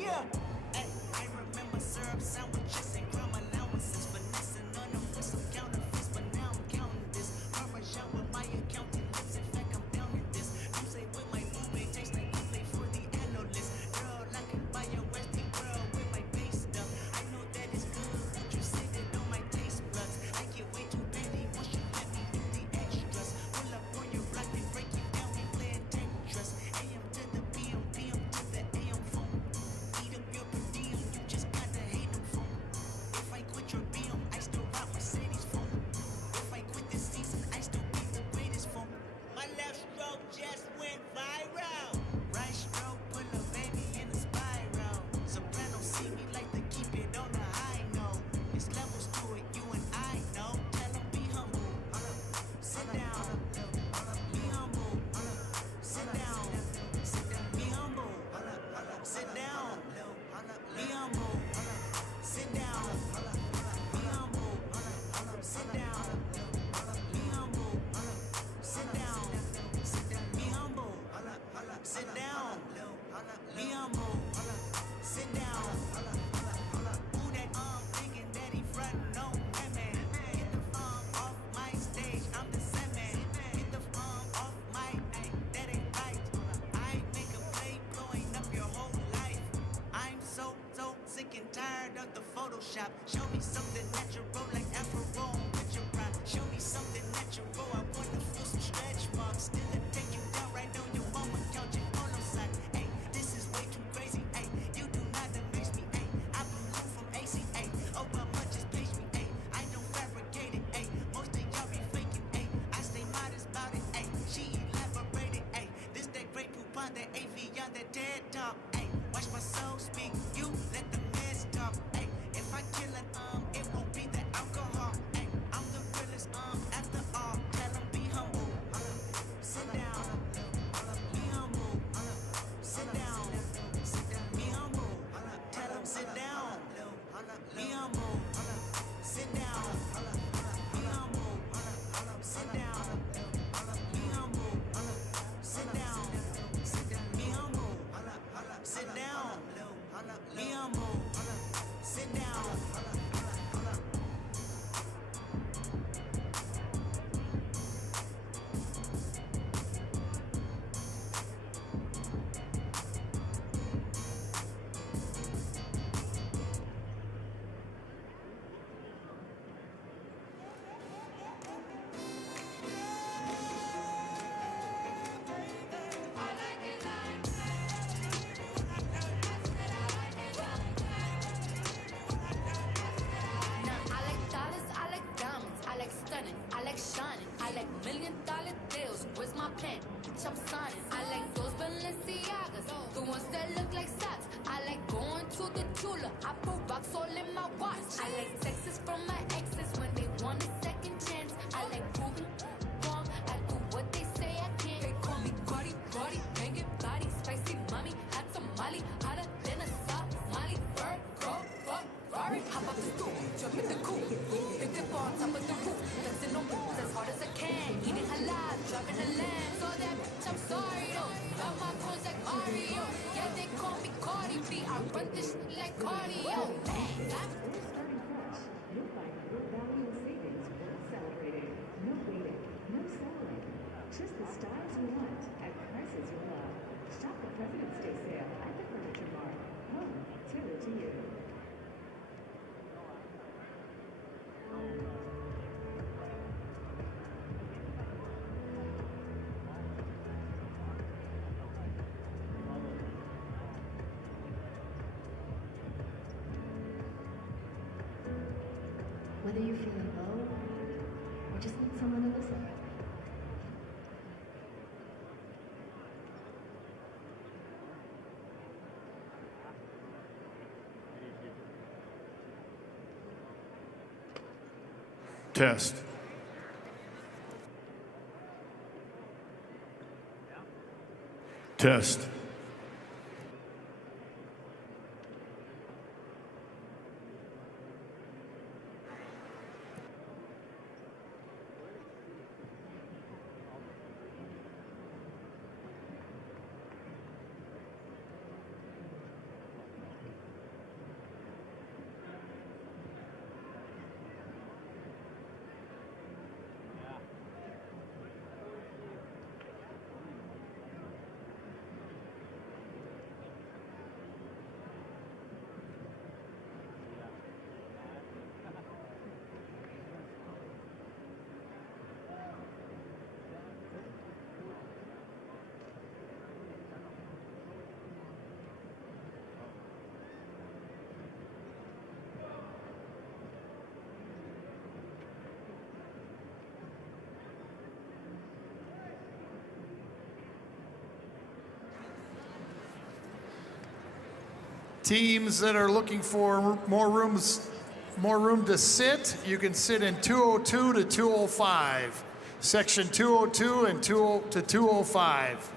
Yeah. Ay, I remember syrup sandwiches and crumb allowances. Finessing on them with some counterfeits, but now I'm counting this. Parmesan with my accountant lips. In fact, I'm down in this. You say with my movie taste like you play for the analyst. Girl, I can buy your Westie world with my base stuff. I know that it's good. Won't you sit it on my taste buds? I get way too petty once you let me do the extras. Pull up on your block and break you down. We playing Tetris. AM to the PM, PM to the AM phone. Eat up your per diem. You just gotta hate them phone. If I quit your BM, I still rock Mercedes phone. If I quit this season, I still be the greatest phone. My left stroke just went viral. Right stroke put a baby in a spiral. Soprano see me like to keep it on the high note. It's levels to it, you and I know. Tell 'em be humble. Sit down. Be humble. Sit down. Be humble. Sit down. Be humble. Sit down. Be humble. Sit down. Be humble. Sit down. Be humble. Sit down. Be humble. Sit down. Who that thinking that he frontin' on women? Get the off my stage, I'm the semen. Get the off my that ain't right. I make a play blowing up your whole life. I'm so sick and tired of the Photoshop. Show me something natural like Afro with your prime. Show me something natural. I wanna feel some stretch marks. Still it take you down right on your mama couch and all on side. Ay, this is way too crazy. Ay, you do not amaze me. Ay, I blew from ACA. Obama just page me. Ay, I don't fabricate it. Ay, most of y'all be faking. Ay, I stay modest about it. Ay, she elaborated. Ay, this that great poupon, that AV on that TED talk. Ay, watch my soul speak. You let the meds talk. Ay, if I kill it, it won't be the alcohol. Ay, I'm the realest, after all. Tell 'em be humble. Sit down. Be humble. Sit down. Be humble. Tell 'em sit down. Be humble. Sit down. Be humble. Sit down. Be humble. Sit down. Be humble. Sit down. Be humble. Sit down. Now I like dollars, I like diamonds, I like stunning, I like shining, I like $1,000,000 deals. Where's my pen? Bitch, I'm signing. I like those Balenciagas, the ones that look like socks. I like going to the Tula. I put rocks all in my watch. I like texts from my exes when they want a second chance. I like proving wrong. I do what they say I can't. They call me Cardi, Cardi, banging body, spicy mommy, hot tamale, hotter than a Somali. Virgo, fuck, Rari, hop up the stool, jump in the coupe, big dip on top of the roof, flexing on boots as hard as I can, eating halal, driving a lamb. So that bitch, I'm sorry though. Got my coins like Mario. Yeah, they call me Cardi B. I run this shit like cardio. Bang, You'll find good value and savings worth celebrating. No waiting, no settling. Just the styles you want at prices you love. Shop the President's Day sale at the Furniture Mart. Home, tailored to you. Whether you're feeling low or just need someone to listen. Test. Test. Teams that are looking for more room to sit, you can sit in 202 to 205. Section 202 and 20 to 205.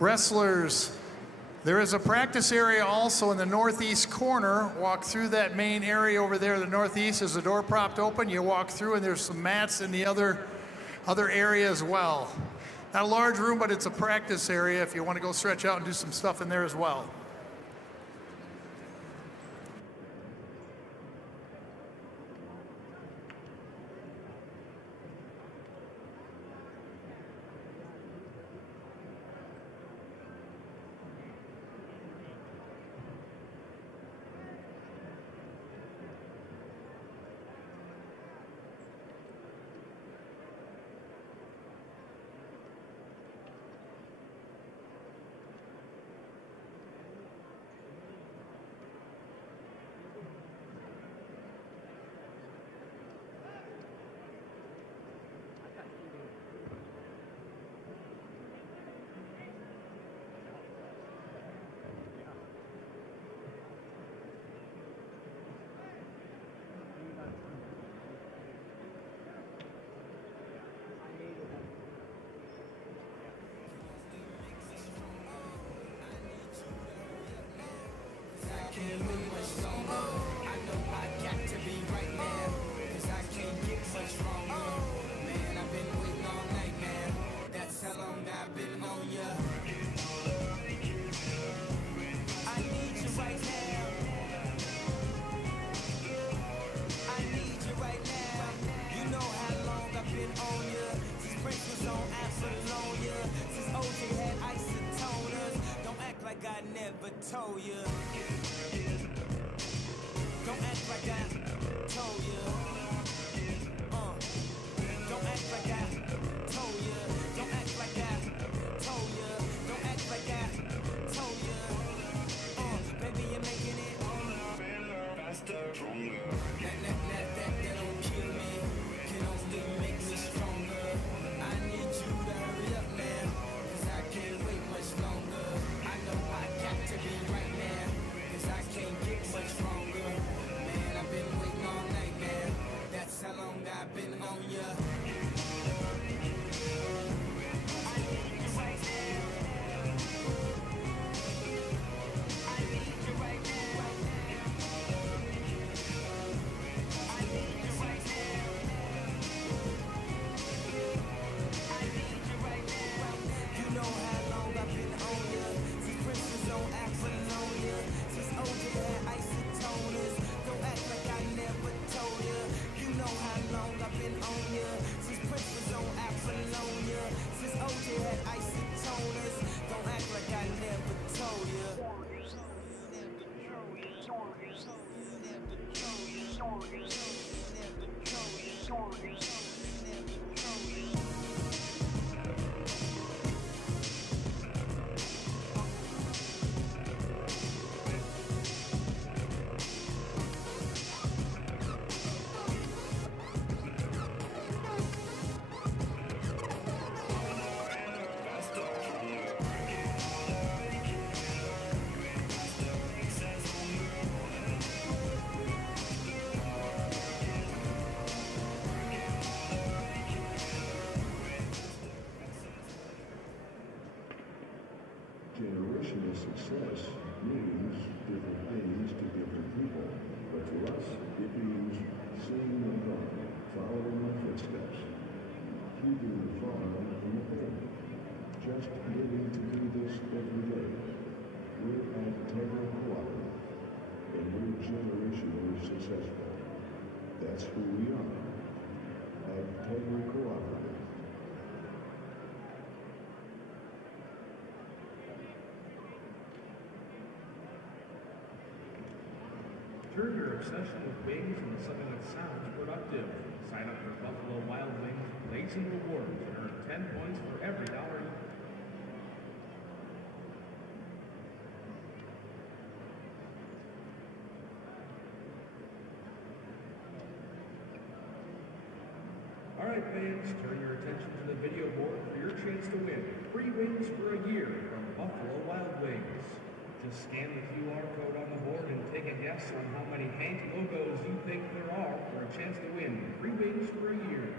Wrestlers, there is a practice area also in the northeast corner. Walk through that main area over there. The northeast is the door propped open. You walk through and there's some mats in the other area as well. Not a large room, but it's a practice area if you want to go stretch out and do some stuff in there as well. Told you. Don't act like I told you. Don't act like I told you. Don't act like I told you. Don't act like I told you. Baby, you're making it faster, stronger. That don't kill me. Can only make me stronger. I need you to hurry up, man. been on ya. You know how long I've been on ya. Since Prince was on Apollonia. Since OJ had isotoners. Don't act like I never told ya. You know how long I've been on ya. Since Prince was on Apollonia. Since OJ had isotoners. Don't act like I never told ya. Generational success means different things to different people, but to us, it means seeing my God, following my footsteps, keeping the farm in the family, just living to do this every day. We're at Tegra Cooperative, and we're generationally successful. That's who we are, at Tegra Cooperative. Turn your obsession with wings into something that sounds productive. Sign up for Buffalo Wild Wings Blazing Rewards and earn 10 points for every dollar you Alright fans, turn your attention to the video board for your chance to win free wings for a year from Buffalo Wild Wings. Just scan the QR code on the board and take a guess on how many Hank logos you think there are for a chance to win free wings for a year.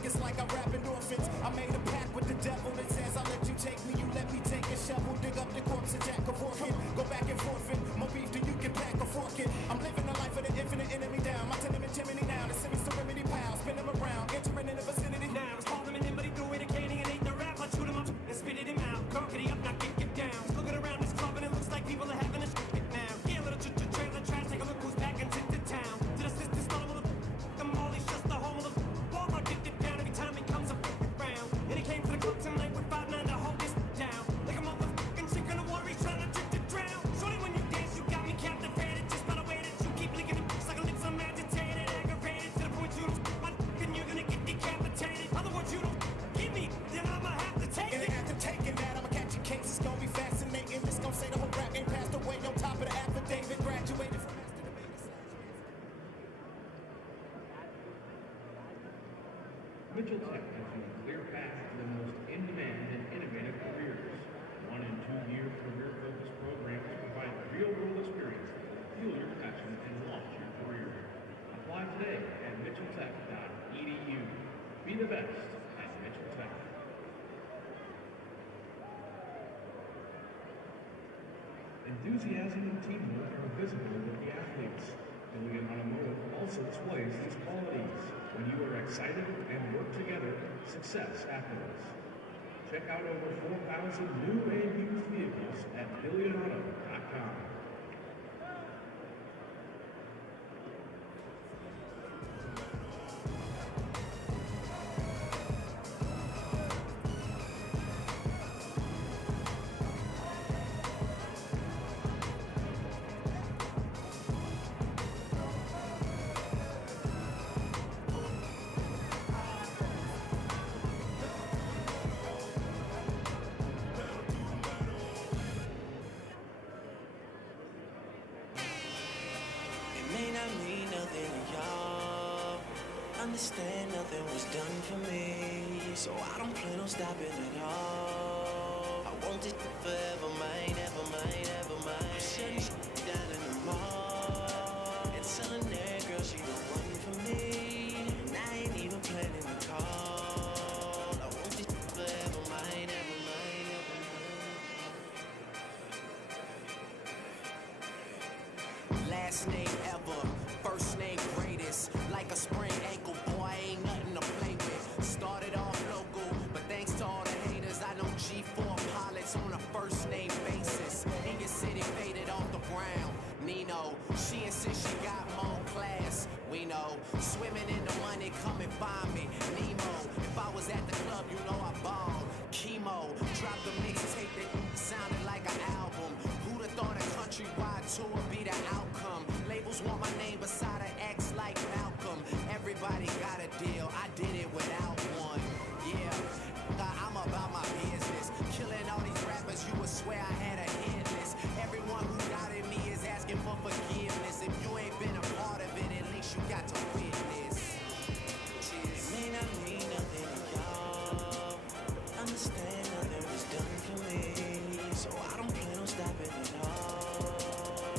lyric, it's like I rap endorphins. I made a pact with the devil that says I'll let you take me, you let me take a shovel, dig up the corpse of Jack Kevorkian. Go back and forfeit, more beef than you can pack a fork in. I'm living the life of the infinite enemy down. My tenement chimney now, the semi serenity pile, spin them around, entering in the vicinity. Now it's called him and anybody threw it, a candy and ate the rap. I chewed him up and spit it him out. Crookedy up, now get down. Looking around this club and it looks like people are having a shit now. Yeah, little trailer trash, take a look who's back into the town. To the sisters, start with the Molly's just the home of the Walmart, get it down every time he comes around. And he came to the club tonight with 5'9" to hold this down. Like a motherfucking chicken of war, he's trying to trick to drown. Shorty, when you dance, you got me captivated. Just by the way that you keep licking the like a lips, I'm agitated, aggravated. To the point you don't my and you're gonna get decapitated. Other words, you don't give me, then I'ma have to take And it. after taking that, I'ma catch a case, it's gonna be fascinating. This gonna say the whole rap game passed away on top of the affidavit. Graduated from master debater. Mitchell Tech has you a clear path to the most in-demand and innovative careers. 1 and 2 year career-focused programs provide real-world experience that will fuel your passion and launch your career. Apply today at mitchelltech.edu. Be the best at Mitchell Tech. Enthusiasm and teamwork are visible with the athletes. Gilligan Automotive also displays these qualities. When you are excited and work together, success happens. Check out over 4,000 new and used vehicles at GilliganAuto.com. It may not mean nothing to y'all. Understand nothing was done for me, so I don't plan on stopping at all. I want it forever, mine, ever mine, ever mine. I'm shutting shit down in the mall and telling that girl she the one for me, and I ain't even planning to call. I want it forever, mine, ever mine, ever mine. Last name ever, first name greatest. Like a sprained ankle, boy, ain't nothing to play with. Started off local, but thanks to all the haters, I know G4 pilots on a first name basis. In your city, faded off the ground. Nino, she insists she got more class. We know, swimming in the money, come and find me. Nemo, if I was at the club, you know I balled. Chemo, dropped a mixtape that sounded like an album. Who'da thought a countrywide tour be the outcome? Labels want my name beside an X like Malcolm. Everybody got a deal, I did it without one. Yeah, I'm about my business. Killing all these rappers, you would swear I had a hit list. Everyone who doubted me is asking for forgiveness. If you ain't been a part of it, at least you got to witness. Cheers. It may not mean nothing to y'all. Understand nothing was done for me, so I don't plan on stopping at all.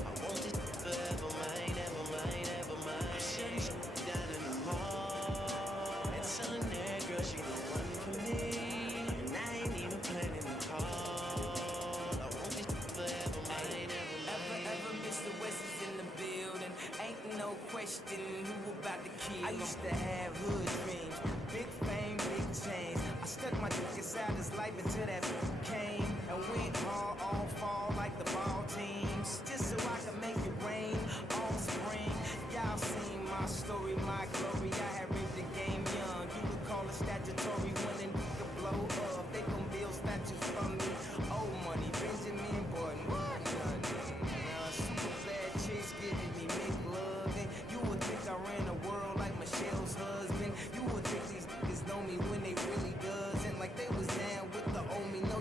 I want it forever, mine, ever mine, ever mine. I'm shutting shit down in the mall and telling that girl she the one for me, and I ain't even planning to call. I want it forever, mine, ever mine. Ever Mr. West is in the building. Ain't no question who about to kill. I used to have hood dreams, big fame, big change. I stuck my dick inside his life until that came and went hard all fall like the ball teams, just so I could make it rain all spring. Y'all seen my story, my glory. I had ripped the game young. You could call it statutory when a nigga blow up. They gon' build statues for me. Old money, Benjamin Button, what nothing. Super bad chicks giving me McLove. And you would think I ran the world like Michelle's husband. You would think these niggas know me when they really doesn't. Like they was down with the old me. No,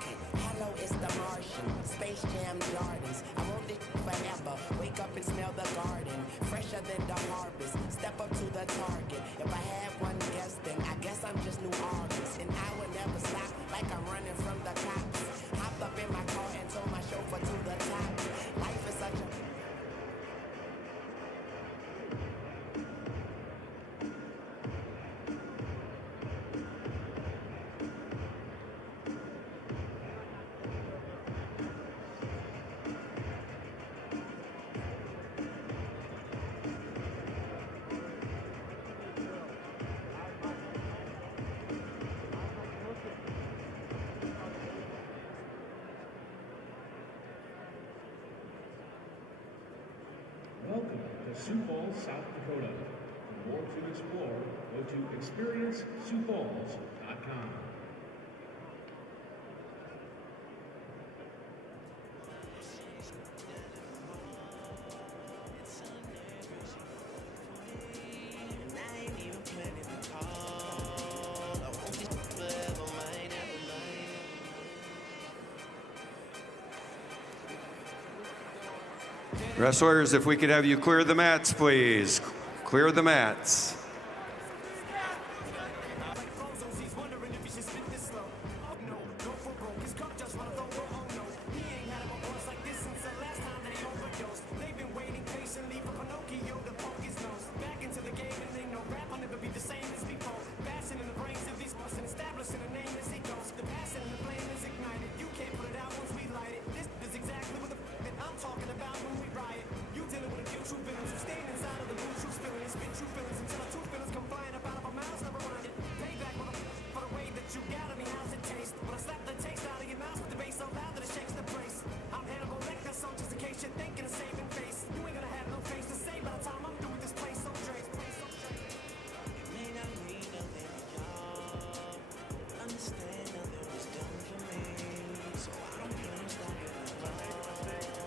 Okay, hello, it's the Martian. Space Jam Jordans. I wrote this forever. Wake up and smell the garden. Fresher than the harvest. Step up to the target. If I had one guess, then I guess I'm just New August. And I will never stop like I'm running from the cops. Hopped up in my car and told my chauffeur to the top. Life is such a... Welcome to Sioux Falls, South Dakota. For more to explore, go to experiencesioux.com. And I ain't even planning to call. I want this forever, mine, ever mine. Wrestlers, if we could have you clear the mats, please. Clear the mats.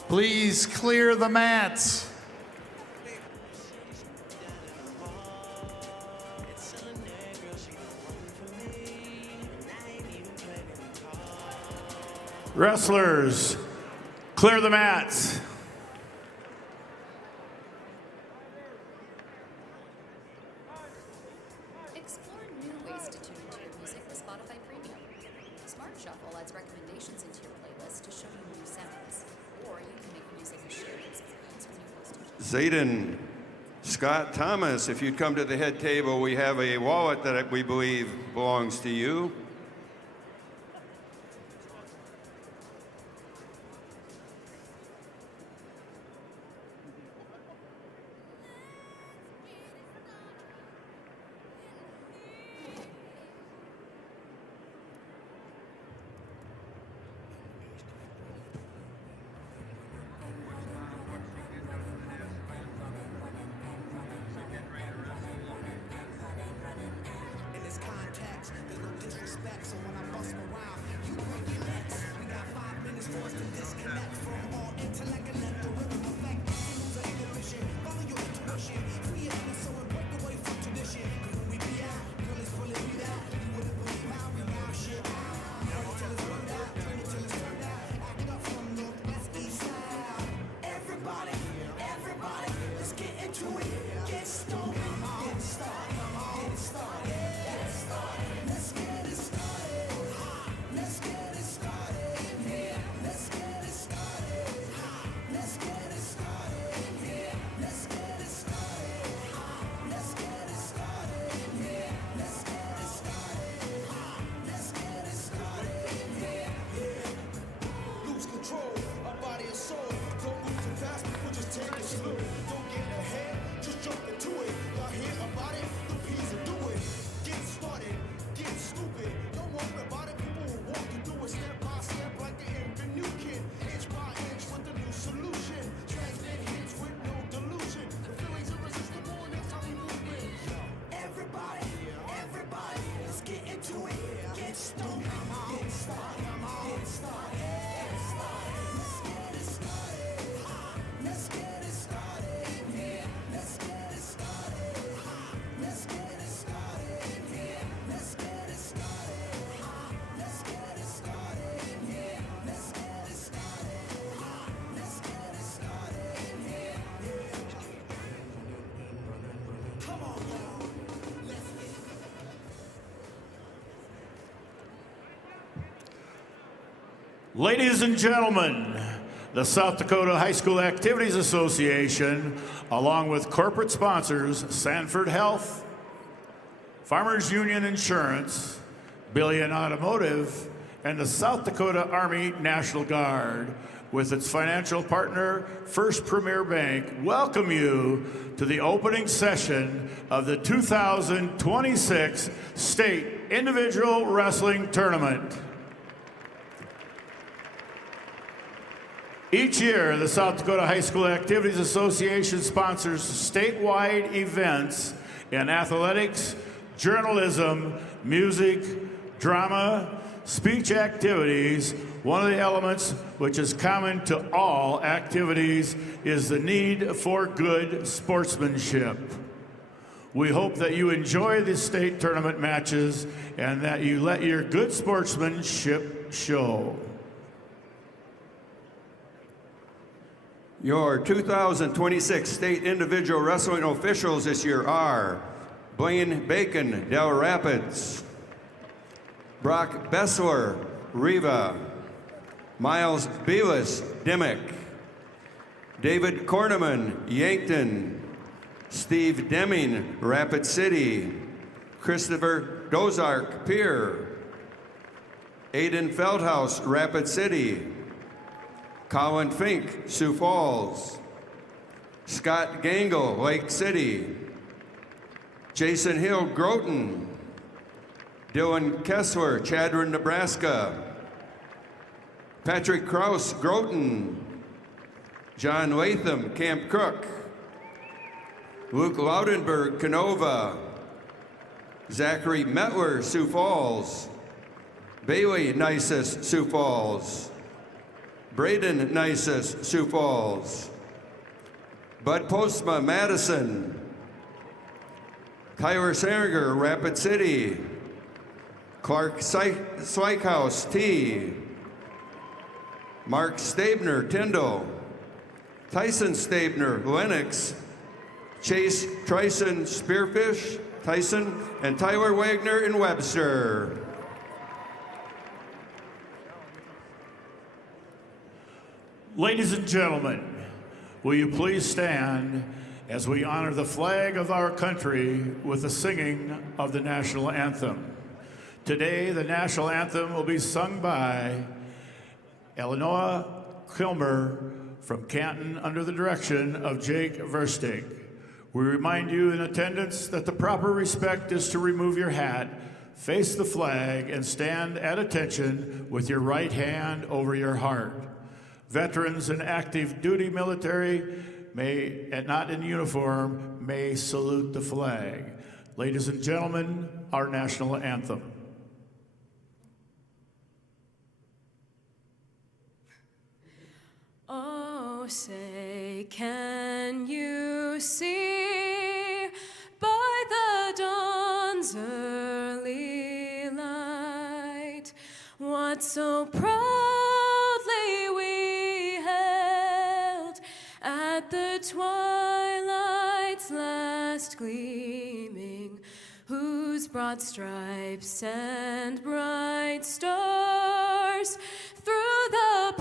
Please clear the mats. Wrestlers, clear the mats. Explore new ways to tune into your music with Spotify Premium. Smart Shuffle adds recommendations into your playlist to show you new sounds. Or you can make music a shared experience when you host your Zayden, Scott Thomas, if you'd come to the head table, we have a wallet that we believe belongs to you. In this context, there's no disrespect. Ladies and gentlemen, the South Dakota High School Activities Association, along with corporate sponsors Sanford Health, Farmers Union Insurance, Billion Automotive, and the South Dakota Army National Guard, with its financial partner, First Premier Bank, welcome you to the opening session of the 2026 State Individual Wrestling Tournament. Each year, the South Dakota High School Activities Association sponsors statewide events in athletics, journalism, music, drama, speech activities. One of the elements which is common to all activities is the need for good sportsmanship. We hope that you enjoy the state tournament matches and that you let your good sportsmanship show. Your 2026 state individual wrestling officials this year are Blaine Bacon, Del Rapids; Brock Bessler, Riva; Miles Belis, Dimmick; David Korneman, Yankton; Steve Deming, Rapid City; Christopher Dozark, Pierre; Aiden Feldhaus, Rapid City; Colin Fink, Sioux Falls; Scott Gangle, Lake City; Jason Hill, Groton; Dylan Kessler, Chadron, Nebraska; Patrick Kraus, Groton; John Latham, Camp Cook; Luke Laudenberg, Canova; Zachary Metler, Sioux Falls; Bailey Nisus, Sioux Falls; Braden Nisus, Sioux Falls; Bud Postma, Madison; Tyler Saringer, Rapid City; Clark Slykehouse, T; Mark Stabner, Tyndall; Tyson Stabner, Lennox; Chase Trison, Spearfish, Tyson; and Tyler Wagner in Webster. Ladies and gentlemen, will you please stand as we honor the flag of our country with the singing of the national anthem. Today, the national anthem will be sung by Eleanor Kilmer from Canton under the direction of Jake Verstig. We remind you in attendance that the proper respect is to remove your hat, face the flag, and stand at attention with your right hand over your heart. Veterans and active duty military may, and not in uniform, may salute the flag. Ladies and gentlemen, our national anthem. Oh, say, can you see by the dawn's early light what so proudly we held at the twilight's last gleaming, whose broad stripes and bright stars through the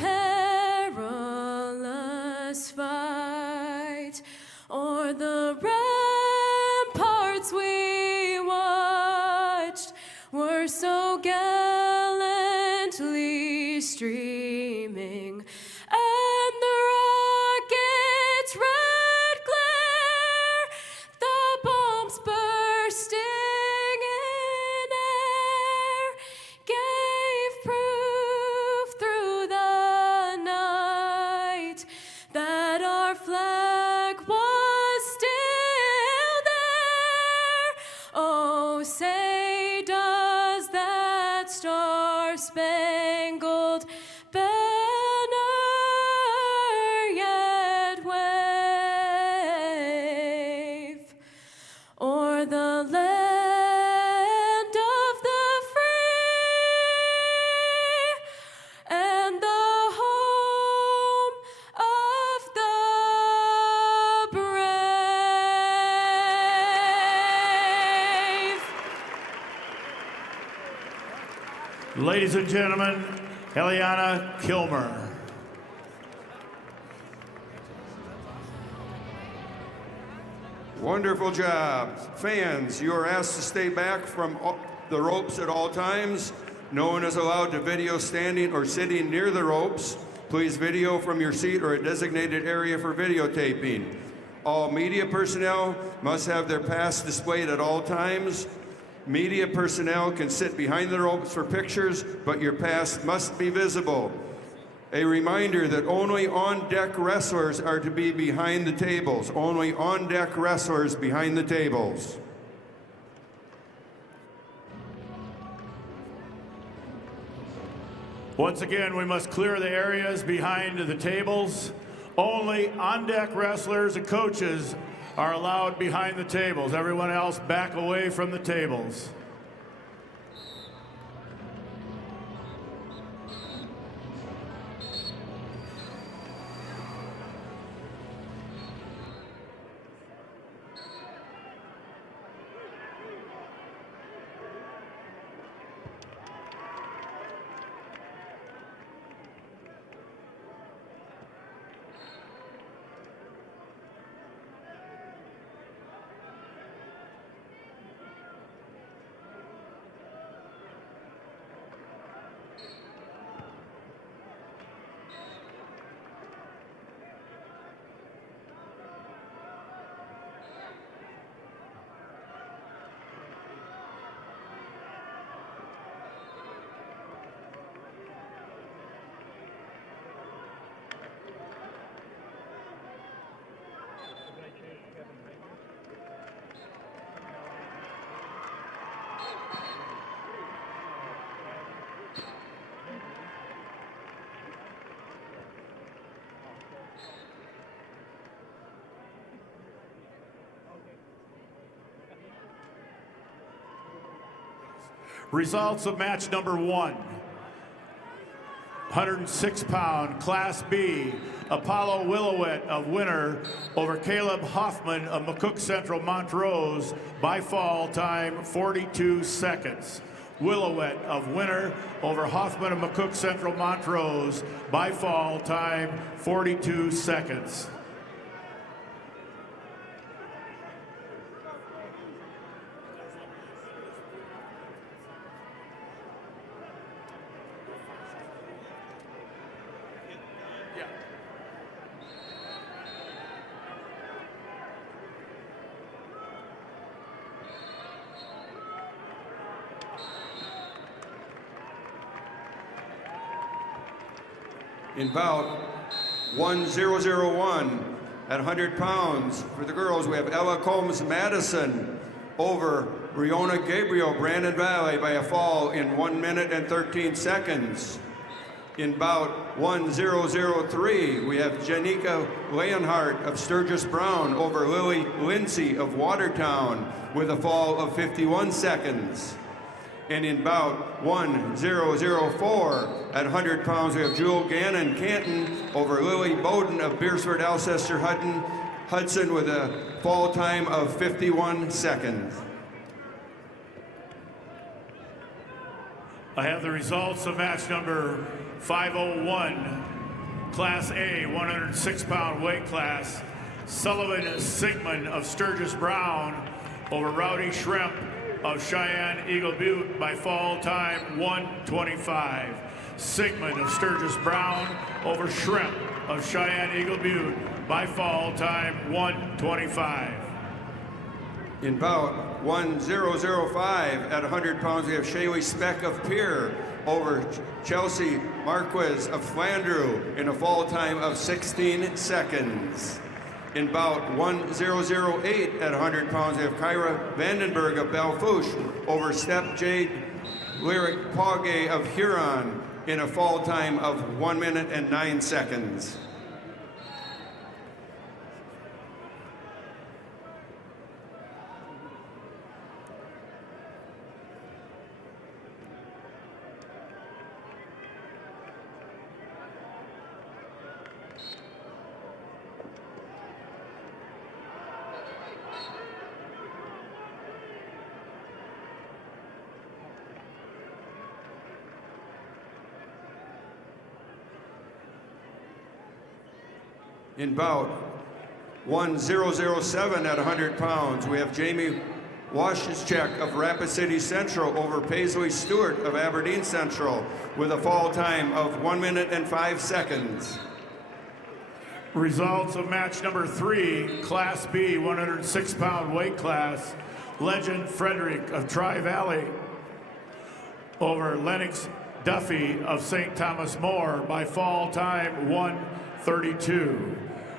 perilous fight o'er the ramparts we watched were so gallantly streaming, and the rocket's red glare, the bombs bursting in air, gave proof through the night that our flag was still there. Oh, say does that star-spangled banner yet wave o'er the land of the free and the home of the brave. Ladies and gentlemen, Eliana Kilmer. Wonderful job. Fans, you are asked to stay back from the ropes at all times. No one is allowed to video standing or sitting near the ropes. Please video from your seat or a designated area for videotaping. All media personnel must have their pass displayed at all times. Media personnel can sit behind the ropes for pictures, but your pass must be visible. A reminder that only on-deck wrestlers are to be behind the tables. Only on-deck wrestlers behind the tables. Once again, we must clear the areas behind the tables. Only on-deck wrestlers and coaches are allowed behind the tables. Everyone else back away from the tables. Results of match number 1. 106-pound Class B, Apollo Willowet of Winner over Caleb Hoffman of McCook Central Montrose by fall time 42 seconds. Willowet of Winner over Hoffman of McCook Central Montrose by fall time 42 seconds. In bout 1001 at 100 pounds, for the girls, we have Ella Combs Madison over Riona Gabriel Brandon Valley by a fall in 1 minute and 13 seconds. In bout 1003, we have Janika Leonhardt of Sturgis Brown over Lily Lindsay of Watertown with a fall of 51 seconds. And in bout 1004 at 100 pounds, we have Jewel Gannon Canton over Lily Bowden of Beersford Alcester Hudson with a fall time of 51 seconds. I have the results of match number 501, Class A, 106-pound weight class. Sullivan Sigmund of Sturgis Brown over Rowdy Shrimp of Cheyenne Eagle Butte by fall time 1:25. Sigmund of Sturgis Brown over Shrimp of Cheyenne Eagle Butte by fall time 1:25. In bout 1005 at 100 pounds, we have Shaylee Speck of Pierre over Chelsea Marquez of Flandreau in a fall time of 16 seconds. In bout 1008 at 100 pounds, we have Kyra Vandenberg of Belfouche over Step Jade Lyric Pogge of Huron in a fall time of 1 minute and 9 seconds. In bout 1007 at 100 pounds, we have Jamie Washchek of Rapid City Central over Paisley Stewart of Aberdeen Central with a fall time of 1 minute and 5 seconds. Results of match number 3, Class B, 106-pound weight class. Legend Frederick of Tri-Valley over Lennox Duffy of St. Thomas More by fall time 1:32.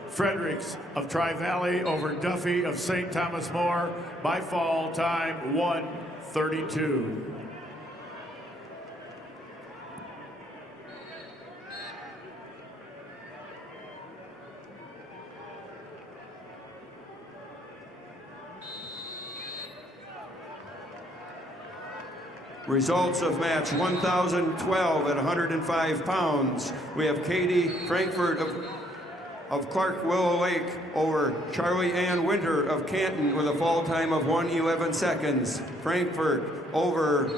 Fredericks of Tri-Valley over Duffy of St. Thomas More by fall time 1:32. Results of match 1012 at 105 pounds. We have Katie Frankfurt of Clark Willow Lake over Charlie Ann Winter of Canton with a fall time of 1:11 seconds. Frankfurt over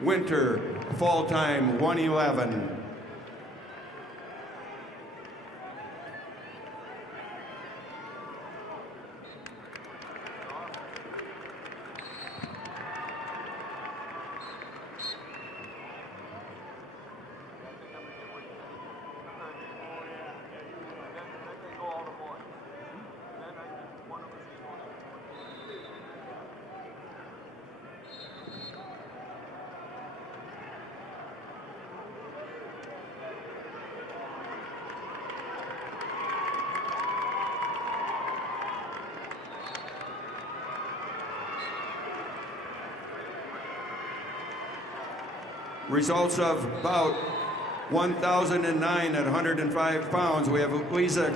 Winter, a fall time 1:11. Results of bout 1009 at 105 pounds. We have Lisa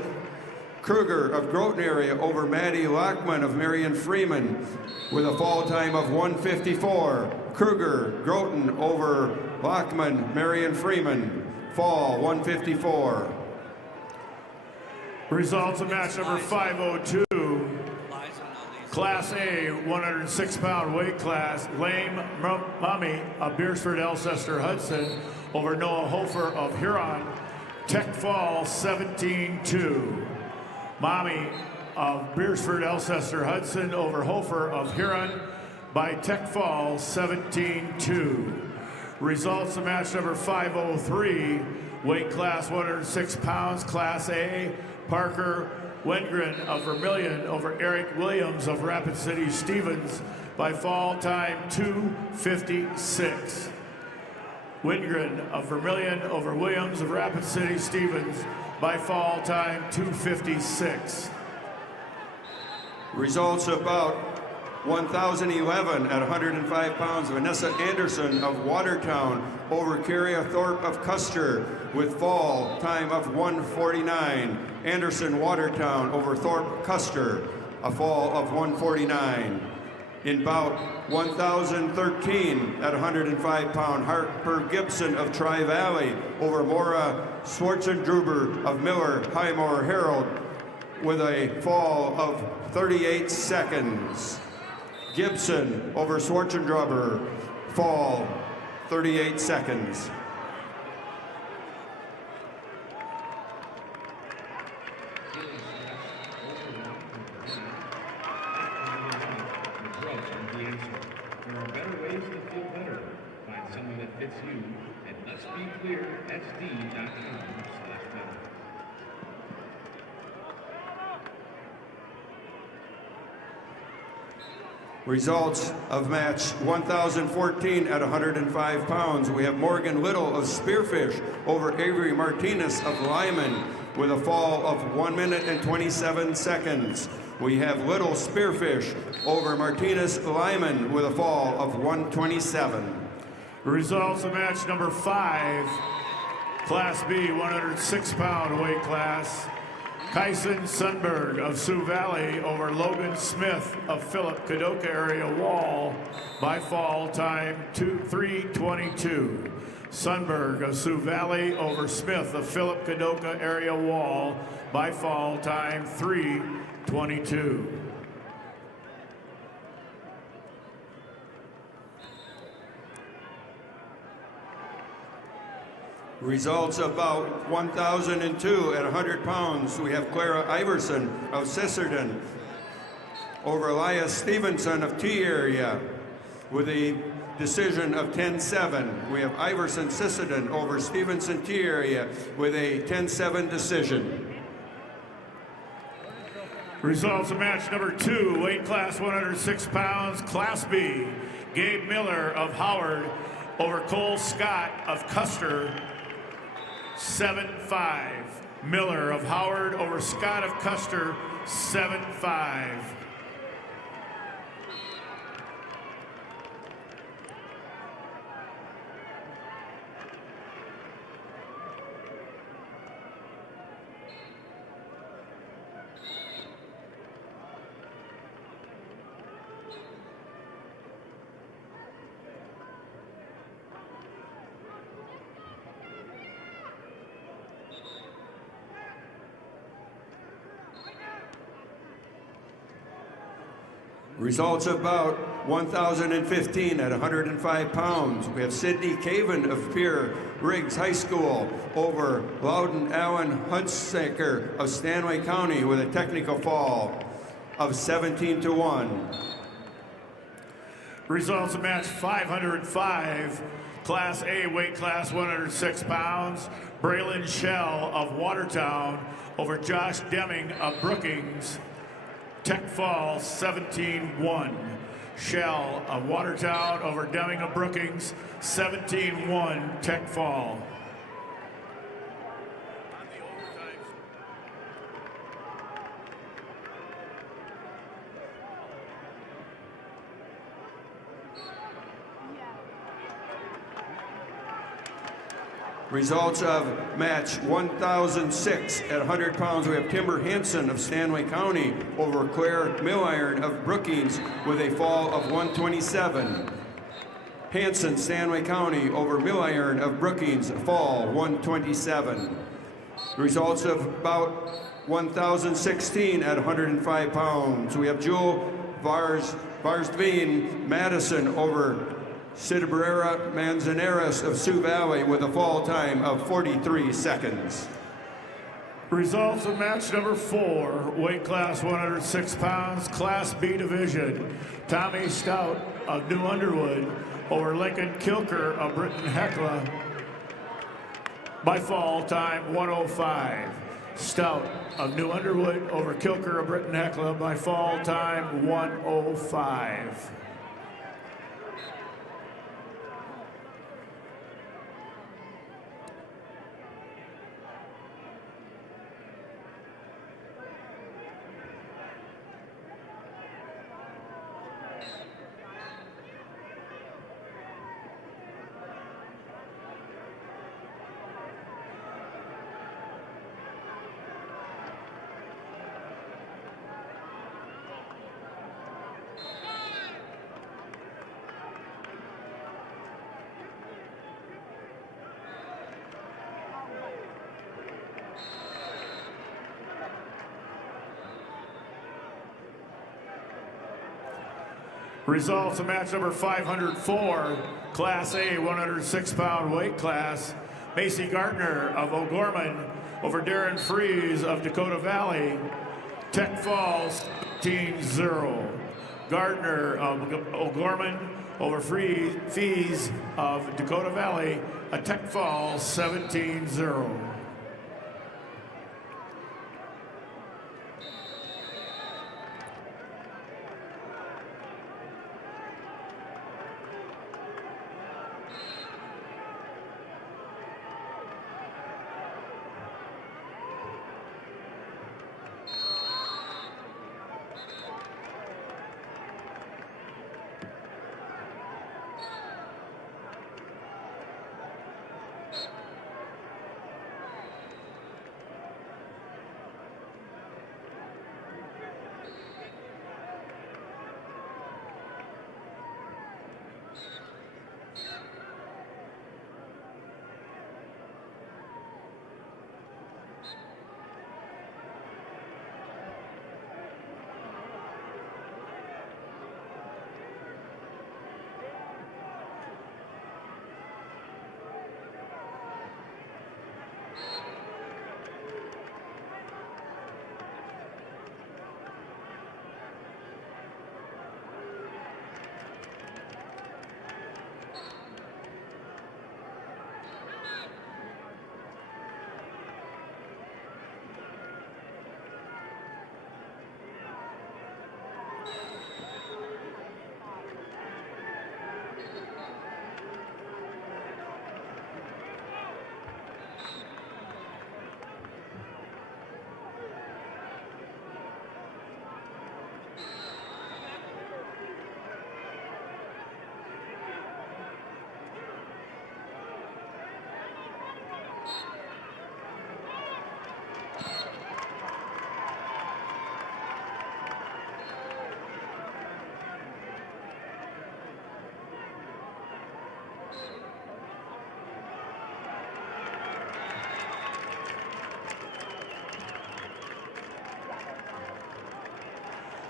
Kruger of Groton area over Maddie Lockman of Marion Freeman with a fall time of 1:54. Kruger, Groton over Lockman, Marion Freeman, fall 1:54. Results of match number 502. Class A, 106-pound weight class. Lame Mummy of Beersford Alcester Hudson over Noah Hofer of Huron. Tech fall 17-2. Mommy of Beersford Alcester Hudson over Hofer of Huron by Tech fall 17-2. Results of match number 503. Weight class 106 pounds, Class A. Parker Wengren of Vermilion over Eric Williams of Rapid City Stevens by fall time 2:56. Wengren of Vermilion over Williams of Rapid City Stevens by fall time 2:56. Results of bout 1011 at 105 pounds. Vanessa Anderson of Watertown over Carrie Thorpe of Custer with fall time of 1:49. Anderson Watertown over Thorpe Custer, a fall of 1:49. In bout 1013 at 105 pound, Harper Gibson of Tri-Valley over Maura Schwartzendruber of Miller Highmore Herald with a fall of 38 seconds. Gibson over Schwartzendruber, fall 38 seconds. There are better ways to feel better. Find someone that fits you at letsbeclearsd.com/better. Results of match 1014 at 105 pounds. We have Morgan Little of Spearfish over Avery Martinez of Lyman with a fall of 1 minute and 27 seconds. We have Little Spearfish over Martinez Lyman with a fall of 1:27. Results of match number 5, Class B, 106-pound weight class. Kyson Sundberg of Sioux Valley over Logan Smith of Philip Kadoka area Wall by fall time 3:22. Sundberg of Sioux Valley over Smith of Philip Kadoka area Wall by fall time 3:22. Results about 1,002 at 100 pounds. We have Clara Iverson of Sisterton over Elias Stevenson of T area with a decision of 10-7. We have Iverson Sisterton over Stevenson T area with a 10-7 decision. Results of match number 2, weight class 106 pounds, Class B. Gabe Miller of Howard over Cole Scott of Custer, 7-5. Miller of Howard over Scott of Custer, 7-5. Results about 1,015 at 105 pounds. We have Sidney Caven of Pierre Riggs High School over Loudon Allen Hunsaker of Stanley County with a technical fall of 17-1. Results of match 505, Class A, weight class 106 pounds. Braylon Shell of Watertown over Josh Deming of Brookings, tech fall 17-1. Shell of Watertown over Deming of Brookings, 17-1 tech fall. Results of match 1,006 at 100 pounds. We have Timber Hansen of Stanley County over Claire Milliron of Brookings with a fall of 127. Hansen, Stanley County over Milliron of Brookings, fall 127. Results of about 1,016 at 105 pounds. We have Jewel Varsveen Madison over Cidabrera Manzanares of Sioux Valley with a fall time of 43 seconds. Results of match number 4, weight class 106 pounds, Class B division. Tommy Stout of New Underwood over Lincoln Kilker of Britton Hecla by fall time 105. Stout of New Underwood over Kilker of Britton Hecla by fall time 105. Results of match number 504, Class A 106-pound weight class. Macy Gardner of O'Gorman over Darren Fries of Dakota Valley. Tech Falls 17-0. Gardner of O'Gorman over Fries of Dakota Valley. A Tech Falls 17-0.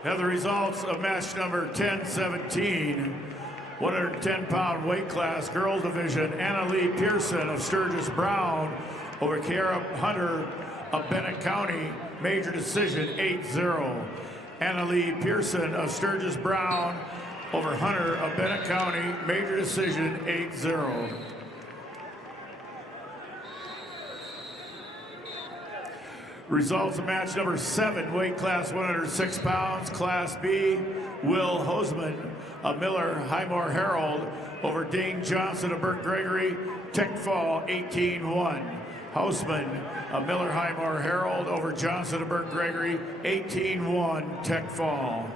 Now the results of match number 1017, 110-pound weight class, girls division, Anna Lee Pearson of Sturgis Brown over Kiara Hunter of Bennett County, major decision 8-0. Anna Lee Pearson of Sturgis Brown over Hunter of Bennett County, major decision 8-0. Results of match number 7, weight class 106 pounds, Class B, Will Hoseman of Miller Highmore Herald over Dane Johnson of Burt Gregory, tech fall 18-1. Hoseman of Miller Highmore Herald over Johnson of Burt Gregory, 18-1, tech fall.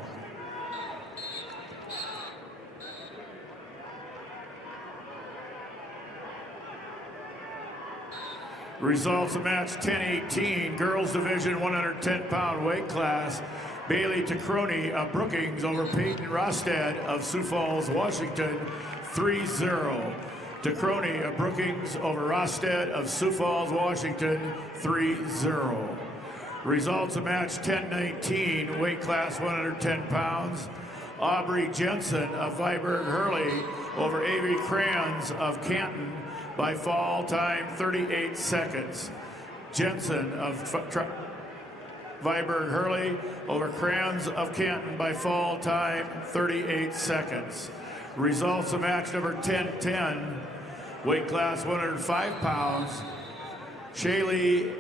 Results of match 10-18, girls division 110-pound weight class, Bailey Tacroni of Brookings over Peyton Rostad of Sioux Falls, Washington, 3-0. Tacroni of Brookings over Rostad of Sioux Falls, Washington, 3-0. Results of match 10-19, weight class 110 pounds, Aubrey Jensen of Viborg Hurley over Avery Crayons of Canton by fall time 38 seconds. Jensen of Viborg Hurley over Crayons of Canton by fall time 38 seconds. Results of match number 10-10, weight class 105 pounds, Shaylee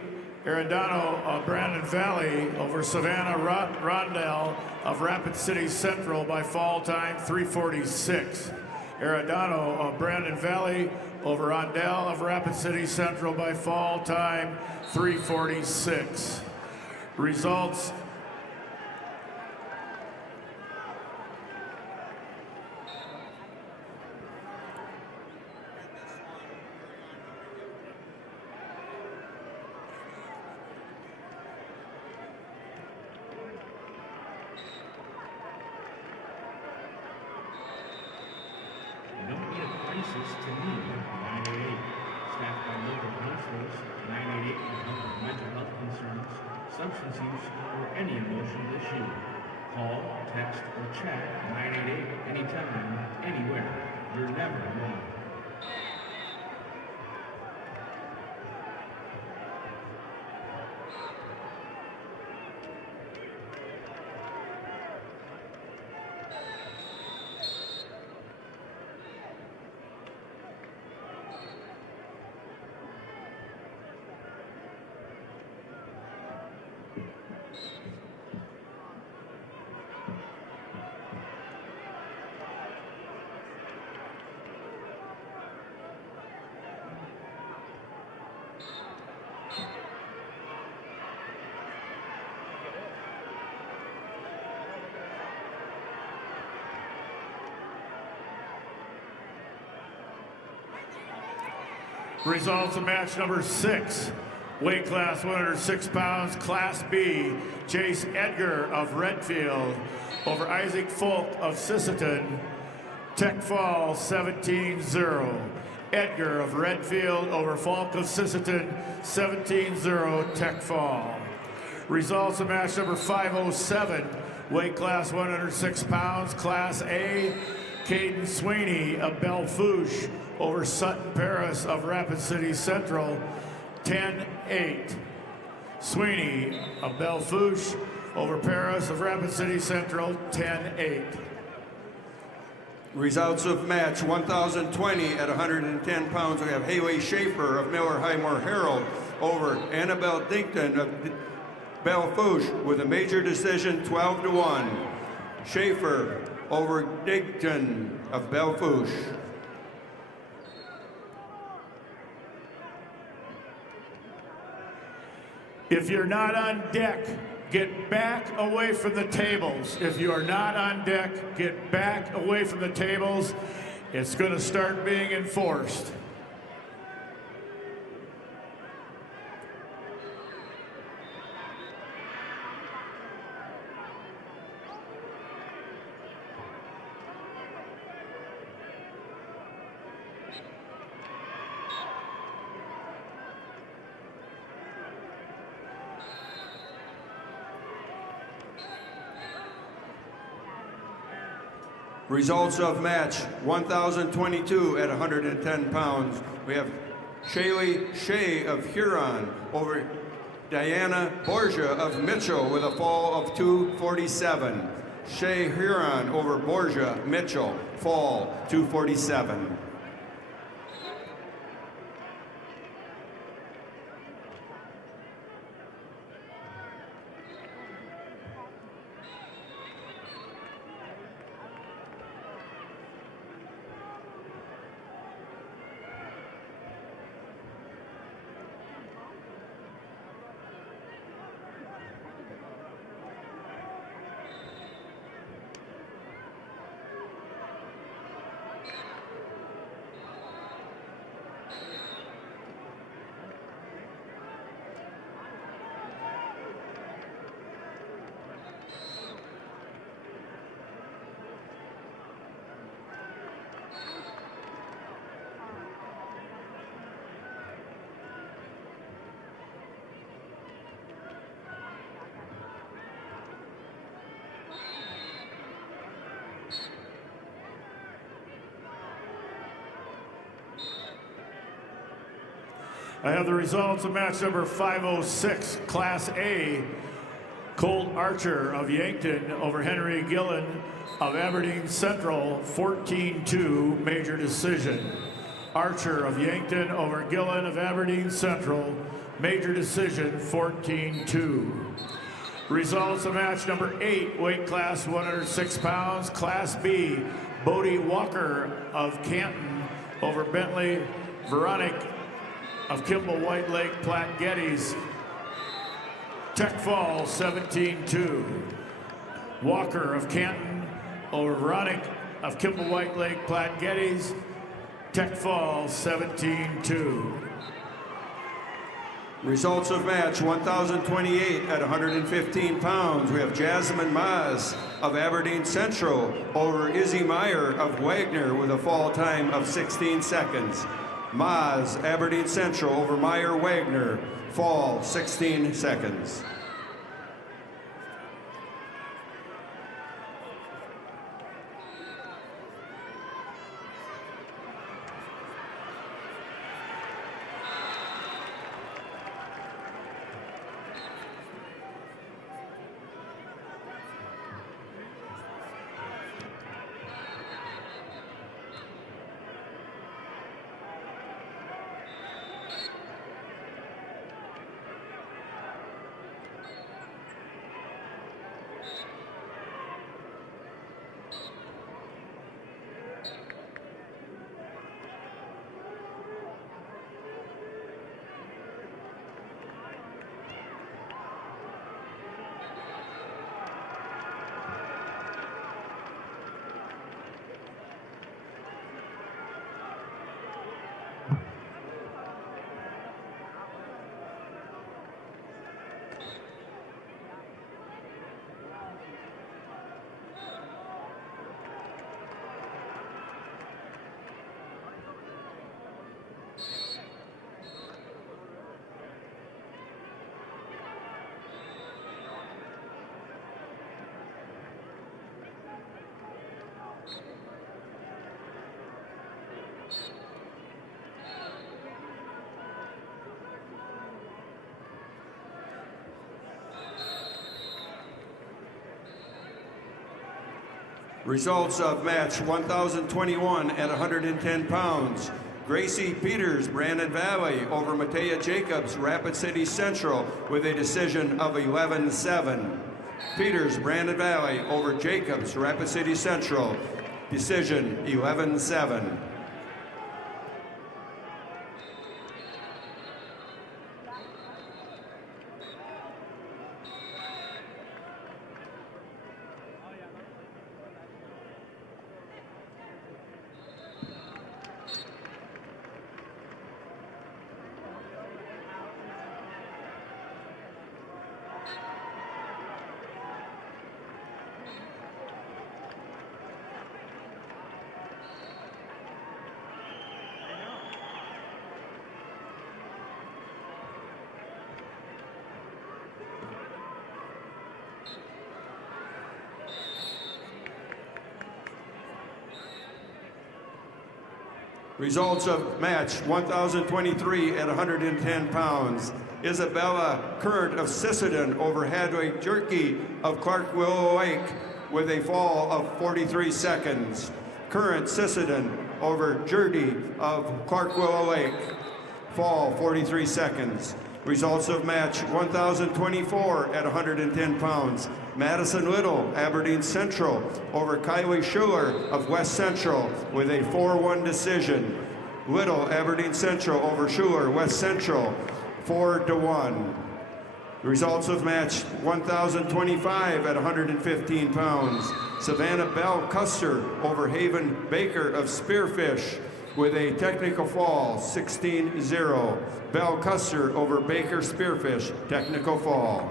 Arendano of Brandon Valley over Savannah Rondell of Rapid City Central by fall time 3:46. Arendano of Brandon Valley over Rondell of Rapid City Central by fall time 3:46. Results Don't be a crisis to me, 988. Staffed by local counselors, 988 can help with mental health concerns, substance use, or any emotional issue. Call, text, or chat 988 anytime, anywhere. You're never alone. Results of match number 6, weight class 106 pounds, Class B, Chase Edgar of Redfield over Isaac Folk of Sisseton, tech fall 17-0. Edgar of Redfield over Folk of Sisseton, 17-0, tech fall. Results of match number 507, weight class 106 pounds, Class A, Caden Sweeney of Belle-Fourche over Sutton Paris of Rapid City Central, 10-8. Sweeney of Belle-Fourche over Paris of Rapid City Central, 10-8. Results of match 1020 at 110 pounds. We have Haley Schaefer of Miller Highmore Herald over Annabelle Dinkton of Belle-Fourche with a major decision 12-1. Schaefer over Dinkton of Belle-Fourche. If you're not on deck, get back away from the tables. If you are not on deck, get back away from the tables. It's going to start being enforced. Results of match 1022 at 110 pounds. We have Shaylee Shea of Huron over Diana Borgia of Mitchell with a fall of 247. Shea Huron over Borgia Mitchell, fall 247. I have the results of match number 506, Class A. Colt Archer of Yankton over Henry Gillen of Aberdeen Central, 14-2, major decision. Archer of Yankton over Gillen of Aberdeen Central, major decision, 14-2. Results of match number 8, weight class 106 pounds, Class B. Bodie Walker of Canton over Bentley Veronic of Kimball White Lake Platte Geddes, tech fall 17-2. Walker of Canton over Veronic of Kimball White Lake Platte Geddes, tech fall 17-2. Results of match 1028 at 115 pounds. We have Jasmine Maz of Aberdeen Central over Izzy Meyer of Wagner with a fall time of 16 seconds. Maz, Aberdeen Central over Meyer Wagner, fall 16 seconds. Results of match 1021 at 110 pounds. Gracie Peters, Brandon Valley over Matea Jacobs, Rapid City Central with a decision of 11-7. Peters, Brandon Valley over Jacobs, Rapid City Central, decision 11-7. Results of match 1,023 at 110 pounds. Isabella Current of Sisseton over Hadley Jerky of Clark Willow Lake with a fall of 43 seconds. Current Sisseton over Jerdy of Clark Willow Lake. Fall 43 seconds. Results of match 1,024 at 110 pounds. Madison Little, Aberdeen Central over Kylie Schuler of West Central with a 4-1 decision. Little, Aberdeen Central over Schuler, West Central, 4-1. Results of match 1,025 at 115 pounds. Savannah Bell Custer over Haven Baker of Spearfish with a technical fall, 16-0. Bell Custer over Baker Spearfish, technical fall.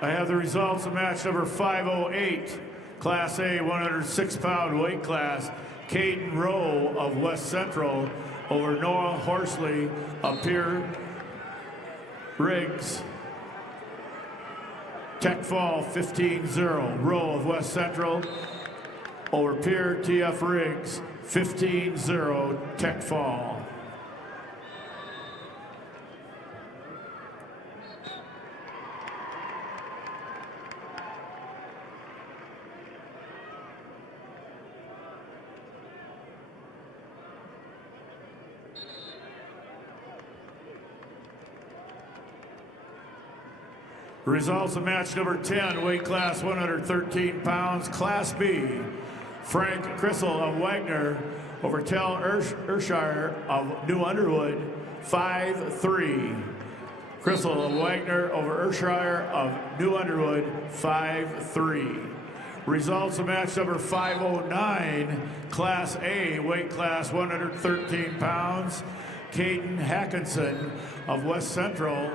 I have the results of match number 508, Class A 106-pound weight class. Caden Rowe of West Central over Noah Horsley of Pierre Riggs. Tech fall 15-0. Rowe of West Central over Pierre TF Riggs. 15-0 tech fall. Results of match number 10, weight class 113 pounds, Class B. Frank Crissel of Wagner over Tel Urshire of New Underwood, 5-3. Crissel of Wagner over Urshire of New Underwood, 5-3. Results of match number 509, Class A, weight class 113 pounds, Caden Hackinson of West Central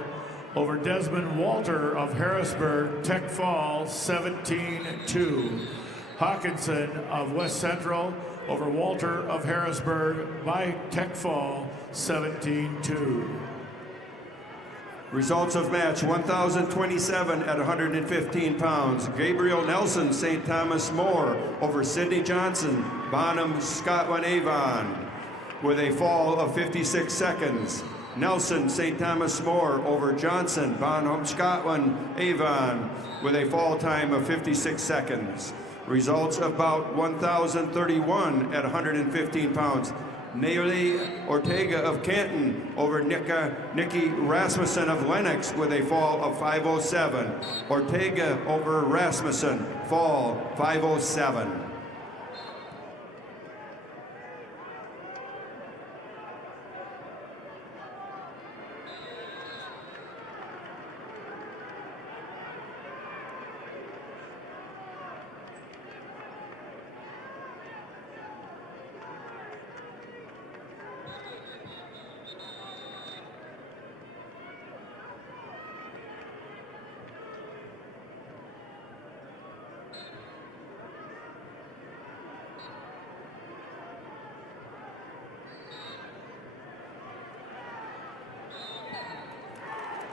over Desmond Walter of Harrisburg, tech fall 17-2. Hawkinson of West Central over Walter of Harrisburg by tech fall 17-2. Results of match 1,027 at 115 pounds. Gabriel Nelson, St. Thomas More over Sidney Johnson, Bonham, Scotland Avon with a fall of 56 seconds. Nelson, St. Thomas More over Johnson, Bonham, Scotland, Avon with a fall time of 56 seconds. Results about 1,031 at 115 pounds. Nelly Ortega of Canton over Nikki Rasmussen of Lennox with a fall of 507. Ortega over Rasmussen, fall 507.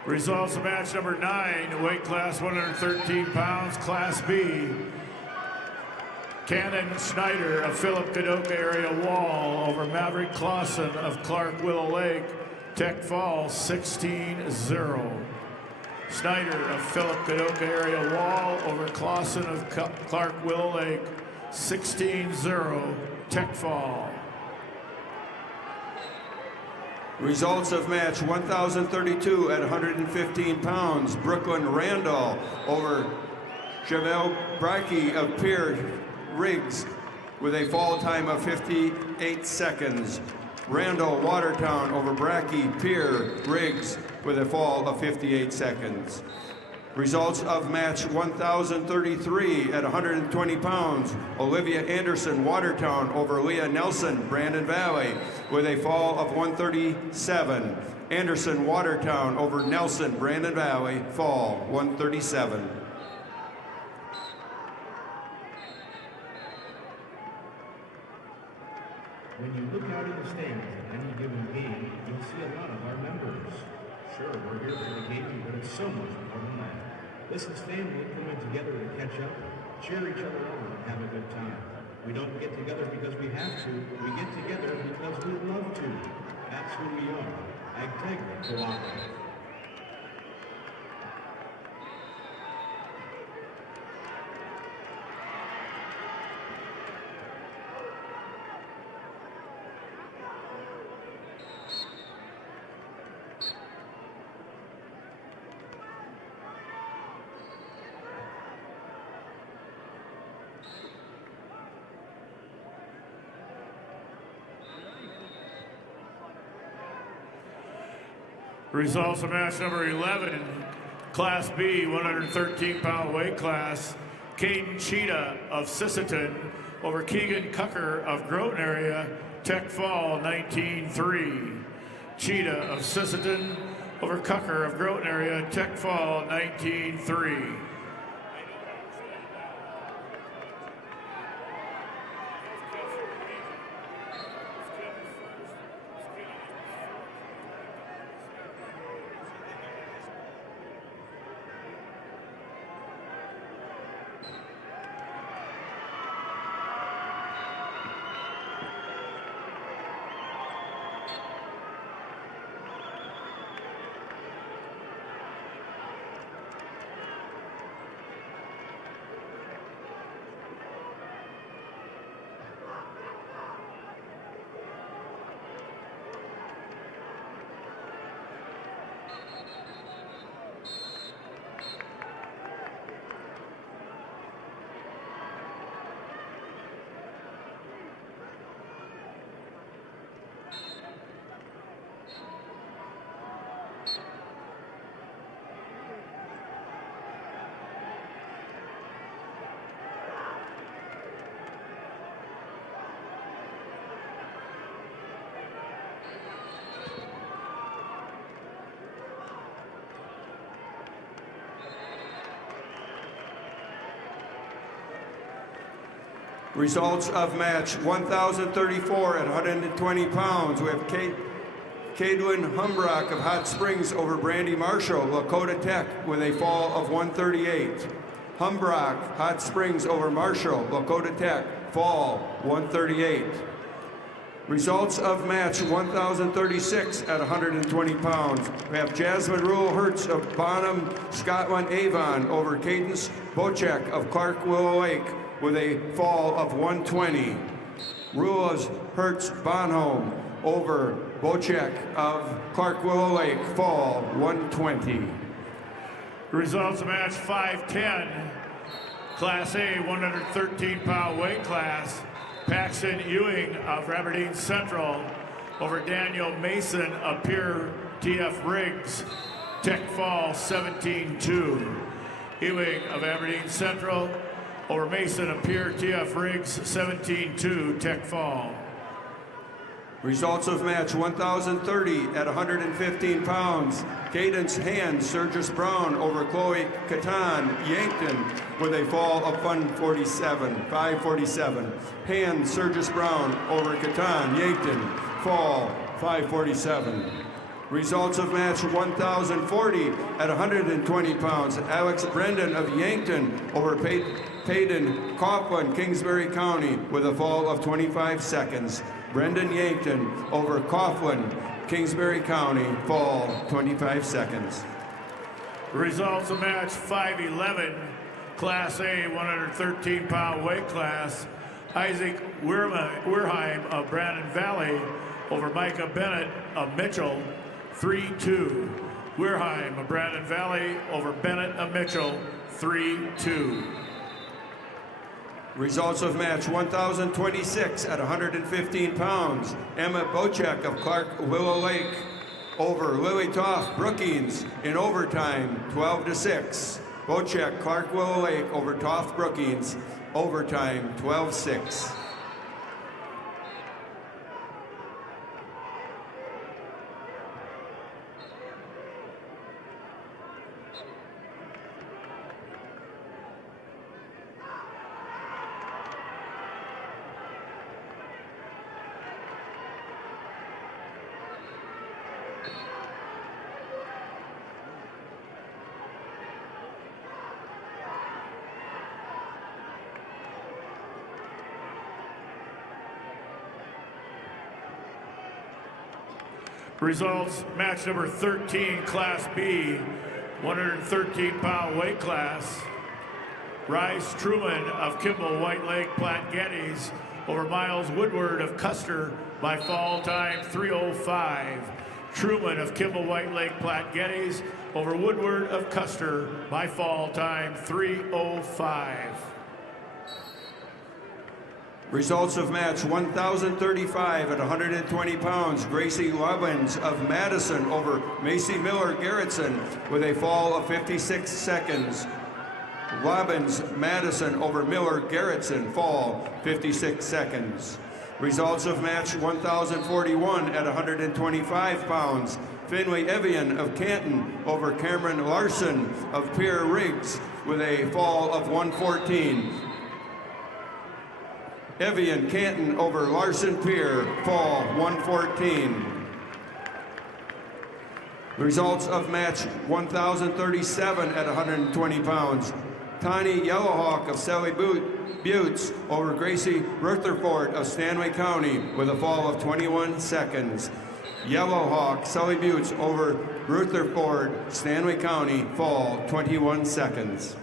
Results of match number 9, weight class 113 pounds, Class B. Cannon Schneider of Philip Kadoka area Wall over Maverick Clausen of Clark Willow Lake, tech fall 16-0. Schneider of Philip Kadoka area Wall over Clausen of Clark Willow Lake, 16-0, tech fall. Results of match 1,032 at 115 pounds. Brooklyn Randall over Javel Brackey of Pierre Riggs with a fall time of 58 seconds. Randall Watertown over Brackey, Pierre Riggs with a fall of 58 seconds. Results of match 1,033 at 120 pounds. Olivia Anderson, Watertown over Leah Nelson, Brandon Valley with a fall of 137. Anderson, Watertown over Nelson, Brandon Valley, fall 137. When you look out in the stands at any given game, you'll see a lot of our members. Sure, we're here for the game, but it's so much more than that. This is family coming together to catch up, cheer each other on, and have a good time. We don't get together because we have to. We get together because we love to. That's who we are. Agtegra Cooperative. Results of match number 11, Class B, 113-pound weight class. Caden Cheetah of Sisseton over Keegan Cucker of Groton area, Tech Fall 19-3. Cheetah of Sisseton over Cucker of Groton area, Tech Fall 19-3. Results of match 1,034 at 120 pounds. We have Cadwin Humbrock of Hot Springs over Brandy Marshall, Lakota Tech, with a fall of 138. Humbrock, Hot Springs over Marshall, Lakota Tech, fall 138. Results of match 1,036 at 120 pounds. We have Jasmine Rule Hertz of Bonham, Scotland Avon over Cadence Bocek of Clark Willow Lake with a fall of 120. Rules Hertz Bonham over Bocek of Clark Willow Lake, fall 120. Results of match 510, Class A, 113-pound weight class. Paxton Ewing of Aberdeen Central over Daniel Mason of Pierre TF Riggs, Tech Fall 17-2. Ewing of Aberdeen Central over Mason of Pierre TF Riggs 17-2, Tech Fall. Results of match 1,030 at 115 pounds. Cadence Hand, Sergius Brown over Chloe Catan, Yankton, with a fall of 547. Hand, Sergius Brown over Catan, Yankton, fall 547. Results of match 1,040 at 120 pounds. Alex Brendan of Yankton over Payden Coughlin, Kingsbury County, with a fall of 25 seconds. Brendan Yankton over Coughlin, Kingsbury County, fall 25 seconds. Results of match 511, Class A, 113-pound weight class. Isaac Weirheim of Brandon Valley over Micah Bennett of Mitchell, 3-2. Weirheim of Brandon Valley over Bennett of Mitchell, 3-2. Results of match 1,026 at 115 pounds. Emma Bocek of Clark Willow Lake over Lily Toff Brookings in overtime, 12-6. Bocek, Clark Willow Lake over Toff Brookings, overtime, 12-6. Results, match number 13, Class B, 113-pound weight class. Rice Truman of Kimball White Lake Platte Geddes over Miles Woodward of Custer by fall time 3:05. Truman of Kimball White Lake Platte Geddes over Woodward of Custer by fall time 3:05. Results of match 1,035 at 120 pounds. Gracie Lobbins of Madison over Macy Miller Garrettson with a fall of 56 seconds. Lobbins, Madison over Miller Garrettson, fall 56 seconds. Results of match 1,041 at 125 pounds. Finley Evian of Canton over Cameron Larson of Pierre Riggs with a fall of 114. Evian Canton over Larson Pierre, fall 114. Results of match 1,037 at 120 pounds. Tani Yellowhawk of Sally Buttes over Gracie Rutherford of Stanley County with a fall of 21 seconds. Yellowhawk, Sally Buttes over Rutherford, Stanley County, fall 21 seconds.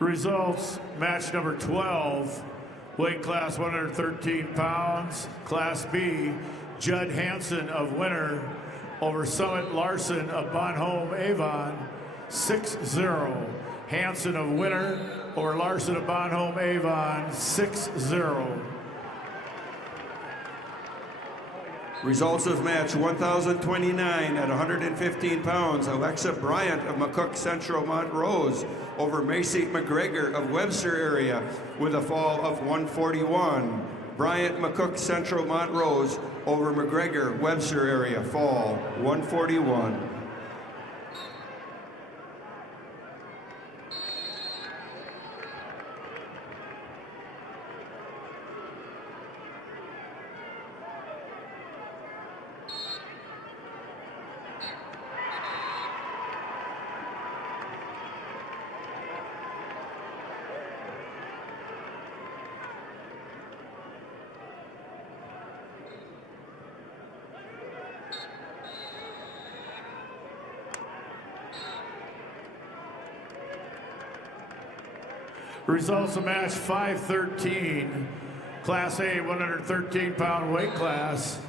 Results, match number 12, weight class 113 pounds, Class B, Judd Hansen of Winter over Summit Larson of Bonhomme Avon, 6-0. Hansen of Winter over Larson of Bonhomme Avon, 6-0. Results of match 1,029 at 115 pounds. Alexa Bryant of McCook Central Montrose over Macy McGregor of Webster area with a fall of 141. Bryant McCook Central Montrose over McGregor Webster area, fall 141. Results of match 513, Class A 113-pound weight class.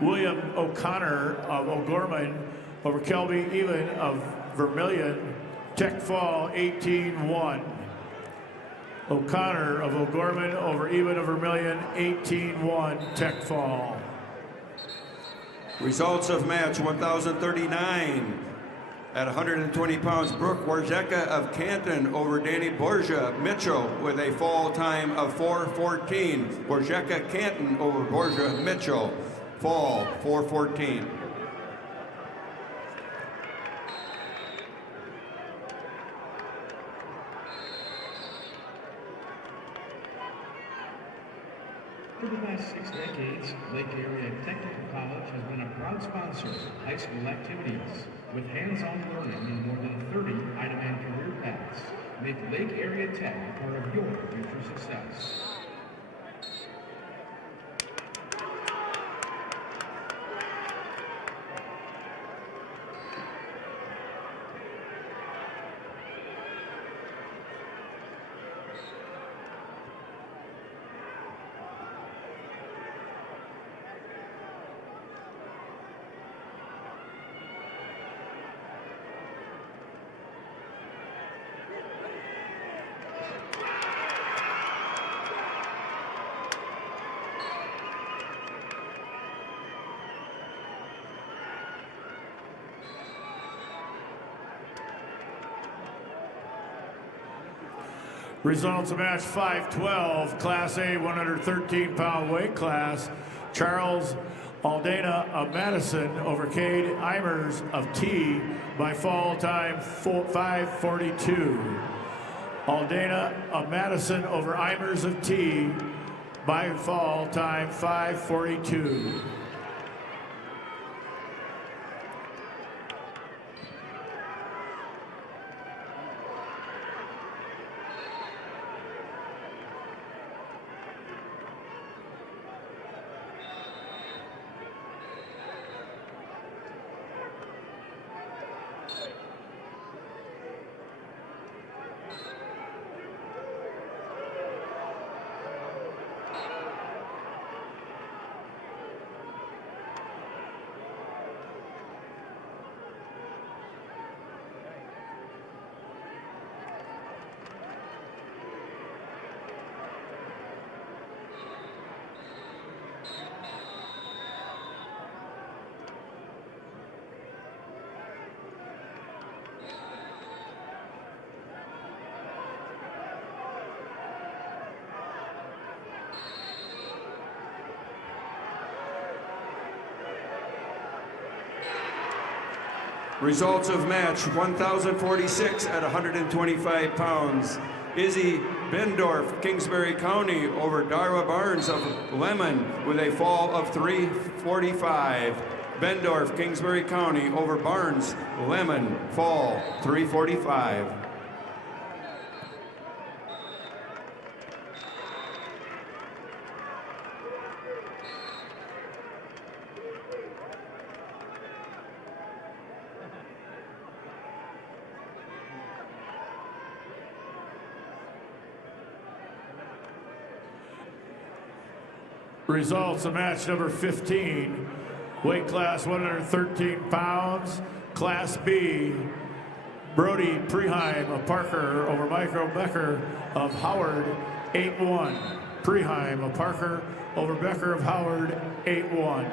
William O'Connor of O'Gorman over Kelby Even of Vermilion, tech fall 18-1. O'Connor of O'Gorman over Even of Vermilion, 18-1, tech fall. Results of match 1,039 at 120 pounds. Brooke Warzeka of Canton over Danny Borgia Mitchell with a fall time of 4:14. Warzeka Canton over Borgia Mitchell, fall 4:14. For the past 6 decades, Lake Area Technical College has been a proud sponsor of high school activities with hands-on learning in more than 30 Idaman career paths. Make Lake Area Tech a part of your future success. Results of match 512, Class A 113-pound weight class. Charles Aldana of Madison over Cade Eimers of T by fall time 5:42. Aldana of Madison over Eimers of T By fall time 5:42. Results of match 1,046 at 125 pounds. Izzy Bendorf, Kingsbury County, over Darla Barnes of Lemon with a fall of 345. Bendorf, Kingsbury County, over Barnes, Lemon, fall 345. Results of match number 15, weight class 113 pounds, Class B, Brody Preheim of Parker over Michael Becker of Howard, 8-1. Preheim of Parker over Becker of Howard, 8-1.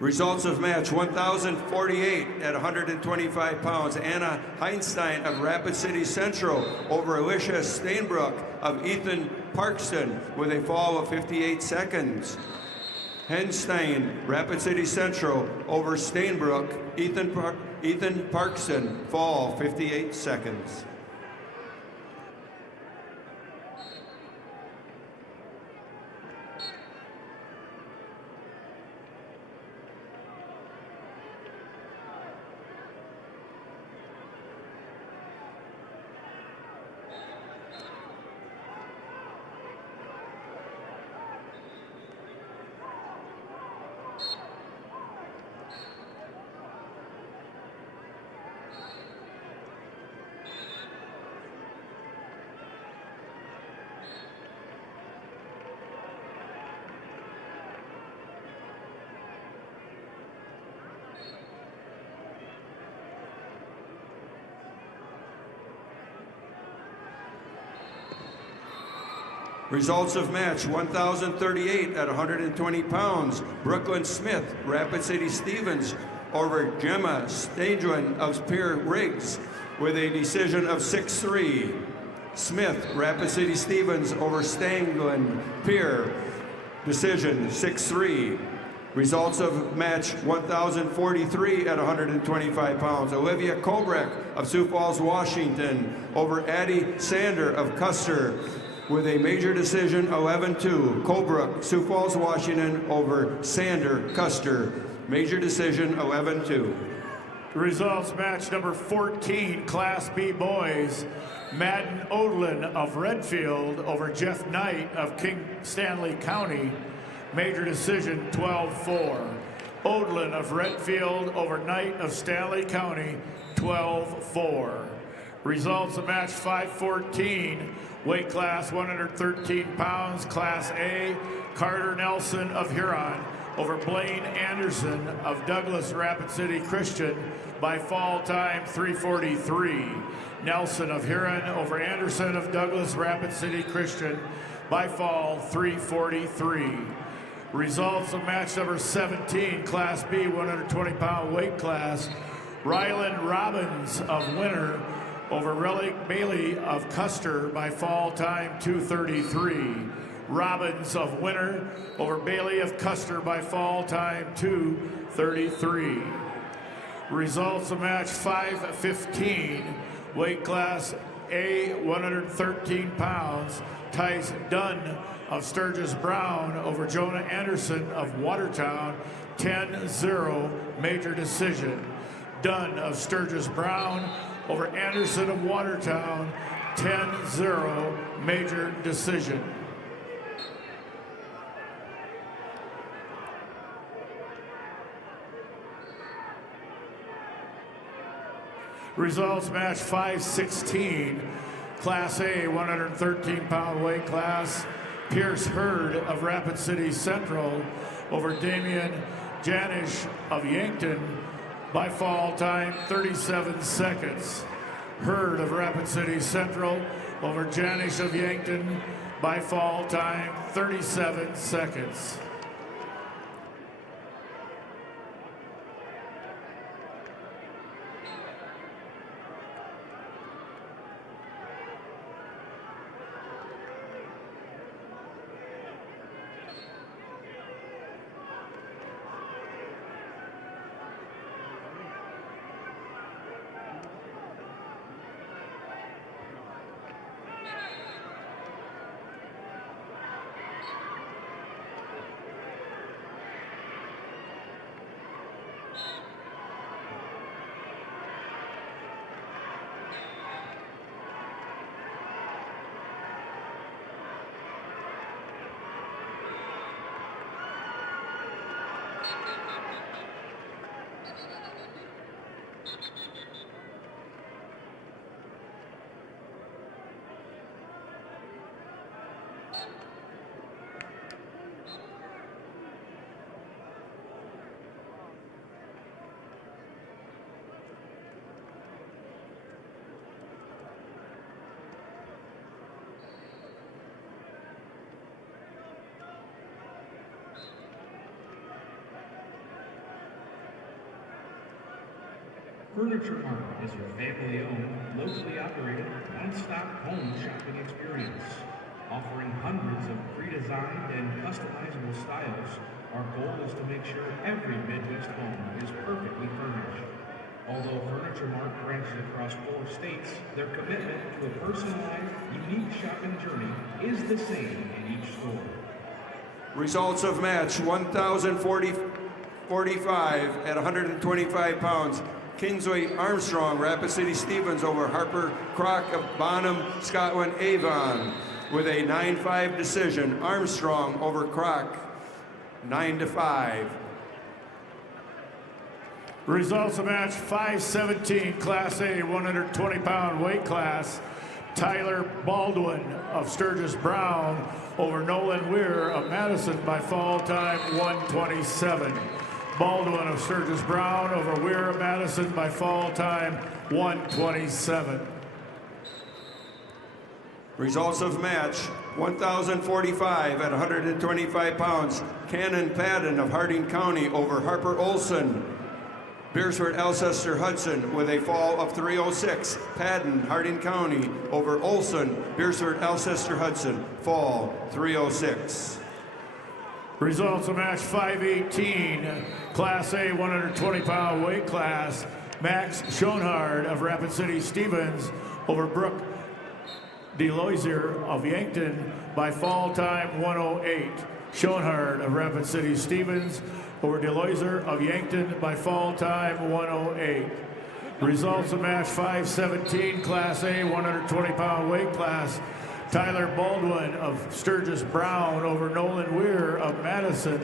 Results of match 1,048 at 125 pounds. Anna Heinstein of Rapid City Central over Alicia Steinbrook of Ethan Parkston with a fall of 58 seconds. Heinstein, Rapid City Central over Steinbrook, Ethan Parkston, fall 58 seconds. Results of match 1,038 at 120 pounds. Brooklyn Smith, Rapid City Stevens over Gemma Stadrin of Pierre Riggs with a decision of 6-3. Smith, Rapid City Stevens over Stanglin Pierre, decision 6-3. Results of match 1,043 at 125 pounds. Olivia Kobrek of Sioux Falls, Washington over Addie Sander of Custer with a major decision 11-2. Kobrek, Sioux Falls, Washington over Sander, Custer. Major decision 11-2. Results match number 14, Class B boys. Madden Odlin of Redfield over Jeff Knight of King Stanley County. Major decision 12-4. Odlin of Redfield over Knight of Stanley County, 12-4. Results of match 514, weight class 113 pounds, Class A. Carter Nelson of Huron over Blaine Anderson of Douglas Rapid City Christian by fall time 3:43. Nelson of Huron over Anderson of Douglas Rapid City Christian by fall 3:43. Results of match number 17, Class B 120-pound weight class. Ryland Robbins of Winter over Relic Bailey of Custer by fall time 2:33. Robbins of Winter over Bailey of Custer by fall time 2:33. Results of match 5:15, weight class A 113 pounds. Tice Dunn of Sturgis Brown over Jonah Anderson of Watertown, 10-0, major decision. Dunn of Sturgis Brown over Anderson of Watertown, 10-0, major decision. Results match 5:16, Class A 113-pound weight class. Pierce Hurd of Rapid City Central over Damian Janish of Yankton by fall time 37 seconds. Hurd of Rapid City Central over Janish of Yankton by fall time 37 seconds. Furniture Mart is your family-owned, locally operated, one-stop home shopping experience. Offering hundreds of pre-designed and customizable styles, our goal is to make sure every Midwest home is perfectly furnished. Although Furniture Mart branches across 4 states, their commitment to a personalized, unique shopping journey is the same in each store. Results of match 1,045 at 125 pounds. Kingsway Armstrong, Rapid City Stevens over Harper Crock of Bonham, Scotland Avon with a 9-5 decision. Armstrong over Crock, 9-5. Results of match 5:17, Class A 120-pound weight class. Tyler Baldwin of Sturgis Brown over Nolan Weir of Madison by fall time 1:27. Baldwin of Sturgis Brown over Weir of Madison by fall time 1:27. Results of match 1,045 at 125 pounds. Cannon Padden of Harding County over Harper Olson. Beersford Alcester Hudson with a fall of 3:06. Padden, Harding County over Olson. Beersford Alcester Hudson, fall 3:06. Results of match 518, Class A 120-pound weight class. Max Schoenhard of Rapid City Stevens over Brooke DeLoisier of Yankton by fall time 108. Schoenhard of Rapid City Stevens over DeLoisier of Yankton by fall time 108. Results of match 517, Class A 120-pound weight class. Tyler Baldwin of Sturgis Brown over Nolan Weir of Madison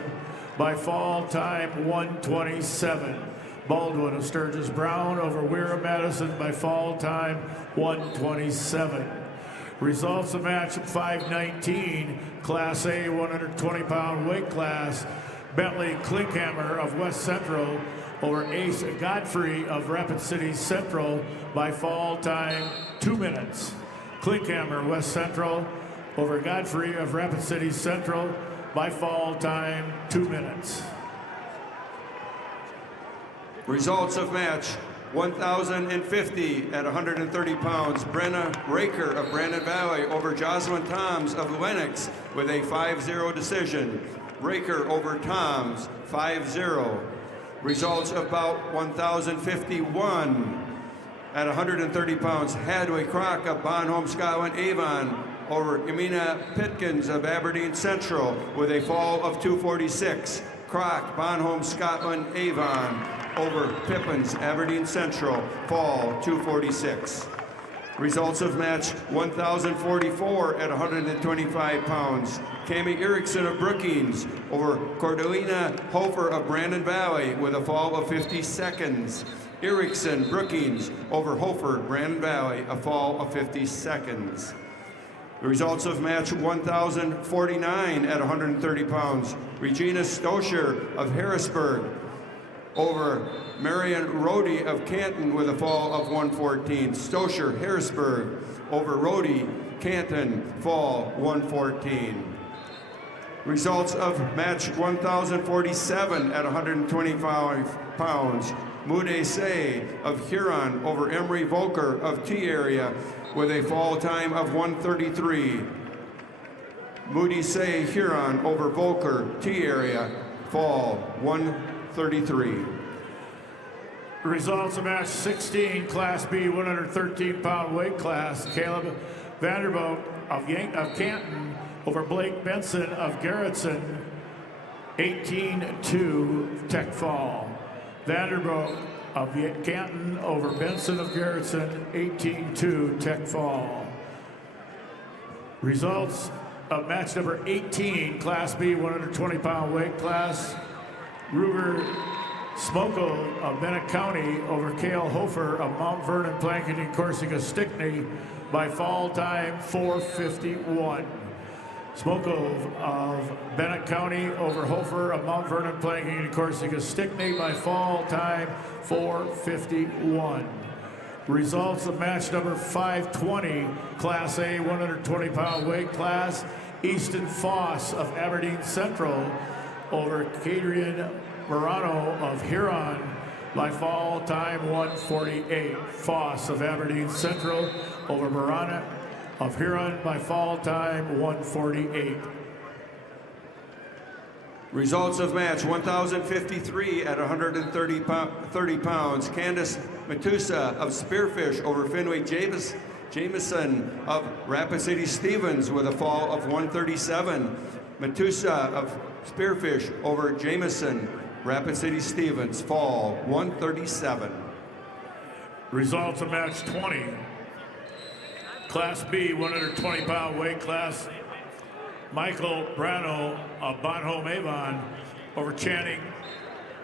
by fall time 127. Baldwin of Sturgis Brown over Weir of Madison by fall time 127. Results of match 519, Class A 120-pound weight class. Bentley Klinkhammer of West Central over Ace Godfrey of Rapid City Central by fall time 2 minutes. Klinkhammer, West Central over Godfrey of Rapid City Central by fall time 2 minutes. Results of match 1,050 at 130 pounds. Brenna Raker of Brandon Valley over Jocelyn Toms of Lennox with a 5-0 decision. Raker over Toms, 5-0. Results of bout 1,051 at 130 pounds. Hadley Crock of Bonholm, Scotland, Avon over Emina Pitkins of Aberdeen Central with a fall of 246. Crock, Bonholm, Scotland, Avon over Pippins, Aberdeen Central, fall 246. Results of match 1,044 at 125 pounds. Cami Erickson of Brookings over Cordelina Hofer of Brandon Valley with a fall of 50 seconds. Erickson, Brookings over Hofer, Brandon Valley, a fall of 50 seconds. The results of match 1,049 at 130 pounds. Regina Stoscher of Harrisburg over Marion Rohde of Canton with a fall of 114. Stoscher, Harrisburg over Rohde, Canton, fall 114. Results of match 1,047 at 125 pounds. Mude Say of Huron over Emery Volker of T Area with a fall time of 133. Moody Say Huron over Volker T Area, fall 133. Results of match 16, Class B 113-pound weight class. Caleb Vanderbilt of Canton over Blake Benson of Garrettson, 18-2 tech fall. Vanderbilt of Canton over Benson of Garrettson, 18-2 tech fall. Results of match number 18, Class B 120-pound weight class. Ruger Smoko of Bennett County over Cale Hofer of Mount Vernon, Plankinton, Corsica, Stickney by fall time 4:51. Smoko of Bennett County over Hofer of Mount Vernon, Plankinton, Corsica, Stickney by fall time 4:51. Results of match number 520, Class A 120-pound weight class. Easton Foss of Aberdeen Central over Cadrian Morano of Huron by fall time 1:48. Foss of Aberdeen Central over Morano of Huron by fall time 1:48. Results of match 1,053 at 130 pounds. Candace Matusa of Spearfish over Fenway Jameson of Rapid City Stevens with a fall of 137. Matusa of Spearfish over Jameson, Rapid City Stevens, fall 137. Results of match 20. Class B 120-pound weight class. Michael Brano of Bonholm Avon over Channing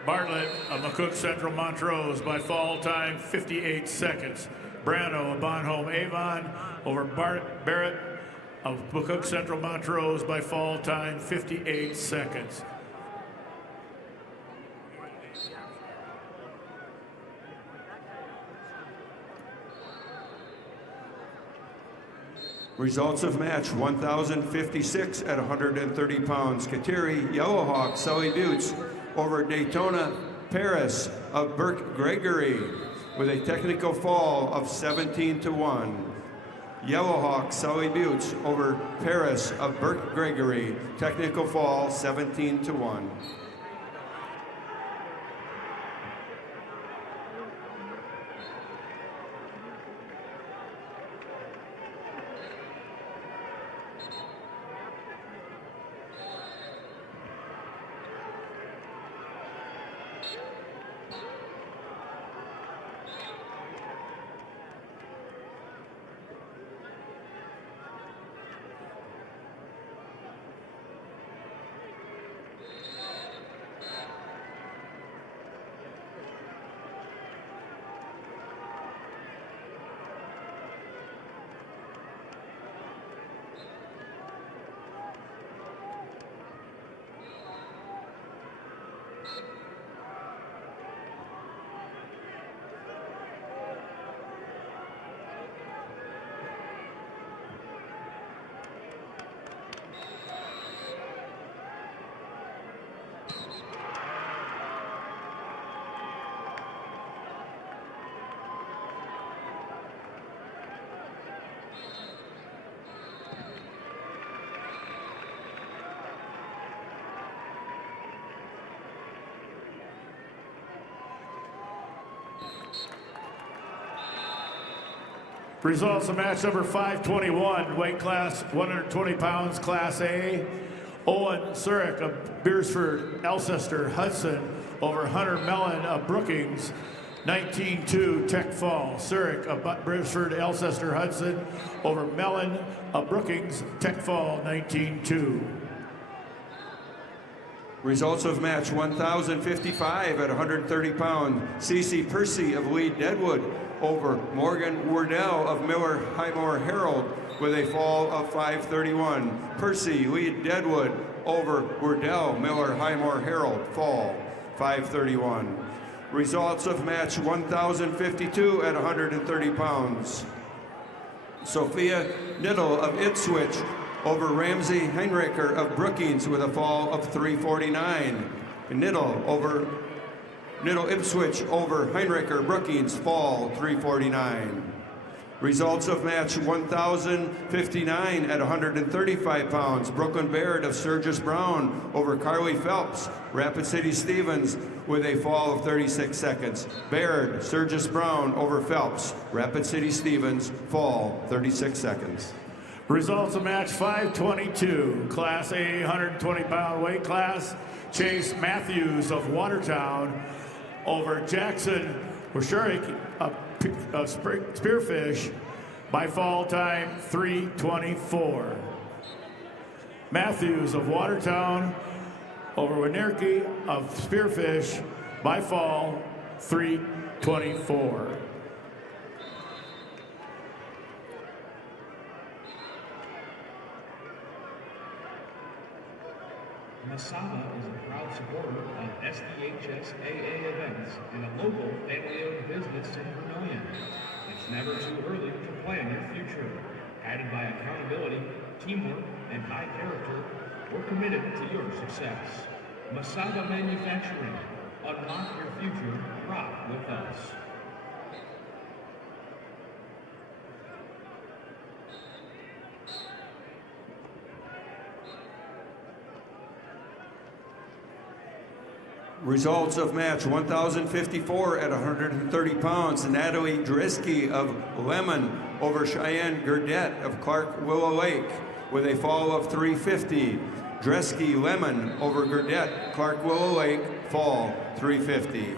Bartlett of McCook Central Montrose by fall time 58 seconds. Brano of Bonholm Avon over Barrett of McCook Central Montrose by fall time 58 seconds. Results of match 1,056 at 130 pounds. Kateri Yellowhawk, Sully Buttes over Daytona Paris of Burke Gregory with a technical fall of 17-1. Yellowhawk Sully Buttes over Paris of Burke Gregory. Technical fall 17-1. Results of match number 521, weight class 120 pounds, Class A. Owen Surik of Beersford, Alcester, Hudson over Hunter Mellon of Brookings, 19-2 Tech Fall. Surik of Beersford, Alcester, Hudson over Mellon of Brookings, Tech Fall, 19-2. Results of match 1055 at 130 pound. Cece Percy of Lead Deadwood over Morgan Wardell of Miller Highmore Herald with a fall of 531. Percy Lead Deadwood over Wardell Miller Highmore Herald, fall 531. Results of match 1052 at 130 pounds. Sophia Niddle of Ipswich over Ramsey Heinricher of Brookings with a fall of 349. Niddle Ipswich over Heinricher Brookings, fall 349. Results of match 1059 at 135 pounds. Brooklyn Baird of Sturgis Brown over Carly Phelps, Rapid City Stevens with a fall of 36 seconds. Baird, Sturgis Brown over Phelps, Rapid City Stevens, fall 36 seconds. Results of match 522, Class A 120-pound weight class. Chase Matthews of Watertown over Jackson Washurik of Spearfish by fall time 3:24. Matthews of Watertown over Winerke of Spearfish by fall 3:24. Masaba is a proud supporter of SDHS-AA events and a local family-owned business in Vermillion. It's never too early to plan your future. Guided by accountability, teamwork, and high character, we're committed to your success. Masaba Manufacturing. Unlock your future. Rock with us. Results of match 1054 at 130 pounds. Natalie Drisky of Lemon over Cheyenne Gurdett of Clark Willow Lake with a fall of 350. Drisky Lemon over Gurdett, Clark Willow Lake, fall 350.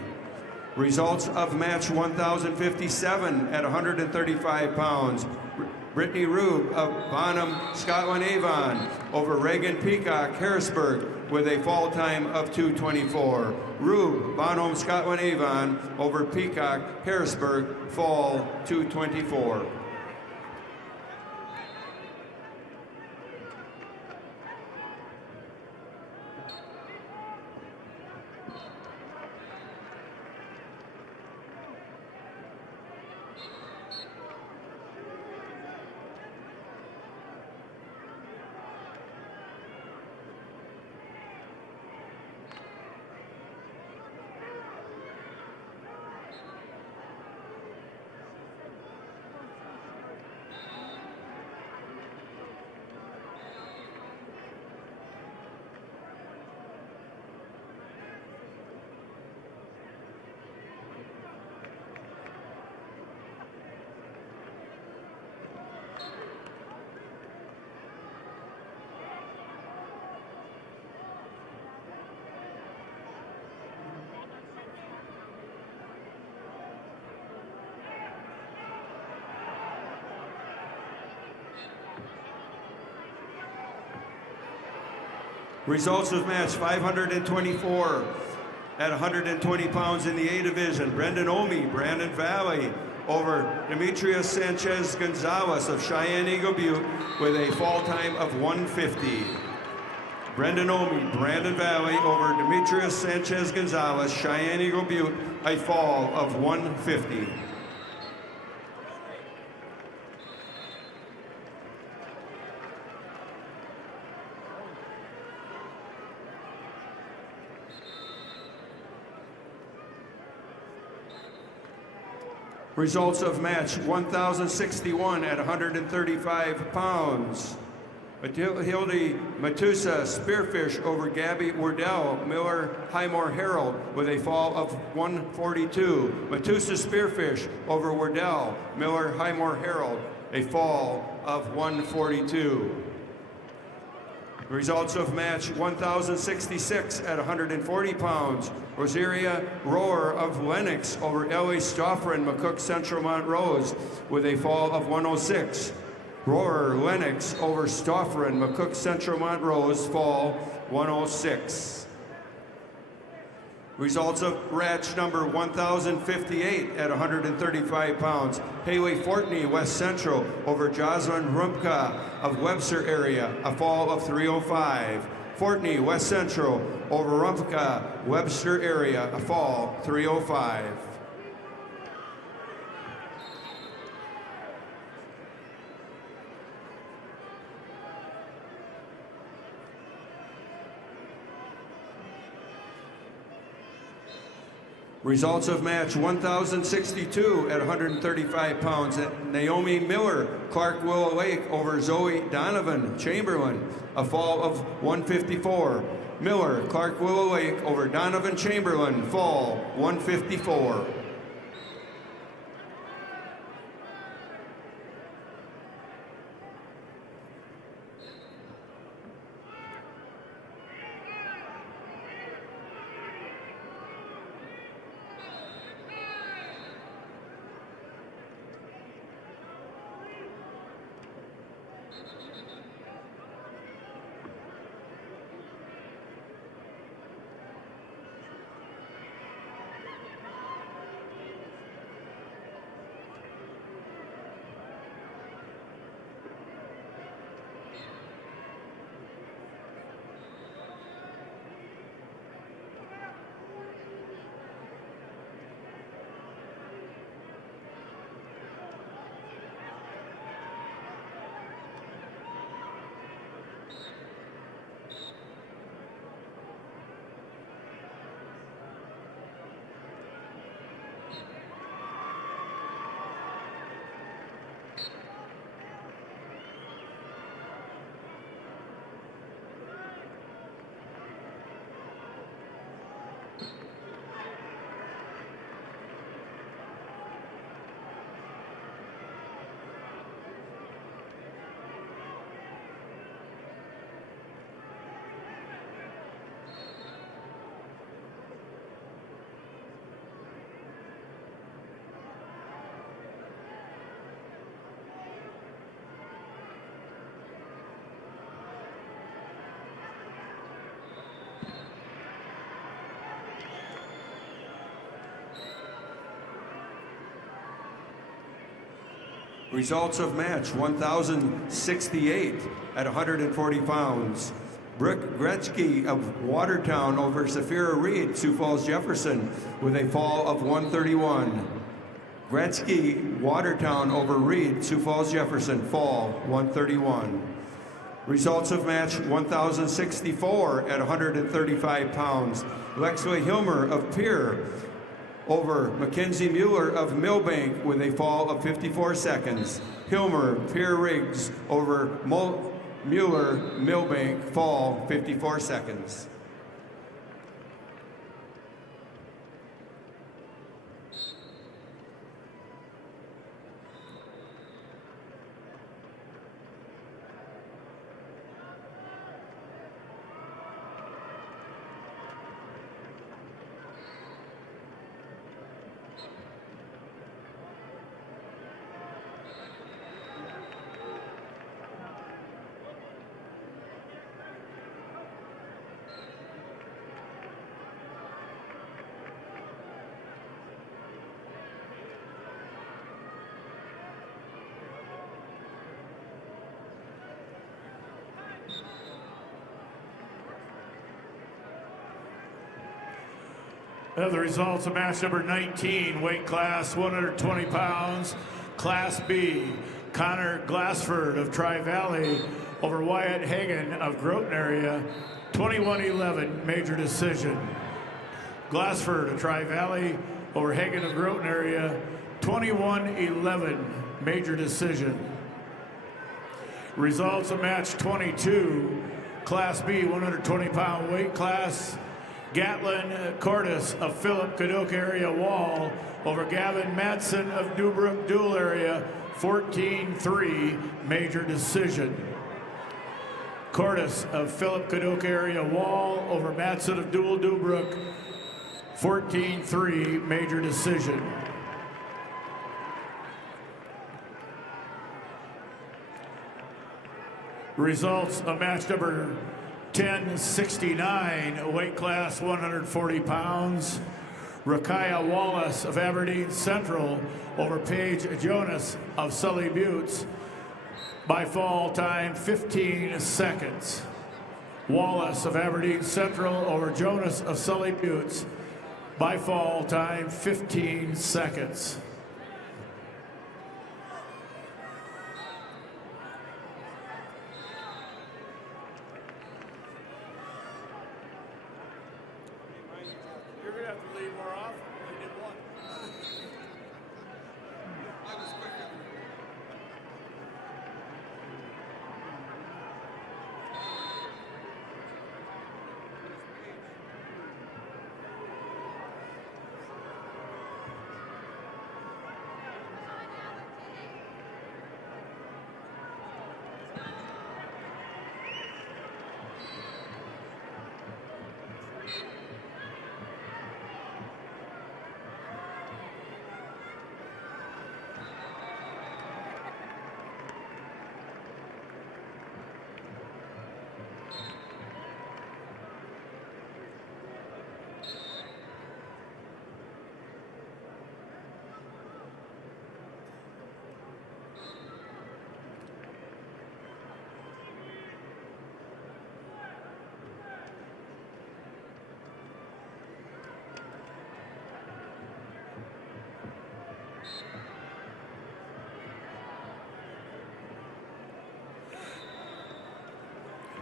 Results of match 1057 at 135 pounds. Brittany Rube of Bonham, Scotland Avon over Reagan Peacock, Harrisburg with a fall time of 2:24. Rube, Bonham, Scotland Avon over Peacock, Harrisburg, fall 2:24. Results of match 524 at 120 pounds in the A division. Brendan Omi, Brandon Valley over Demetrius Sanchez Gonzalez of Cheyenne Eagle Butte with a fall time of 150. Brendan Omi, Brandon Valley over Demetrius Sanchez Gonzalez, Cheyenne Eagle Butte, a fall of 150. Results of match 1,061 at 135 pounds. Hildy Matusa Spearfish over Gabby Wardell, Miller Highmore Herald with a fall of 142. Matusa Spearfish over Wardell, Miller Highmore Herald, a fall of 142. Results of match 1,066 at 140 pounds. Rosaria Rohr of Lennox over Ellie Stoffren, McCook Central Montrose with a fall of 106. Rohr Lennox over Stoffren, McCook Central Montrose, fall 106. Results of match number 1,058 at 135 pounds. Haley Fortney, West Central over Jocelyn Rumpka of Webster area, a fall of 305. Fortney, West Central over Rumpka, Webster area, a fall 305. Results of match 1,062 at 135 pounds. Naomi Miller, Clark Willow Lake over Zoe Donovan Chamberlain, a fall of 154. Miller, Clark Willow Lake over Donovan Chamberlain, fall 154. Results of match 1,068 at 140 pounds. Brooke Gretzky of Watertown over Safira Reed, Sioux Falls Jefferson, with a fall of 131. Gretzky, Watertown over Reed, Sioux Falls Jefferson, fall 131. Results of match 1,064 at 135 pounds. Lexley Hilmer of Pierre over Mackenzie Mueller of Millbank with a fall of 54 seconds. Hilmer, Pierre Riggs over Mueller, Millbank, fall 54 seconds. Have the results of match number 19, weight class 120 pounds, Class B. Connor Glassford of Tri-Valley over Wyatt Hagan of Groton area, 21-11, major decision. Glassford of Tri-Valley over Hagan of Groton area, 21-11, major decision. Results of match 22, Class B, 120-pound weight class, Gatlin Cordes of Philip Cadoc area Wall over Gavin Matson of Dubrook Dual area, 14-3, major decision. Cordes of Philip Cadoc area Wall over Matson of Dual Dubrook, 14-3, major decision. Results of match number 1069, weight class 140 pounds. Rakaya Wallace of Aberdeen Central over Paige Jonas of Sully Buttes by fall time 15 seconds. Wallace of Aberdeen Central over Jonas of Sully Buttes by fall time 15 seconds. You're gonna have to leave more often. You did one.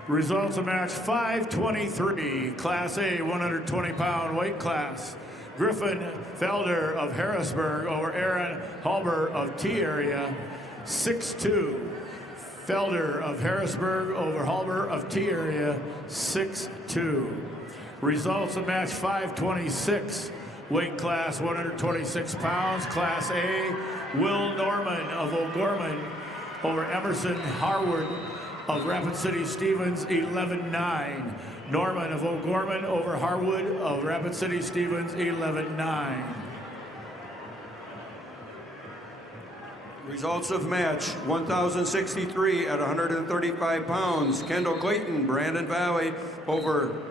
Results of match 523, Class A, 120-pound weight class. Griffin Felder of Harrisburg over Aaron Halber of T area, 6-2. Felder of Harrisburg over Halber of T area, 6-2. Results of match 526, weight class 126 pounds, Class A. Will Norman of O'Gorman over Emerson Harwood of Rapid City Stevens, 11-9. Norman of O'Gorman over Harwood of Rapid City Stevens, 11-9. Results of match 1,063 at 135 pounds. Kendall Clayton, Brandon Valley over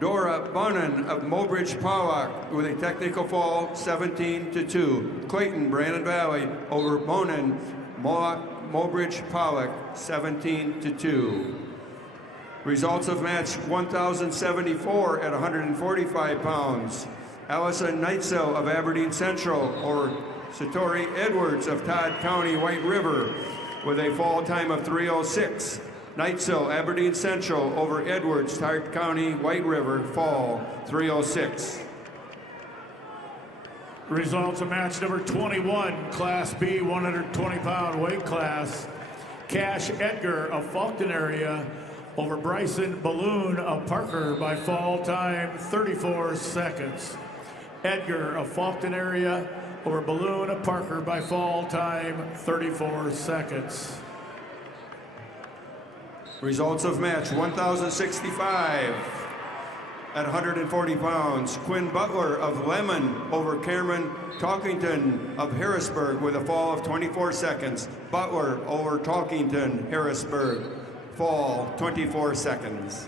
Dora Bunnan of Mobridge Pollock with a technical fall 17-2. Clayton, Brandon Valley over Bunnan, Mobridge Pollock 17-2. Results of match 1,074 at 145 pounds. Allison Neitzel of Aberdeen Central or Satori Edwards of Todd County, White River with a fall time of 3:06. Neitzel, Aberdeen Central over Edwards, Todd County, White River, fall 3:06. Results of match number 21, Class B, 120-pound weight class. Cash Edgar of Faulkton area over Bryson Balloon of Parker by fall time 34 seconds. Edgar of Faulkton area over Balloon of Parker by fall time 34 seconds. Results of match 1,065 at 140 pounds. Quinn Butler of Lemon over Cameron Talkington of Harrisburg with a fall of 24 seconds. Butler over Talkington, Harrisburg, fall 24 seconds.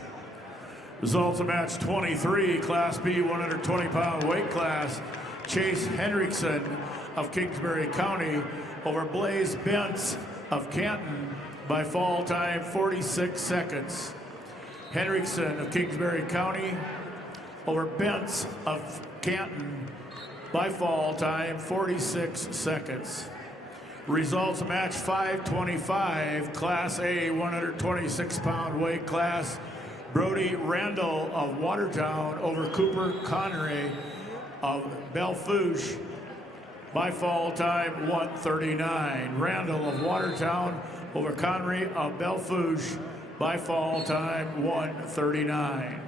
Results of match 23, Class B, 120-pound weight class. Chase Hendrickson of Kingsbury County over Blaze Bentz of Canton by fall time 46 seconds. Hendrickson of Kingsbury County over Bentz of Canton by fall time 46 seconds. Results match 525, Class A 126-pound weight class. Brody Randall of Watertown over Cooper Connery of Belfouche by fall time 139. Randall of Watertown over Connery of Belfouche by fall time 139.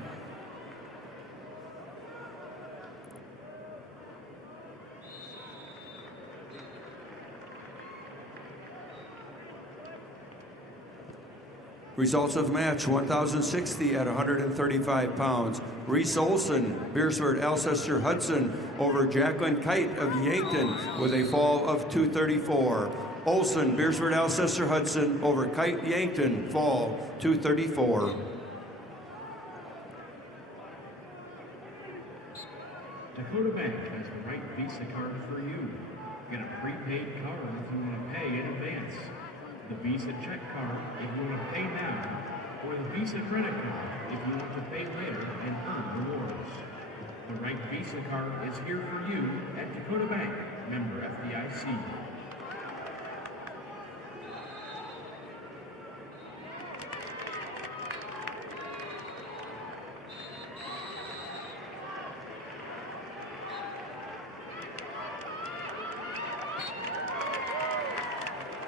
Results of match 1,060 at 135 pounds. Reese Olson, Beersford Alcester Hudson over Jacqueline Kite of Yankton with a fall of 234. Olson, Beersford Alcester Hudson over Kite Yankton, fall 234. Dakota Bank has the right Visa card for you. Get a prepaid card if you want to pay in advance, the Visa check card if you want to pay now, or the Visa credit card if you want to pay later and earn rewards. The right Visa card is here for you at Dakota Bank, member FDIC.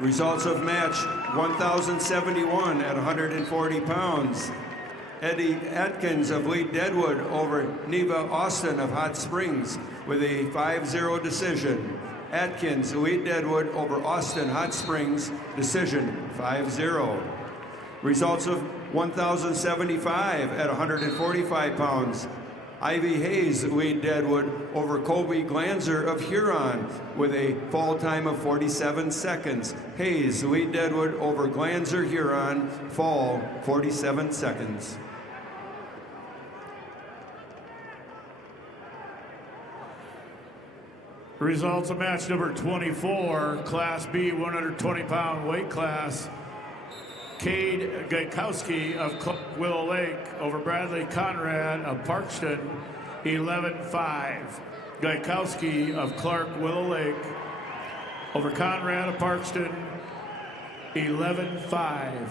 Results of match 1,071 at 140 pounds. Eddie Atkins of Lee Deadwood over Neva Austin of Hot Springs with a 5-0 decision. Atkins, Lee Deadwood over Austin Hot Springs, decision 5-0. Results of 1,075 at 145 pounds. Ivy Hayes, Lee Deadwood over Colby Glanzer of Huron with a fall time of 47 seconds. Hayes, Lee Deadwood over Glanzer, Huron, fall 47 seconds. Results of match number 24, Class B 120-pound weight class. Cade Gaikowski of Willow Lake over Bradley Conrad of Parkston, 11-5. Gaikowski of Clark Willow Lake over Conrad of Parkston, 11-5.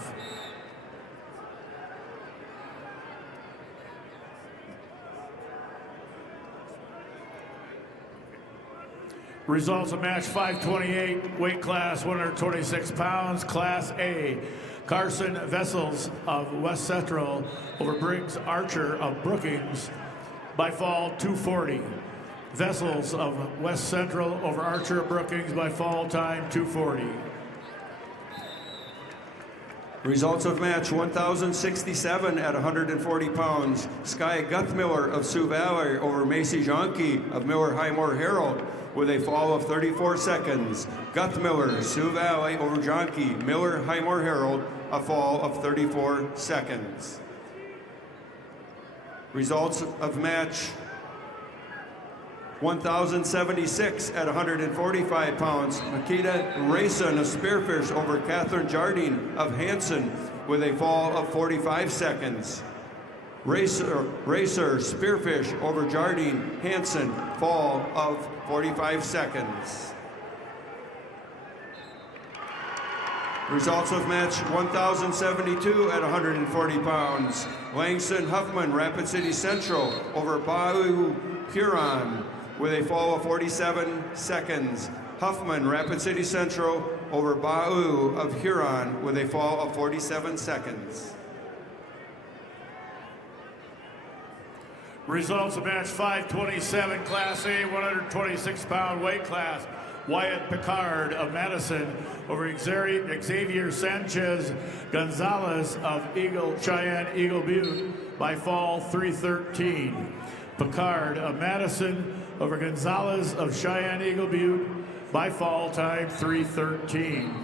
Results of match 528, weight class 126 pounds, Class A. Carson Vessels of West Central over Briggs Archer of Brookings by fall 240. Vessels of West Central over Archer of Brookings by fall time 240. Results of match 1,067 at 140 pounds. Sky Guthmiller of Sioux Valley over Macy Jonke of Miller Highmore Herald with a fall of 34 seconds. Guthmiller, Sioux Valley over Jonke, Miller Highmore Herald, a fall of 34 seconds. Results of match 1,076 at 145 pounds. Makita Rayson of Spearfish over Catherine Jardine of Hanson with a fall of 45 seconds. Racer Spearfish over Jardine Hanson, fall of 45 seconds. Results of match 1,072 at 140 pounds. Langston Huffman, Rapid City Central over Bahu Huron with a fall of 47 seconds. Huffman, Rapid City Central over Bahu of Huron with a fall of 47 seconds. Results of match 527, Class A 126-pound weight class. Wyatt Picard of Madison over Xavier Sanchez Gonzalez of Cheyenne Eagle Butte by fall 313. Picard of Madison over Gonzalez of Cheyenne Eagle Butte by fall time 313.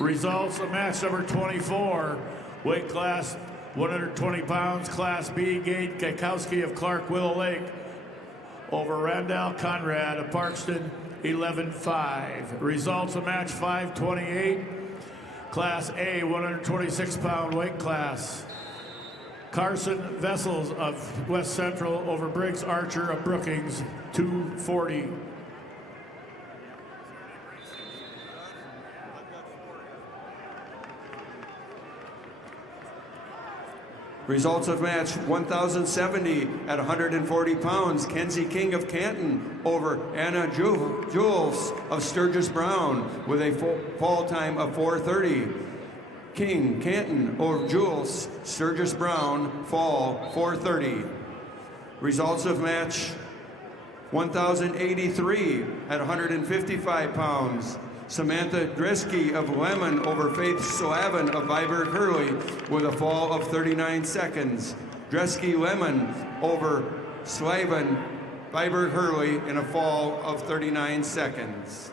Results of match number 24, weight class 120 pounds, Class B, Gate Gaikowski of Clark Willow Lake over Randall Conrad of Parkston, 11-5. Results of match 528, Class A, 126-pound weight class. Carson Vessels of West Central over Briggs Archer of Brookings, 240. Results of match 1,070 at 140 pounds. Kenzie King of Canton over Anna Jules of Sturgis Brown with a fall time of 4:30. King, Canton over Jules, Sturgis Brown, fall 4:30. Results of match 1,083 at 155 pounds. Samantha Dresky of Lemon over Faith Slavin of Viborg Hurley with a fall of 39 seconds. Dresky Lemon over Slavin Viborg Hurley in a fall of 39 seconds.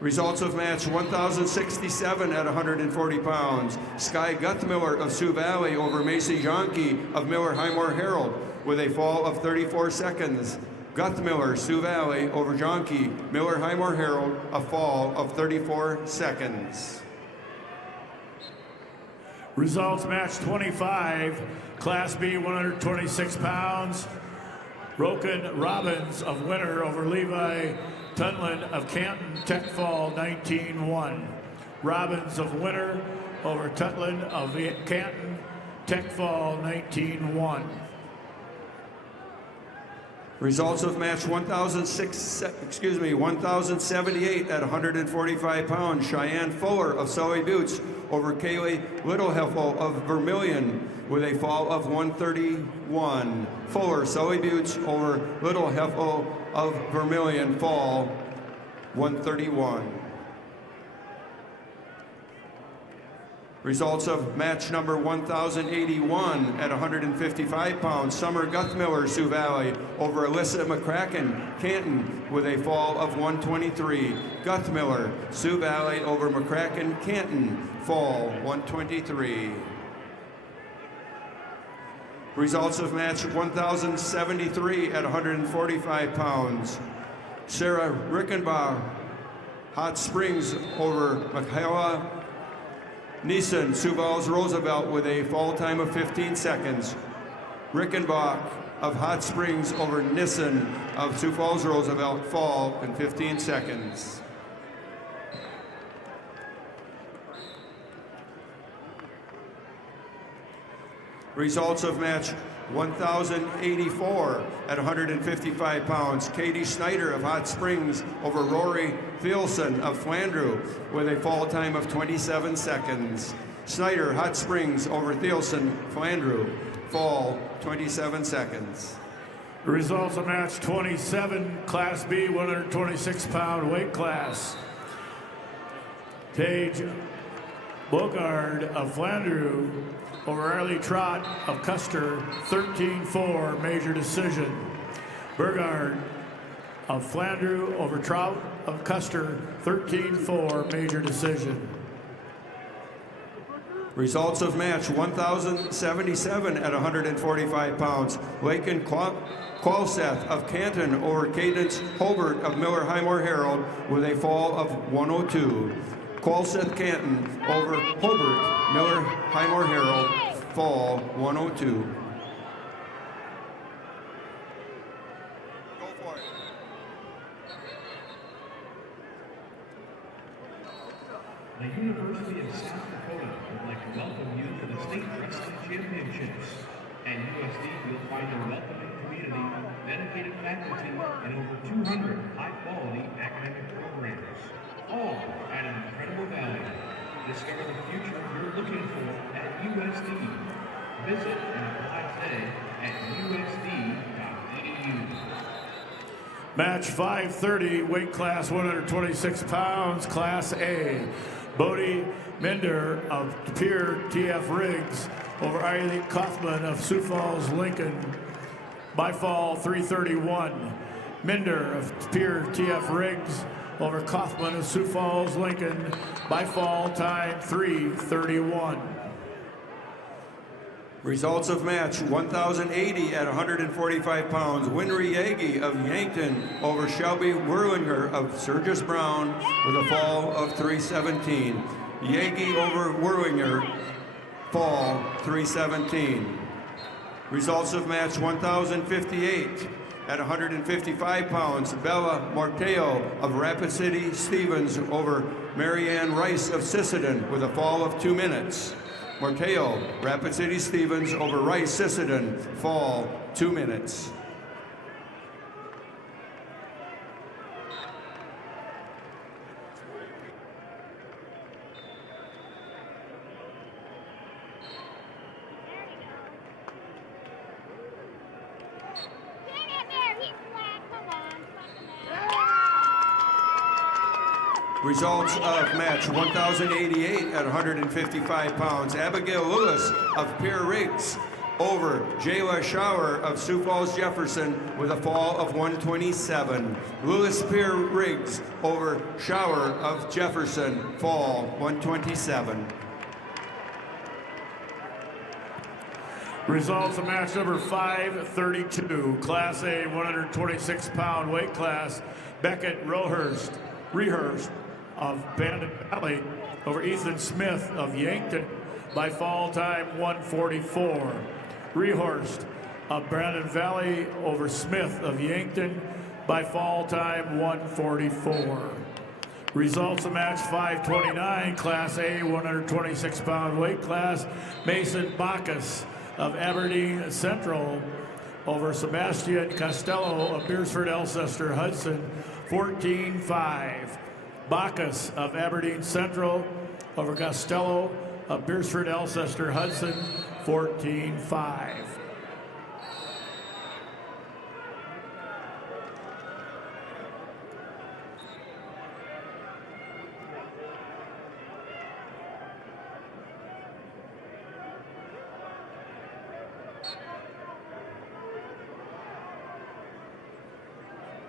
Results of match 1,067 at 140 pounds. Sky Guthmiller of Sioux Valley over Macy Jonke of Miller Highmore Herald with a fall of 34 seconds. Guthmiller, Sioux Valley over Jonke, Miller Highmore Herald, a fall of 34 seconds. Results match 25, Class B 126 pounds. Roken Robbins of Winter over Levi Tunlin of Canton, Tech Fall 19-1. Robbins of Winter over Tunlin of Canton, Tech Fall 19-1. Results of match 1,078 at 145 pounds. Cheyenne Fuller of Sully Buttes over Kaylee Littleheffel of Vermilion with a fall of 131. Fuller, Sully Buttes over Littleheffel of Vermilion, fall 131. Results of match number 1,081 at 155 pounds. Summer Guthmiller, Sioux Valley over Alyssa McCracken, Canton with a fall of 123. Guthmiller, Sioux Valley over McCracken, Canton, fall 123. Results of match 1,073 at 145 pounds. Sarah Rickenbach, Hot Springs over Michaela Neeson, Sioux Falls Roosevelt with a fall time of 15 seconds. Rickenbach of Hot Springs over Nissen of Sioux Falls Roosevelt, fall in 15 seconds. Results of match 1,084 at 155 pounds. Katie Snyder of Hot Springs over Rory Thielson of Flandreau with a fall time of 27 seconds. Snyder, Hot Springs over Thielson, Flandreau, fall 27 seconds. The results of match 27, Class B 126-pound weight class. Tage Bogard of Flandreau over Arlie Trott of Custer, 13-4, major decision. Burgard of Flandreau over Trout of Custer, 13-4, major decision. Results of match 1,077 at 145 pounds. Laken Qualseth of Canton over Cadence Hobart of Miller Highmore Herald with a fall of 102. Qualseth Canton over Hobart, Miller Highmore Herald, fall 102. Go for it. The University of South Dakota would like to welcome you to the State Wrestling Championships. At USD, you'll find a welcoming community, dedicated faculty, and over 200 high-quality academic programs, all at an incredible value. Discover the future you're looking for at USD. Visit and apply today at usd.edu. Match 530, weight class 126 pounds, Class A. Bodie Minder of Pierre TF Riggs over Eileen Kaufman of Sioux Falls, Lincoln, by fall 331. Minder of Pierre TF Riggs over Kaufman of Sioux Falls, Lincoln, by fall time 331. Results of match 1,080 at 145 pounds. Winry Yagi of Yankton over Shelby Werlinger of Sergis Brown with a fall of 317. Yagi over Werlinger, fall 317. Results of match 1,058 at 155 pounds. Bella Morteo of Rapid City Stevens over Marianne Rice of Sisseton with a fall of 2 minutes. Morteo, Rapid City Stevens over Rice Sisseton, fall 2 minutes. Results of match 1,088 at 155 pounds. Abigail Lewis of Pierre Riggs over Jayla Shower of Sioux Falls Jefferson with a fall of 127. Lewis Pierre Riggs over Shower of Jefferson, fall 127. Results of match number 532, Class A 126-pound weight class. Beckett Rehurst of Bandon Valley over Ethan Smith of Yankton by fall time 144. Rehorst of Brandon Valley over Smith of Yankton by fall time 144. Results of match 529, Class A 126-pound weight class. Mason Bacchus of Aberdeen Central over Sebastian Costello of Beersford Alcester Hudson, 14-5. Bacchus of Aberdeen Central over Costello of Beersford Alcester Hudson, 14-5.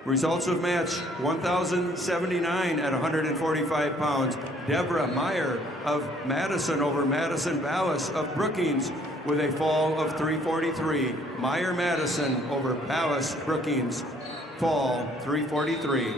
Results of match 1,079 at 145 pounds. Deborah Meyer of Madison over Madison Ballas of Brookings with a fall of 343. Meyer Madison over Ballas Brookings, fall 343.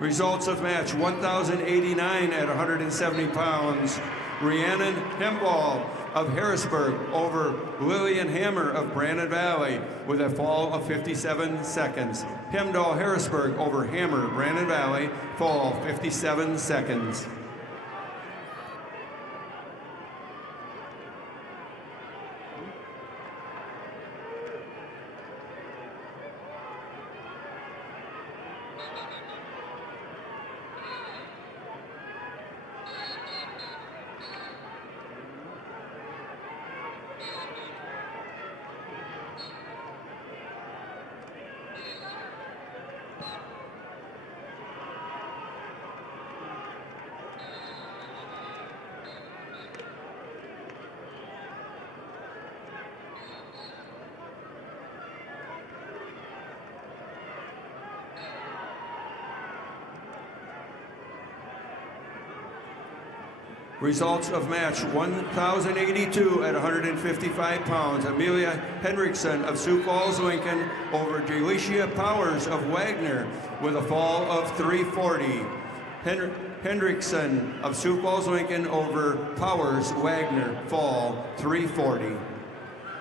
Results of match 1,089 at 170 pounds. Rhiannon Hemball of Harrisburg over Lillian Hammer of Brandon Valley with a fall of 57 seconds. Hemdahl Harrisburg over Hammer, Brandon Valley, fall 57 seconds. Results of match 1,082 at 155 pounds. Amelia Henriksen of Sioux Falls, Lincoln over Delicia Powers of Wagner with a fall of 340. Henriksen of Sioux Falls, Lincoln over Powers Wagner, fall 340.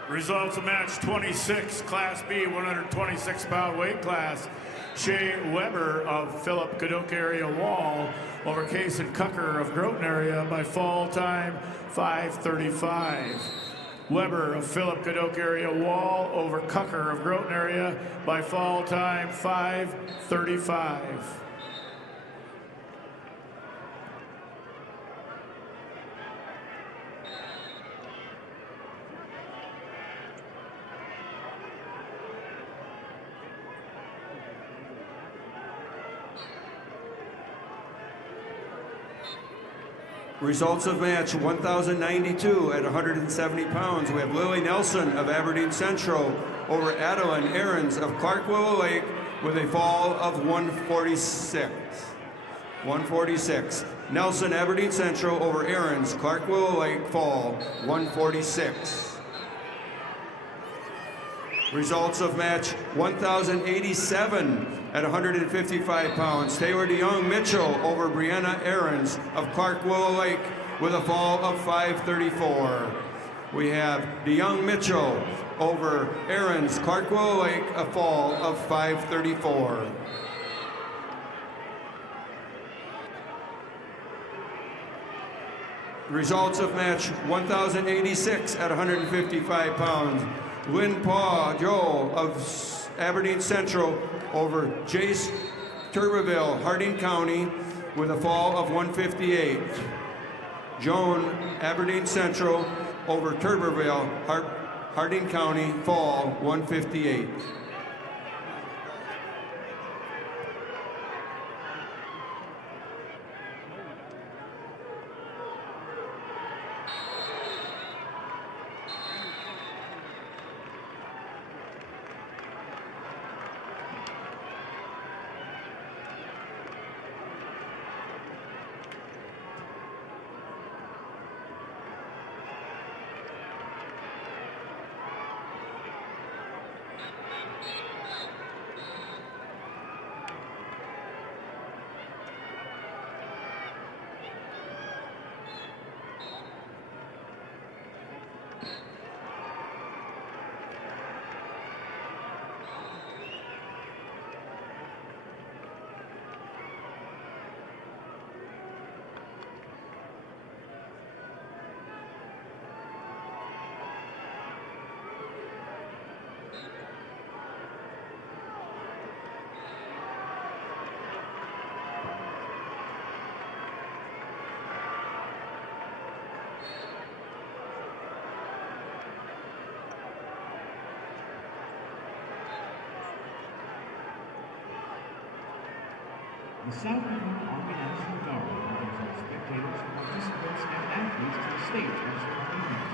Results of match 26, Class B, 126-pound weight class. Shea Weber of Philip Cadoc area Wall over Kason Cucker of Groton area by fall time 5:35. Weber of Philip Cadoc area Wall over Cucker of Groton area by fall time 5:35. Results of match 1,092 at 170 pounds. We have Lily Nelson of Aberdeen Central over Adeline Aarons of Clark Willow Lake with a fall of 146. 146. Nelson, Aberdeen Central over Aarons, Clark Willow Lake, fall 146. Results of match 1,087 at 155 pounds. Taylor DeYoung Mitchell over Brianna Aarons of Clark Willow Lake with a fall of 534. We have DeYoung Mitchell over Aarons, Clark Willow Lake, a fall of 534. Results of match 1,086 at 155 pounds. Lynn Paw Joel of Aberdeen Central over Jace Turbeville, Harding County, with a fall of 158. Joan, Aberdeen Central over Turbeville, Harding County, fall 158. The South Dakota Army National Guard welcomes all spectators, participants, and athletes to the stage for this performance.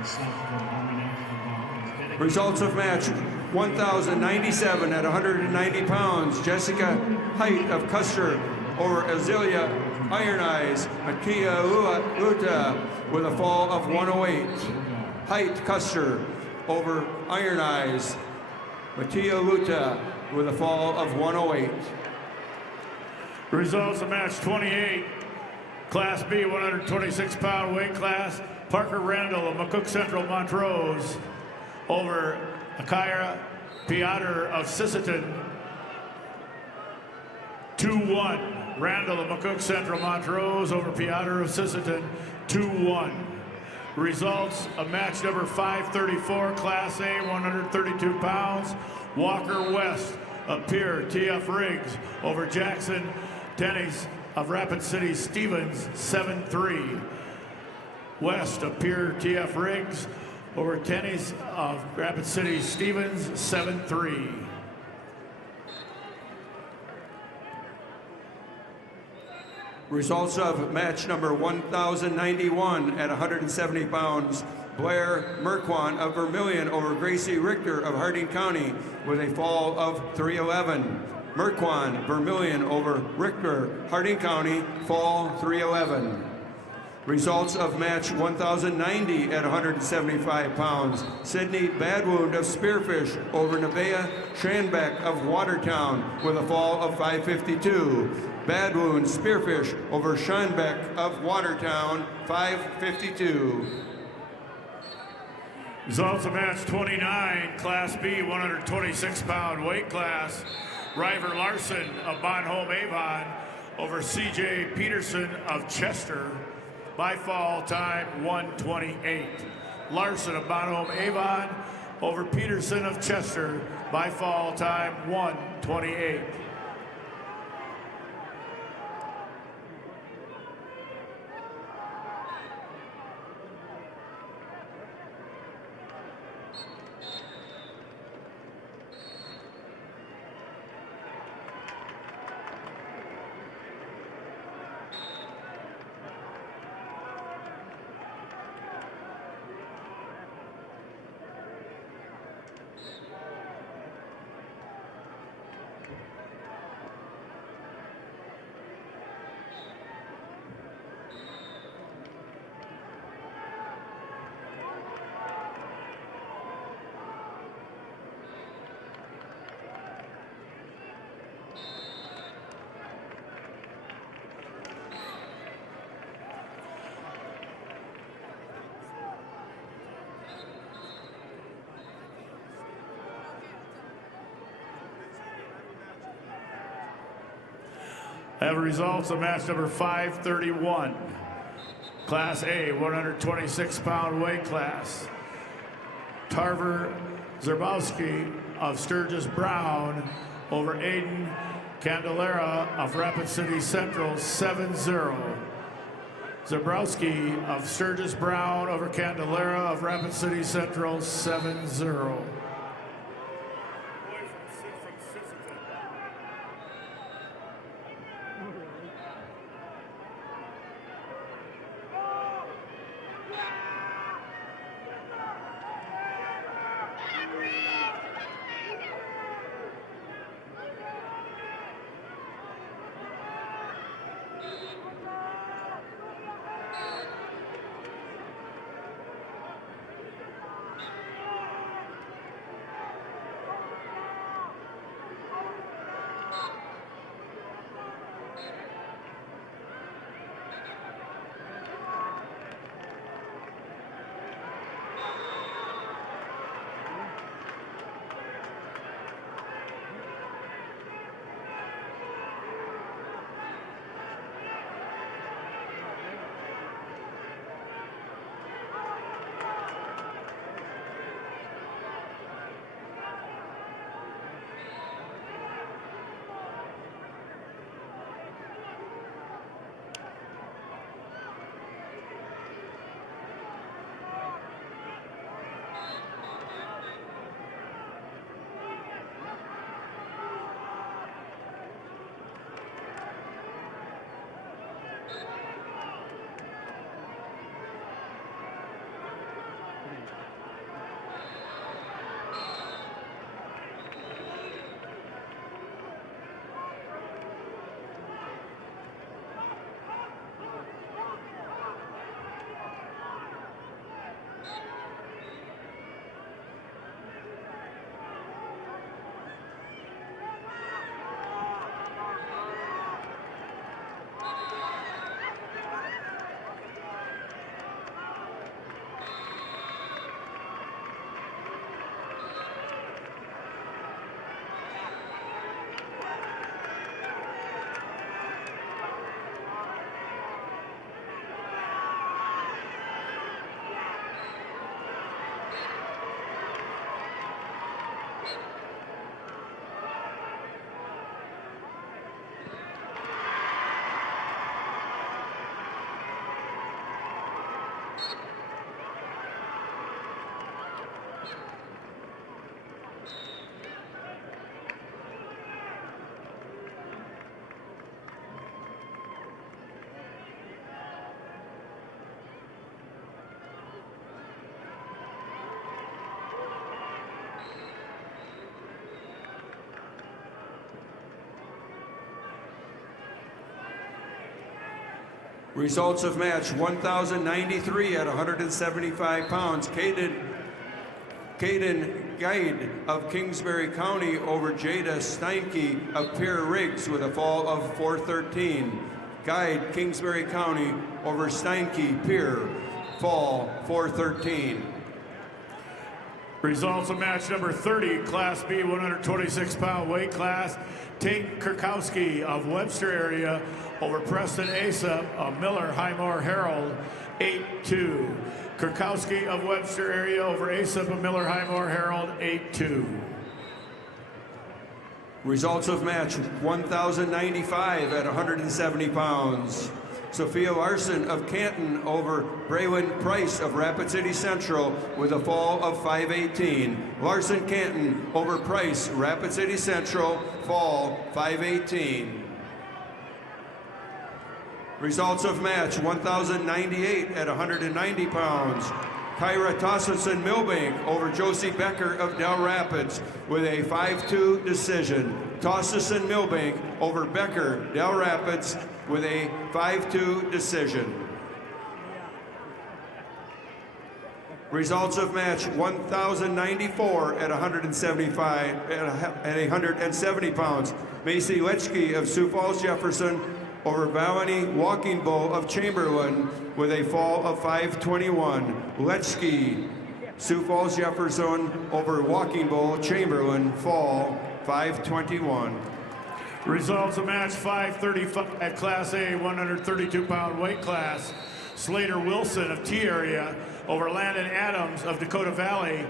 The South Dakota Army National Guard is dedicated. Results of match 1,097 at 190 pounds. Jessica Height of Custer over Azealia Iron Eyes, Makia Luta with a fall of 108. Height Custer over Iron Eyes, Matia Luta with a fall of 108. Results of match 28, Class B, 126-pound weight class. Parker Randall of McCook Central Montrose over Akira Piotr of Sisseton, 2-1. Randall of McCook Central Montrose over Piotr of Sisseton, 2-1. Results of match number 534, Class A, 132 pounds. Walker West of Pierre T.F. Riggs over Jackson Dennis of Rapid City Stevens, 7-3. West of Pierre T.F. Riggs over Dennis of Rapid City Stevens, 7-3. Results of match number 1,091 at 170 pounds. Blair Merquan of Vermilion over Gracie Richter of Harding County with a fall of 311. Merquan, Vermilion over Richter, Harding County, fall 311. Results of match 1090 at 175 pounds. Sydney Badwound of Spearfish over Nevaeh Schanbeck of Watertown with a fall of 552. Badwound Spearfish over Schanbeck of Watertown, 552. Results of match 29, Class B, 126-pound weight class. River Larson of Bonholm Avon over CJ Peterson of Chester by fall time 128. Larson of Bonholm Avon over Peterson of Chester by fall time 128. Have results of match number 531. Class A, 126-pound weight class. Tarver Zerbowski of Sturgis Brown over Aiden Candelera of Rapid City Central, 7-0. Zebrowski of Sturgis Brown over Candelera of Rapid City Central, 7-0. Results of match 1,093 at 175 pounds. Caden Guide of Kingsbury County over Jada Steinke of Pierre Riggs with a fall of 413. Guide Kingsbury County over Steinke Pierre, fall 413. Results of match number 30, Class B 126-pound weight class. Tate Kurkowski of Webster area over Preston Asa of Miller Highmore Herald, 8-2. Kurkowski of Webster area over Asa of Miller Highmore Herald, 8-2. Results of match 1,095 at 170 pounds. Sophia Larson of Canton over Braylon Price of Rapid City Central with a fall of 518. Larson Canton over Price, Rapid City Central, fall 518. Results of match 1,098 at 190 pounds. Kyra Tossinson Milbank over Josie Becker of Del Rapids with a 5-2 decision. Tossinson Milbank over Becker, Del Rapids with a 5-2 decision. Results of match 1,094 at 170 pounds. Macy Lechke of Sioux Falls Jefferson over Valani Walking Bull of Chamberlain with a fall of 521. Lechke, Sioux Falls Jefferson over Walking Bull Chamberlain, fall 521. Results of match 535 at Class A 132-pound weight class. Slater Wilson of T area over Landon Adams of Dakota Valley.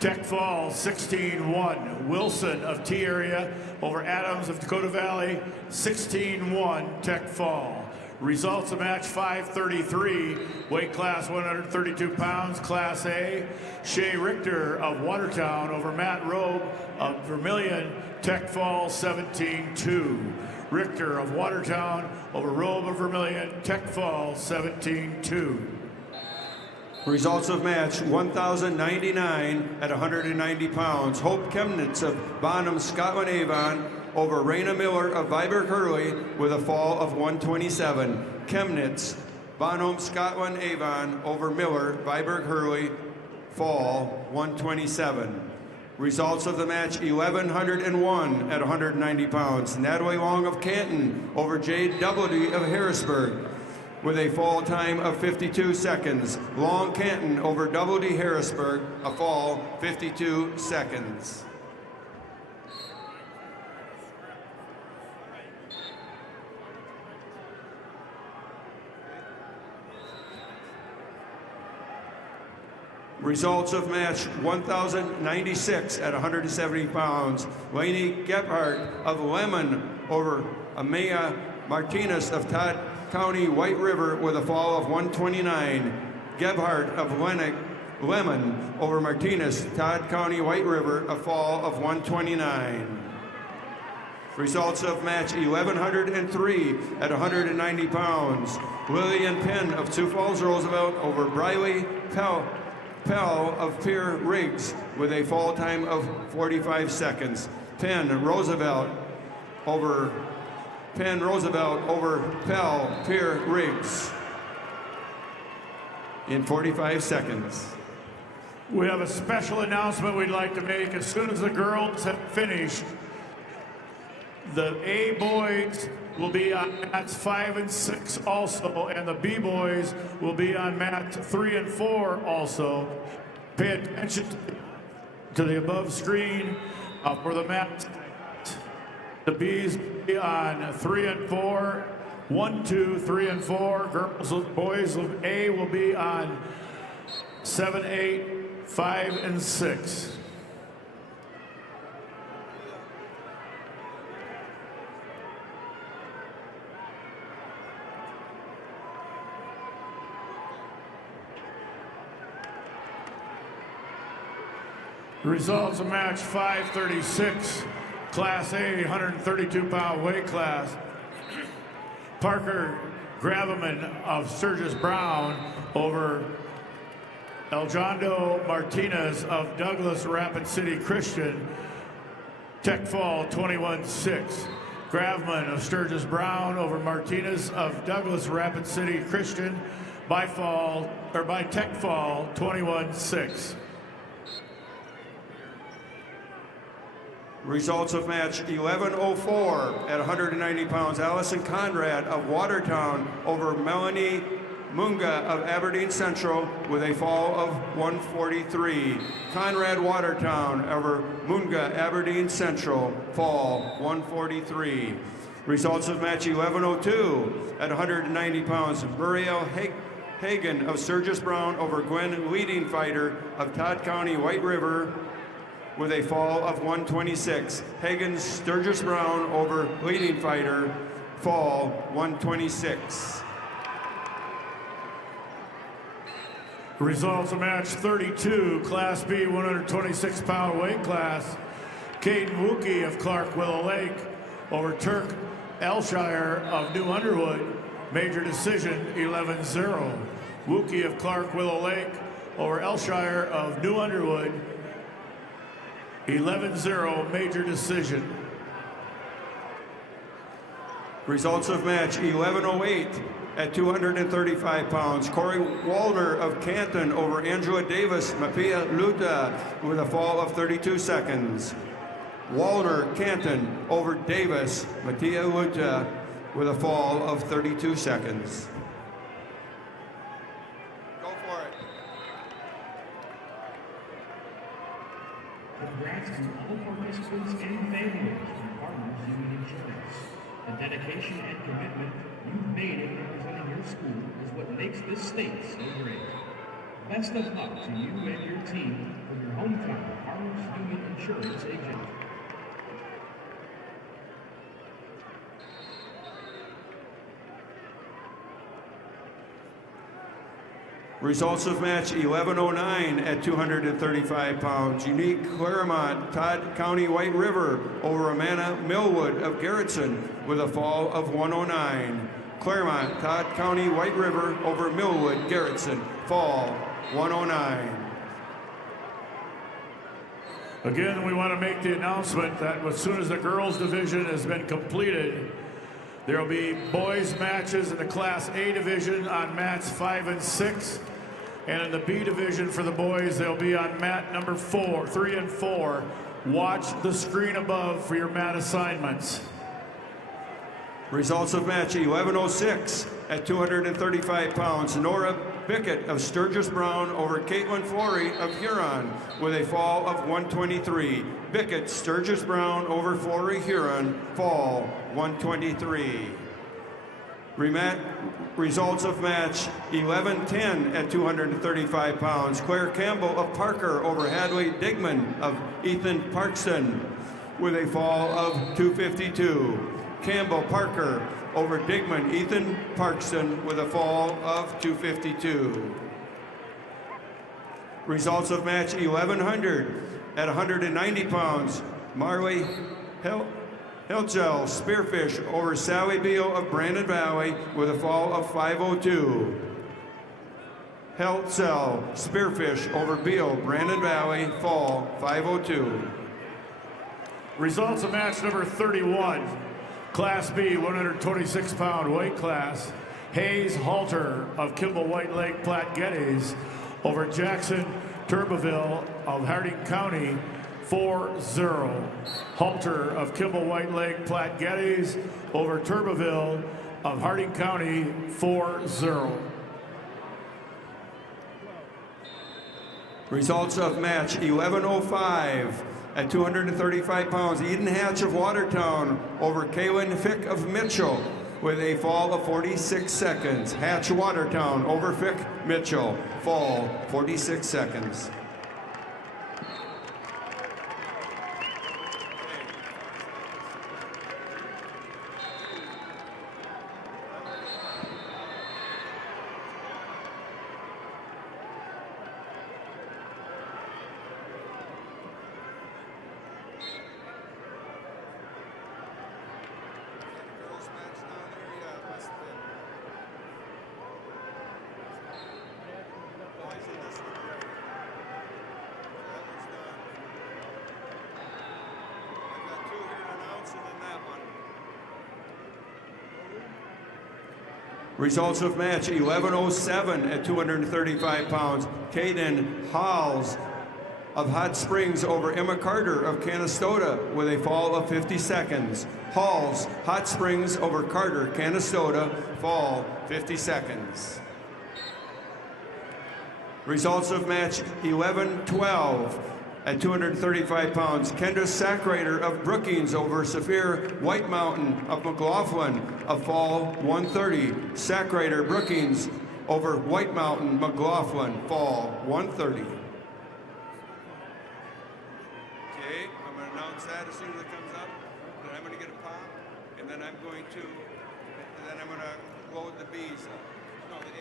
Tech fall 16-1. Wilson of T area over Adams of Dakota Valley, 16-1 Tech fall. Results of match 533, weight class 132 pounds, Class A. Shea Richter of Watertown over Matt Robe of Vermilion, Tech fall 17-2. Richter of Watertown over Robe of Vermilion, Tech fall 17-2. Results of match 1,099 at 190 pounds. Hope Chemnitz of Bonham, Scotland Avon over Raina Miller of Viberg Hurley with a fall of 127. Chemnitz, Bonham, Scotland Avon over Miller, Viberg Hurley, fall 127. Results of the match 1,101 at 190 pounds. Natalie Long of Canton over Jade Doubleday of Harrisburg with a fall time of 52 seconds. Long Canton over Doubleday Harrisburg, a fall 52 seconds. Results of match 1,096 at 170 pounds. Lainey Gebhardt of Lemon over Amaya Martinez of Todd County White River with a fall of 129. Gebhardt of Lemon over Martinez, Todd County White River, a fall of 129. Results of match 1,103 at 190 pounds. Lillian Penn of Sioux Falls Roosevelt over Briley Pell of Pierre Riggs with a fall time of 45 seconds. Penn Roosevelt over Pell Pierre Riggs in 45 seconds. We have a special announcement we'd like to make. As soon as the girls have finished, the A boys will be on mats 5 and 6 also, and the B boys will be on mats 3 and 4 also. Pay attention to the above screen for the mats. The B's will be on 3 and 4, 1, 2, 3, and 4. Girls, boys of A will be on 7, 8, 5, and 6. Results of match 536, Class A 132-pound weight class. Parker Graveman of Sturgis Brown over Eljondo Martinez of Douglas Rapid City Christian. Tech fall 21-6. Gravman of Sturgis Brown over Martinez of Douglas Rapid City Christian by tech fall 21-6. Results of match 11:04 at 190 pounds. Allison Conrad of Watertown over Melanie Munga of Aberdeen Central with a fall of 143. Conrad Watertown over Munga Aberdeen Central, fall 143. Results of match 11:02 at 190 pounds. Muriel Hagen of Sturgis Brown over Gwen Leading Fighter of Todd County White River with a fall of 126. Hagen's Sturgis Brown over Leading Fighter, fall 126. Results of match 32, Class B 126-pound weight class. Caden Wookie of Clark Willow Lake over Turk Elshire of New Underwood. Major decision 11-0. Wookie of Clark Willow Lake over Elshire of New Underwood. 11-0, major decision. Results of match 11:08 at 235 pounds. Corey Waldner of Canton over Angela Davis, Mapia Luta with a fall of 32 seconds. Waldner, Canton over Davis, Mattia Luta with a fall of 32 seconds. Go for it. Congrats to all participants and families from Partners Union Insurance. The dedication and commitment you've made in representing your school is what makes this state so great. Best of luck to you and your team from your hometown Partners Union Insurance agent. Results of match 11:09 at 235 pounds. Unique Claremont, Todd County White River over Amanda Millwood of Garrettson with a fall of 109. Claremont, Todd County White River over Millwood, Garrettson, fall 109. Again, we want to make the announcement that as soon as the girls division has been completed, there will be boys matches in the Class A division on mats 5 and 6. And in the B division for the boys, they'll be on mat number 3 and 4. Watch the screen above for your mat assignments. Results of match 11:06 at 235 pounds. Nora Bickett of Sturgis Brown over Caitlin Flory of Huron with a fall of 123. Bickett, Sturgis Brown over Flory Huron, fall 123. Results of match 11:10 at 235 pounds. Claire Campbell of Parker over Hadley Digman of Ethan Parkston with a fall of 252. Campbell Parker over Digman, Ethan Parkston with a fall of 252. Results of match 1100 at 190 pounds. Marley Hilchel Spearfish over Sally Beal of Brandon Valley with a fall of 502. Hilchel Spearfish over Beal, Brandon Valley, fall 502. Results of match number 31. Class B 126-pound weight class. Hayes Halter of Kimball White Lake Platte Geddes over Jackson Turbeville of Harding County, 4-0. Halter of Kimball White Lake Platte Geddes over Turbeville of Harding County, 4-0. Results of match 11:05 at 235 pounds. Eden Hatch of Watertown over Kaylin Fick of Mitchell with a fall of 46 seconds. Hatch Watertown over Fick Mitchell, fall 46 seconds. Results of match 11:07 at 235 pounds. Kaden Halls of Hot Springs over Emma Carter of Canastota with a fall of 50 seconds. Halls, Hot Springs over Carter, Canastota, fall 50 seconds. Results of match 11:12 at 235 pounds. Kendra Sackrider of Brookings over Saphir White Mountain of McLaughlin, a fall 130. Sackrider, Brookings over White Mountain, McLaughlin, fall 130. Okay, I'm going to announce that as soon as it comes up. Then I'm going to get a pop, and then I'm going to load the B's up. No, the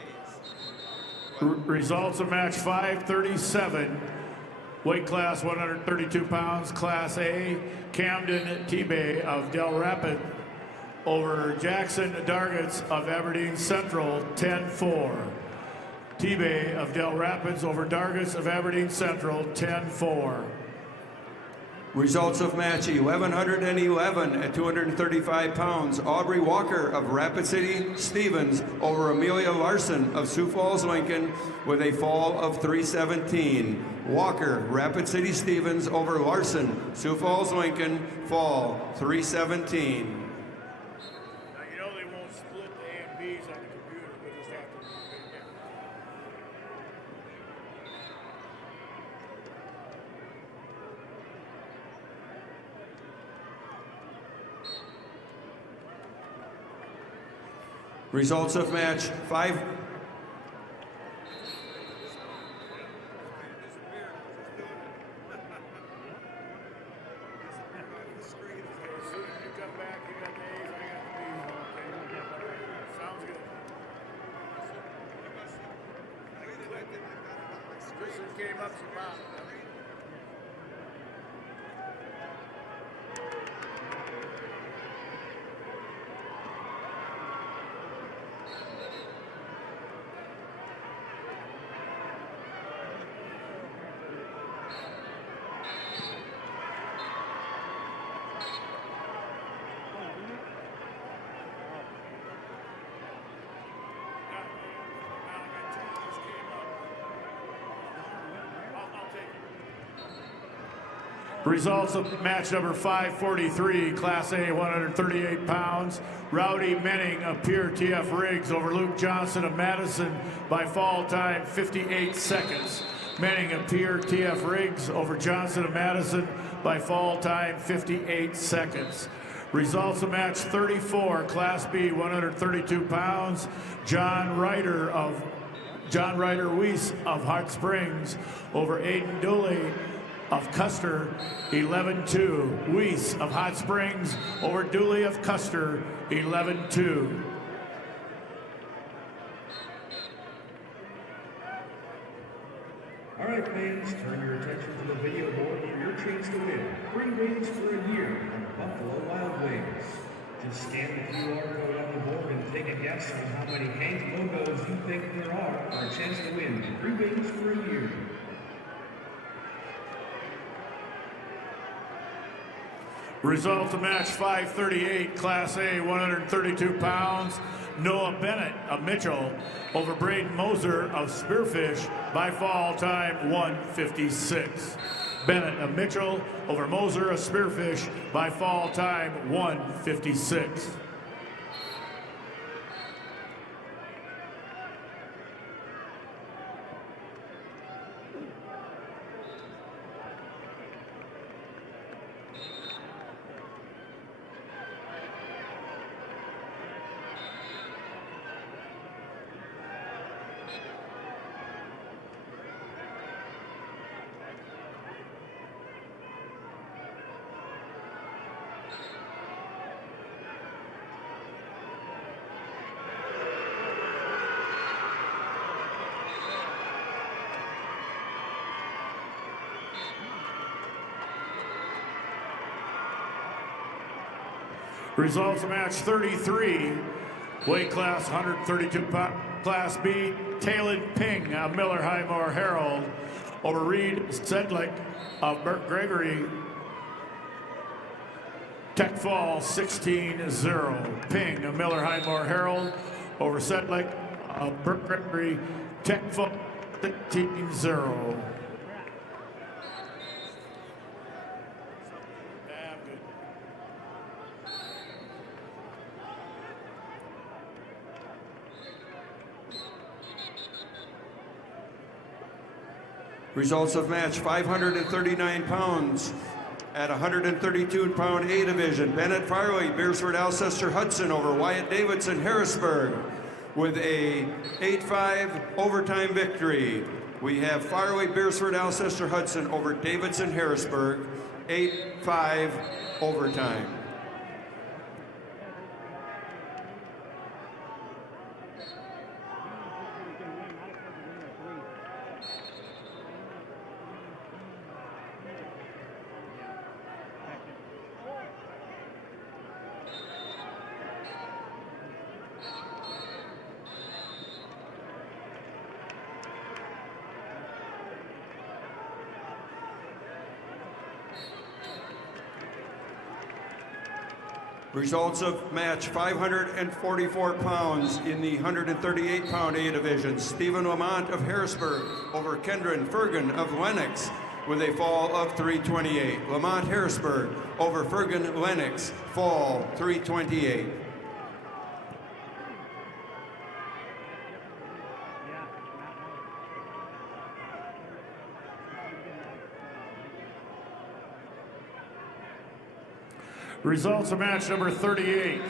A's. Results of match 537. Weight class 132 pounds, Class A. Camden T-Bay of Del Rapids over Jackson Dargitz of Aberdeen Central, 10-4. T-Bay of Del Rapids over Dargitz of Aberdeen Central, 10-4. Results of match 1111 at 235 pounds. Aubrey Walker of Rapid City Stevens over Amelia Larson of Sioux Falls, Lincoln with a fall of 317. Walker, Rapid City Stevens over Larson, Sioux Falls, Lincoln, fall 317. Now, you know they won't split the A and B's on the computer, we just have to make it. Results of match 5. Results of match number 543, Class A, 138 pounds. Rowdy Menning of Pierre TF Riggs over Luke Johnson of Madison by fall time 58 seconds. Menning of Pierre TF Riggs over Johnson of Madison by fall time 58 seconds. Results of match 34, Class B, 132 pounds. John Ryder Weiss of Hot Springs over Aiden Dooley of Custer, 11-2. Weiss of Hot Springs over Dooley of Custer, 11-2. All right, fans, turn your attention to the video board for your chance to win free wings for a year from Buffalo Wild Wings. Just scan the QR code on the board and take a guess on how many Hank logos you think there are for a chance to win free wings for a year. Results of match 538, Class A, 132 pounds. Noah Bennett of Mitchell over Braden Moser of Spearfish by fall time 156. Bennett of Mitchell over Moser of Spearfish by fall time 156. Results of match 33, weight class 132 Class B, Talon Ping of Miller Highmore Herald over Reed Sedlick of Burt Gregory, Tech Fall 16-0. Ping of Miller Highmore Herald over Sedlick of Burberry Tech Fall 15-0. Results of match: 539 pounds at 132-pound A division. Bennett Farley, Beersford, Alcester, Hudson over Wyatt Davidson, Harrisburg, with a 8-5 overtime victory. We have Farley, Beersford, Alcester, Hudson over Davidson, Harrisburg, 8-5 overtime. Results of match: 544 pounds in the 138-pound A division. Stephen Lamont of Harrisburg over Kendron Fergan of Lennox with a fall of 328. Lamont Harrisburg over Fergan Lennox, fall 328. Results of match number 38,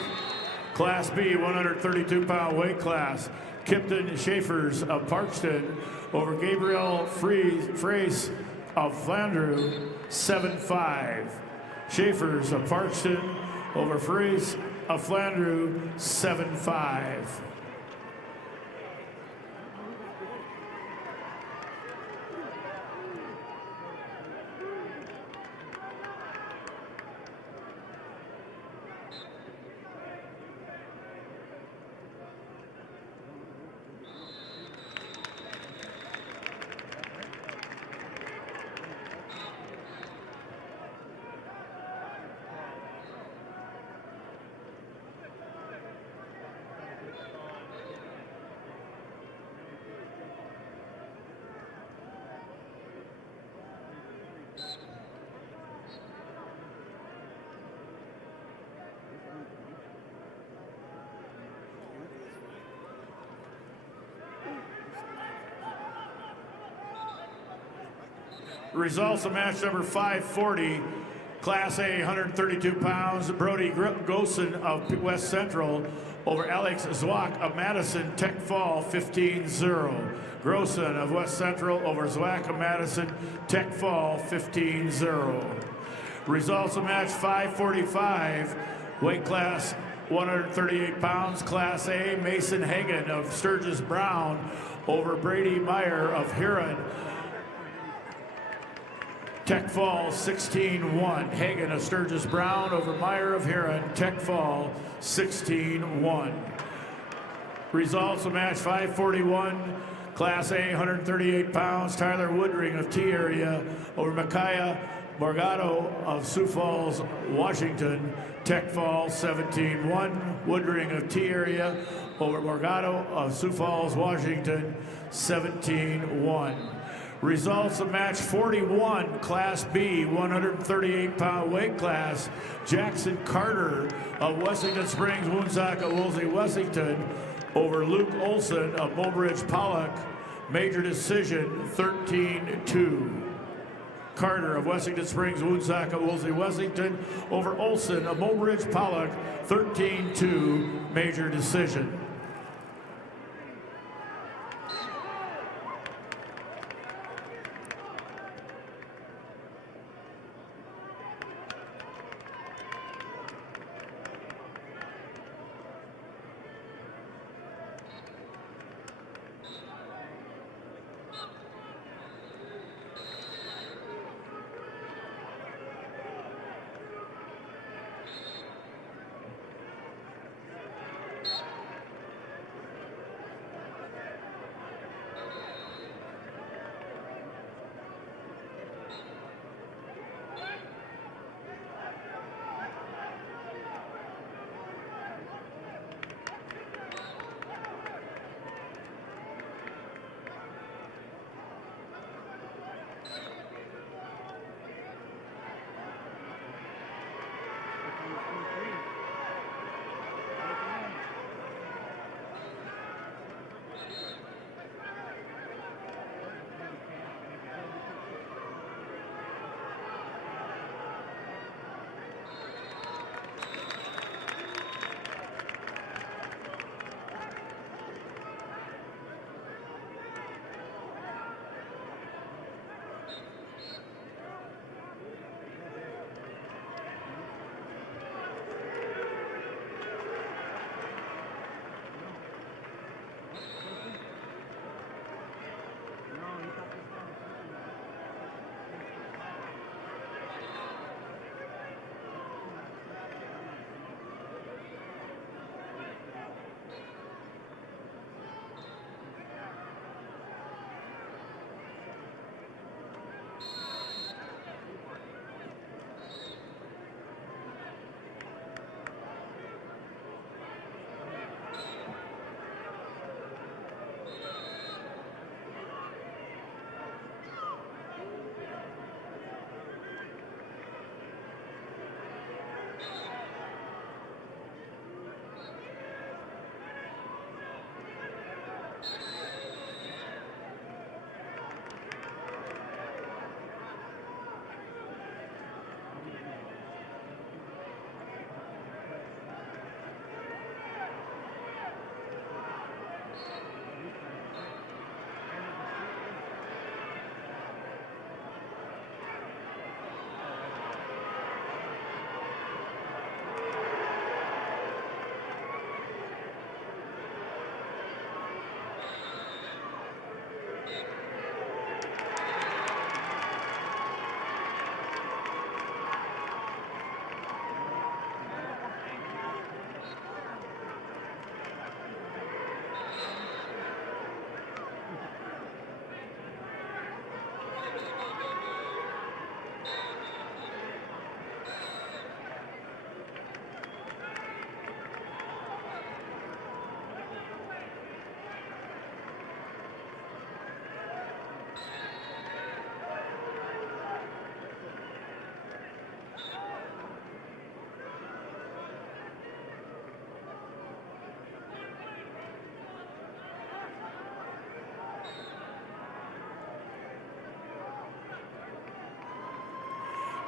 Class B, 132-pound weight class. Kipton Schaefers of Parkston over Gabriel Frace of Flandreau, 7-5. Schaefers of Parkston over Frace of Flandreau, 7-5. Results of match number 540, Class A, 132 pounds. Brody Gosen of West Central over Alex Zwack of Madison Tech Fall, 15-0. Grossen of West Central over Zwack of Madison Tech Fall, 15-0. Results of match 545, weight class 138 pounds, Class A, Mason Hagan of Sturgis Brown over Brady Meyer of Huron Tech Fall, 16-1. Hagan of Sturgis Brown over Meyer of Huron, Tech Fall, 16-1. Results of match 541, Class A, 138 pounds. Tyler Woodring of T Area over Micaiah Morgado of Sioux Falls, Washington, Tech Fall, 17-1. Woodring of T Area over Morgado of Sioux Falls, Washington, 17-1. Results of match 41, Class B, 138-pound weight class. Jackson Carter of Wessington Springs, Woonsocket, Woolsey, Wessington over Luke Olson of Mobridge Pollock. Major decision, 13-2. Carter of Wessington Springs, Woonsocket, Woolsey, Wessington over Olson of Mobridge Pollock, 13-2, major decision.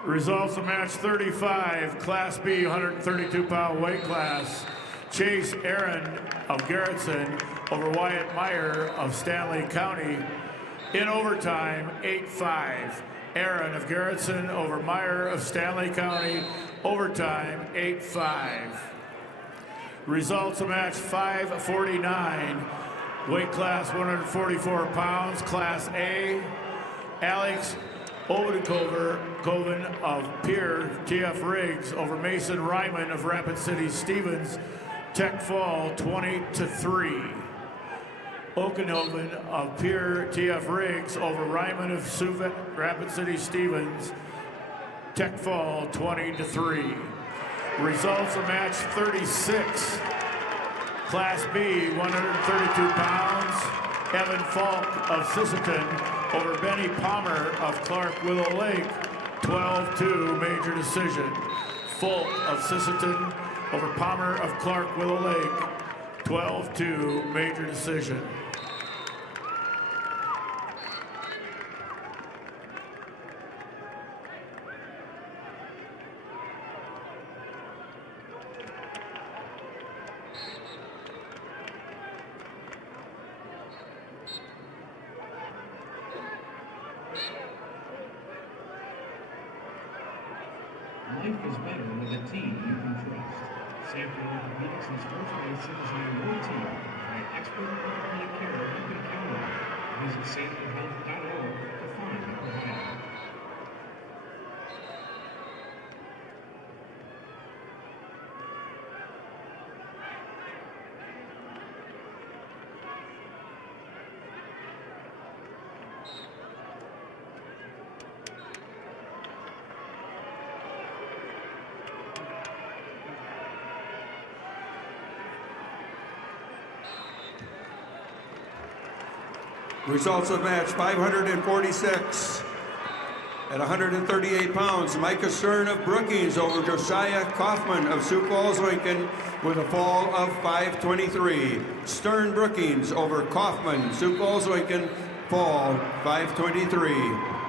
Results of match 35, Class B, 132-pound weight class. Chase Aaron of Garrettson over Wyatt Meyer of Stanley County. In overtime, 8-5. Aaron of Garrettson over Meyer of Stanley County. Overtime, 8-5. Results of match 549. Weight class 144 pounds, Class A. Alex Coven of Pierre TF Riggs over Mason Ryman of Rapid City Stevens. Tech Fall 20-3. Okanoven of Pierre TF Riggs over Ryman of Suvet Rapid City Stevens. Tech Fall 20-3. Results of match 36. Class B, 132 pounds. Evan Falk of Sisseton over Benny Palmer of Clark Willow Lake. 12-2 major decision. Falk of Sisseton over Palmer of Clark Willow Lake. 12-2 major decision. Life is better with a team you can trust. Safety Orthopedics and Sports Medicine is on your team. Provide expert orthopedic care you can count on. Visit safetyhealth.org to find a provider. Results of match 546. At 138 pounds, Micah Stern of Brookings over Josiah Kaufman of Sioux Falls, Lincoln, with a fall of 523. Stern Brookings over Kaufman, Sioux Falls, Lincoln, fall 523.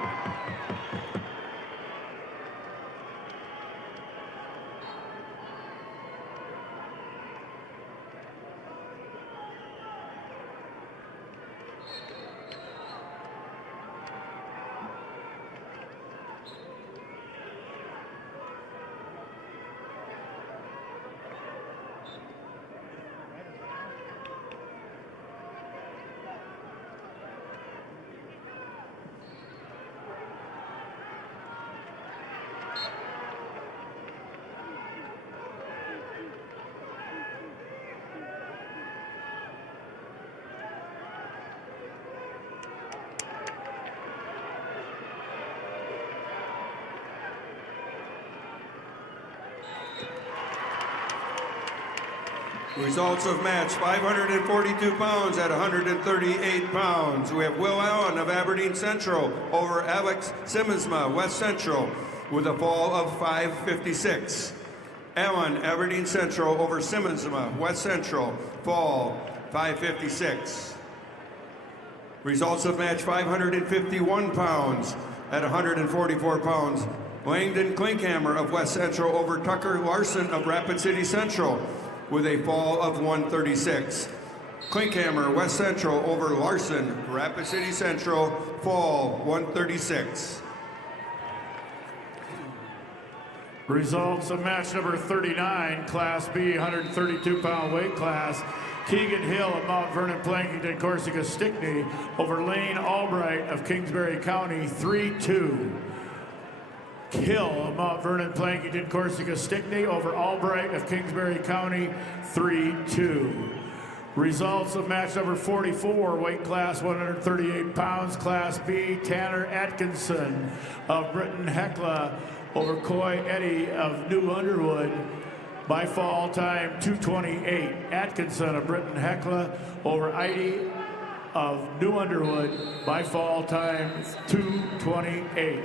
Results of match 542 pounds at 138 pounds. We have Will Allen of Aberdeen Central over Alex Simmonsma, West Central, with a fall of 556. Allen, Aberdeen Central over Simmonsma, West Central, fall 556. Results of match 551 pounds at 144 pounds. Langdon Klinkhammer of West Central over Tucker Larson of Rapid City Central, with a fall of 136. Klinkhammer, West Central over Larson, Rapid City Central, fall 136. Results of match number 39, Class B, 132-pound weight class. Keegan Hill of Mount Vernon, Plankington, Corsica, Stickney over Lane Albright of Kingsbury County, 3-2. Hill of Mount Vernon, Plankington, Corsica, Stickney over Albright of Kingsbury County, 3-2. Results of match number 44, weight class 138 pounds, Class B, Tanner Atkinson of Britton Hecla over Coy Eddy of New Underwood by fall time 2:28. Atkinson of Britton Hecla over Eddy of New Underwood by fall time 2:28.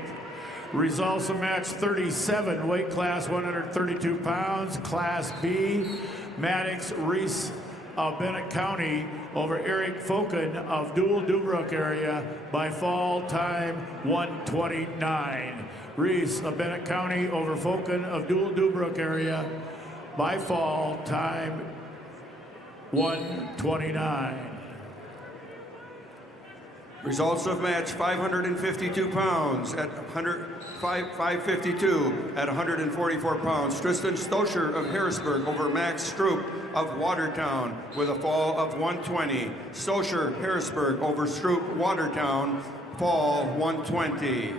Results of match 37, weight class 132 pounds, Class B, Maddox Reese of Bennett County over Eric Foken of Dual Dubrook area by fall time 1:29. Reese of Bennett County over Fulton of Dual Dubrook area by fall time 1:29. Results of match 552 pounds at 552 at 144 pounds. Tristan Stoscher of Harrisburg over Max Stroop of Watertown with a fall of 120. Stoscher, Harrisburg over Stroop, Watertown, fall 120.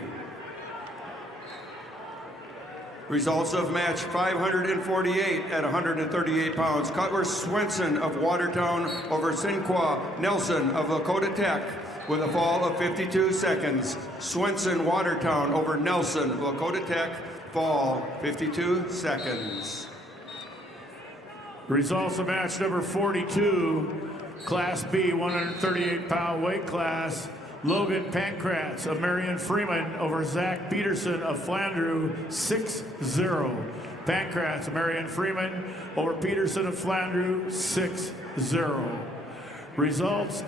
Results of match 548 at 138 pounds. Cutler Swenson of Watertown over Sinqua Nelson of Lakota Tech with a fall of 52 seconds. Swenson, Watertown over Nelson, Lakota Tech, fall 52 seconds. Results of match number 42, Class B, 138-pound weight class. Logan Pankratz of Marion Freeman over Zach Peterson of Flandreau, 6-0. Pankratz of Marion Freeman over Peterson of Flandreau, 6-0. Results.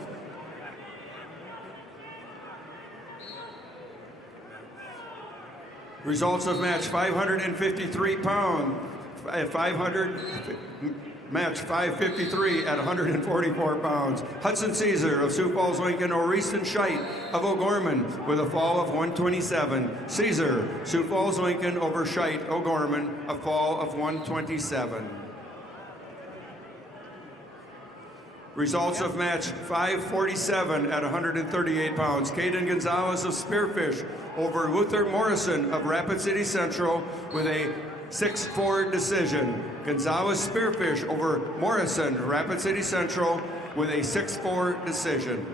Results of match 553 pound, match 553 at 144 pounds. Hudson Caesar of Sioux Falls, Lincoln, or Reeston Scheit of O'Gorman with a fall of 127. Caesar, Sioux Falls, Lincoln over Scheit, O'Gorman, a fall of 127. Results of match 547 at 138 pounds. Caden Gonzalez of Spearfish over Luther Morrison of Rapid City Central with a 6-4 decision. Gonzalez Spearfish over Morrison, Rapid City Central with a 6-4 decision.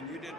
And you did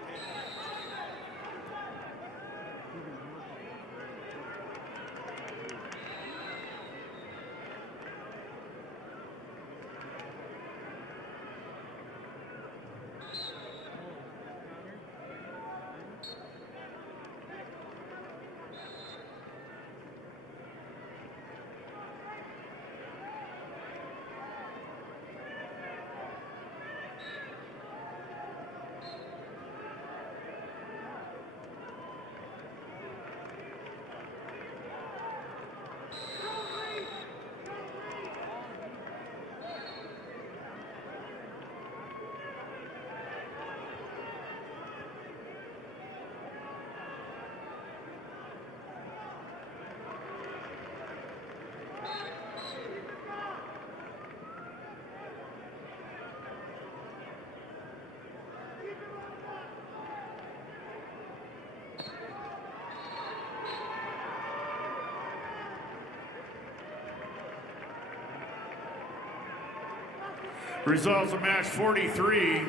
Results of match 43,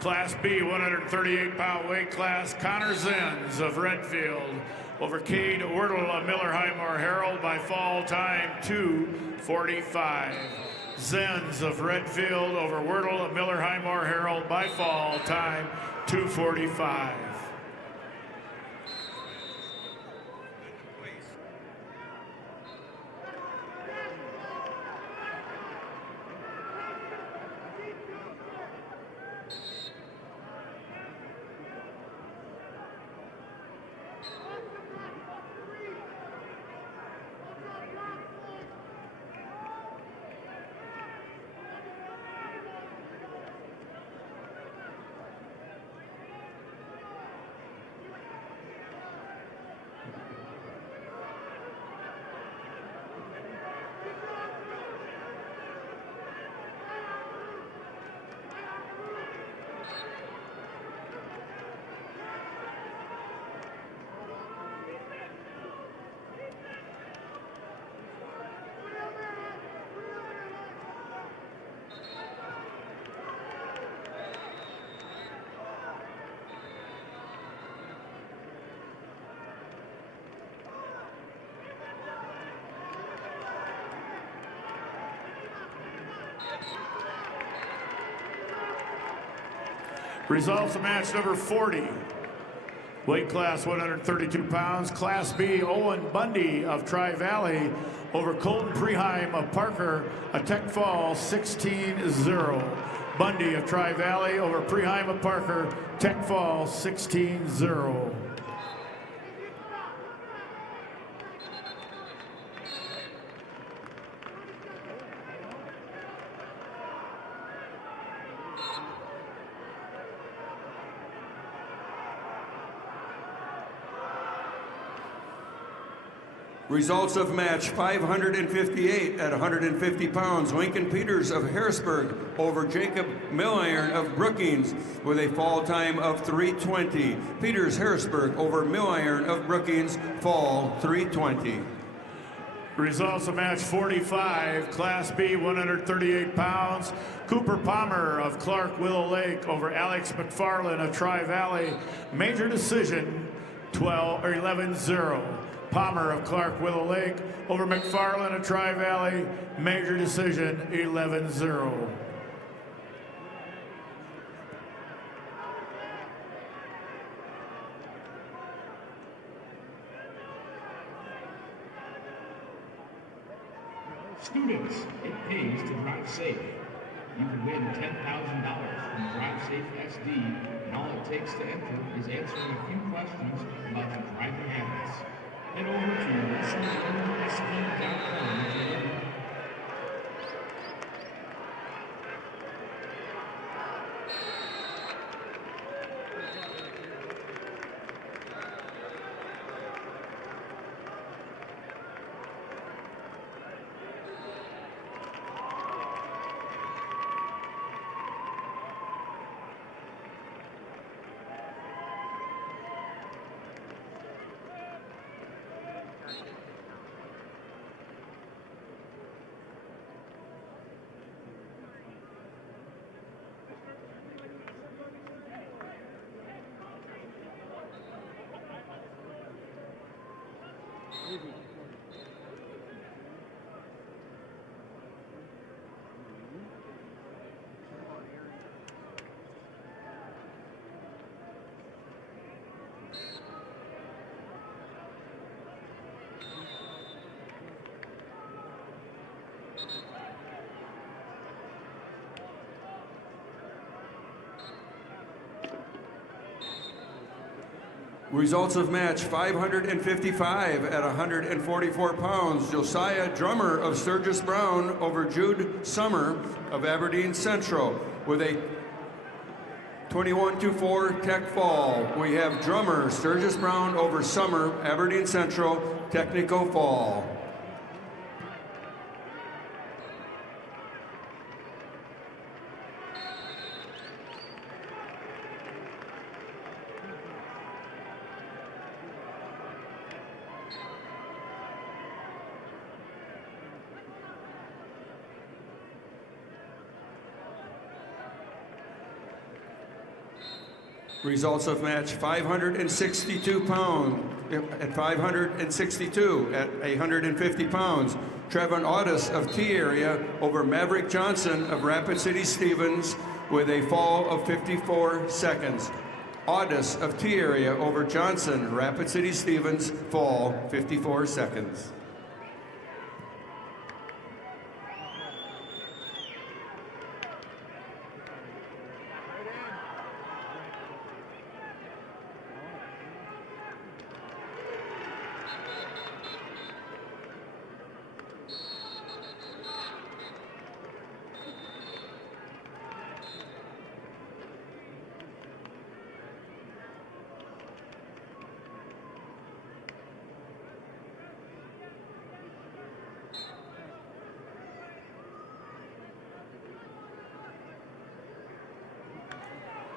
Class B, 138-pound weight class. Connor Zenz of Redfield over Cade Wordle of Miller-Highmore Herald by fall time 2:45. Zenz of Redfield over Wordle of Miller-Highmore Herald by fall time 2:45. Results of match number 40. Weight class 132 pounds. Class B, Owen Bundy of Tri-Valley over Colton Preheim of Parker, a Tech Fall 16-0. Bundy of Tri-Valley over Prehima Parker, Tech Fall 16-0. Results of match 558 at 150 pounds. Lincoln Peters of Harrisburg over Jacob Milliron of Brookings with a fall time of 3:20. Peters Harrisburg over Milliron of Brookings, fall 3:20. Results of match 45, Class B, 138 pounds. Cooper Palmer of Clark Willow Lake over Alex McFarland of Tri-Valley. Major decision 11-0. Palmer of Clark Willow Lake over McFarland of Tri-Valley. Major decision 11-0. Students, it pays to drive safe. You can win $10,000 from Drive Safe SD, and all it takes to enter is answering a few questions about your driving habits. Head over to lessonlearnedsd.com to learn. Results of match 555 at 144 pounds. Josiah Drummer of Sturgis Brown over Jude Summer of Aberdeen Central with a 21-4 Tech fall. We have Drummer, Sturgis Brown over Summer, Aberdeen Central, technical fall. Results of match 562 pounds at 562 at 150 pounds. Trevin Audis of T area over Maverick Johnson of Rapid City Stevens with a fall of 54 seconds. Audis of T area over Johnson, Rapid City Stevens, fall 54 seconds.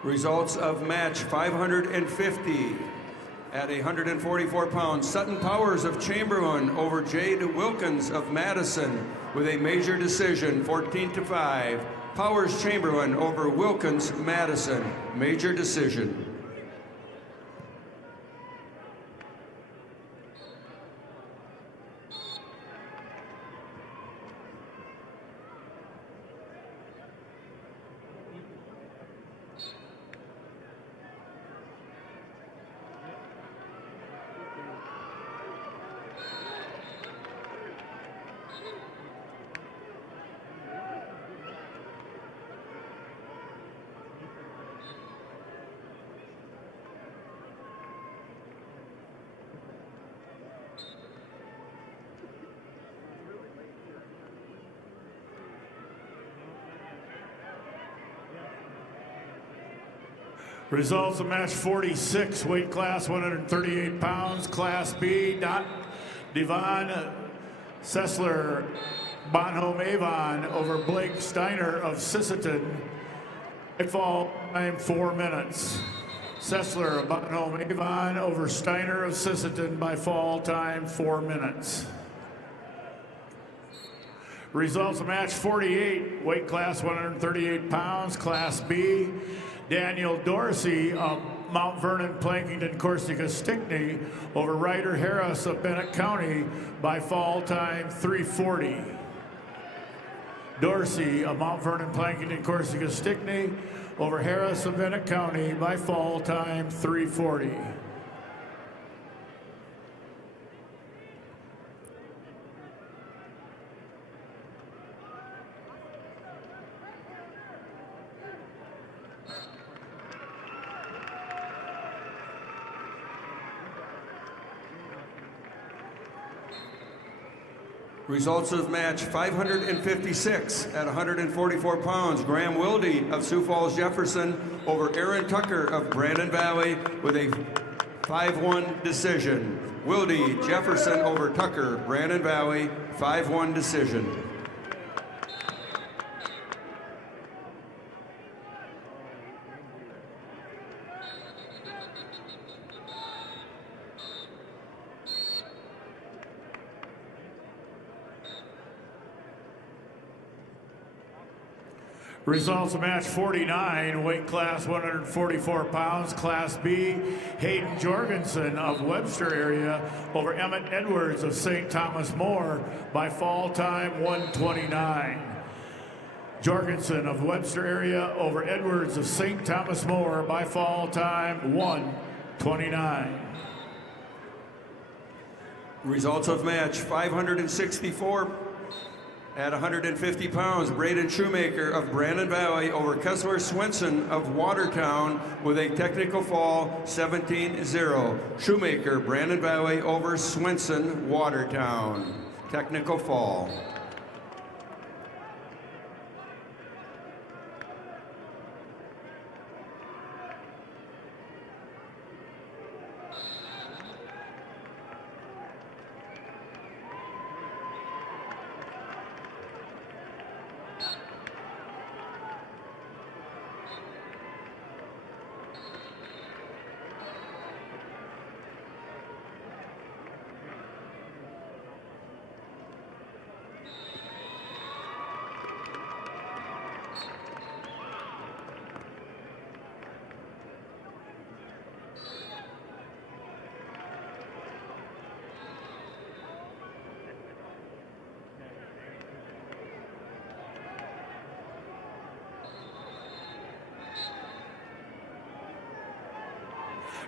Results of match 550 at 144 pounds. Sutton Powers of Chamberlain over Jade Wilkins of Madison with a major decision, 14-5. Powers Chamberlain over Wilkins Madison, major decision. Results of match 46, weight class 138 pounds, Class B. Devon Sessler Bonhomme Avon over Blake Steiner of Sisseton. It fall time 4 minutes. Sessler Bonhomme Avon over Steiner of Sisseton by fall time 4 minutes. Results of match 48, weight class 138 pounds, Class B. Daniel Dorsey of Mount Vernon, Plankington, Corsica, Stickney over Ryder Harris of Bennett County by fall time 3:40. Dorsey of Mount Vernon, Plankington, Corsica, Stickney over Harris of Bennett County by fall time 3:40. Results of match 556 at 144 pounds. Graham Wilde of Sioux Falls, Jefferson over Aaron Tucker of Brandon Valley with a 5-1 decision. Wilde, Jefferson over Tucker, Brandon Valley, 5-1 decision. Results of match 49, weight class 144 pounds, Class B. Hayden Jorgensen of Webster area over Emmett Edwards of St. Thomas More by fall time 1:29. Jorgensen of Webster area over Edwards of St. Thomas More by fall time 1:29. Results of match 564 at 150 pounds. Braden Shoemaker of Brandon Valley over Kessler Swenson of Watertown with a technical fall 17-0. Shoemaker, Brandon Valley over Swenson, Watertown. Technical fall.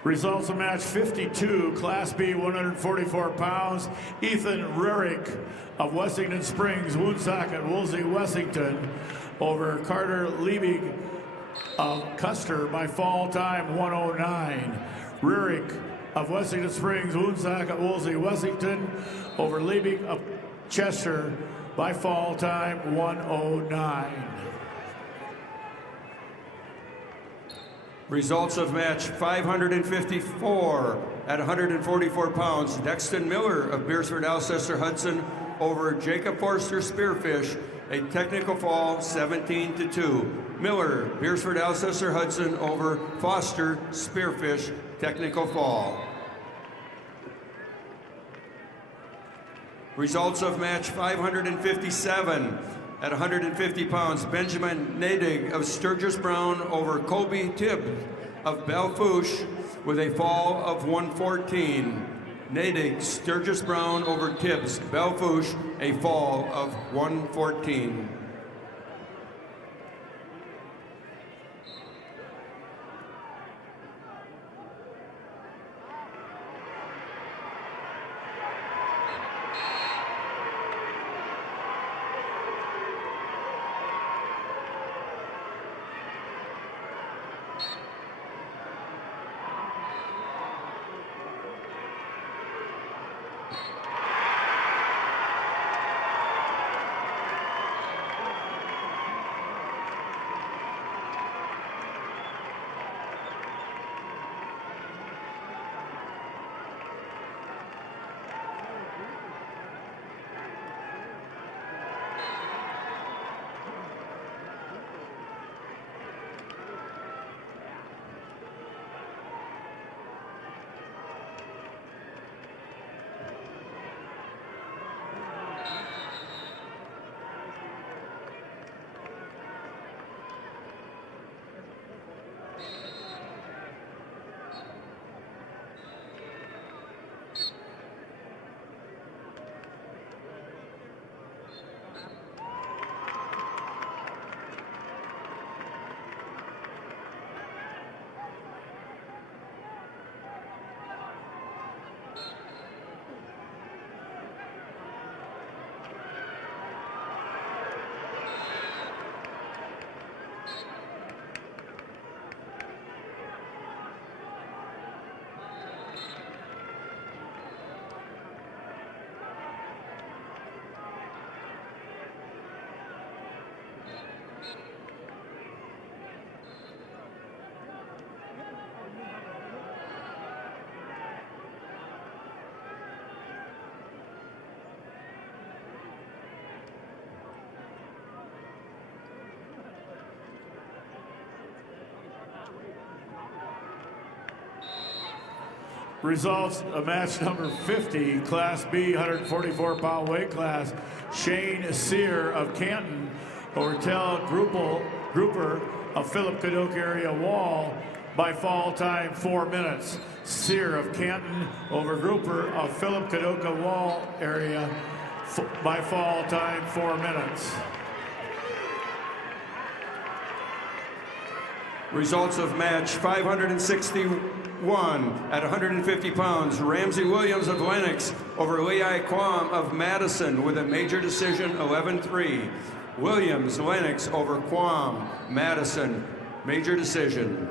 Results of match 52, Class B, 144 pounds. Ethan Rurick of Wessington Springs, Woonsocket, Woolsey, Wessington over Carter Liebig of Custer by fall time 1:09. Rurick of Wessington Springs, Woonsocket, Woolsey, Wessington over Liebig of Chester by fall time 1:09. Results of match 554 at 144 pounds. Dexton Miller of Beersford, Alcester, Hudson over Jacob Forster Spearfish, a technical fall 17-2. Miller, Beersford, Alcester, Hudson over Foster Spearfish, technical fall. Results of match 557 at 150 pounds. Benjamin Nadig of Sturgis Brown over Colby Tibb of Belfouche with a fall of 114. Nadig, Sturgis Brown over Tibbs, Belfouche, a fall of 114. Results of match number 50, Class B, 144-pound weight class. Shane Sear of Canton over Tel Grouper of Philip Cadoc area Wall by fall time 4 minutes. Sear of Canton over Grouper of Philip Cadoc Wall area by fall time 4 minutes. Results of match 561 at 150 pounds. Ramsey Williams of Lennox over Lei Quam of Madison with a major decision 11-3. Williams, Lennox over Quam, Madison, major decision.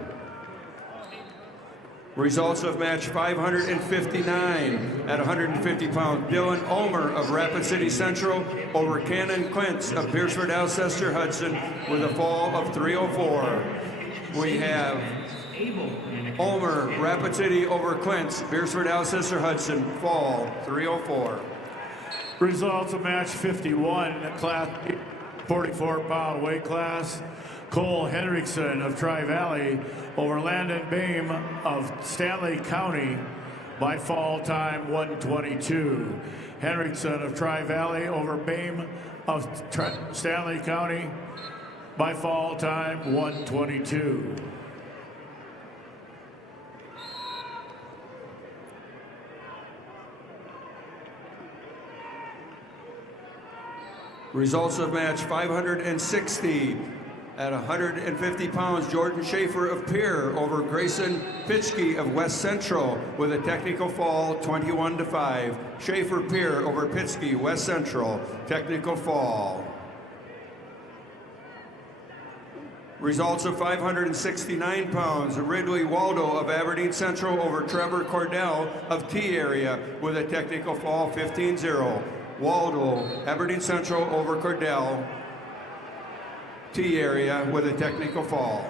Results of match 559 at 150 pounds. Dylan Ulmer of Rapid City Central over Cannon Quince of Beersford, Alcester, Hudson with a fall of 304. We have Ulmer, Rapid City over Quince, Beersford, Alcester, Hudson, fall 304. Results of match 51, Class 44-pound weight class. Cole Henriksen of Tri-Valley over Landon Bame of Stanley County by fall time 122. Henriksen of Tri-Valley over Bame of Stanley County by fall time 122. Results of match 560 at 150 pounds. Jordan Schaefer of Pierre over Grayson Pitschke of West Central with a technical fall 21-5. Schaefer Pierre over Pitschke, West Central, technical fall. Results of 569 pounds. Ridley Waldo of Aberdeen Central over Trevor Cordell of T area with a technical fall 15-0. Waldo, Aberdeen Central over Cordell, T area with a technical fall.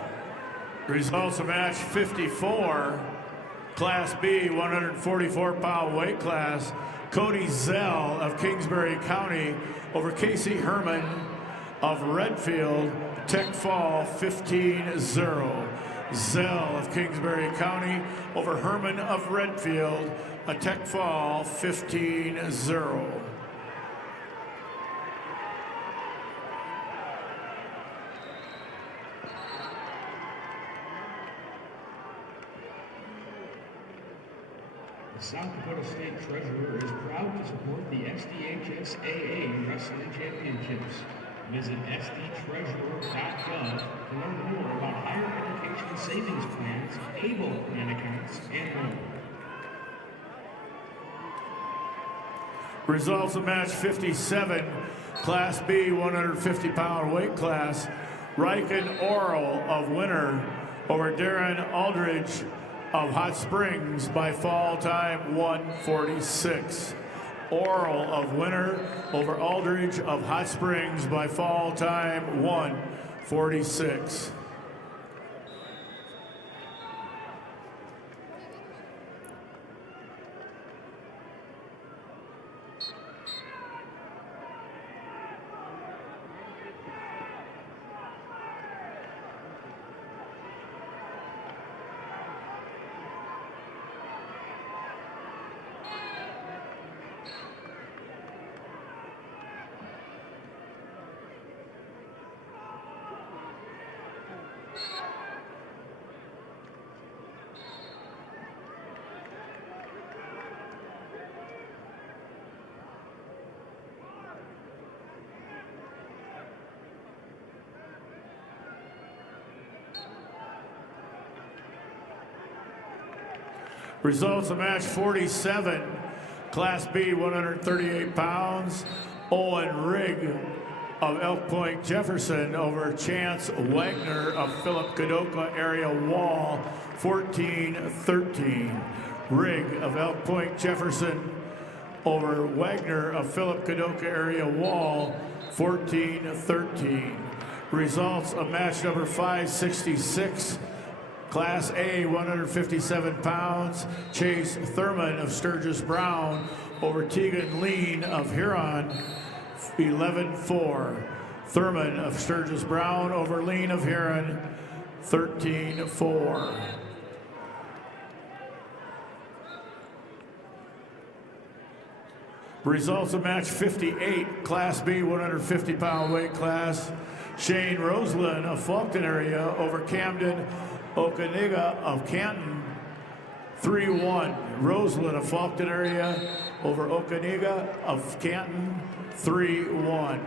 Results of match 54, Class B, 144-pound weight class. Cody Zell of Kingsbury County over Casey Herman of Redfield, tech fall 15-0. Zell of Kingsbury County over Herman of Redfield, a tech fall 15-0. The South Dakota State Treasurer is proud to support the SDHSAA Wrestling Championships. Visit sdtreasurer.gov to learn more about higher education savings plans, ABLE plan accounts, and more. Results of match 57, Class B, 150-pound weight class. Riken Oral of Winter over Darren Aldridge of Hot Springs by fall time 146. Oral of Winter over Aldridge of Hot Springs by fall time 146. Results of match 47, Class B, 138 pounds. Owen Rigg of Elk Point Jefferson over Chance Wagner of Philip Kadoka area Wall, 14-13. Rigg of Elk Point Jefferson over Wagner of Philip Kadoka area Wall, 14-13. Results of match number 566, Class A, 157 pounds. Chase Thurman of Sturgis Brown over Tegan Lean of Huron, 11-4. Thurman of Sturgis Brown over Lean of Huron, 13-4. Results of match 58, Class B 150-pound weight class. Shane Roseland of Faulkton area over Camden Okaniga of Canton, 3-1. Roseland of Faulkton area over Okaniga of Canton, 3-1.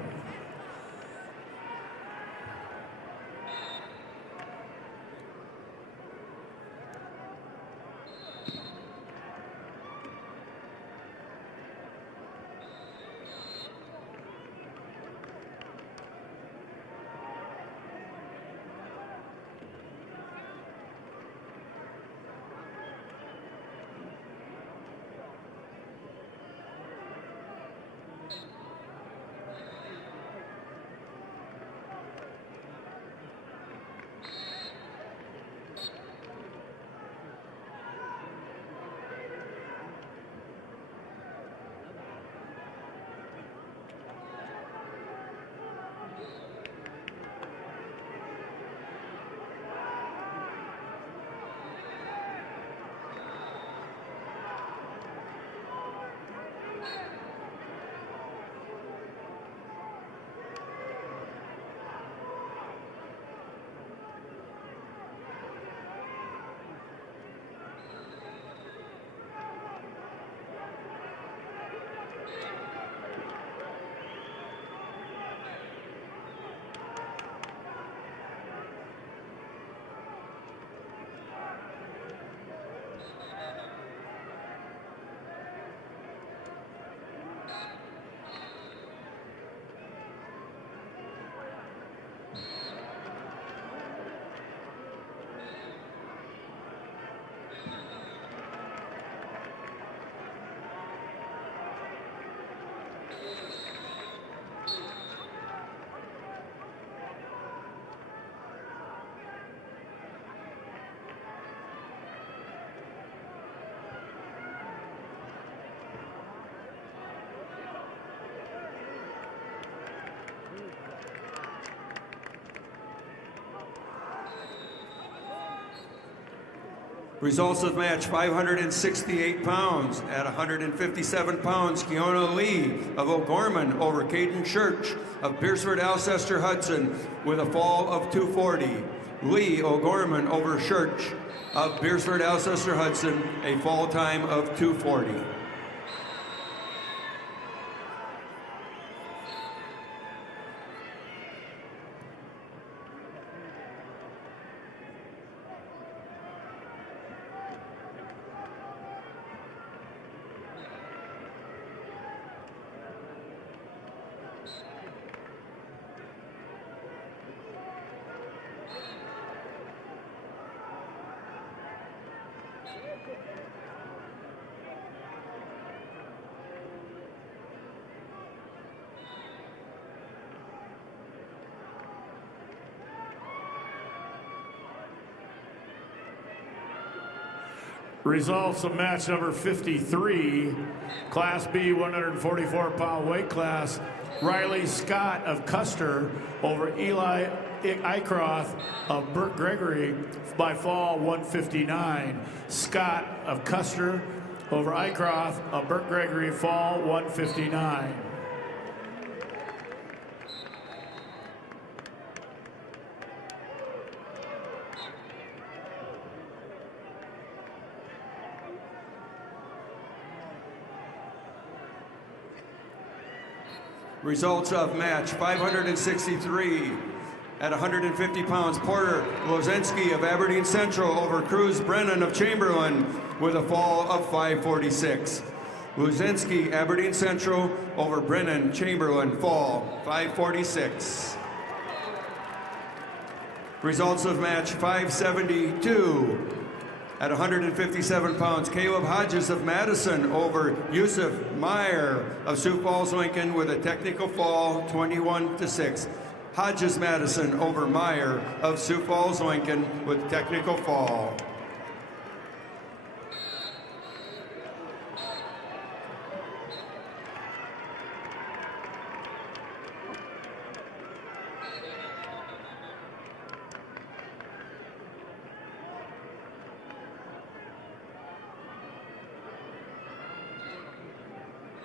Results of match 568 pounds. At 157 pounds, Keona Lee of O'Gorman over Caden Church of Beersford Alcester Hudson with a fall of 240. Lee O'Gorman over Church of Beersford Alcester Hudson, a fall time of 240. Results of match number 53, Class B 144-pound weight class. Riley Scott of Custer over Eli Icroth of Burt Gregory by fall 159. Scott of Custer over Icroth of Burt Gregory, fall 159. Results of match 563. At 150 pounds, Porter Lozenski of Aberdeen Central over Cruz Brennan of Chamberlain with a fall of 546. Lozenski, Aberdeen Central over Brennan, Chamberlain, fall 546. Results of match 572. At 157 pounds, Caleb Hodges of Madison over Yusuf Meyer of Sioux Falls, Lincoln with a technical fall 21-6. Hodges Madison over Meyer of Sioux Falls, Lincoln with technical fall.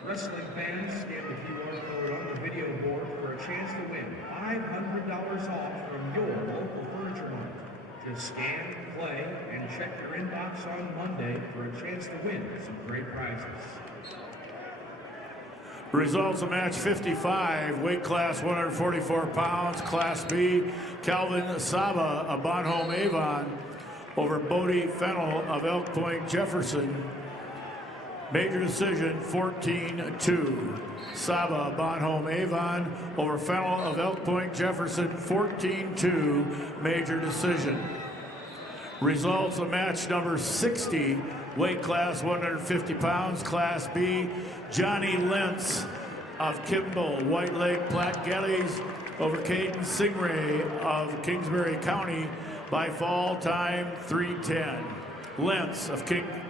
Wrestling fans, scan the QR code on the video board for a chance to win $500 off from your local Furniture Mart. Just scan, play, and check your inbox on Monday for a chance to win some great prizes. Results of match 55, weight class 144 pounds, Class B, Calvin Saba of Bonhomme Avon over Bodie Fennell of Elk Point Jefferson. Major decision 14-2. Saba Bonhomme Avon over Fennell of Elk Point Jefferson 14-2. Major decision. Results of match number 60, weight class 150 pounds, Class B, Johnny Lentz of Kimball White Lake Platte Geddes over Caden Singray of Kingsbury County by fall time 3:10. Lentz of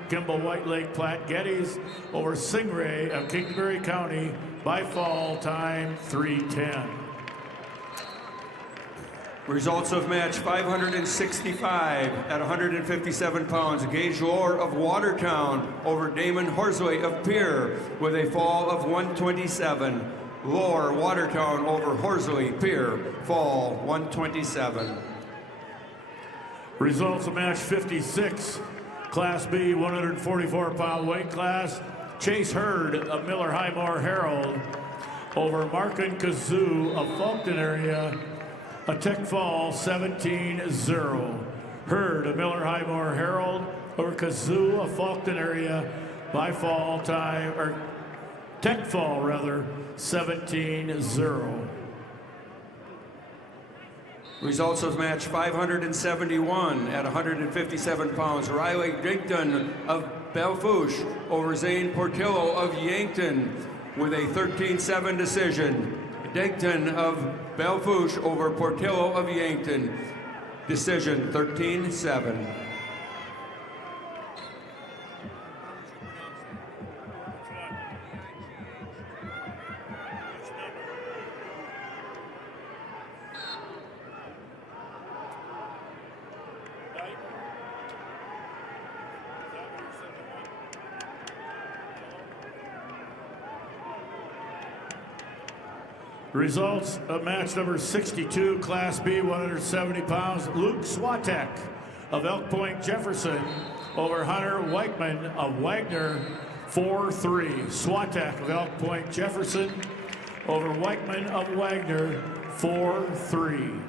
Kimball White Lake Platte Geddes over Singray of Kingsbury County by fall time 3:10. Results of match 565 at 157 pounds. Gage Lohr of Watertown over Damon Horsway of Pierre with a fall of 127. Lohr, Watertown over Horsley, Pierre, fall 127. Results of match 56, Class B, 144-pound weight class. Chase Hurd of Miller Highmore Herald over Markin Kazoo of Fulton area, a tech fall 17-0. Hurd of Miller Highmore Herald over Kazoo of Fulton area by fall time, or tech fall rather, 17-0. Results of match 571 at 157 pounds. Riley Digdon of Belfouche over Zane Portillo of Yankton with a 13-7 decision. Digdon of Belfouche over Portillo of Yankton. Decision 13-7. Results of match number 62, Class B, 170 pounds. Luke Swatek of Elk Point Jefferson over Hunter Weichman of Wagner, 4-3. Swatek of Elk Point Jefferson over Weichman of Wagner, 4-3.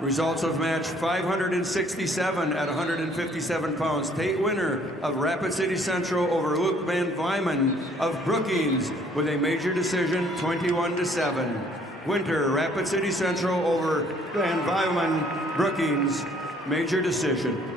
Results of match 567 at 157 pounds. Tate Winter of Rapid City Central over Luke Van Vyman of Brookings with a major decision 21-7. Winter, Rapid City Central over Van Vyman, Brookings, major decision.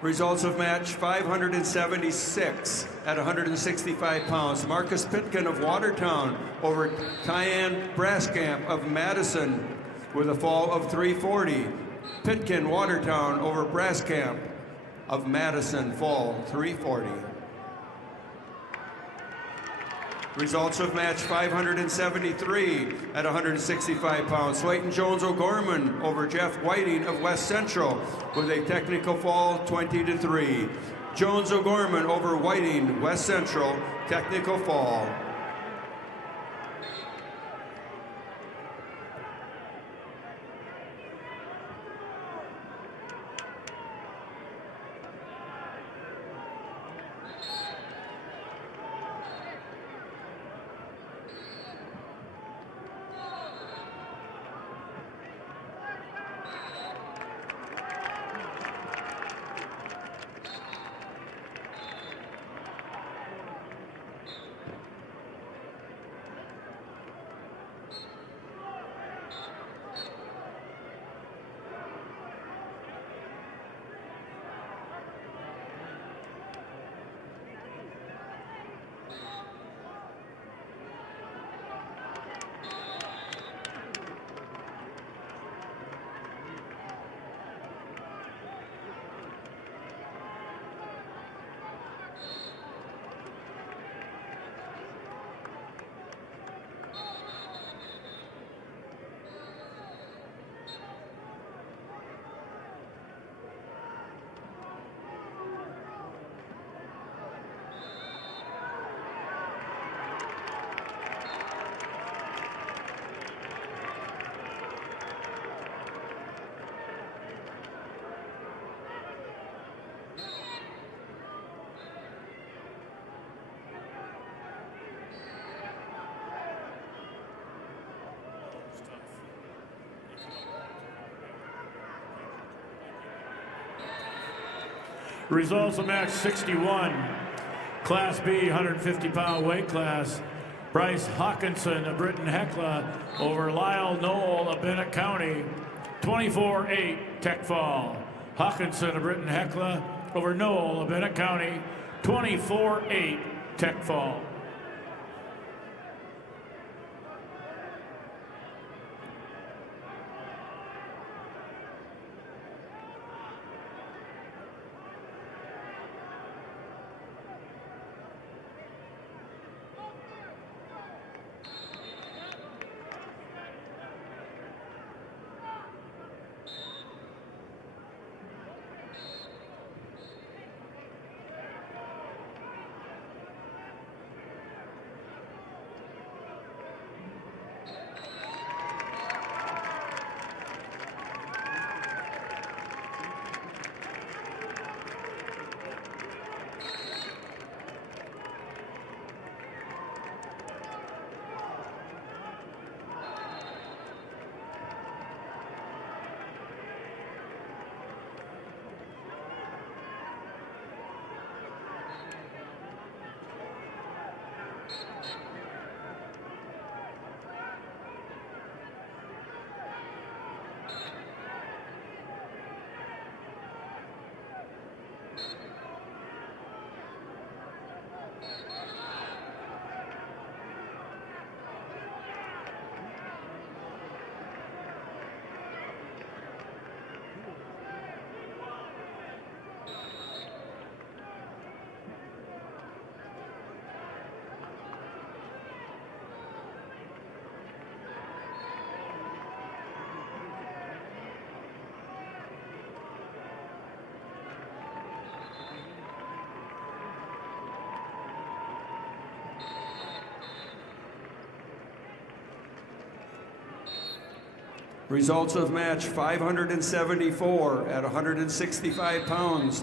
Results of match 576 at 165 pounds. Marcus Pitkin of Watertown over Tyann Braskamp of Madison with a fall of 340. Pitkin, Watertown over Braskamp of Madison, fall 340. Results of match 573 at 165 pounds. Slayton Jones O'Gorman over Jeff Whiting of West Central with a technical fall 20-3. Jones O'Gorman over Whiting, West Central, technical fall. Results of match 61, Class B, 150-pound weight class. Bryce Hawkinson of Britton Hecla over Lyle Knoll of Bennett County, 24-8 tech fall. Hawkinson of Britton Hecla over Knoll of Bennett County, 24-8 tech fall. Results of match 574 at 165 pounds.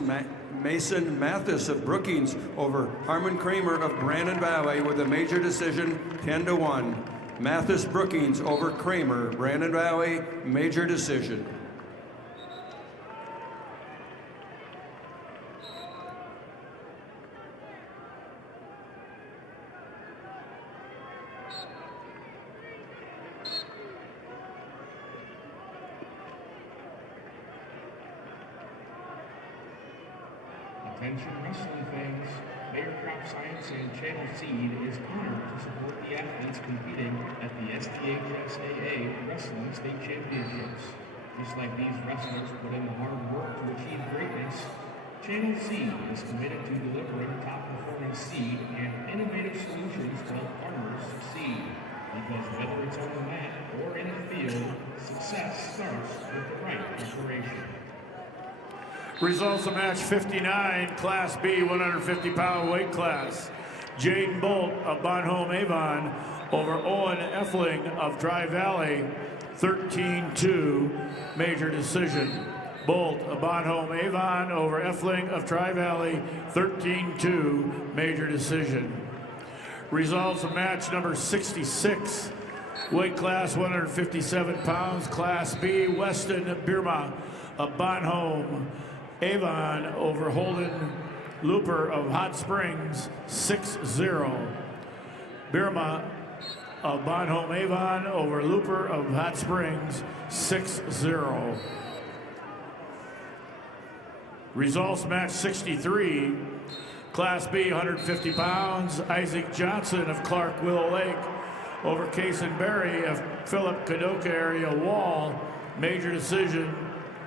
Mason Mathis of Brookings over Harmon Kramer of Brandon Valley with a major decision, 10-1. Mathis Brookings over Kramer, Brandon Valley, major decision. Attention wrestling fans, Bayer Crop Science and Channel Seed is honored to support the athletes competing at the STHSAA Wrestling State Championships. Just like these wrestlers put in the hard work to achieve greatness, Channel Seed is committed to delivering top-performing seed and innovative solutions to help farmers succeed. Because whether it's on the mat or in the field, success starts with the right preparation. Results of match 59, Class B, 150-pound weight class. Jaden Bolt of Bonhomme Avon over Owen Effling of Dry Valley, 13-2, major decision. Bolt of Bonhomme Avon over Effling of Dry Valley, 13-2, major decision. Results of match number 66, weight class 157 pounds, Class B, Weston Birma of Bonhomme Avon over Holden Looper of Hot Springs, 6-0. Birma of Bonhomme Avon over Looper of Hot Springs, 6-0. Results match 63, Class B, 150 pounds, Isaac Johnson of Clark Willow Lake over Kason Berry of Philip Kadoka area Wall, major decision,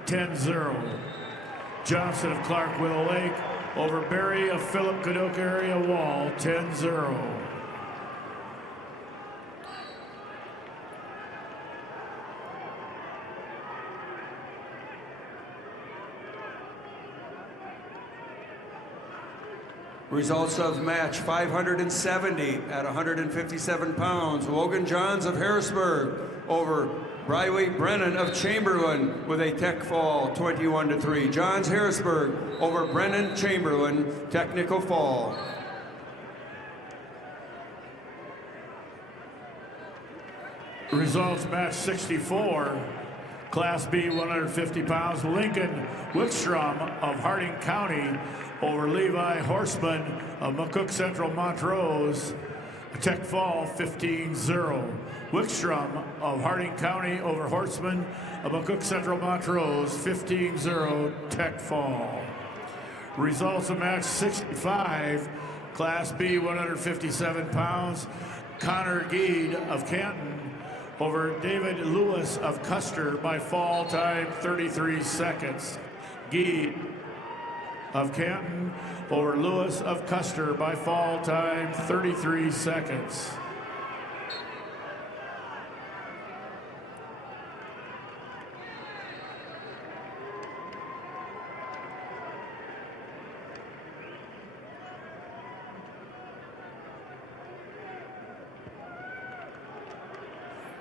10-0. Johnson of Clark Willow Lake over Berry of Philip Kadoka area Wall, 10-0. Results of match 570 at 157 pounds. Logan Johns of Harrisburg over Riley Brennan of Chamberlain with a tech fall, 21-3. Johns Harrisburg over Brennan Chamberlain, technical fall. Results match 64, Class B, 150 pounds, Lincoln Wickstrom of Harding County over Levi Horseman of McCook Central Montrose. Tech fall 15-0. Wickstrom of Harding County over Horseman of McCook Central Montrose, 15-0 Tech fall. Results of match 65, Class B, 157 pounds, Connor Geed of Canton over David Lewis of Custer by fall time 33 seconds. Geed of Canton over Lewis of Custer by fall time 33 seconds.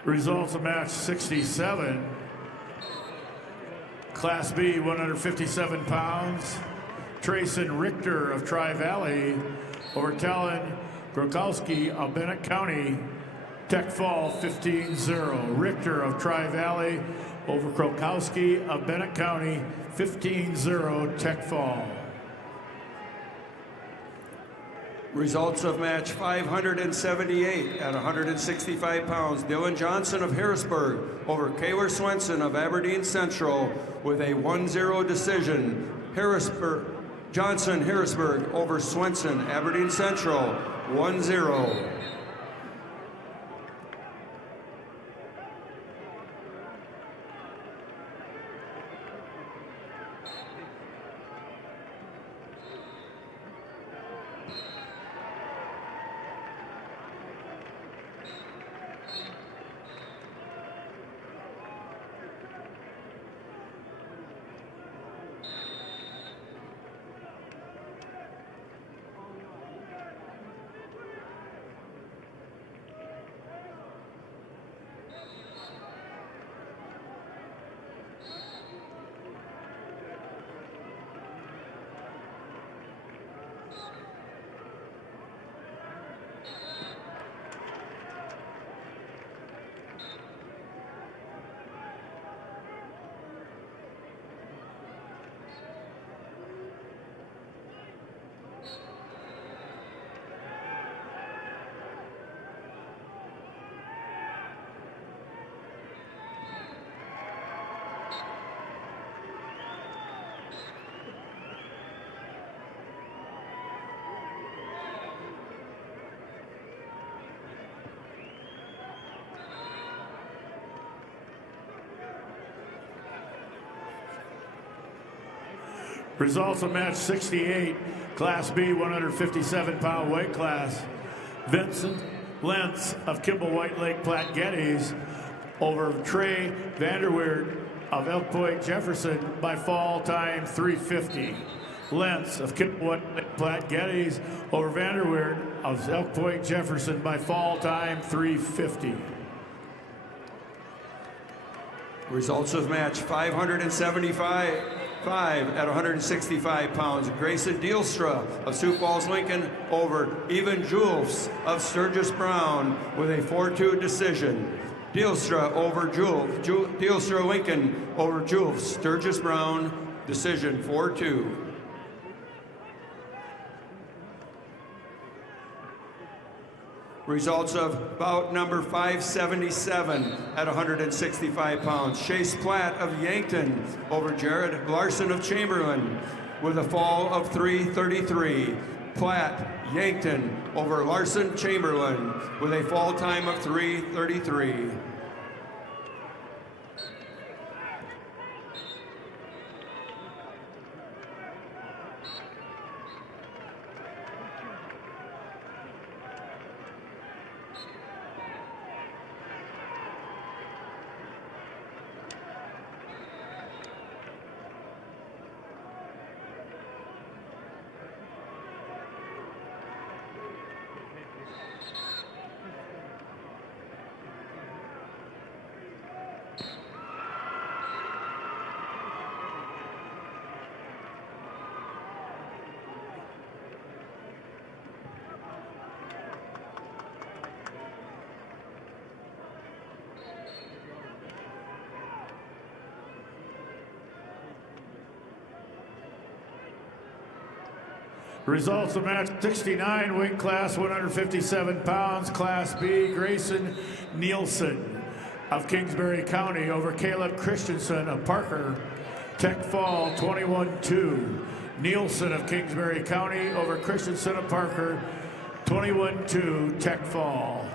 Results of match 67. Class B, 157 pounds. Trayson Richter of Tri-Valley over Talon Grokowski of Bennett County. Tech fall 15-0. Richter of Tri-Valley over Krokowski of Bennett County, 15-0 Tech fall. Results of match 578 at 165 pounds. Dylan Johnson of Harrisburg over Kaylor Swenson of Aberdeen Central with a 1-0 decision. Johnson Harrisburg over Swenson, Aberdeen Central, 1-0. Results of match 68, Class B, 157-pound weight class. Vincent Lentz of Kimball White Lake Platte Geddes over Trey Vanderweerd of Elk Point Jefferson by fall time 3:50. Lentz of Kimball White Lake Platte Geddes over Vanderweerd of Elk Point Jefferson by fall time 3:50. Results of match 575 at 165 pounds. Grayson Dealstra of Sioux Falls Lincoln over Evan Julfs of Sturgis Brown with a 4-2 decision. Dealstra over Dealstra Lincoln over Julfs, Sturgis Brown, decision 4-2. Results of bout number 577 at 165 pounds. Chase Platt of Yankton over Jared Larson of Chamberlain with a fall of 3:33. Platt, Yankton over Larson Chamberlain with a fall time of 3:33. Results of match 69, weight class 157 pounds, Class B, Grayson Nielsen of Kingsbury County over Caleb Christensen of Parker, Tech Fall 21-2. Nielsen of Kingsbury County over Christensen of Parker, 21-2, Tech Fall.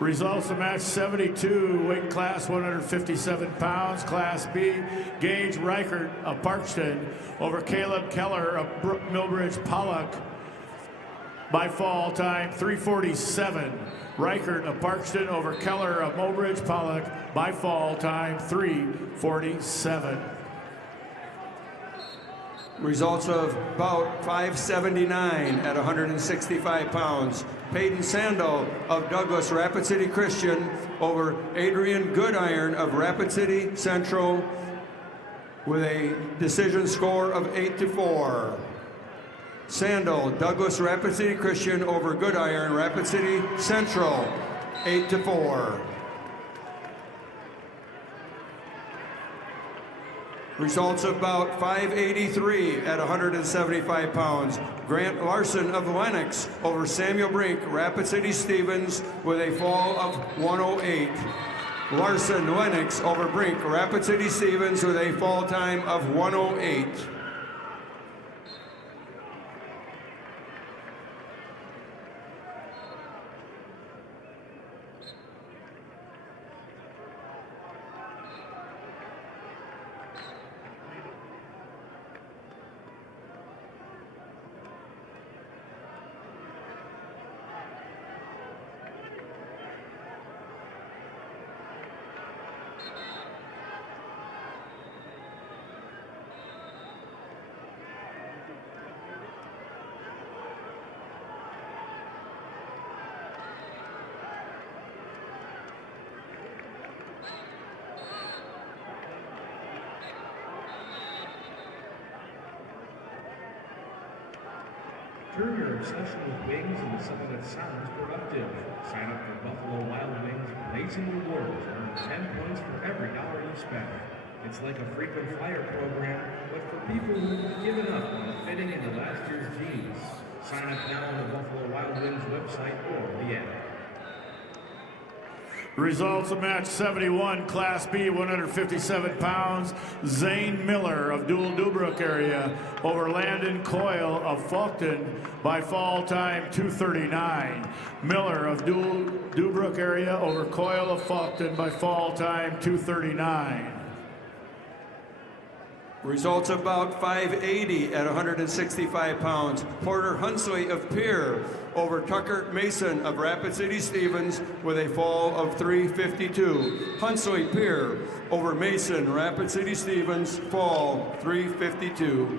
Results of match 72, weight class 157 pounds, Class B, Gage Reichert of Parkston over Caleb Keller of Millbridge Pollock by fall time 3:47. Reichert of Parkston over Keller of Millbridge Pollock by fall time 3:47. Results of bout 579 at 165 pounds. Peyton Sandel of Douglas Rapid City Christian over Adrian Goodiron of Rapid City Central with a decision score of 8-4. Sandel, Douglas Rapid City Christian over Goodiron, Rapid City Central, 8-4. Results of bout 583 at 175 pounds. Grant Larson of Lennox over Samuel Brink, Rapid City Stevens with a fall of 108. Larson Lennox over Brink, Rapid City Stevens with a fall time of 108. Turn your obsession with wings into something that sounds productive. Sign up for Buffalo Wild Wings Blazing Rewards and earn 10 points for every dollar you spend. It's like a frequent flyer program, but for people who've given up on fitting into last year's jeans. Sign up now on the Buffalo Wild Wings website or the app. Results of match 71, Class B, 157 pounds. Zane Miller of Dual Dubrook area over Landon Coyle of Faulkton by fall time 2:39. Miller of Dual Dubrook area over Coyle of Faulkton by fall time 2:39. Results of bout 580 at 165 pounds. Porter Hunsley of Pierre over Tucker Mason of Rapid City Stevens with a fall of 3:52. Hunsley Pierre over Mason, Rapid City Stevens, fall 3:52.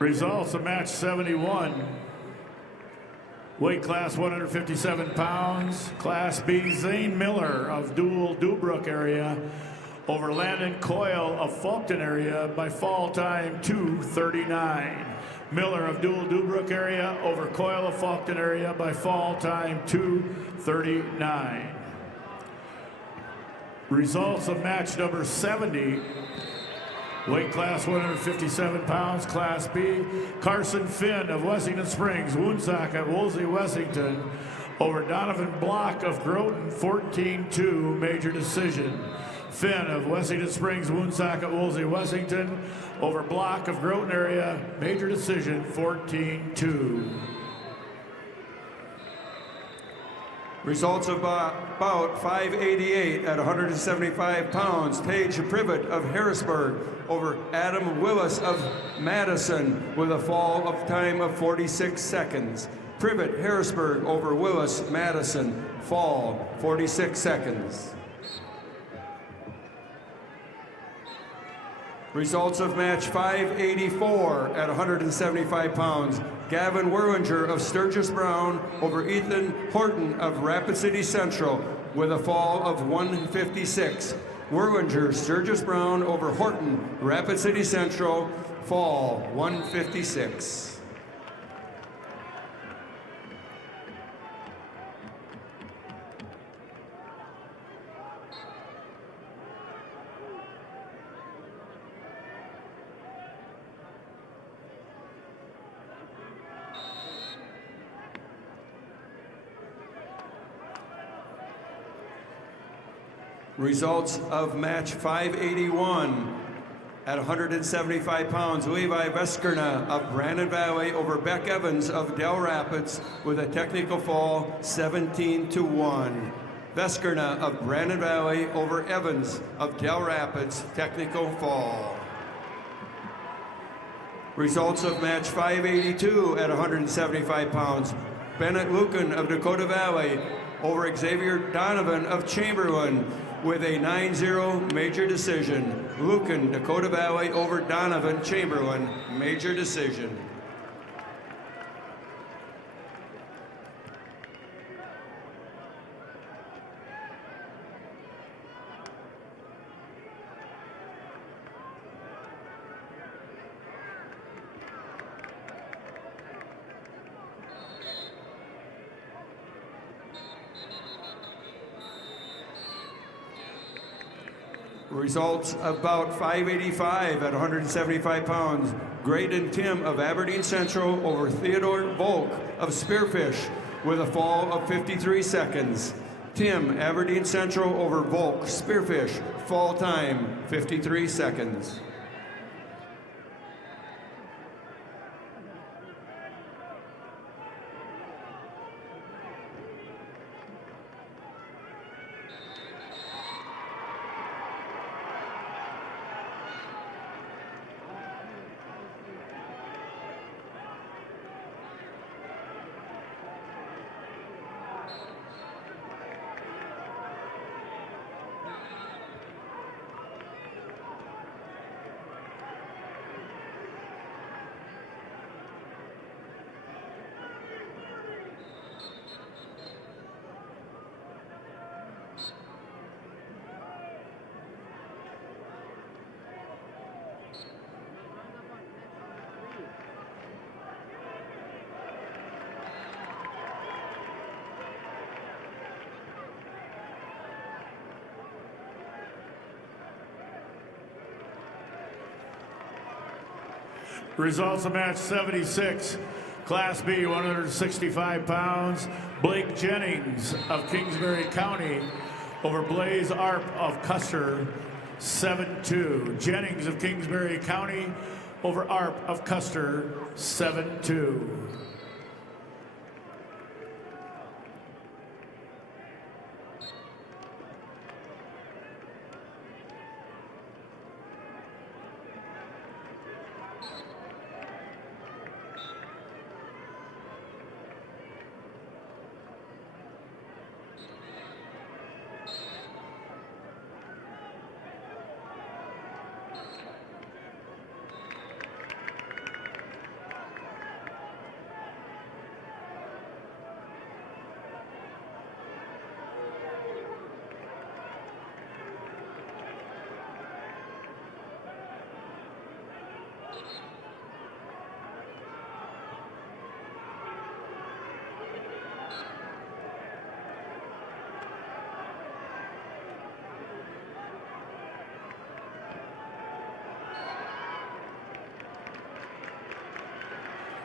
Results of match 71. Weight class 157 pounds. Class B, Zane Miller of Dual Dubrook area over Landon Coyle of Faulkton area by fall time 2:39. Miller of Dual Dubrook area over Coyle of Faulkton area by fall time 2:39. Results of match number 70. Weight class 157 pounds, Class B. Carson Finn of Wessington Springs, Woonsocket at Wolsey, Wessington over Donovan Block of Groton, 14-2, major decision. Finn of Wessington Springs, Woonsocket, Woolsey, Wessington over Block of Groton area. Major decision 14-2. Results of bout 588 at 175 pounds. Tage Privet of Harrisburg over Adam Willis of Madison with a fall of time of 46 seconds. Privet, Harrisburg over Willis, Madison, fall 46 seconds. Results of match 584 at 175 pounds. Gavin Werlinger of Sturgis Brown over Ethan Horton of Rapid City Central with a fall of 156. Werlinger, Sturgis Brown over Horton, Rapid City Central, fall 156. Results of match 581 at 175 pounds. Levi Veskerna of Brandon Valley over Beck Evans of Del Rapids with a technical fall 17-1. Veskerna of Brandon Valley over Evans of Del Rapids, technical fall. Results of match 582 at 175 pounds. Bennett Lucan of Dakota Valley over Xavier Donovan of Chamberlain with a 9-0 major decision. Lucan, Dakota Valley over Donovan, Chamberlain, major decision. Results about 585 at 175 pounds. Graydon Tim of Aberdeen Central over Theodore Volk of Spearfish with a fall of 53 seconds. Tim, Aberdeen Central over Volk, Spearfish, fall time 53 seconds. Results of match 76, Class B, 165 pounds. Blake Jennings of Kingsbury County over Blaze Arp of Custer, 7-2. Jennings of Kingsbury County over Arp of Custer, 7-2.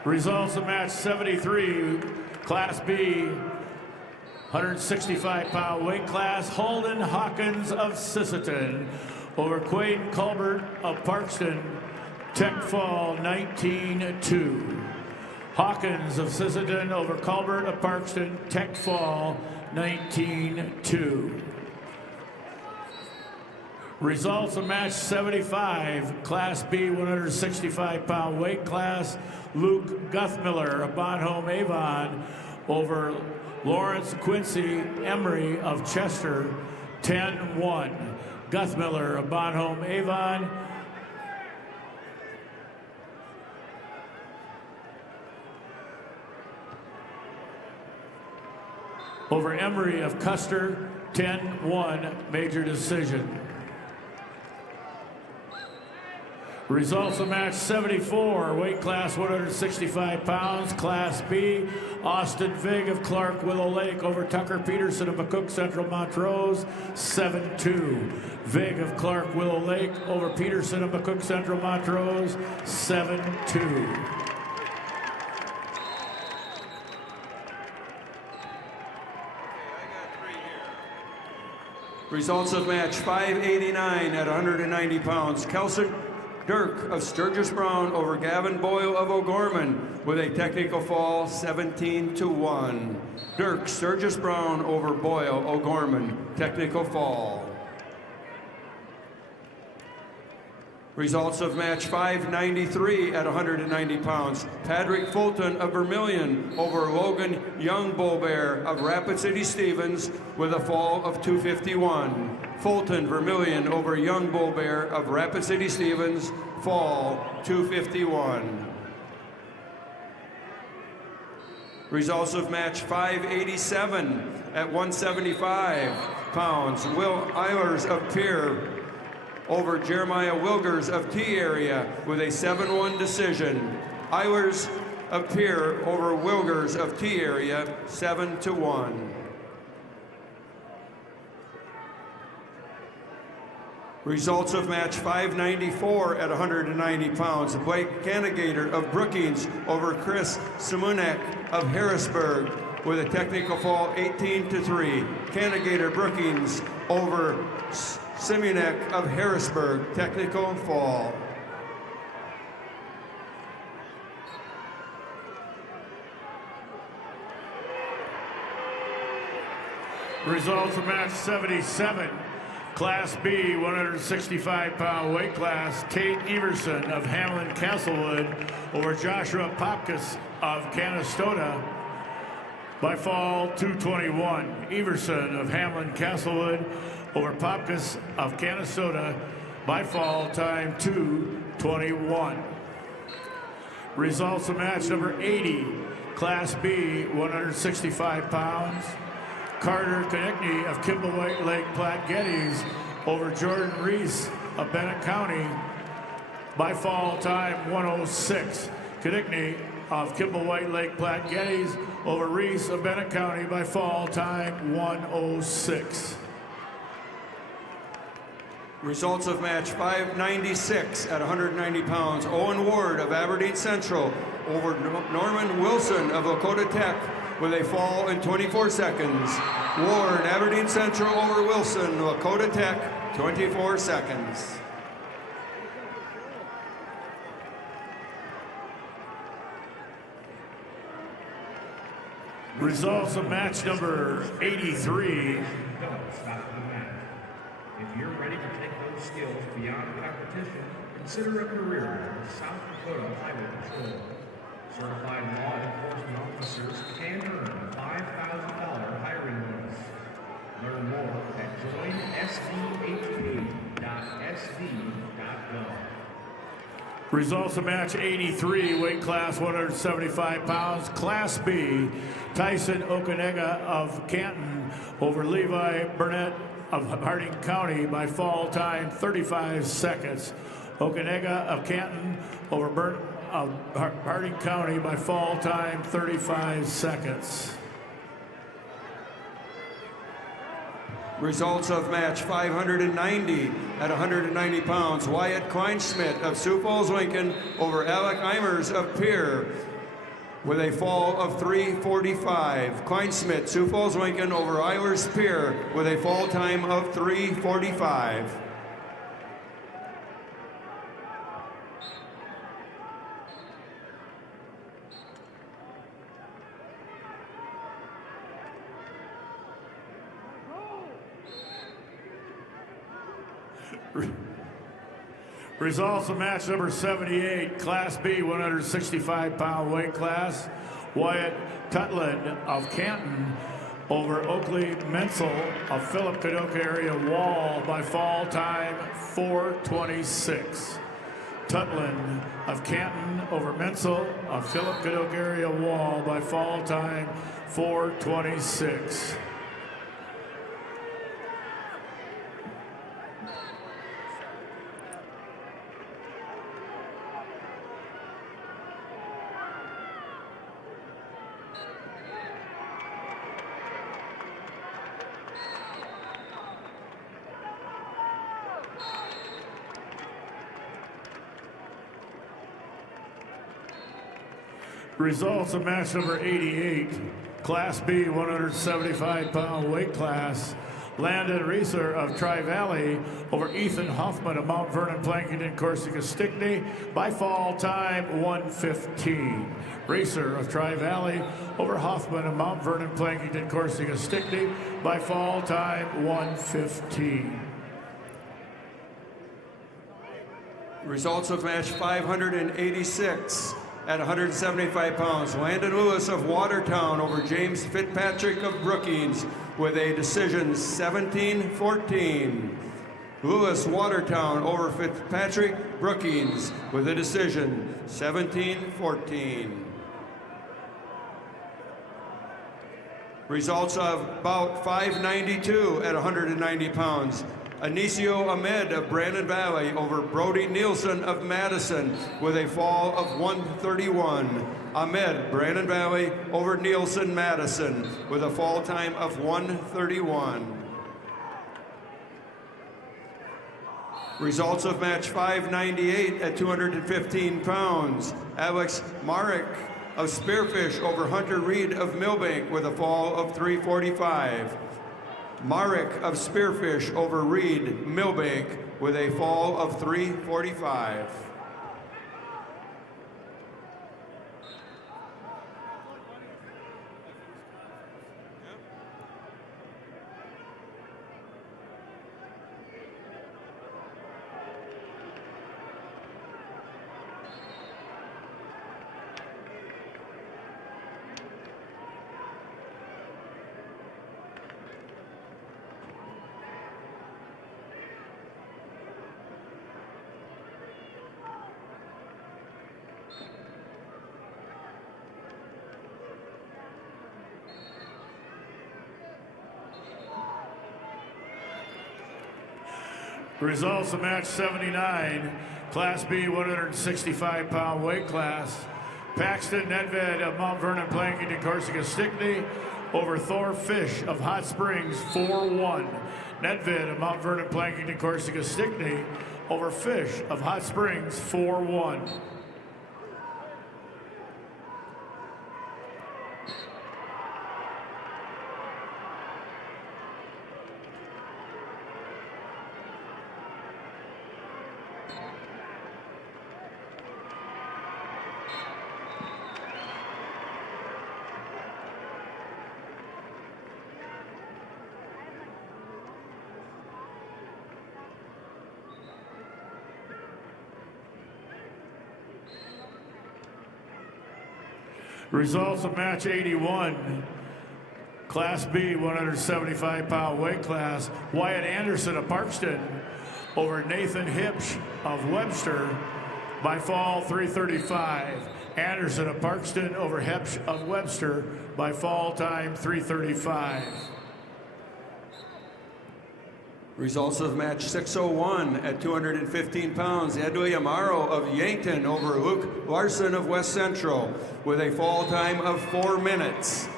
Results of match 73, Class B, 165-pound weight class, Holden Hawkins of Sisseton over Quaden Colbert of Parkston, Tech Fall 19-2. Hawkins of Sisseton over Colbert of Parkston, Tech Fall 19-2. Results of match 75, Class B 165-pound weight class, Luke Guthmiller of Bonhomme Avon over Lawrence Quincy Emery of Chester, 10-1. Guthmiller of Bonhomme Avon over Emery of Custer, 10-1, major decision. Results of match 74, weight class 165 pounds, Class B, Austin Vig of Clark Willow Lake over Tucker Peterson of McCook Central Montrose, 7-2. Vig of Clark Willow Lake over Peterson of McCook Central Montrose, 7-2. Results of match 589 at 190 pounds. Kelson Dirk of Sturgis Brown over Gavin Boyle of O'Gorman with a technical fall 17-1. Dirk Sturgis Brown over Boyle O'Gorman, technical fall. Results of match 593 at 190 pounds. Patrick Fulton of Vermilion over Logan Young Bullbear of Rapid City Stevens with a fall of 251. Fulton Vermilion over Young Bullbear of Rapid City Stevens, fall 251. Results of match 587 at 175 pounds. Will Eilers of Pierre over Jeremiah Wilgers of T Area with a 7-1 decision. Eilers of Pierre over Wilgers of T Area, 7-1. Results of match 594 at 190 pounds. Blake Canagator of Brookings over Chris Simonek of Harrisburg with a technical fall 18-3. Canagator Brookings over Simonek of Harrisburg, technical fall. Results of match 77. Class B, 165-pound weight class, Tate Everson of Hamlin Castlewood over Joshua Popkus of Canastota by fall 221. Everson of Hamlin Castlewood over Popkus of Canastota by fall time 221. Results of match number 80, Class B, 165 pounds. Carter Konechny of Kimball White Lake Platte Geddes over Jordan Reese of Bennett County by fall time 106. Konechny of Kimball White Lake Platte Geddes over Reese of Bennett County by fall time 106. Results of match 596 at 190 pounds. Owen Ward of Aberdeen Central over Norman Wilson of Lakota Tech with a fall in 24 seconds. Ward, Aberdeen Central over Wilson, Lakota Tech, 24 seconds. Results of match number 83. If you're ready to take those skills beyond competition, consider a career with South Dakota Highway Patrol. Certified law enforcement officers can earn a $5,000 hiring bonus. Learn more at joinsdhp.sd.gov. Results of match 83, weight class 175 pounds, Class B, Tyson Okanega of Canton over Levi Burnett of Harding County by fall time 35 seconds. Okanega of Canton over Harding County by fall time 35 seconds. Results of match 590 at 190 pounds. Wyatt Kleinschmidt of Sioux Falls, Lincoln over Alec Eimers of Pierre with a fall of 3:45. Kleinsmith, Sioux Falls Lincoln over Eilers Pier with a fall time of 3:45. Results of match number 78, Class B, 165-pound weight class. Wyatt Tutland of Canton over Oakley Menzel of Philip Kadoka area Wall by fall time 4:26. Tutland of Canton over Menzel of Philip Kadoka area Wall by fall time 4:26. Results of match number 88, Class B, 175-pound weight class. Landon Reeser of Tri-Valley over Ethan Hoffman of Mount Vernon, Plankington, Corsica, Stickney by fall time 1:15. Reeser of Tri-Valley over Hoffman of Mount Vernon, Plankington, Corsica, Stickney by fall time 1:15. Results of match 586 at 175 pounds. Landon Lewis of Watertown over James Fitzpatrick of Brookings with a decision 17-14. Lewis Watertown over Fitzpatrick Brookings with a decision 17-14. Results of bout 592 at 190 pounds. Anicio Ahmed of Brandon Valley over Brody Nielsen of Madison with a fall of 131. Ahmed, Brandon Valley over Nielsen, Madison with a fall time of 131. Results of match 598 at 215 pounds. Alex Marek of Spearfish over Hunter Reed of Millbank with a fall of 345. Marek of Spearfish over Reed, Millbank, with a fall of 345. Results of match 79, Class B, 165-pound weight class. Paxton Nedved of Mount Vernon, Plankington, Corsica, Stickney over Thor Fish of Hot Springs, 4-1. Nedved of Mount Vernon, Plankington, Corsica, Stickney over Fish of Hot Springs, 4-1. Results of match 81, Class B, 175-pound weight class. Wyatt Anderson of Parkston over Nathan Hipsch of Webster by fall 335. Anderson of Parkston over Hipsch of Webster by fall time 335. Results of match 601 at 215 pounds. Edley Amaro of Yankton over Luke Larson of West Central with a fall time of 4 minutes.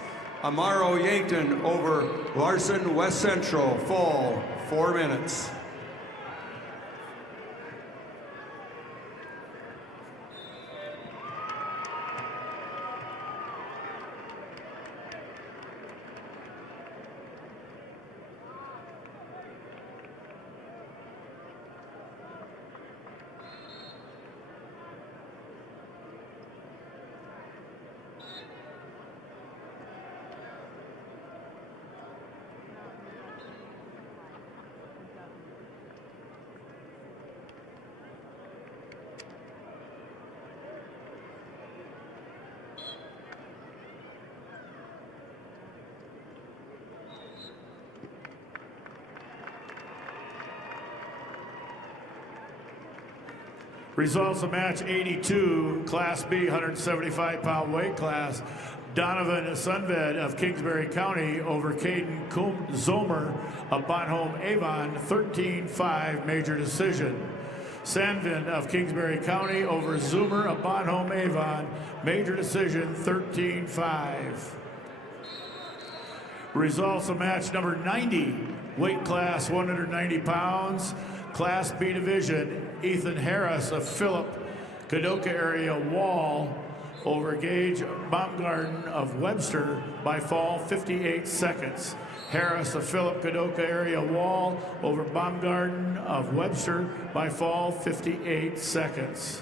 Amaro Yankton over Larson West Central, fall 4 minutes. Results of match 82, Class B, 175-pound weight class. Donovan Sunved of Kingsbury County over Caden Zomer of Bonhomme Avon, 13-5 major decision. Sandvin of Kingsbury County over Zoomer of Bonhomme Avon, major decision, 13-5. Results of match number 90, weight class 190 pounds, Class B division. Ethan Harris of Philip, Kadoka area Wall over Gage Baumgarten of Webster by fall 58 seconds. Harris of Philip, Kadoka area Wall over Baumgarten of Webster by fall 58 seconds.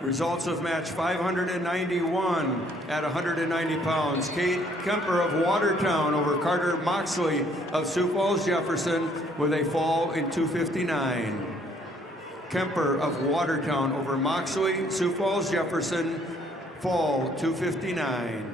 Results of match 591 at 190 pounds. Kate Kemper of Watertown over Carter Moxley of Sioux Falls Jefferson with a fall in 259. Kemper of Watertown over Moxley, Sioux Falls Jefferson, fall 259.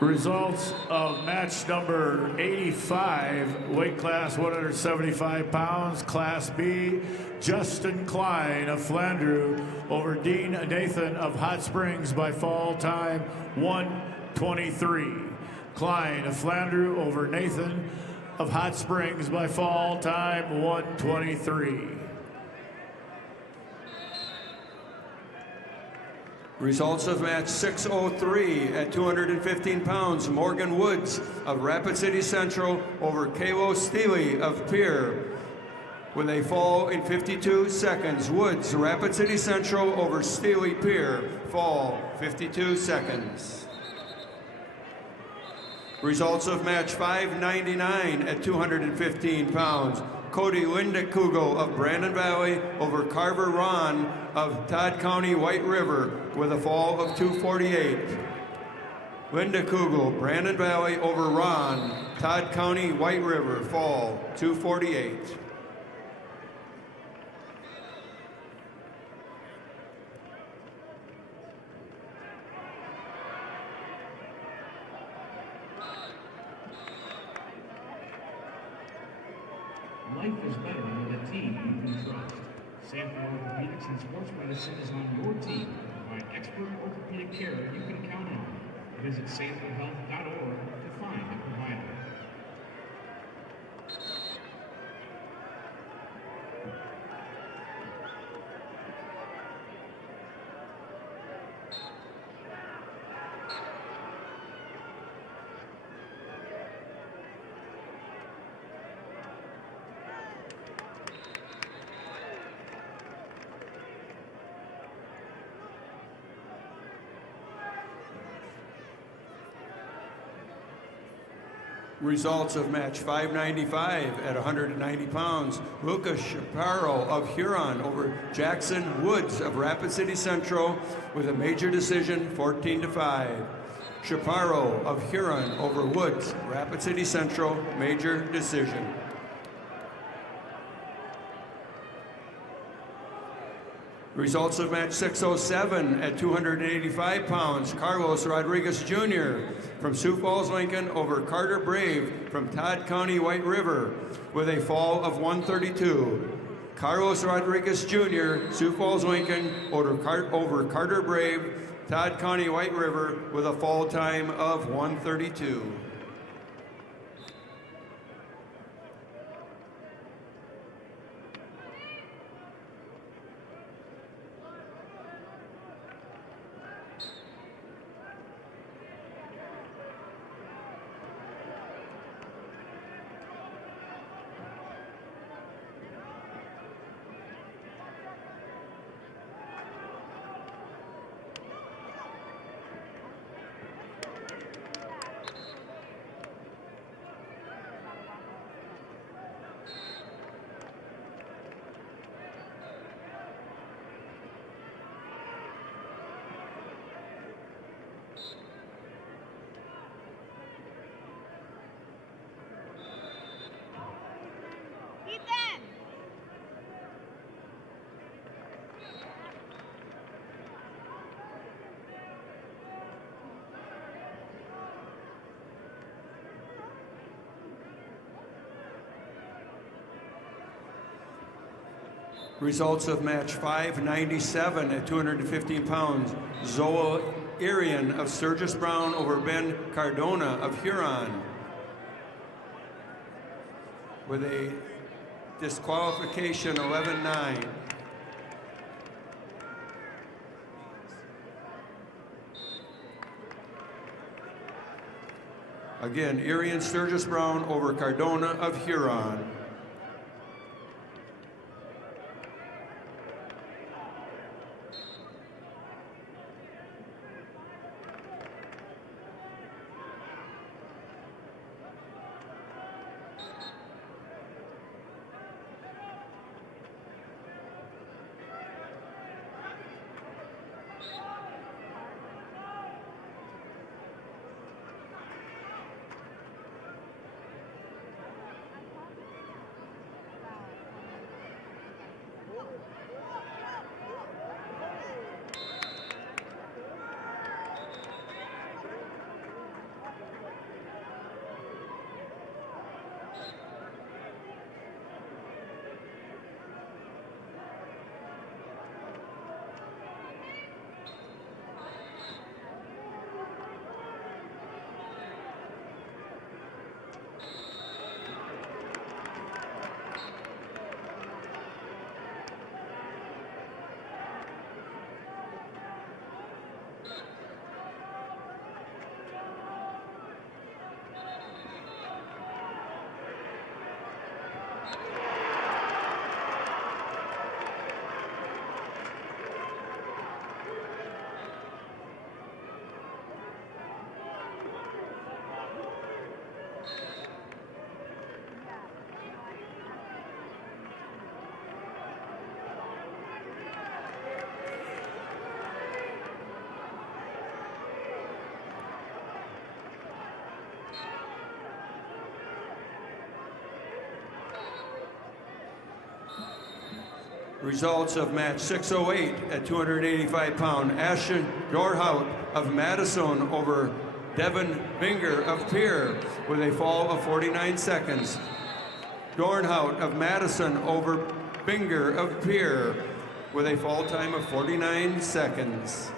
Results of match number 85, weight class 175 pounds, Class B. Justin Klein of Flandreau over Dean Nathan of Hot Springs by fall time 1:23. Klein of Flandreau over Nathan of Hot Springs by fall time 1:23. Results of match 603 at 215 pounds. Morgan Woods of Rapid City Central over Kalo Steely of Pierre with a fall in 52 seconds. Woods, Rapid City Central over Steely Pierre, fall 52 seconds. Results of match 599 at 215 pounds. Cody Lindekugel of Brandon Valley over Carver Ron of Todd County White River with a fall of 248. Lindekugel, Brandon Valley over Ron, Todd County White River, fall 248. Life is better with a team you can trust. Sanford Orthopedics and Sports Medicine is on your team to provide expert orthopedic care you can count on. Visit sanfordhealth.org to find a provider. Results of match 595 at 190 pounds. Lucas Chaparro of Huron over Jackson Woods of Rapid City Central with a major decision, 14-5. Chaparro of Huron over Woods, Rapid City Central, major decision. Results of match 607 at 285 pounds. Carlos Rodriguez Jr. from Sioux Falls, Lincoln over Carter Brave from Todd County White River with a fall of 132. Carlos Rodriguez Jr., Sioux Falls, Lincoln over Carter Brave, Todd County White River with a fall time of 132. Results of match 597 at 215 pounds. Zoa Irian of Sturgis Brown over Ben Cardona of Huron, with a disqualification 11-9. Again, Irian Sturgis Brown over Cardona of Huron. Results of match 608 at 285 pound. Ashton Dorhout of Madison over Devin Binger of Pierre with a fall of 49 seconds. Dornhout of Madison over Binger of Pierre with a fall time of 49 seconds.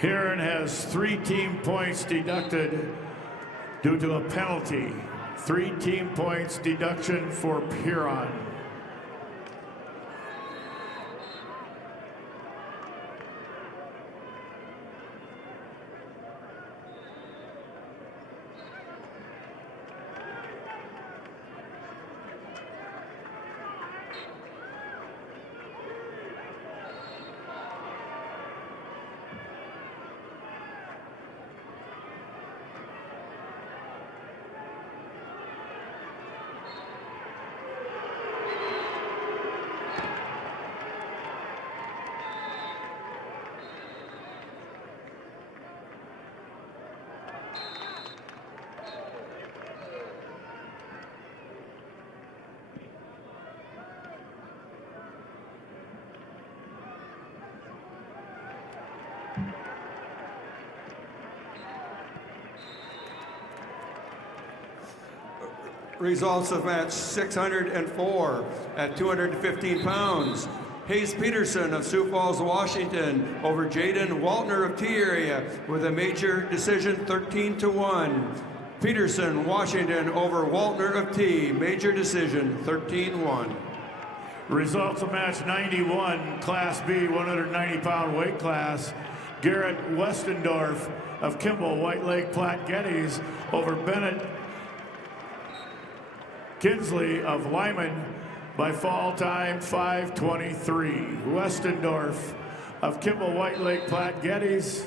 Huron has 3 team points deducted due to a penalty. 3 team points deduction for Huron. Results of match 604 at 215 pounds. Hayes Peterson of Sioux Falls, Washington over Jaden Waltner of T Area with a major decision 13-1. Peterson, Washington over Waltner of T, major decision 13-1. Results of match 91, Class B, 190-pound weight class. Garrett Westendorf of Kimball, White Lake Platte Geddes over Bennett Kinsley of Lyman by fall time 5:23. Westendorf of Kimball, White Lake Platte Geddes.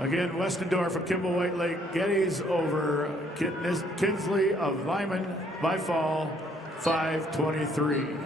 Again, Westendorf of Kimball White Lake Geddes over Kinsley of Lyman by fall 5:23.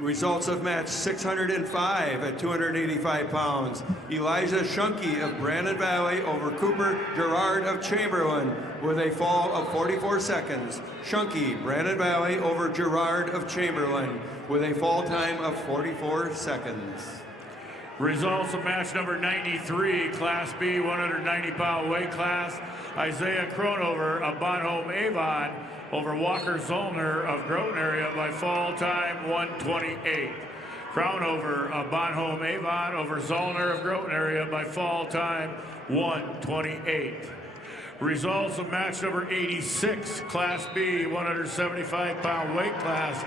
Results of match 605 at 285 pounds. Elijah Shunky of Brandon Valley over Cooper Gerard of Chamberlain with a fall of 44 seconds. Shunky, Brandon Valley over Gerard of Chamberlain with a fall time of 44 seconds. Results of match number 93, Class B, 190-pound weight class. Isaiah Cronover of Bonhomme Avon over Walker Zollner of Groton area by fall time 1:28. Crownover of Bonhomme Avon over Zollner of Groton area by fall time 1:28. Results of match number 86, Class B, 175-pound weight class.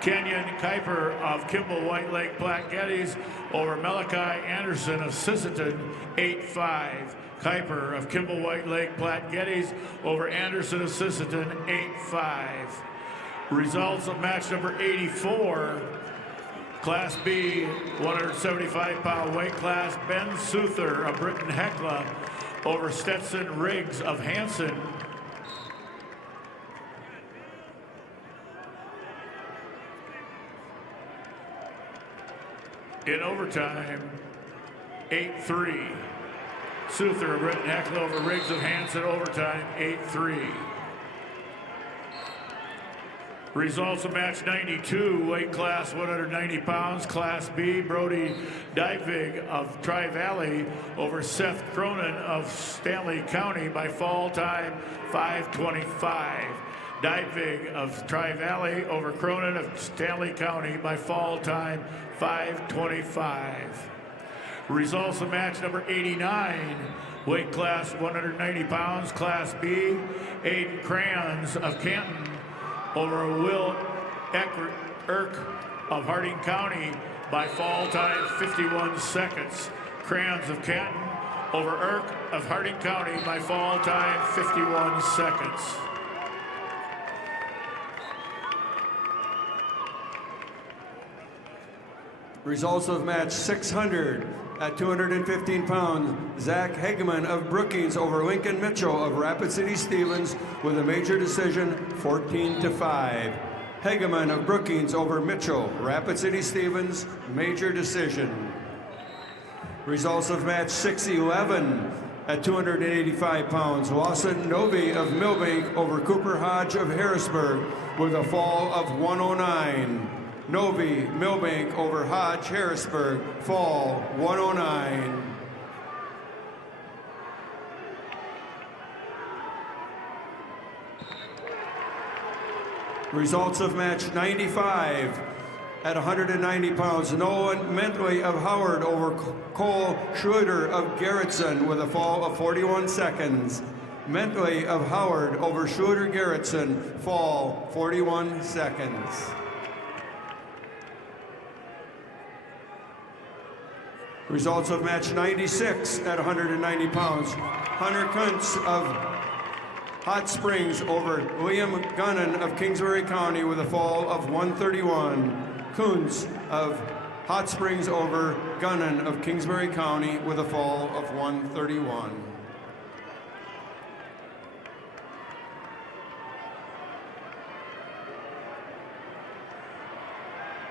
Kenyon Kuiper of Kimball White Lake Platte Geddes over Malachi Anderson of Sisseton 8-5. Kuiper of Kimball White Lake Platte Geddes over Anderson of Sisseton 8-5. Results of match number 84, Class B, 175-pound weight class. Ben Souther of Britton Hecla over Stetson Riggs of Hanson. In overtime, 8-3. Souther of Britton Hecla over Riggs of Hanson, overtime 8-3. Results of match 92, weight class 190 pounds, Class B, Brody Dybvig of Tri-Valley over Seth Cronin of Stanley County by fall time 5:25. Dybvig of Tri-Valley over Cronin of Stanley County by fall time 5:25. Results of match number 89, weight class 190 pounds, Class B, Aiden Crayons of Canton over Will Erk of Harding County by fall time 51 seconds. Crayons of Canton over Erk of Harding County by fall time 51 seconds. Results of match 600 at 215 pounds. Zach Hageman of Brookings over Lincoln Mitchell of Rapid City Stevens with a major decision 14-5. Hageman of Brookings over Mitchell, Rapid City Stevens, major decision. Results of match 611 at 285 pounds. Lawson Novi of Millbank over Cooper Hodge of Harrisburg with a fall of 109. Novi, Millbank over Hodge, Harrisburg, fall 109. Results of match 95 at 190 pounds. Nolan Mentley of Howard over Cole Schroeder of Garrettson with a fall of 41 seconds. Mentley of Howard over Schroeder Garrettson, fall 41 seconds. Results of match 96 at 190 pounds. Hunter Kuntz of Hot Springs over Liam Gunnan of Kingsbury County with a fall of 131. Kuntz of Hot Springs over Gunnan of Kingsbury County with a fall of 131.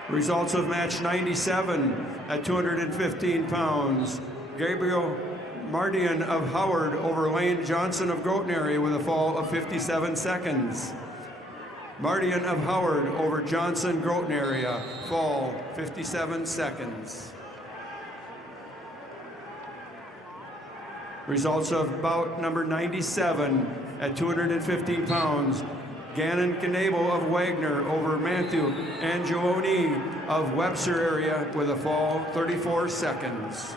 Results of match 97 at 215 pounds. Gabriel Mardian of Howard over Lane Johnson of Groton area with a fall of 57 seconds. Mardian of Howard over Johnson Groton area, fall 57 seconds. Results of bout number 97 at 215 pounds. Gannon Knable of Wagner over Matthew Angiolini of Webster area with a fall 34 seconds.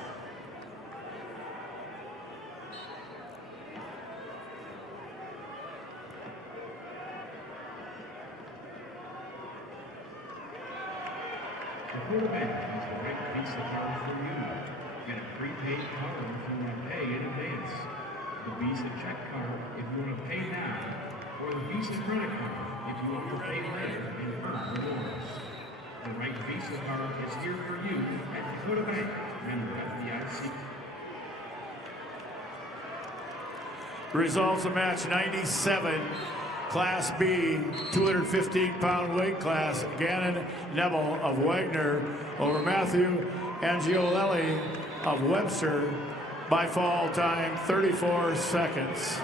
The quarterback has the right Visa card for you. Get a prepaid card if you want to pay in advance. The Visa check card if you want to pay now, or the Visa credit card if you want to pay later and earn rewards. The right Visa card is here for you at Dakota Bank, member FDIC. Results of match 97, Class B, 215-pound weight class. Gannon Knable of Wagner over Matthew Angiolelli of Webster by fall time 34 seconds.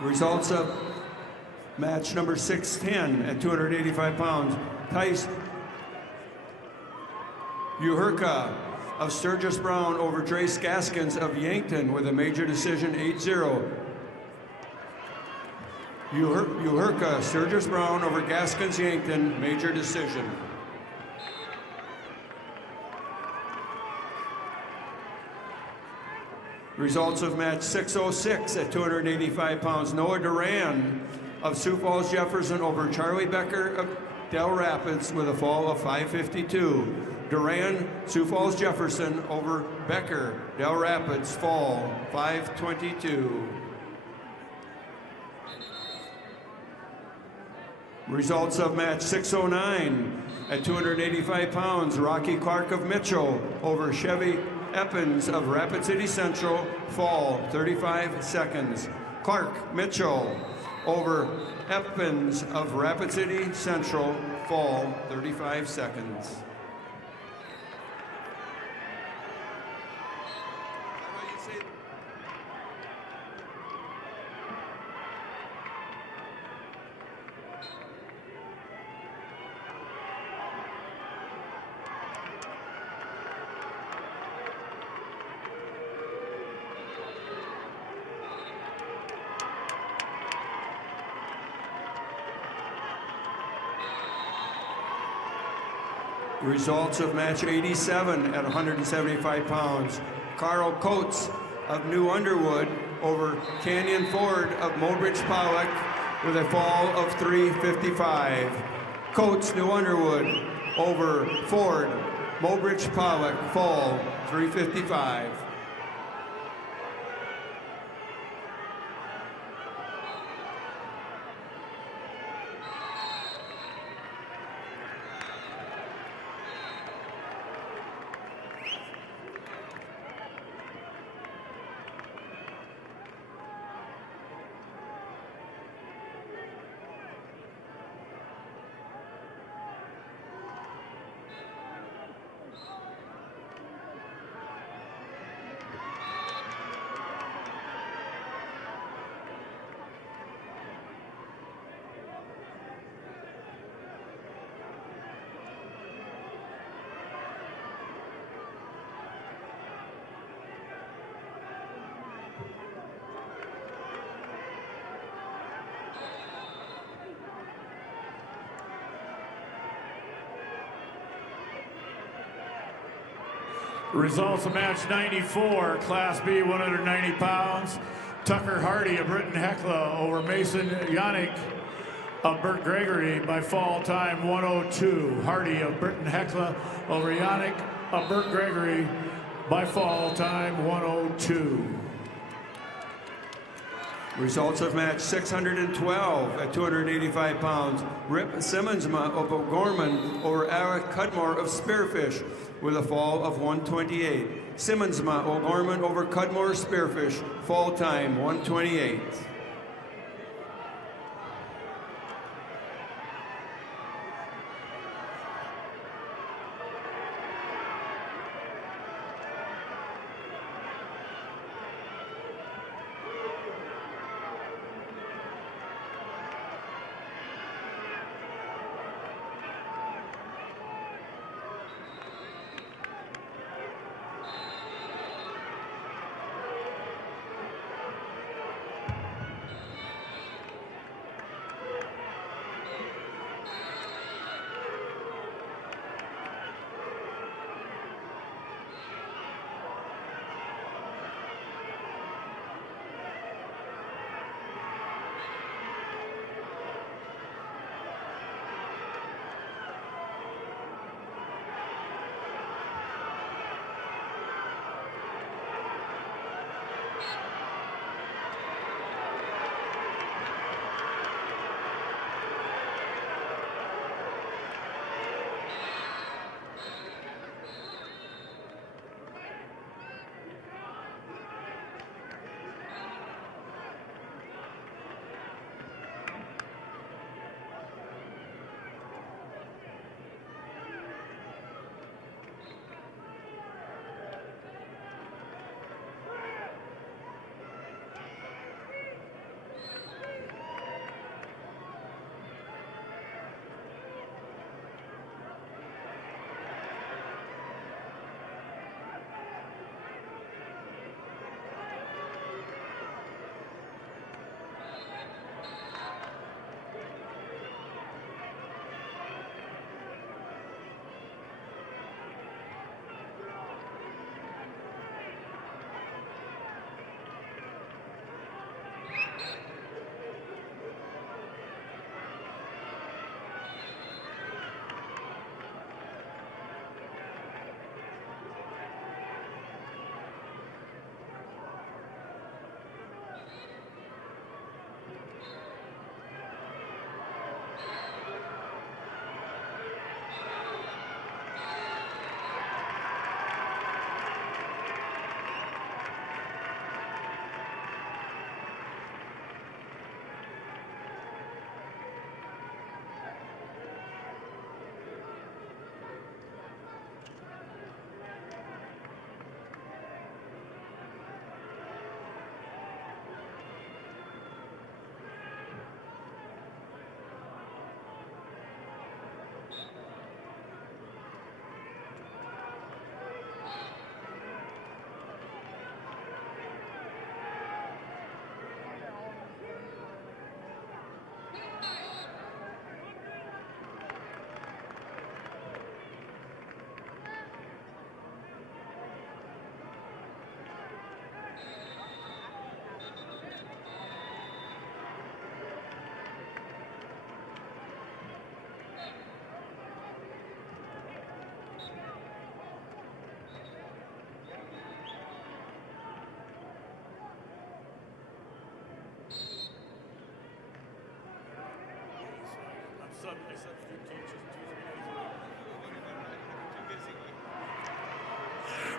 Results of match number 610 at 285 pounds. Tice Uherka of Sturgis Brown over Trace Gaskins of Yankton with a major decision 8-0. Uherka, Sturgis Brown over Gaskins Yankton, major decision. Results of match 606 at 285 pounds. Noah Duran of Sioux Falls Jefferson over Charlie Becker of Del Rapids with a fall of 5:52. Duran, Sioux Falls Jefferson over Becker, Del Rapids, fall 5:22. Results of match 609 at 285 pounds. Rocky Clark of Mitchell over Chevy Eppins of Rapid City Central, fall 35 seconds. Clark Mitchell over Eppins of Rapid City Central, fall 35 seconds. Results of match 87 at 175 pounds. Carl Coates of New Underwood over Canyon Ford of Mobridge Pollock with a fall of 3:55. Coates, New Underwood over Ford, Mobridge Pollock, fall 3:55. Results of match 94, Class B, 190 pounds. Tucker Hardy of Britton Hecla over Mason Yannick of Burt Gregory by fall time 102. Hardy of Britton Hecla over Yannick of Burt Gregory by fall time 102. Results of match 612 at 285 pounds. Rip Simmonsma of O'Gorman over Alec Cudmore of Spearfish with a fall of 128. Simmonsma O'Gorman over Cudmore Spearfish, fall time 128.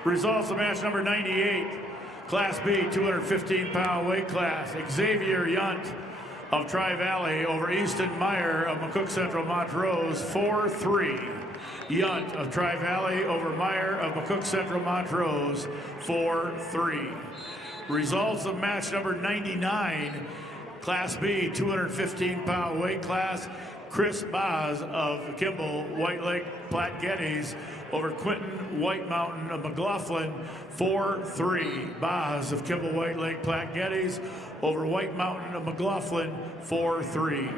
Results of match number 98, Class B, 215-pound weight class. Xavier Yunt of Tri-Valley over Easton Meyer of McCook Central Montrose, 4-3. Yunt of Tri-Valley over Meyer of McCook Central Montrose, 4-3. Results of match number 99, Class B, 215-pound weight class. Chris Boz of Kimball White Lake Platte Geddes over Quentin White Mountain of McLaughlin, 4-3. Boz of Kimball White Lake Platte Geddes over White Mountain of McLaughlin, 4-3.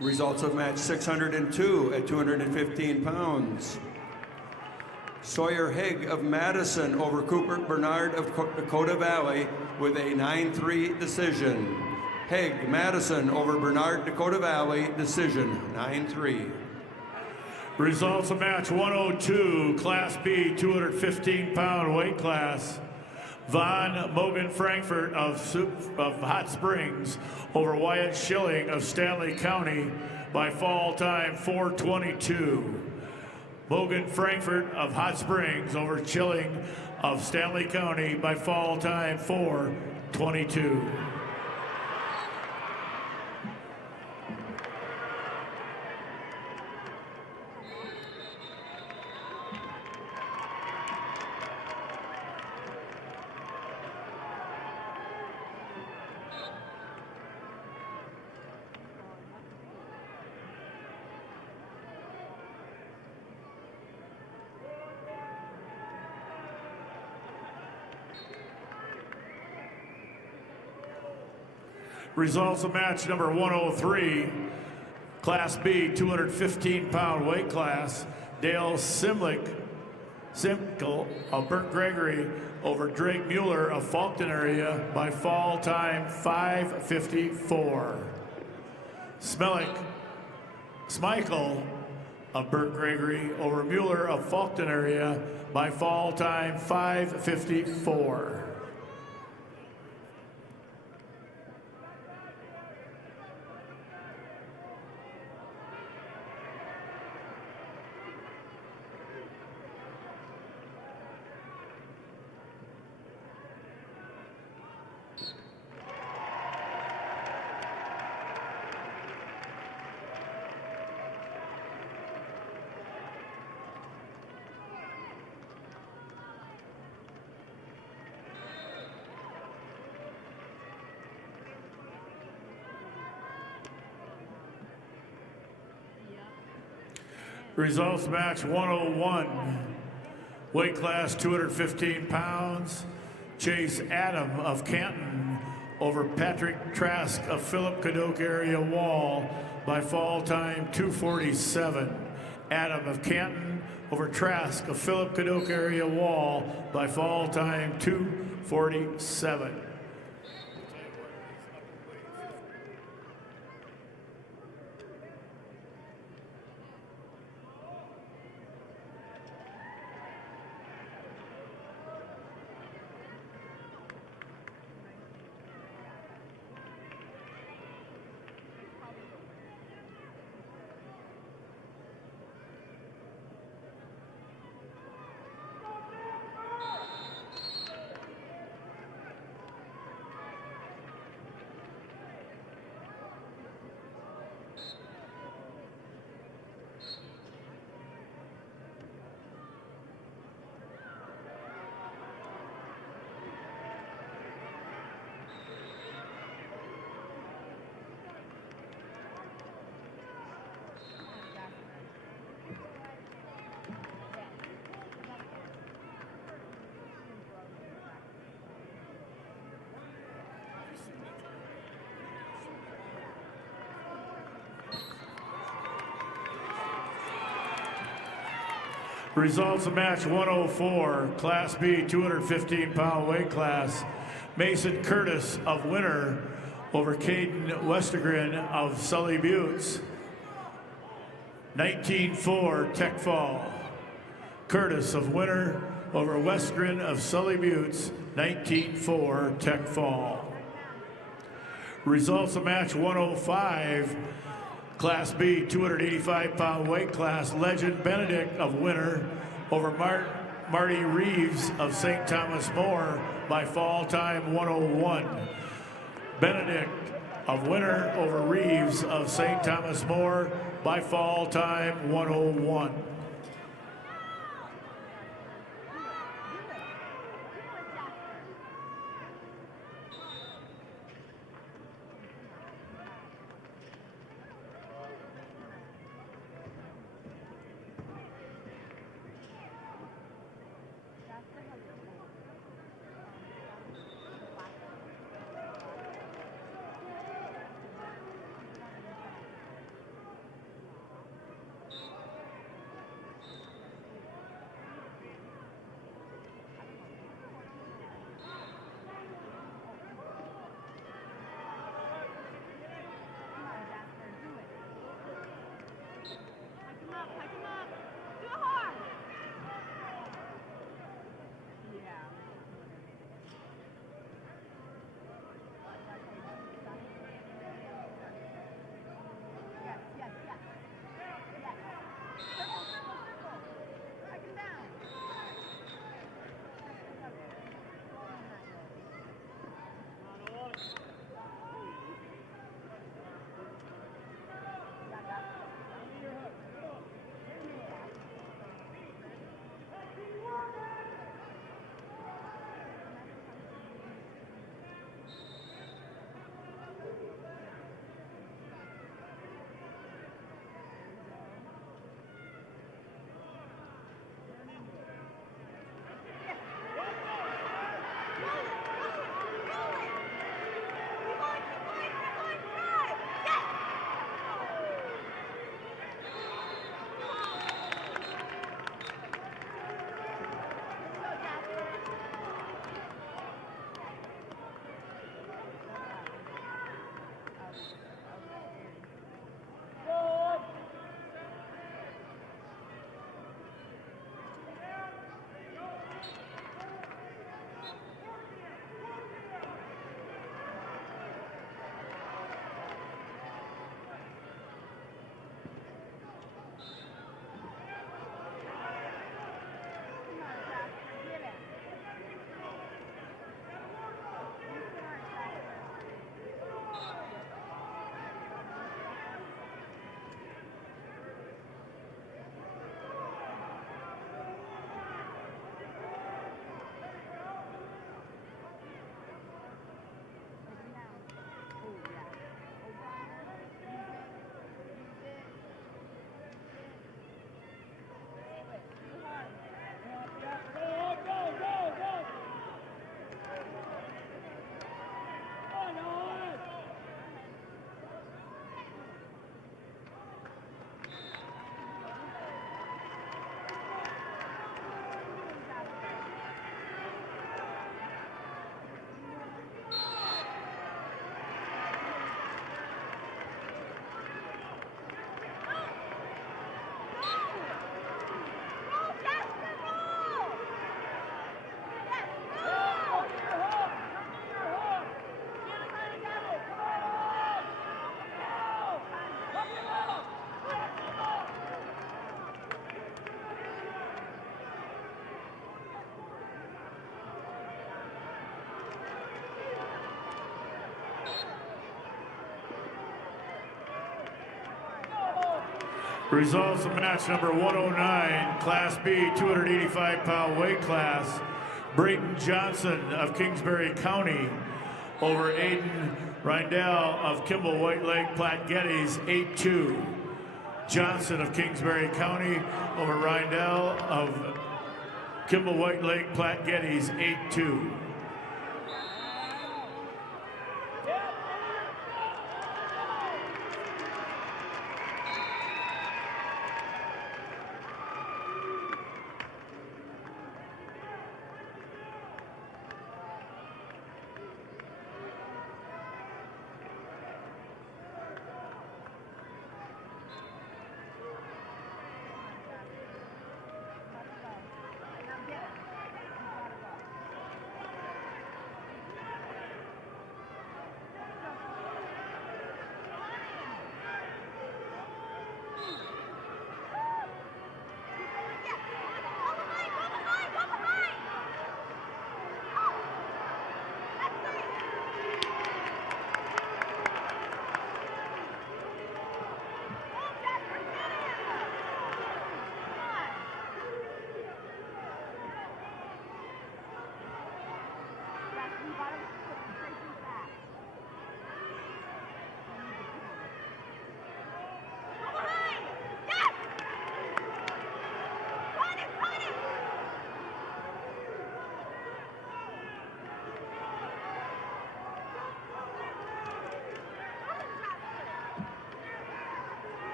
Results of match 602 at 215 pounds. Sawyer Haig of Madison over Cooper Bernard of Dakota Valley with a 9-3 decision. Haig, Madison over Bernard, Dakota Valley, decision, 9-3. Results of match 102, Class B, 215-pound weight class. Von Mogan Frankfurt of Hot Springs over Wyatt Schilling of Stanley County by fall time 4:22. Mogan Frankfurt of Hot Springs over Schilling of Stanley County by fall time 4:22. Results of match number 103, Class B, 215-pound weight class. Dale Simkel of Burt Gregory over Drake Mueller of Faulkton area by fall time 5:54. Smichael of Burt Gregory over Mueller of Faulkton area by fall time 5:54. Results match 101, weight class 215 pounds. Chase Adam of Canton over Patrick Trask of Philip Cadoc area Wall by fall time 2:47. Adam of Canton over Trask of Philip Cadoc area Wall by fall time 2:47. Results of match 104, Class B, 215-pound weight class. Mason Curtis of Winter over Caden Westergren of Sully Buttes. 19-4 Tech Fall. Curtis of Winter over Westgren of Sully Buttes, 19-4 Tech Fall. Results of match 105, Class B, 285-pound weight class, Legend Benedict of Winter over Marty Reeves of St. Thomas More by fall time 101. Benedict of Winter over Reeves of St. Thomas More by fall time 101. Results of match number 109, Class B, 285-pound weight class. Brayton Johnson of Kingsbury County over Aiden Rindell of Kimball White Lake Platte Geddes, 8-2. Johnson of Kingsbury County over Rindell of Kimball White Lake Platte Geddes, 8-2.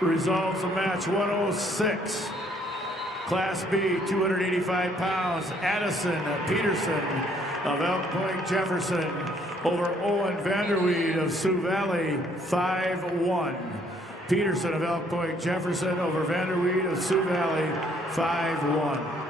Results of match 106. Class B, 285 pounds, Addison Peterson of Elk Point Jefferson over Owen Vanderweed of Sioux Valley, 5-1. Peterson of Elk Point Jefferson over Vanderweed of Sioux Valley, 5-1.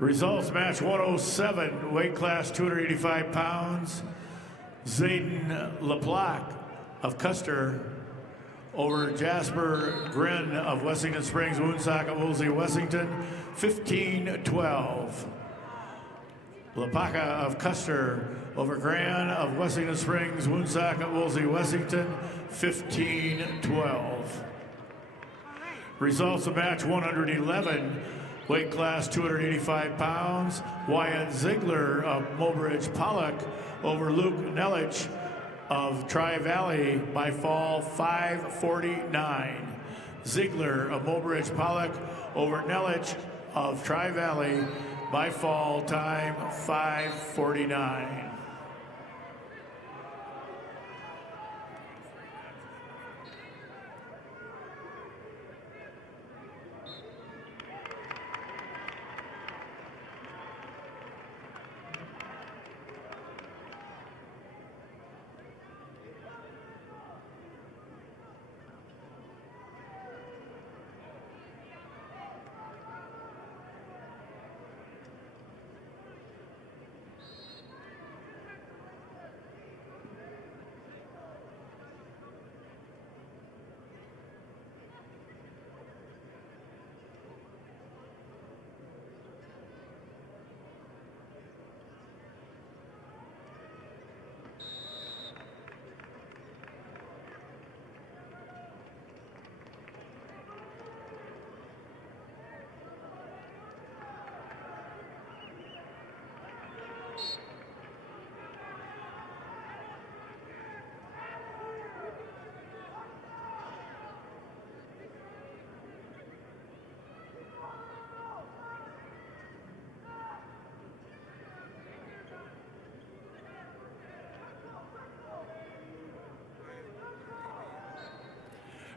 Results match 107, weight class 285 pounds. Zayden LaPlaque of Custer over Jasper Grin of Wessington Springs, Woonsocket, Woolsey, Wessington, 15-12. LaPlaque of Custer over Gran of Wessington Springs, Woonsocket, Woolsey, Wessington, 15-12. Results of match 111, weight class 285 pounds. Wyatt Ziegler of Mobridge Pollock over Luke Nelich of Tri-Valley by fall 5:49. Ziegler of Mobridge Pollock over Nelich of Tri-Valley by fall time 5:49.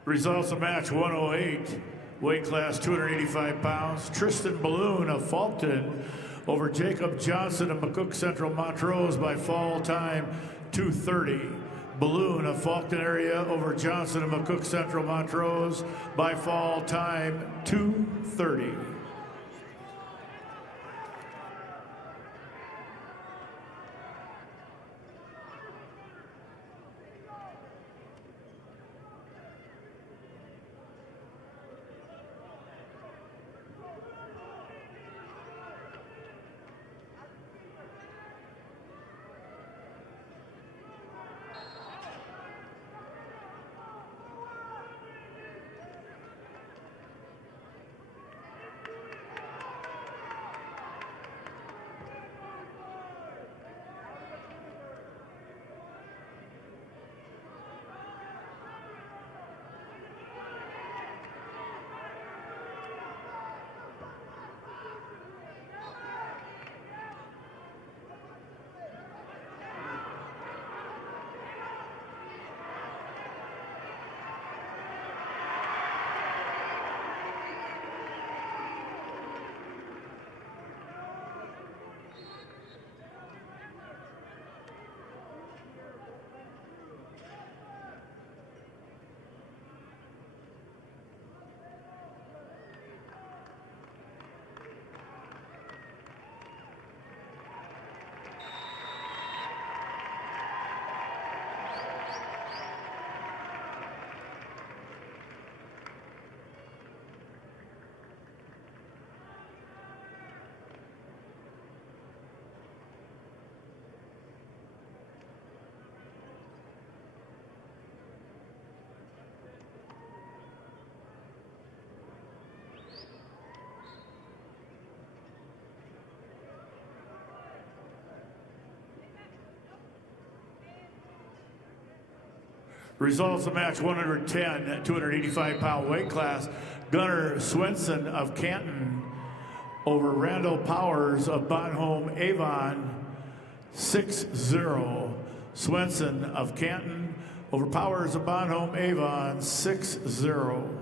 Results of match 108, weight class 285 pounds. Tristan Balloon of Faulkton over Jacob Johnson of McCook Central Montrose by fall time 2:30. Balloon of Faulkton area over Johnson of McCook Central Montrose by fall time 2:30. Results of match 110 at 285-pound weight class. Gunnar Swenson of Canton over Randall Powers of Bonhomme Avon, 6-0. Swenson of Canton over Powers of Bonhomme Avon, 6-0.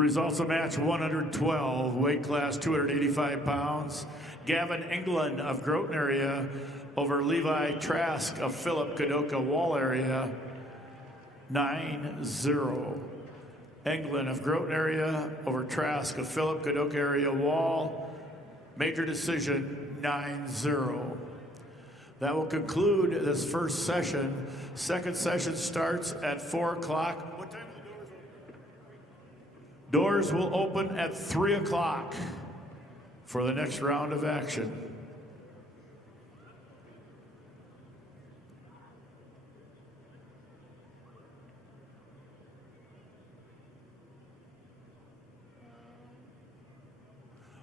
Results of match 112, weight class 285 pounds. Gavin England of Groton area over Levi Trask of Philip Kadoka Wall area, 9-0. England of Groton area over Trask of Philip Kadoka area Wall, major decision, 9-0. That will conclude this first session. Second session starts at 4 o'clock. What time are the doors open? Doors will open at 3 o'clock for the next round of action.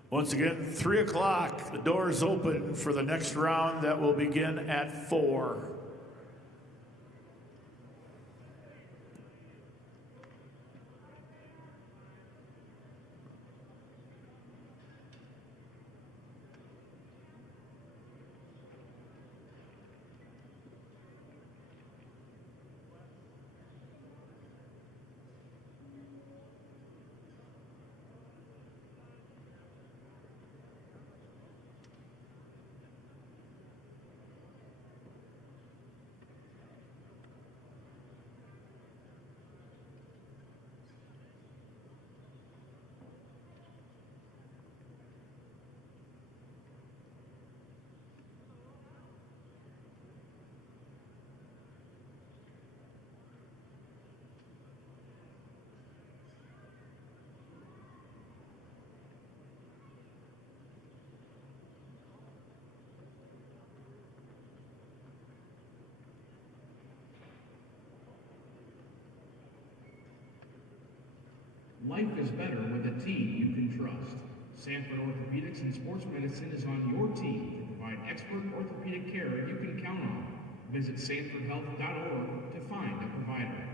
Once again, 3 o'clock, the doors open for the next round that will begin at 4. Life is better with a team you can trust. Sanford Orthopedics and Sports Medicine is on your team to provide expert orthopedic care you can count on. Visit sanfordhealth.org to find a provider.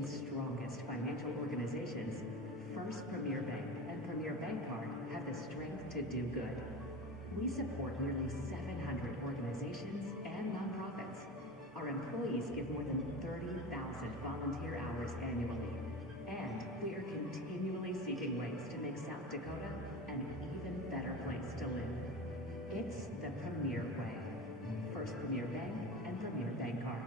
nation's strongest financial organizations, First Premier Bank and Premier Bank Card have the strength to do good. We support nearly 700 organizations and nonprofits. Our employees give more than 30,000 volunteer hours annually. And we are continually seeking ways to make South Dakota an even better place to live. It's the Premier Way. First Premier Bank and Premier Bank Card.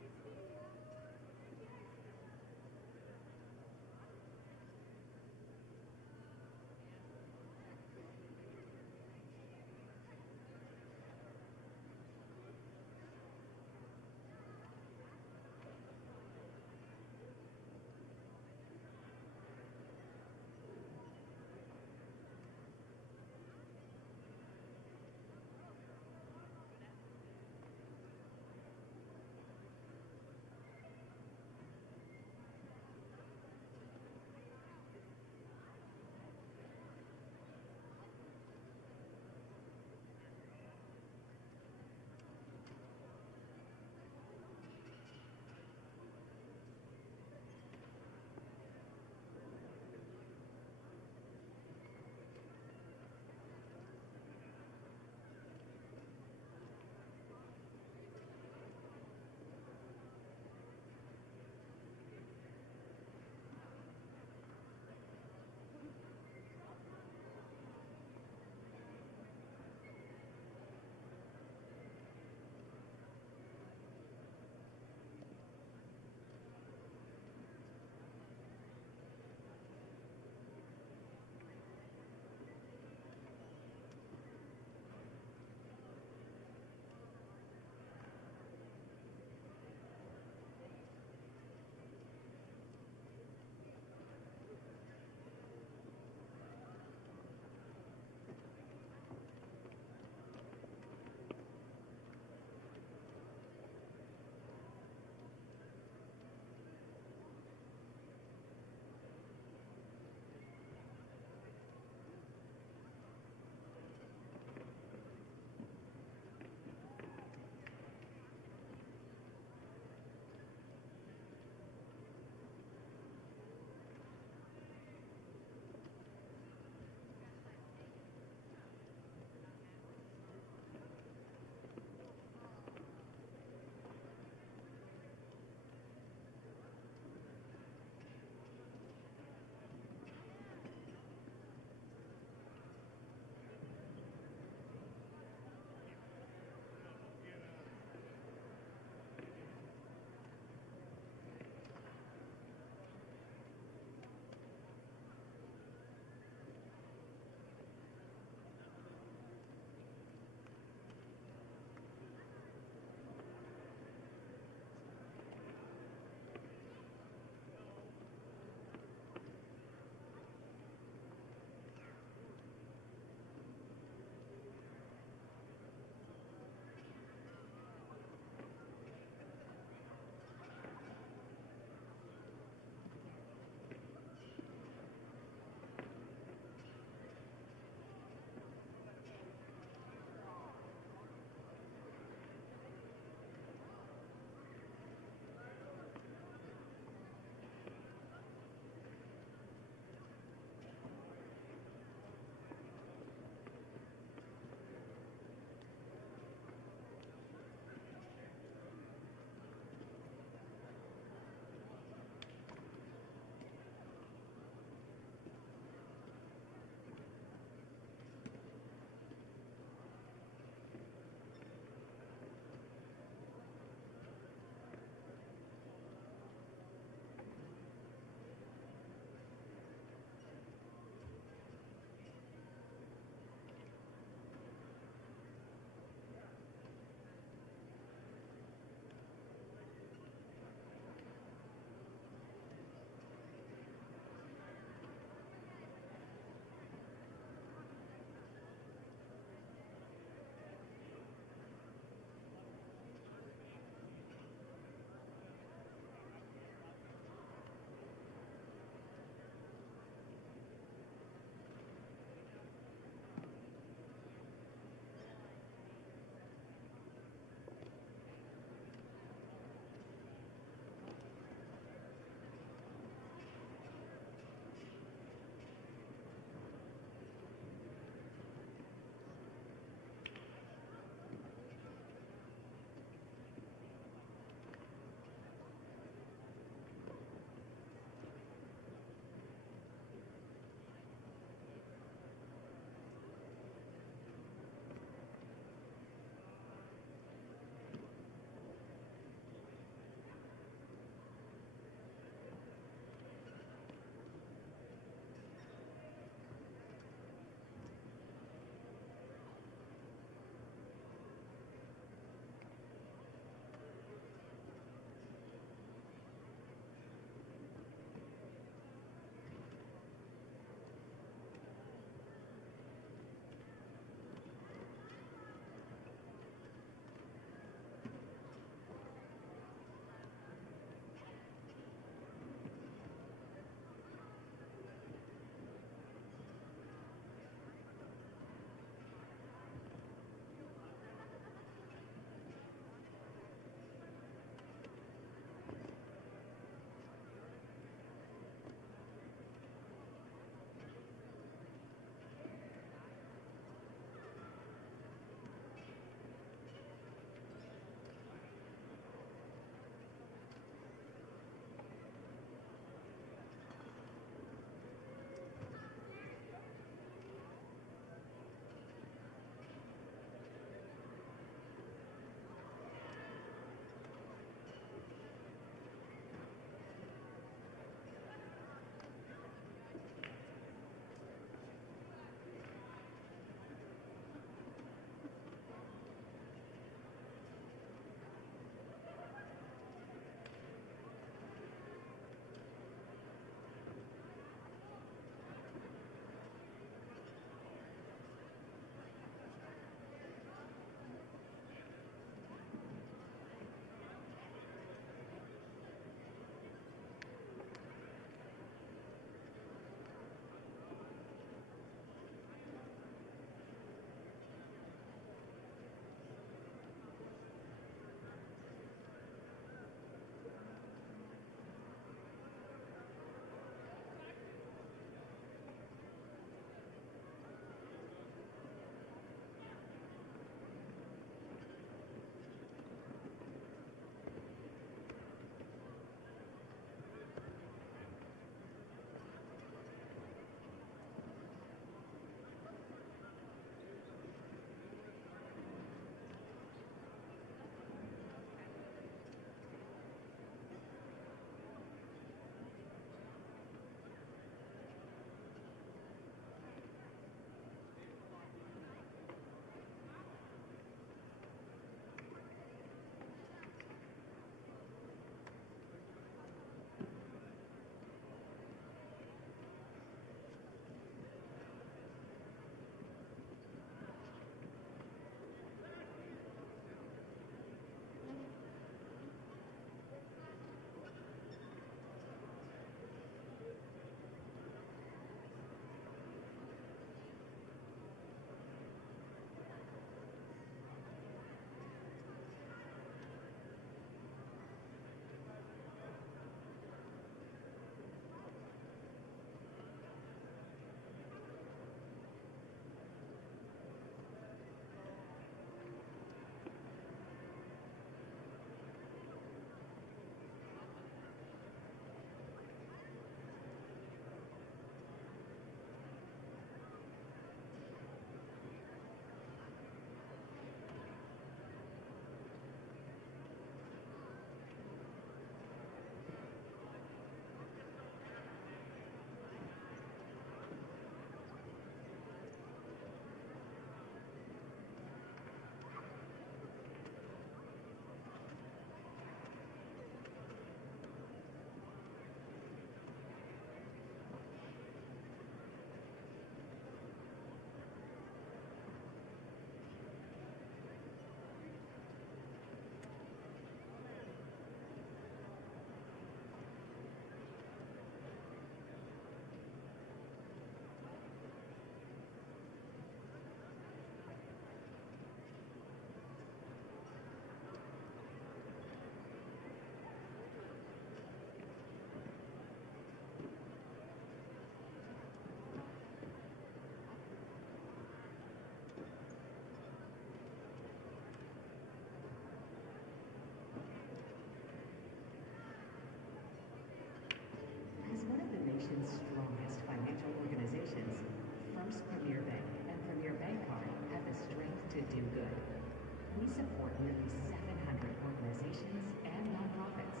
support nearly 700 organizations and nonprofits.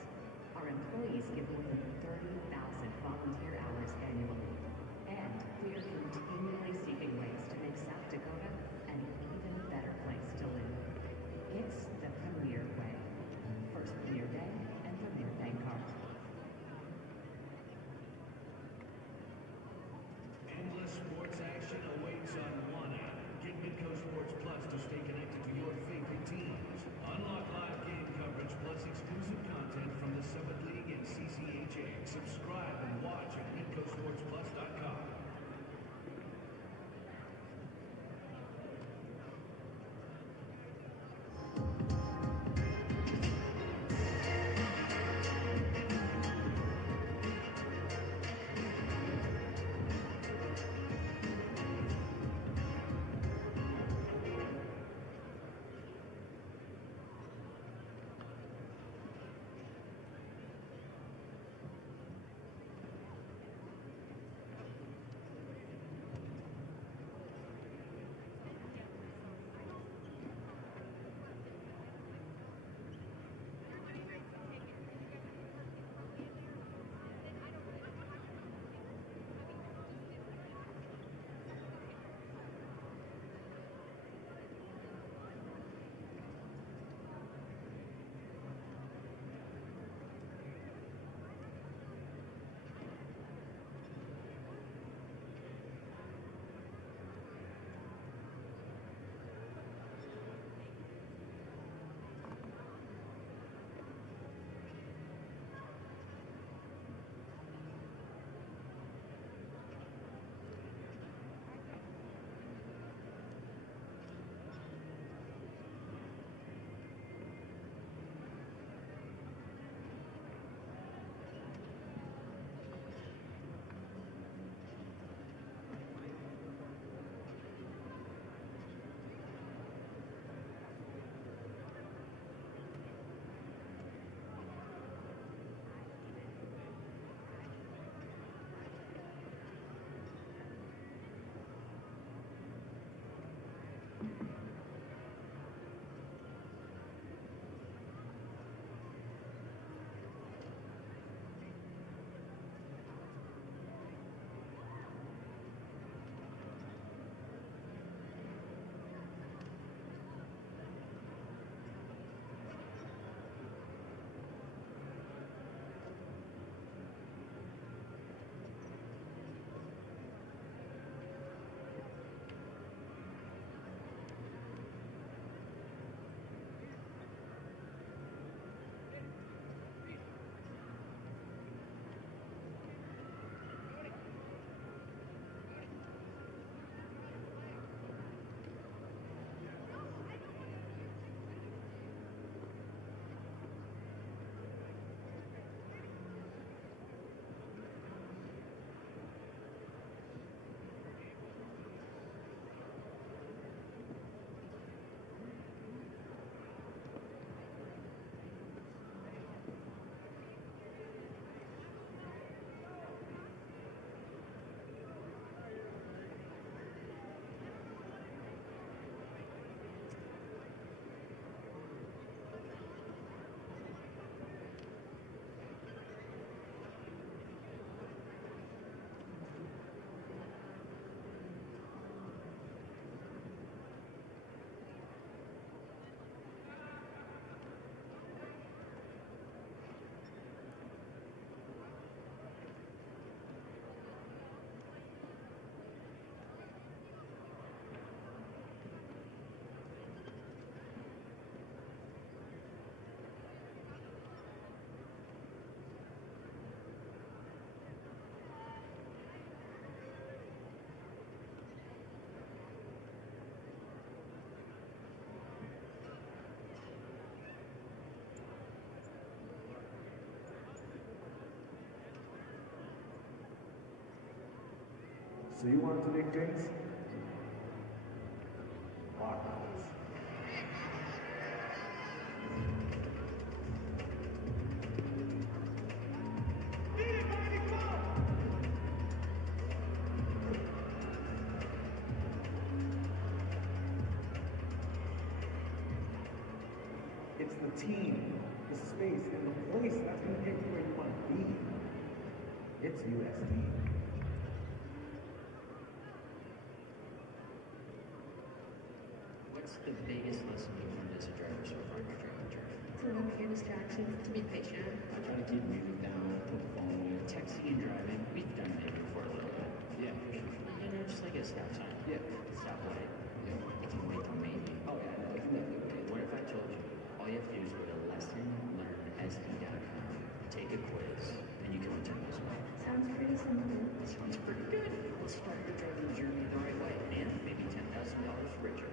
Our employees give more than 30,000 volunteer hours annually. And we are continually seeking ways to make South Dakota an even better place to live. It's the Premier Way. First Premier Day and Premier Bank Card. Endless sports action awaits on Wana. Get Midco Sports Plus to stay connected to your favorite teams. Unlock live game coverage plus exclusive content from the 7th League and CCHA. Subscribe and watch at MidcoSportsPlus.com. So you want to make drinks? Barcodes. It's the team, the space, and the place that's going to get you where you want to be. It's USD. What's the biggest lesson you've learned as a driver so far in your driving journey? To look for distractions, to be patient. I try to keep music down, put the phone away. Texting and driving, we've done it before a little bit. Yeah, for sure. You know, just like a stop sign. Yeah. Stoplight. Yeah. It can wait till maybe. Oh yeah, no, it can definitely wait. What if I told you all you have to do is go to lessonlearnsd.com, take a quiz, and you can return this one? Sounds pretty simple. Sounds pretty good. Let's start your driving journey the right way and maybe $10,000 richer.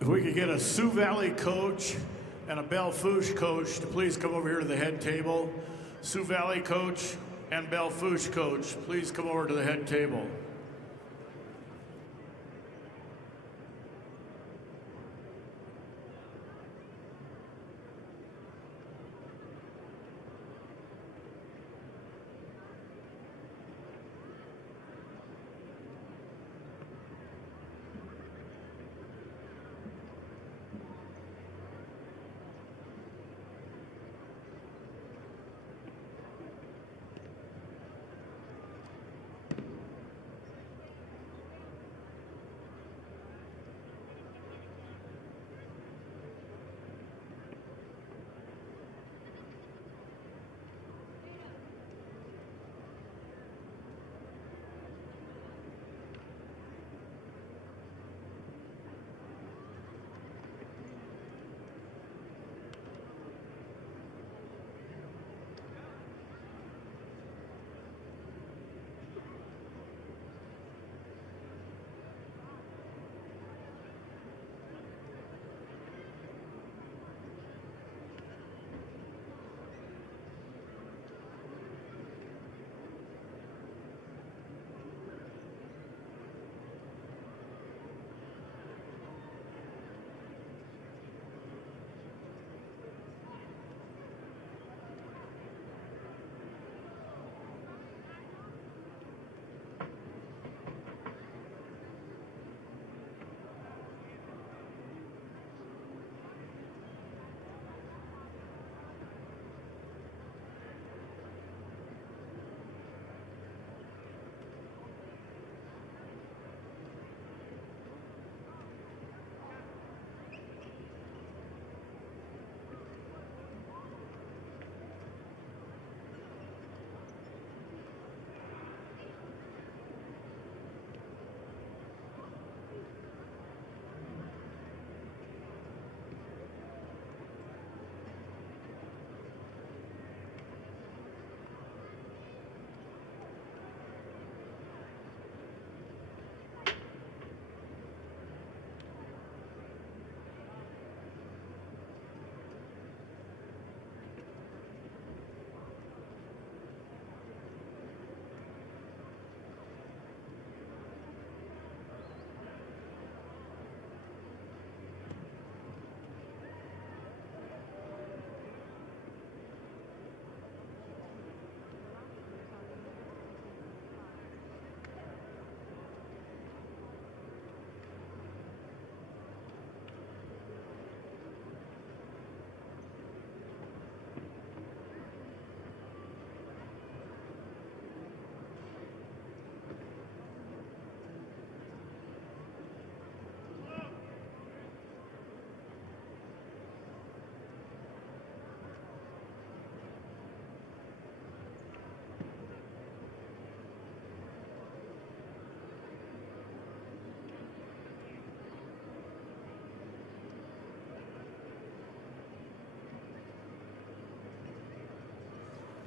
If we could get a Sioux Valley coach and a Belle Fourche coach to please come over here to the head table. Sioux Valley coach and Belle Fourche coach, please come over to the head table.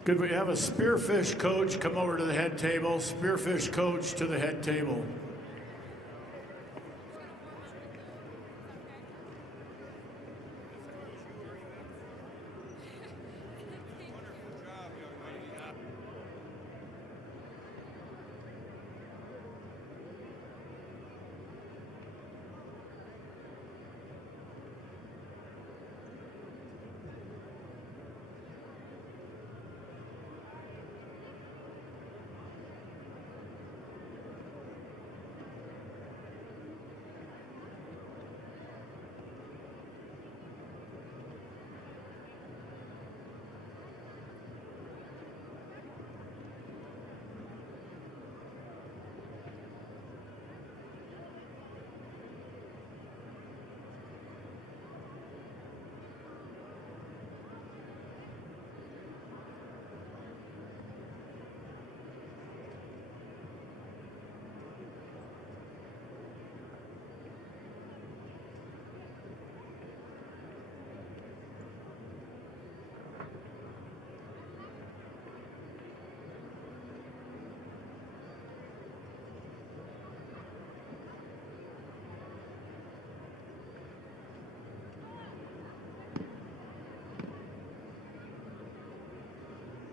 Could we have a spearfish coach come over to the head table? Spearfish coach to the head table.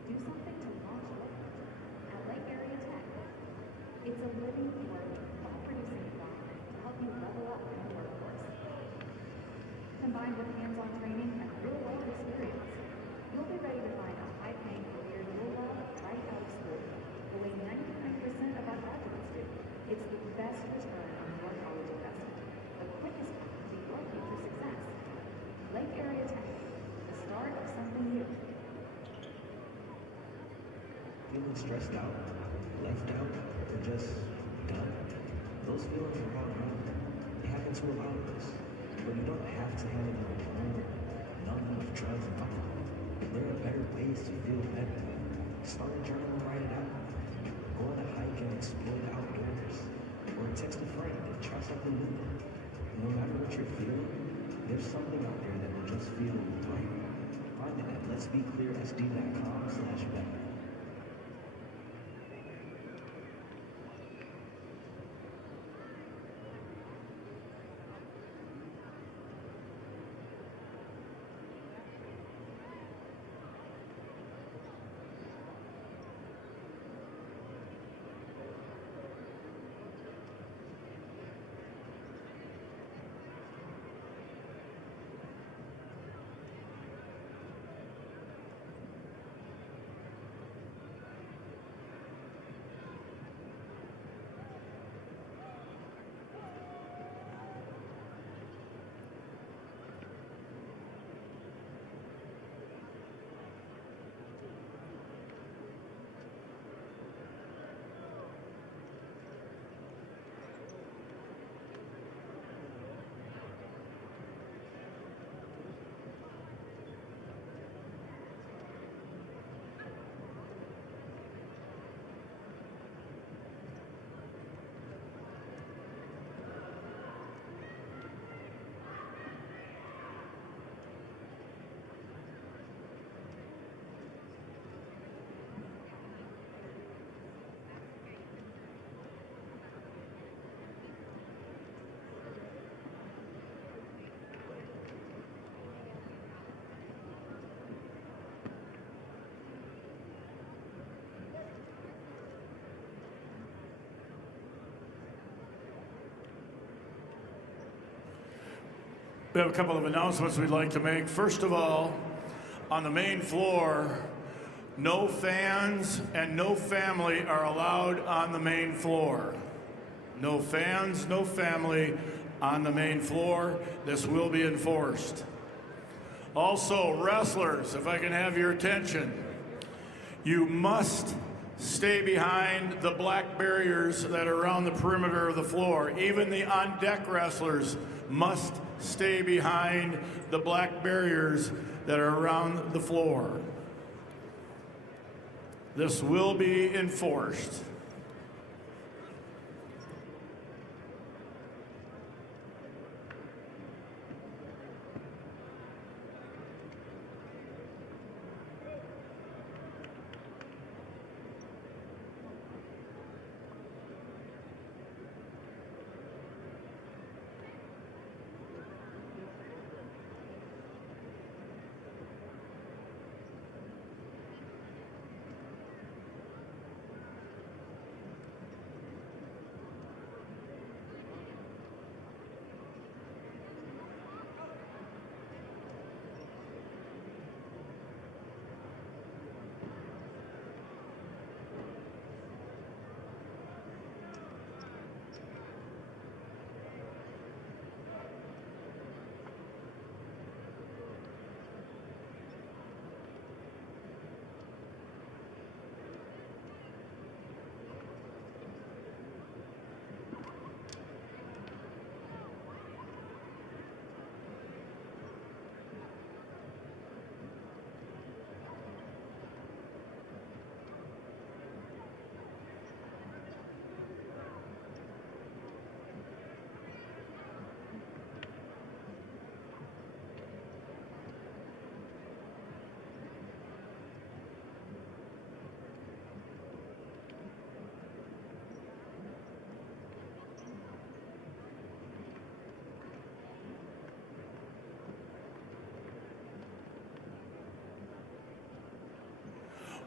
Do something to launch it. At Lake Area Tech, it's a living, working, thought-producing environment to help you level up in the workforce. Combined with hands-on training and real-world experience, you'll be ready to find a high-paying career you'll love right out of school, the way 99% of our graduates do. It's the best return on your college investment, the quickest path to your future success. Lake Area Tech, the start of something new. Feeling stressed out, left out, or just done? Those feelings are not normal. They happen to a lot of us. But you don't have to handle them alone, numbing with drugs and alcohol. There are better ways to feel better. Start a journal and write it out. Go on a hike and explore the outdoors. Or text a friend and try something new. No matter what you're feeling, there's something out there that will just feel right. Find it at letsbeclearsd.com/better. We have a couple of announcements we'd like to make. First of all, on the main floor, no fans and no family are allowed on the main floor. No fans, no family on the main floor. This will be enforced. Also, wrestlers, if I can have your attention, you must stay behind the black barriers that are around the perimeter of the floor. Even the on-deck wrestlers must stay behind the black barriers that are around the floor. This will be enforced.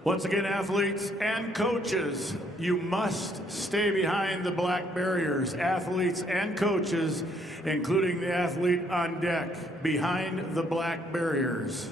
Once again, athletes and coaches, you must stay behind the black barriers. Athletes and coaches, including the athlete on deck, behind the black barriers.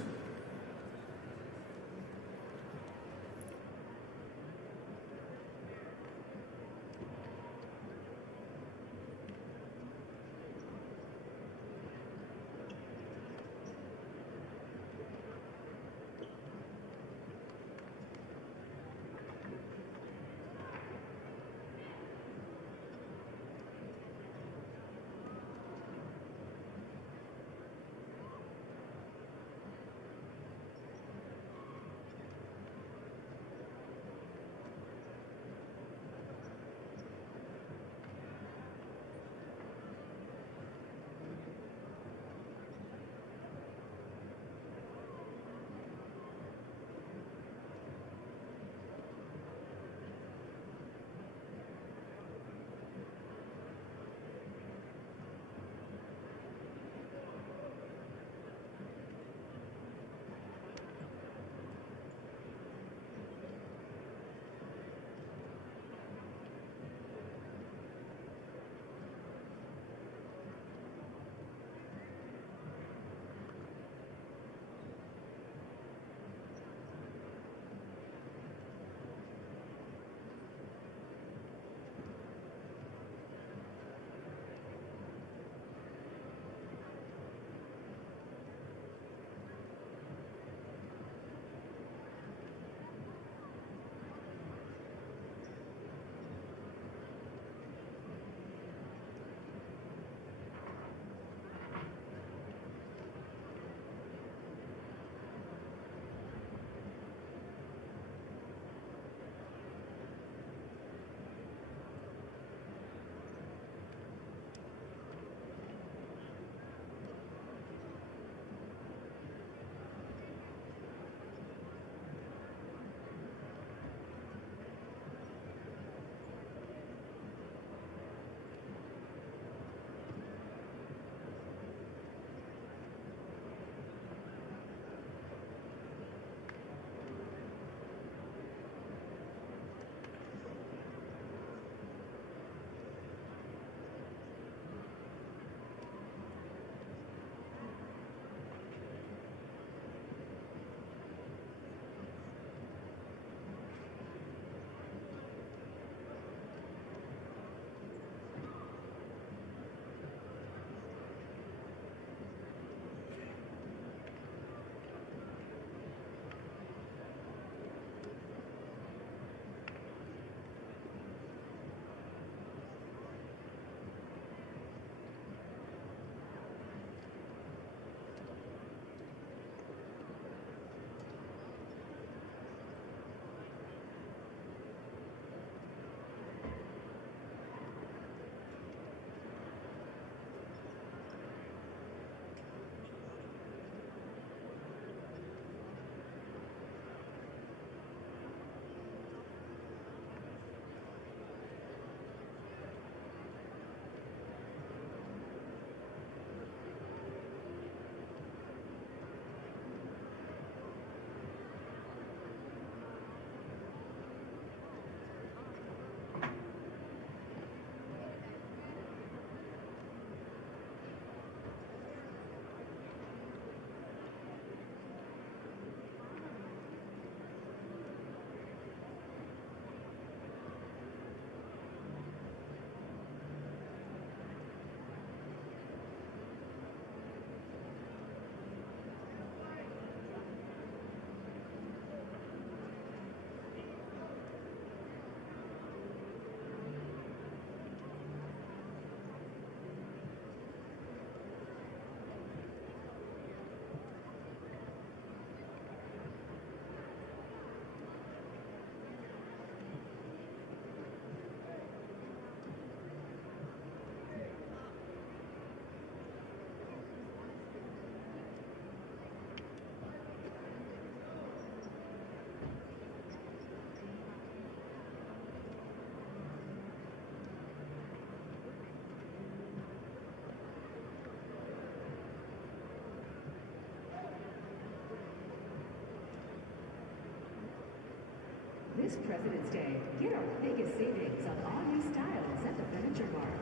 This President's Day, get our biggest savings on all new styles at the Furniture Mart.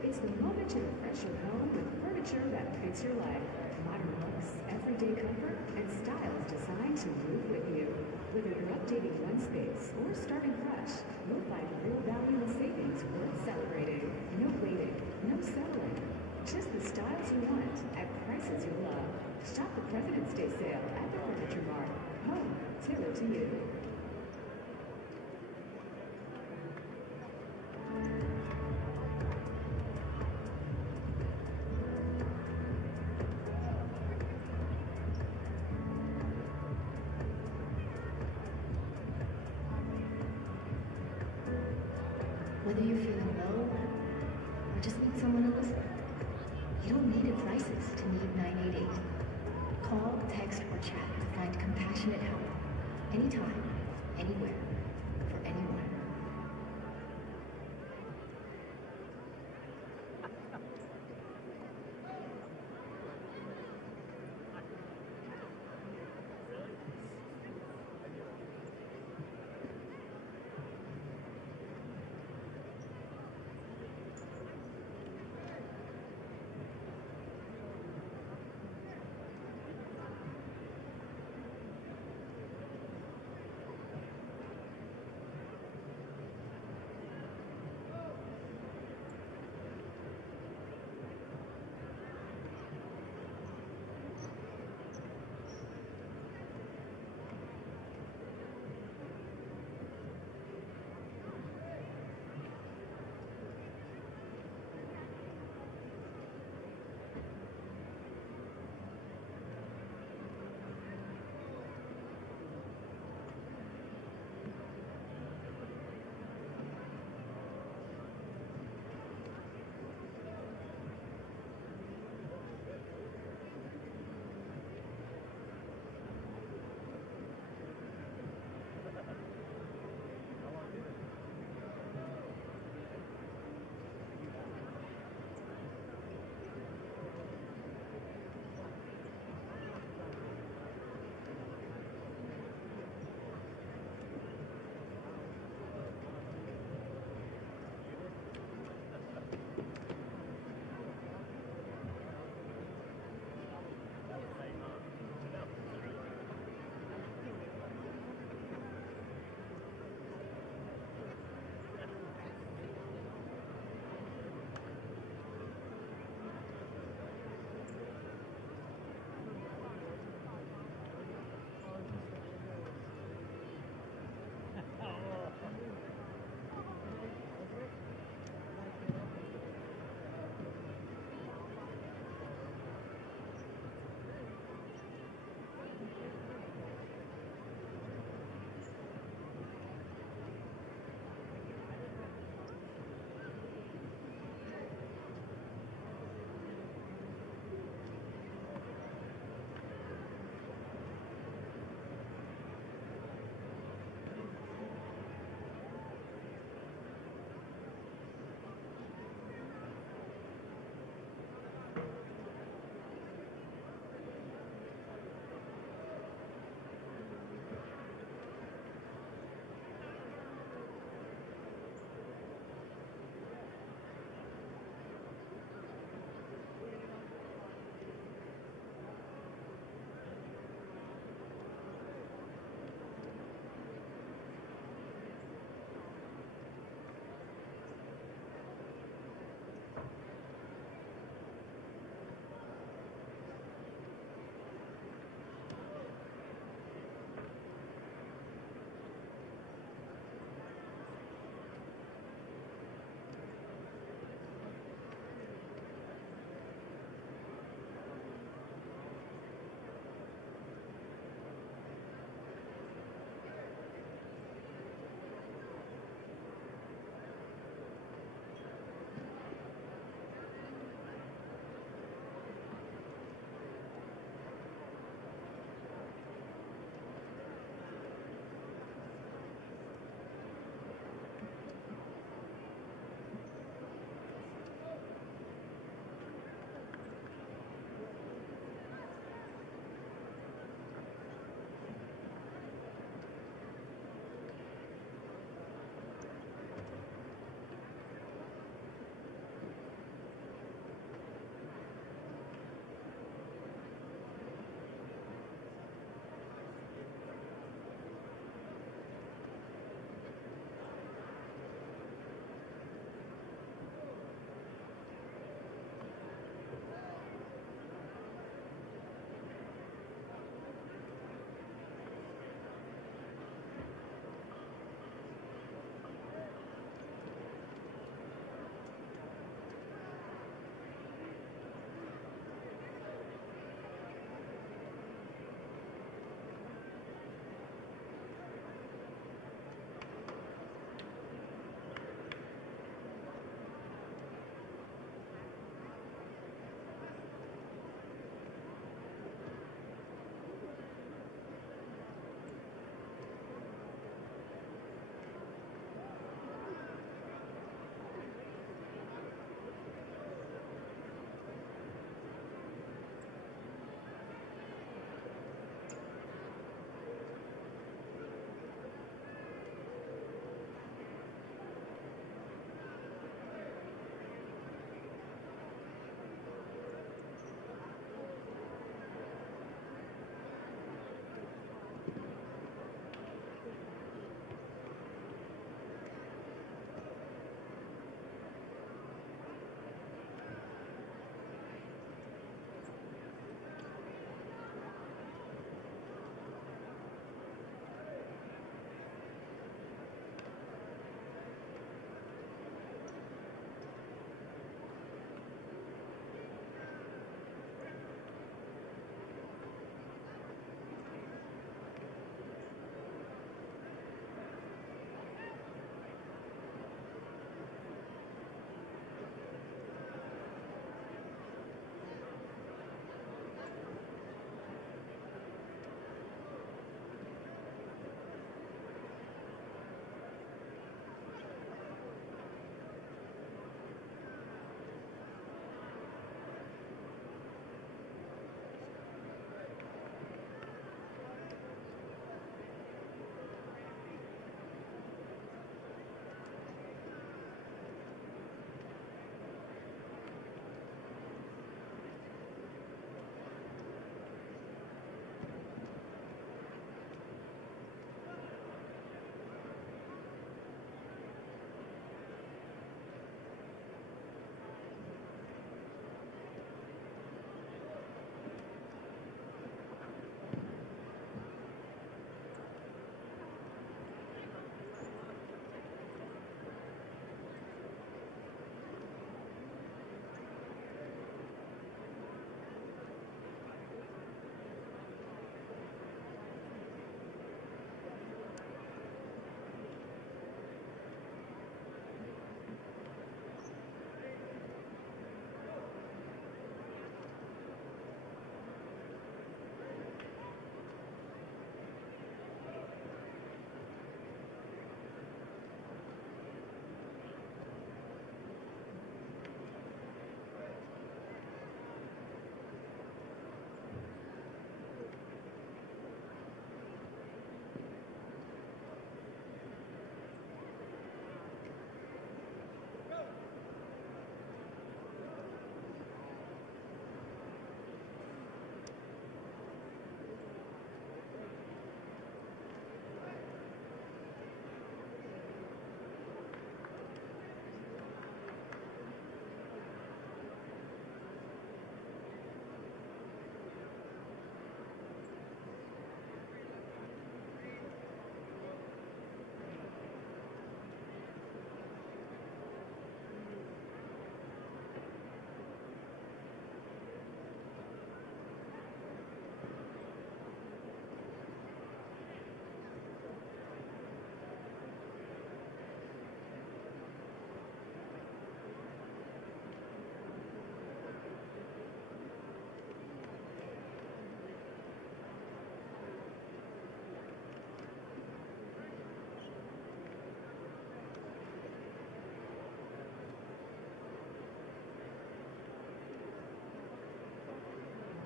It's the moment to refresh your home with furniture that fits your life. Modern looks, everyday comfort, and styles designed to move with you. Whether you're updating one space or starting fresh, you'll find real value and savings worth celebrating. No waiting, no settling. Just the styles you want at prices you love. Shop the President's Day sale at the Furniture Mart. Home, tailored to you. Whether you're feeling low or just need someone to listen, you don't need a crisis to need 988. Call, text, or chat to find compassionate help anytime, anywhere, for anyone.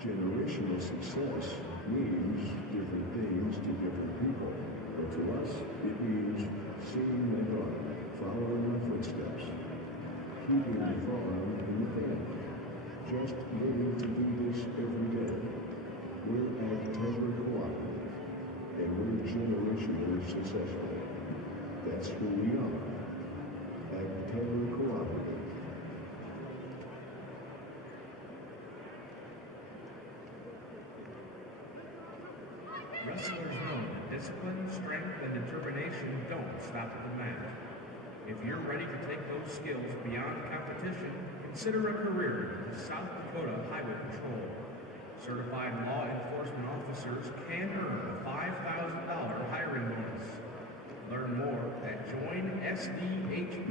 Generational success means different things to different people, but to us, it means seeing my daughter, following my footsteps, keeping the farm in the family, just living to do this every day. We're Agtegra Cooperative, and we're generationally successful. That's who we are. Agtegra Cooperative. Wrestlers know that discipline, strength, and determination don't stop at the mat. If you're ready to take those skills beyond competition, consider a career in South Dakota Highway Patrol. Certified law enforcement officers can earn a $5,000 hiring bonus. Learn more at joinsdhp.sd.gov.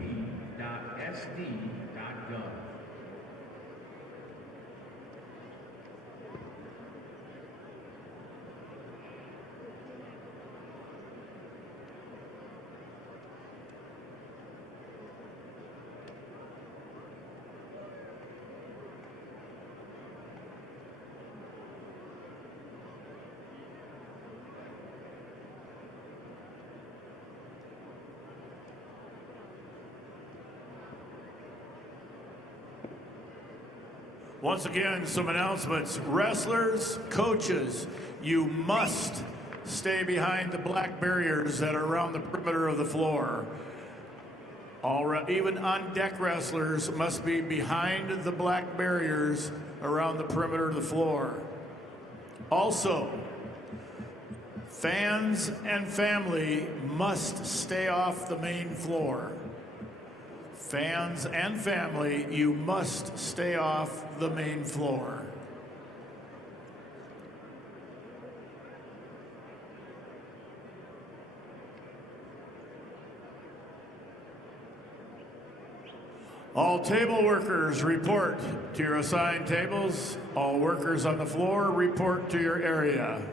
Once again, some announcements. Wrestlers, coaches, you must stay behind the black barriers that are around the perimeter of the floor. Even on-deck wrestlers must be behind the black barriers around the perimeter of the floor. Also, fans and family must stay off the main floor. Fans and family, you must stay off the main floor. All table workers report to your assigned tables. All workers on the floor report to your area.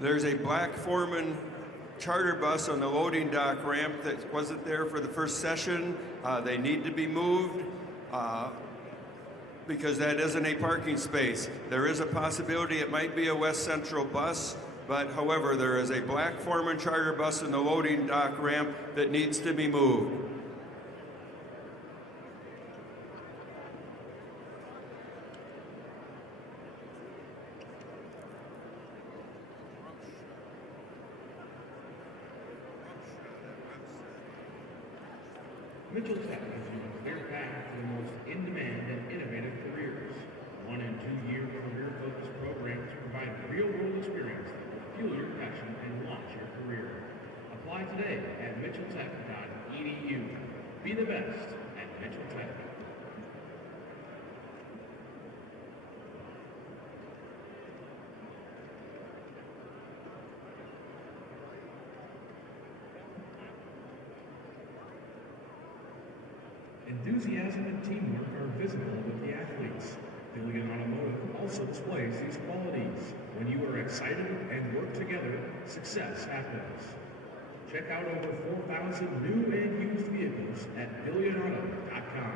There's a Black Foreman charter bus on the loading dock ramp that wasn't there for the first session. They need to be moved. because that isn't a parking space. There is a possibility it might be a West Central bus, but however, there is a Black Foreman charter bus in the loading dock ramp that needs to be moved. Mitchell Tech is your clear path to the most in-demand and innovative careers. 1 and 2 year career-focused programs provide real-world experience that will fuel your passion and launch your career. Apply today at mitchelltech.edu. Be the best at Mitchell Tech. Enthusiasm and teamwork are visible with the athletes. Billion Automotive also displays these qualities. When you are excited and work together, success happens. Check out over 4,000 new and used vehicles at billionauto.com.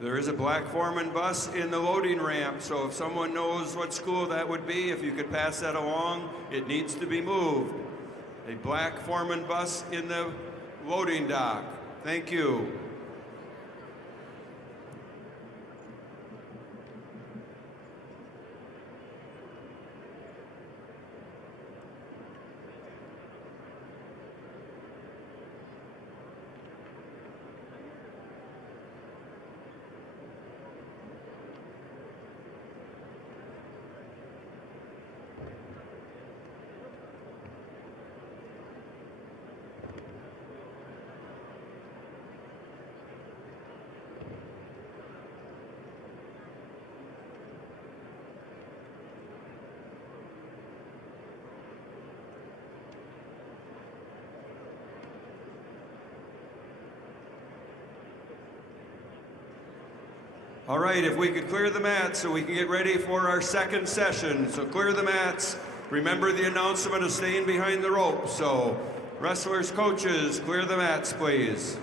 There is a Black Foreman bus in the loading ramp, so if someone knows what school that would be, if you could pass that along, it needs to be moved. A Black Foreman bus in the loading dock. Thank you. All right, if we could clear the mats so we can get ready for our second session. So clear the mats. Remember the announcement of staying behind the rope. So wrestlers, coaches, clear the mats, please.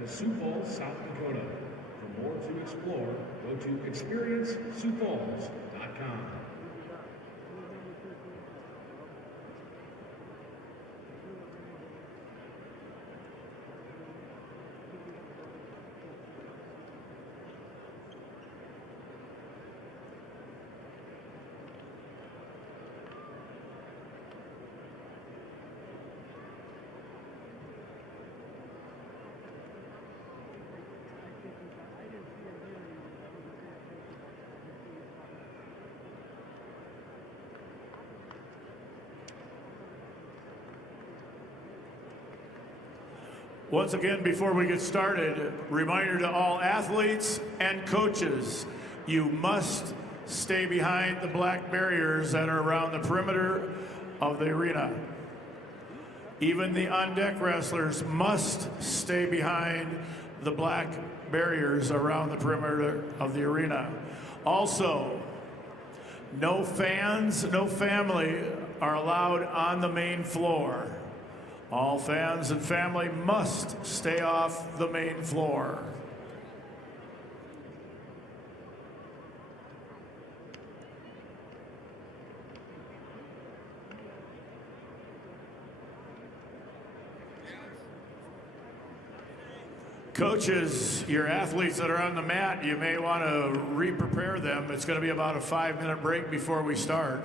to Sioux Falls, South Dakota. For more to explore, go to experienceSiouxFalls.com. Once again, before we get started, reminder to all athletes and coaches, you must stay behind the black barriers that are around the perimeter of the arena. Even the on-deck wrestlers must stay behind the black barriers around the perimeter of the arena. Also, no fans, no family are allowed on the main floor. All fans and family must stay off the main floor. Coaches, your athletes that are on the mat, you may want to re-prepare them. It's going to be about a 5-minute break before we start.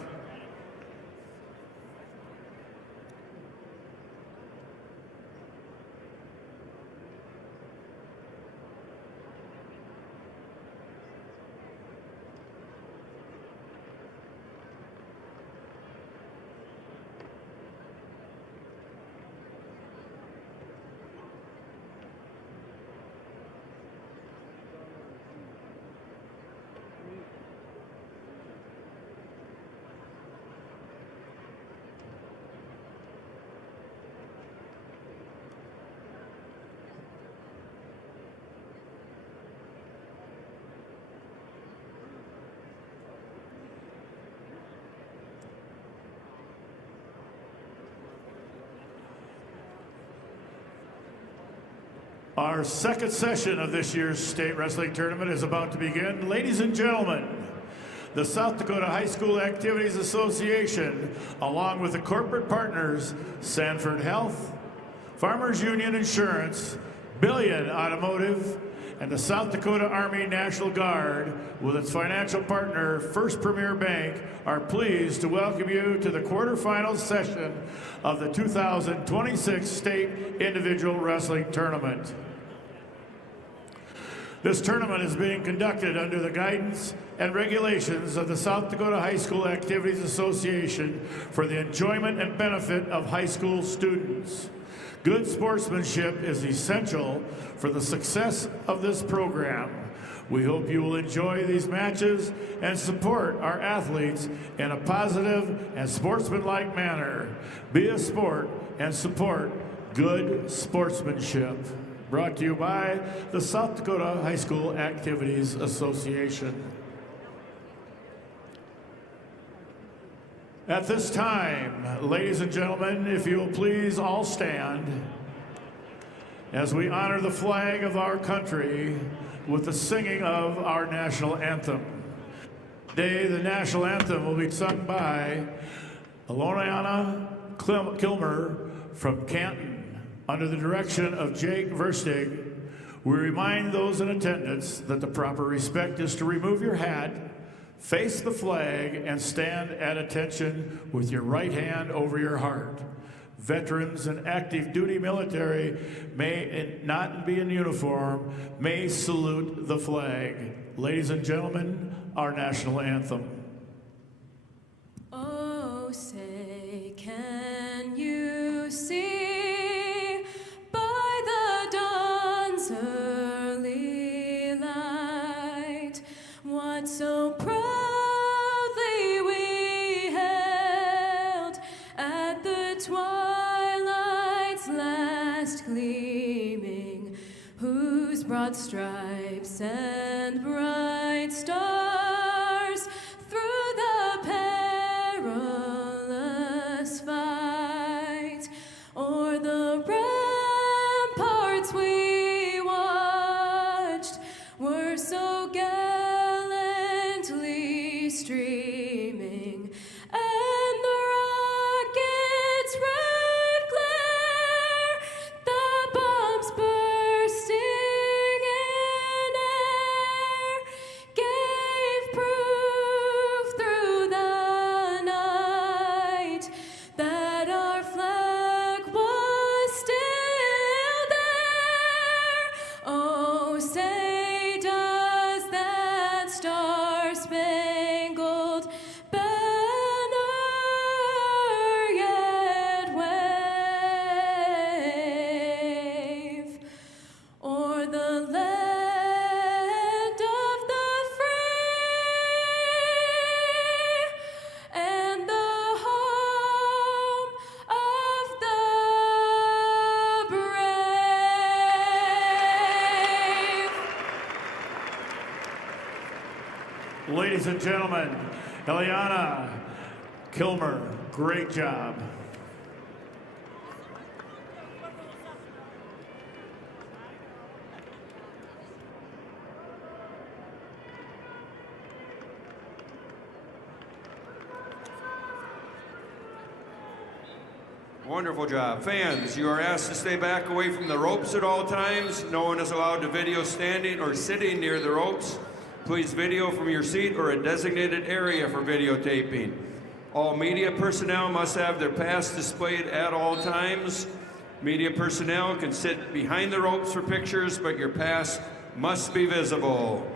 Our second session of this year's state wrestling tournament is about to begin. Ladies and gentlemen, the South Dakota High School Activities Association, along with the corporate partners, Sanford Health, Farmers Union Insurance, Billion Automotive, and the South Dakota Army National Guard, with its financial partner, First Premier Bank, are pleased to welcome you to the quarterfinal session of the 2026 State Individual Wrestling Tournament. This tournament is being conducted under the guidance and regulations of the South Dakota High School Activities Association for the enjoyment and benefit of high school students. Good sportsmanship is essential for the success of this program. We hope you will enjoy these matches and support our athletes in a positive and sportsmanlike manner. Be a sport and support good sportsmanship. Brought to you by the South Dakota High School Activities Association. At this time, ladies and gentlemen, if you will please all stand as we honor the flag of our country with the singing of our national anthem. Today, the national anthem will be sung by Aloniana Kilmer from Canton. Under the direction of Jake Verstig, we remind those in attendance that the proper respect is to remove your hat, face the flag, and stand at attention with your right hand over your heart. Veterans and active duty military may not be in uniform, may salute the flag. Ladies and gentlemen, our national anthem. Oh, say, can you see by the dawn's early light what so proudly we held at the twilight's last gleaming, whose broad stripes and bright stars through the perilous fight o'er the ramparts we Ladies and gentlemen, Eliana Kilmer, great job. Wonderful job. Fans, you are asked to stay back away from the ropes at all times. No one is allowed to video standing or sitting near the ropes. Please video from your seat or a designated area for videotaping. All media personnel must have their pass displayed at all times. Media personnel can sit behind the ropes for pictures, but your pass must be visible.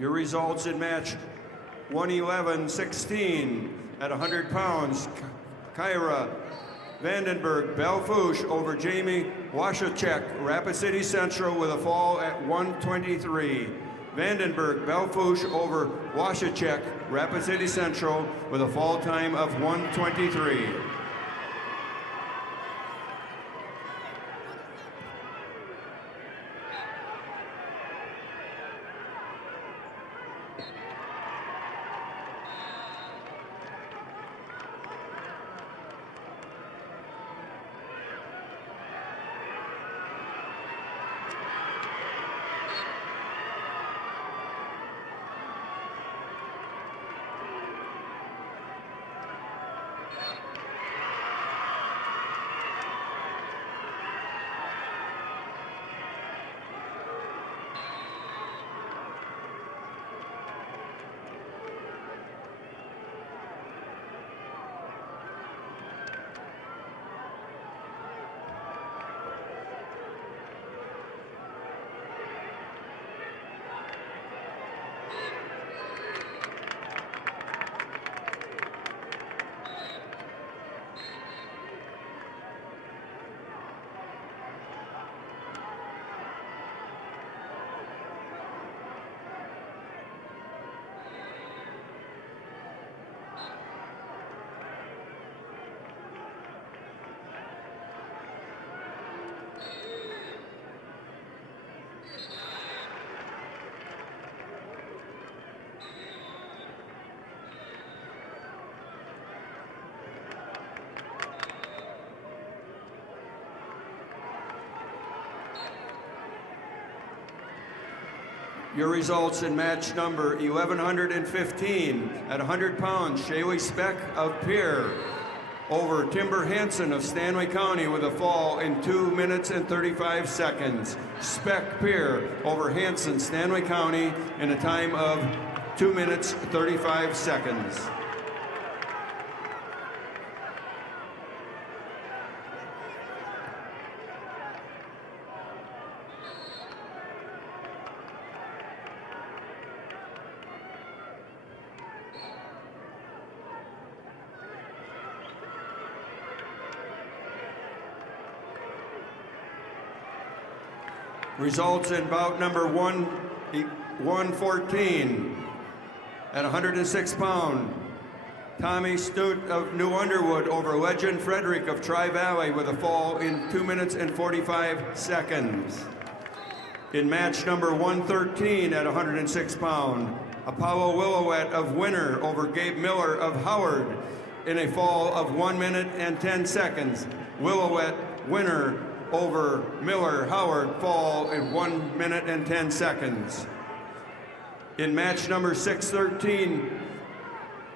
Your results in match 111-16 at 100 pounds. Kyra Vandenberg Belfouche over Jamie Washachek, Rapid City Central with a fall at 123. Vandenberg Belfouche over Washachek, Rapid City Central with a fall time of 123. Your results in match number 1115 at 100 pounds, Shaylee Speck of Pierre over Timber Hansen of Stanley County with a fall in 2 minutes and 35 seconds. Speck Pierre over Hansen, Stanley County in a time of 2 minutes 35 seconds. Results in bout number 114 at 106 pound. Tommy Stute of New Underwood over Legend Frederick of Tri-Valley with a fall in 2 minutes and 45 seconds. In match number 113 at 106 pound, Apollo Willowet of Winner over Gabe Miller of Howard in a fall of 1 minute and 10 seconds. Willowet, Winner over Miller, Howard, fall in 1 minute and 10 seconds. In match number 613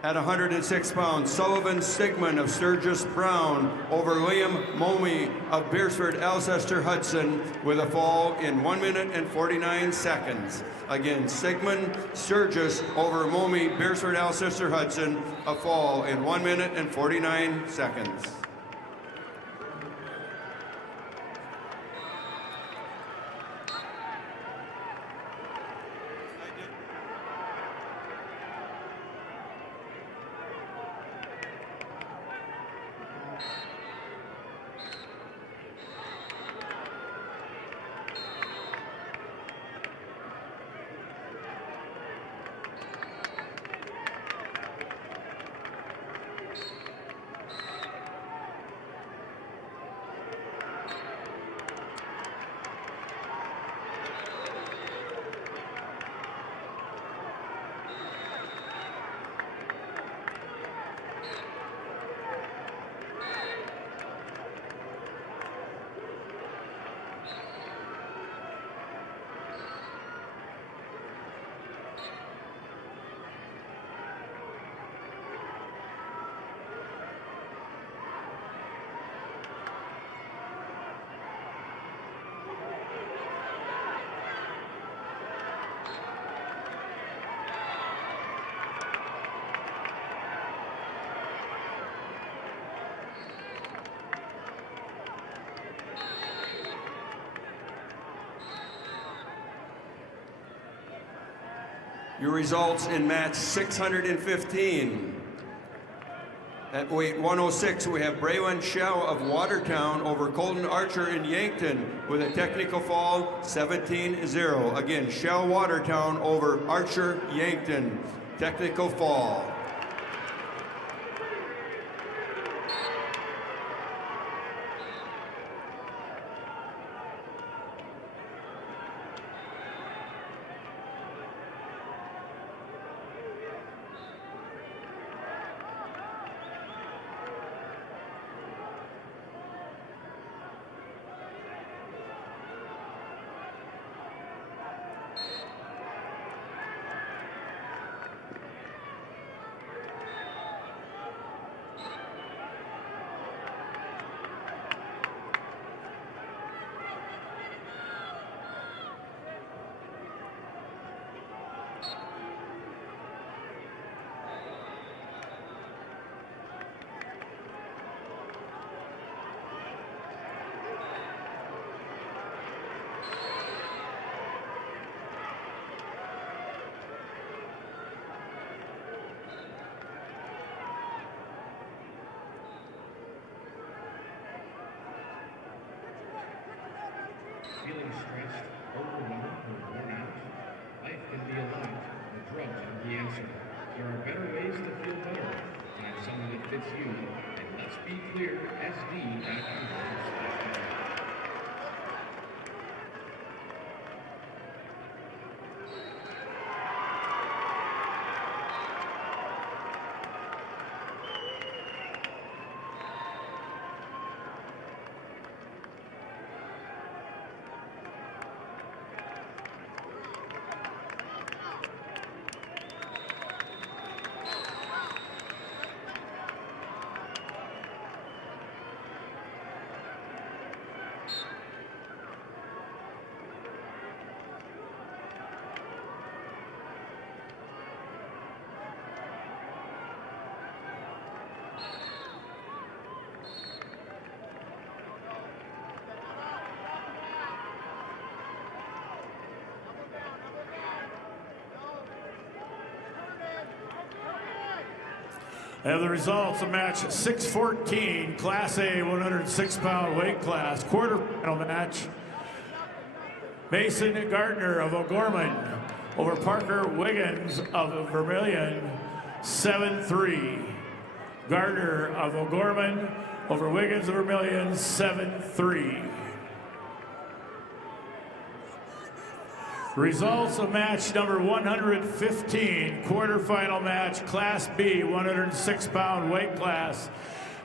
at 106 pounds, Sullivan Stigman of Sturgis Brown over Liam Momey of Beersford Alcester Hudson with a fall in 1 minute and 49 seconds. Again, Stigman, Sturgis over Momey, Beersford Alcester Hudson, a fall in 1 minute and 49 seconds. Your results in match 615. At weight 106, we have Braylon Shell of Watertown over Colton Archer in Yankton with a technical fall 17-0. Again, Shell Watertown over Archer Yankton, technical fall. Feeling stressed, overwhelmed, or worn out? Life can be a lot, but drugs aren't the answer. There are better ways to feel better. Find someone that fits you at Let's Be Clear SD.com. And the results of match 614, Class A 106-pound weight class, quarterfinal match. Mason Gardner of O'Gorman over Parker Wiggins of Vermilion, 7-3. Gardner of O'Gorman over Wiggins of Vermilion, 7-3. Results of match number 115, quarterfinal match, Class B, 106-pound weight class.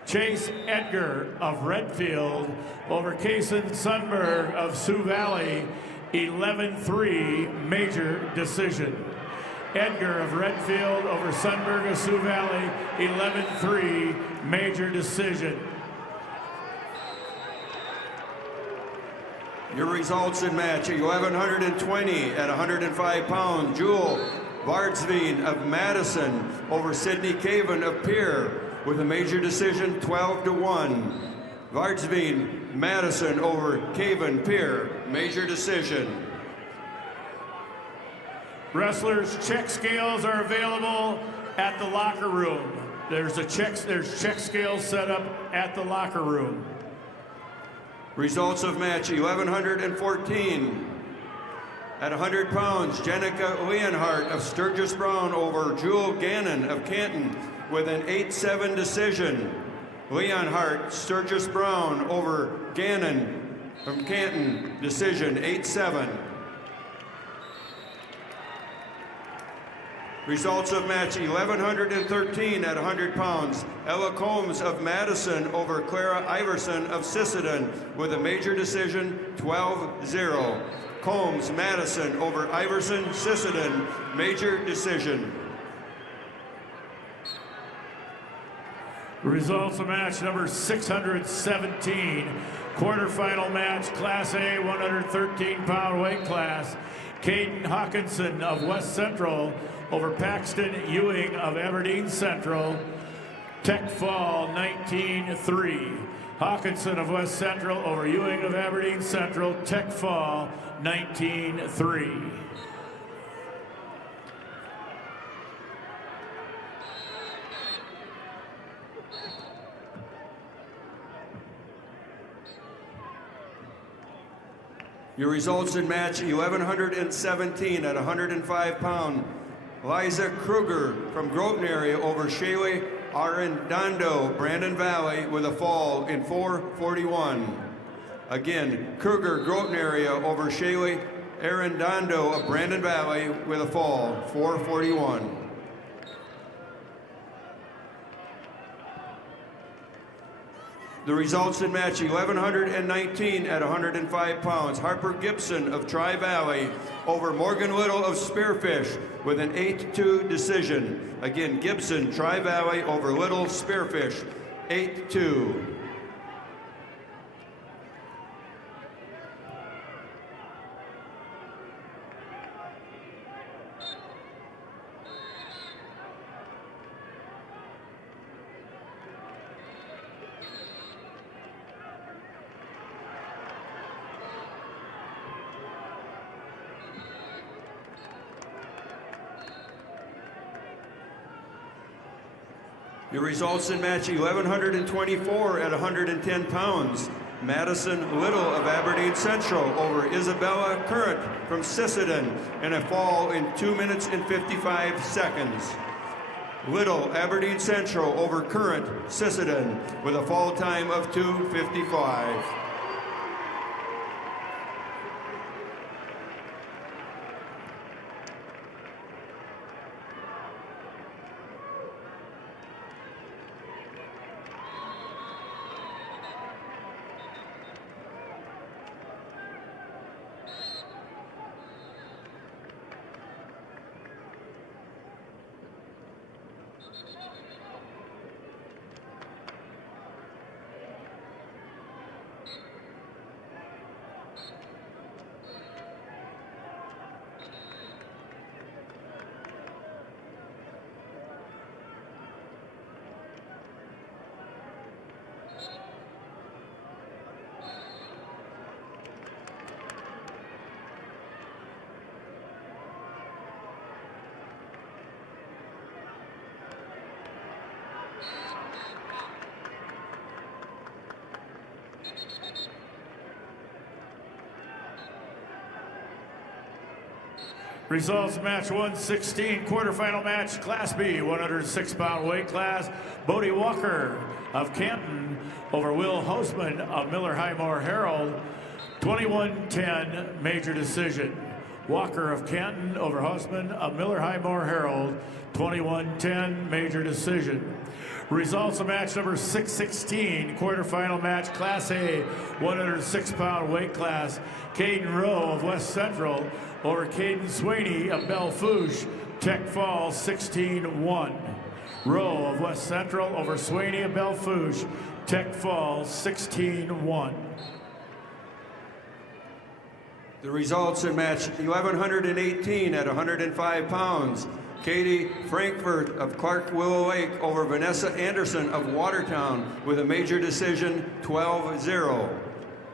Chase Edgar of Redfield over Kason Sundberg of Sioux Valley, 11-3, major decision. Edgar of Redfield over Sundberg of Sioux Valley, 11-3, major decision. Your results in match 1120 at 105 pounds. Jewel Vardsveen of Madison over Sidney Caven of Pierre with a major decision 12-1. Vardsveen, Madison over Caven, Pierre, major decision. Wrestlers' check scales are available at the locker room. There's check scales set up at the locker room. Results of match 1114. At 100 pounds, Jenica Leonhardt of Sturgis Brown over Jewel Gannon of Canton with an 8-7 decision. Leonhardt, Sturgis Brown over Gannon from Canton, decision 8-7. Results of match 1113 at 100 pounds. Ella Combs of Madison over Clara Iverson of Sisseton with a major decision 12-0. Combs, Madison over Iverson, Sisseton, major decision. Results of match number 617, quarterfinal match, Class A 113-pound weight class. Caden Hawkinson of West Central over Paxton Ewing of Aberdeen Central, Tech Fall 19-3. Hawkinson of West Central over Ewing of Aberdeen Central, Tech Fall 19-3. Your results in match 1117 at 105 pound. Liza Kruger from Groton area over Shaylee Arendando, Brandon Valley with a fall in 4:41. Again, Kruger, Groton area over Shaylee Arendando of Brandon Valley with a fall, 4:41. The results in match 1119 at 105 pounds. Harper Gibson of Tri-Valley over Morgan Little of Spearfish with an 8-2 decision. Again, Gibson, Tri-Valley over Little Spearfish, 8-2. Your results in match 1124 at 110 pounds. Madison Little of Aberdeen Central over Isabella Current from Sisseton in a fall in 2 minutes and 55 seconds. Little, Aberdeen Central over Current, Sisseton with a fall time of 2:55. Results of match 116, quarterfinal match, Class B, 106-pound weight class. Bodie Walker of Canton over Will Hausman of Miller Highmore Herald, 21-10 major decision. Walker of Canton over Hausman of Miller Highmore Herald, 21-10 major decision. Results of match number 616, quarterfinal match, Class A, 106-pound weight class. Caden Rowe of West Central over Caden Sweeney of Belle Fourche, Tech Falls, 16-1. Rowe of West Central over Sweeney of Belle Fourche, Tech Falls, 16-1. The results in match 1118 at 105 pounds. Katie Frankfurt of Clark Willow Lake over Vanessa Anderson of Watertown with a major decision, 12-0.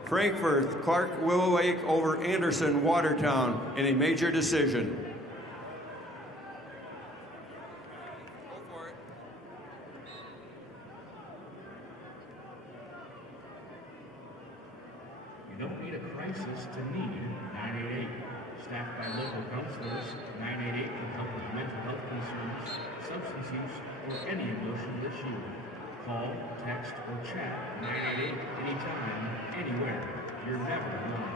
Frankfurt, Clark Willow Lake over Anderson, Watertown in a major decision. You don't need a crisis to need 988. Staffed by local counselors, 988 can help with mental health concerns, substance use, or any emotional issue. Call, text, or chat 988 anytime, anywhere. You're never alone.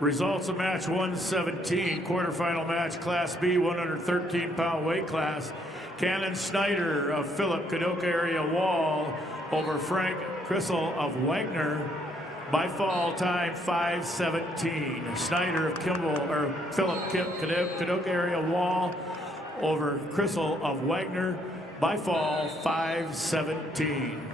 Results of match 117, quarterfinal match, Class B, 113-pound weight class. Cannon Snyder of Philip Kadoka Area Wall over Frank Crissel of Wagner by fall time 5:17. Snyder of Philip Kadoka Area Wall over Crissel of Wagner by fall 5:17.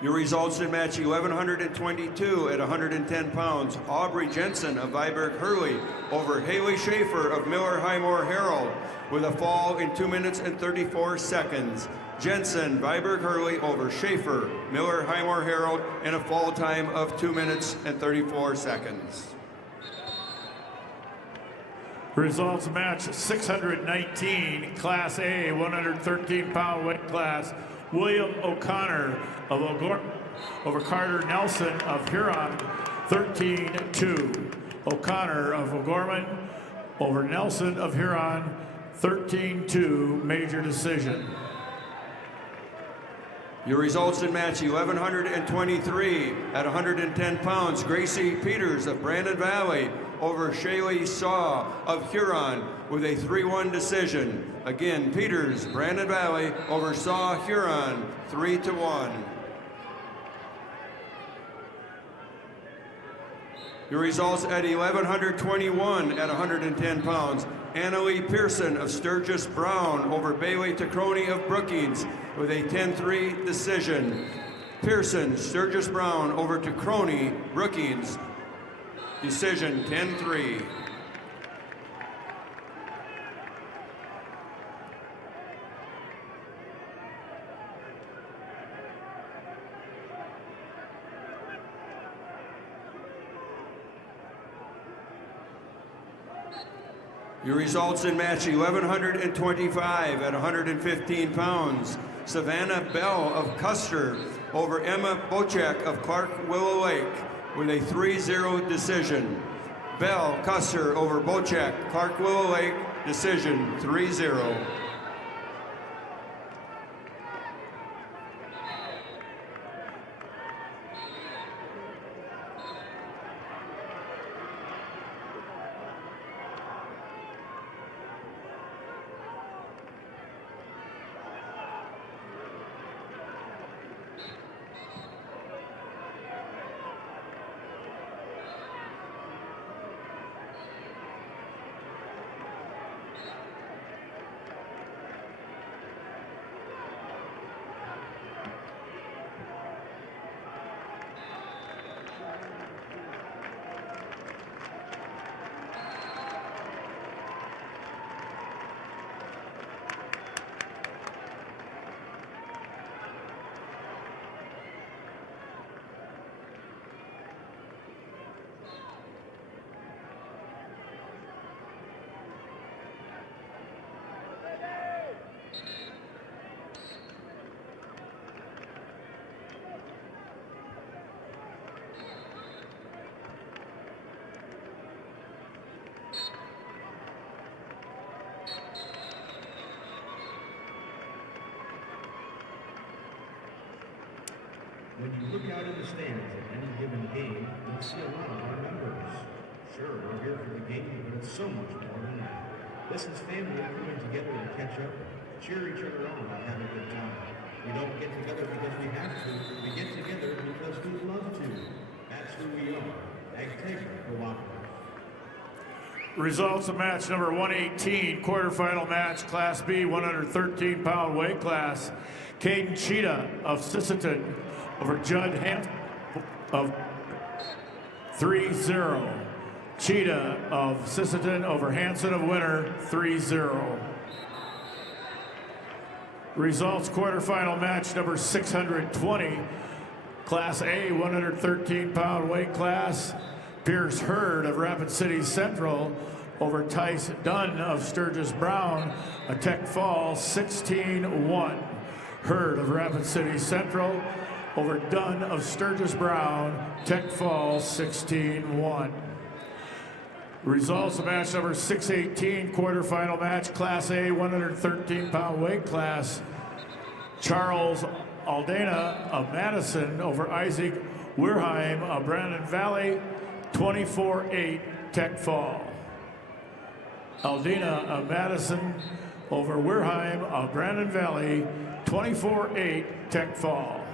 Your results in match 1122 at 110 pounds. Aubrey Jensen of Viborg Hurley over Haley Schaefer of Miller Highmore Herald with a fall in 2 minutes and 34 seconds. Jensen, Viberg Hurley over Schaefer, Miller, Highmore Harold in a fall time of 2 minutes and 34 seconds. Results match 619, Class A, 113-pound weight class. William O'Connor of O'Gorman over Carter Nelson of Huron, 13-2. O'Connor of O'Gorman over Nelson of Huron, 13-2, major decision. Your results in match 1123 at 110 pounds. Gracie Peters of Brandon Valley over Shaylee Saw of Huron with a 3-1 decision. Again, Peters, Brandon Valley over Saw Huron, 3-1. Your results at 1121 at 110 pounds. Annalie Pearson of Sturgis Brown over Bailey Tacroni of Brookings with a 10-3 decision. Pearson, Sturgis Brown over Tacroni, Brookings, decision 10-3. Your results in match 1125 at 115 pounds. Savannah Bell of Custer over Emma Bochek of Clark Willow Lake with a 3-0 decision. Bell, Custer over Bochek, Clark Willow Lake, decision 3-0. When you look out in the stands at any given game, you'll see a lot of our members. Sure, we're here for the game, but it's so much more than that. This is family coming together to catch up, cheer each other on, and have a good time. We don't get together because we have to. We get together because we love to. That's who we are. Agtegra Cooperative. Results of match number 118, quarterfinal match, Class B, 113-pound weight class. Caden Cheetah of Sisseton over Judd Hanson of 3-0. Cheetah of Sisseton over Hanson of Winter, 3-0. Results quarterfinal match number 620, Class A, 113-pound weight class. Pierce Hurd of Rapid City Central over Tice Dunn of Sturgis Brown, a Tech Fall, 16-1. Hurd of Rapid City Central over Dunn of Sturgis Brown, Tech Fall, 16-1. Results of match number 618, quarterfinal match, Class A, 113-pound weight class. Charles Aldana of Madison over Isaac Weirheim of Brandon Valley, 24-8, Tech Fall. Aldana of Madison over Weirheim of Brandon Valley, 24-8, Tech Fall.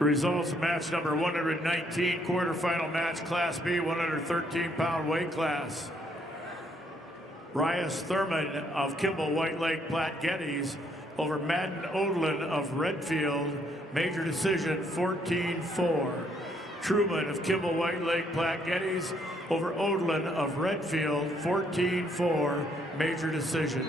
Results of match number 119, quarterfinal match, Class B, 113-pound weight class. Rias Thurman of Kimball White Lake Platte Geddes over Madden Odlin of Redfield, major decision 14-4. Truman of Kimball White Lake Platte Geddes over Odlin of Redfield, 14-4, major decision.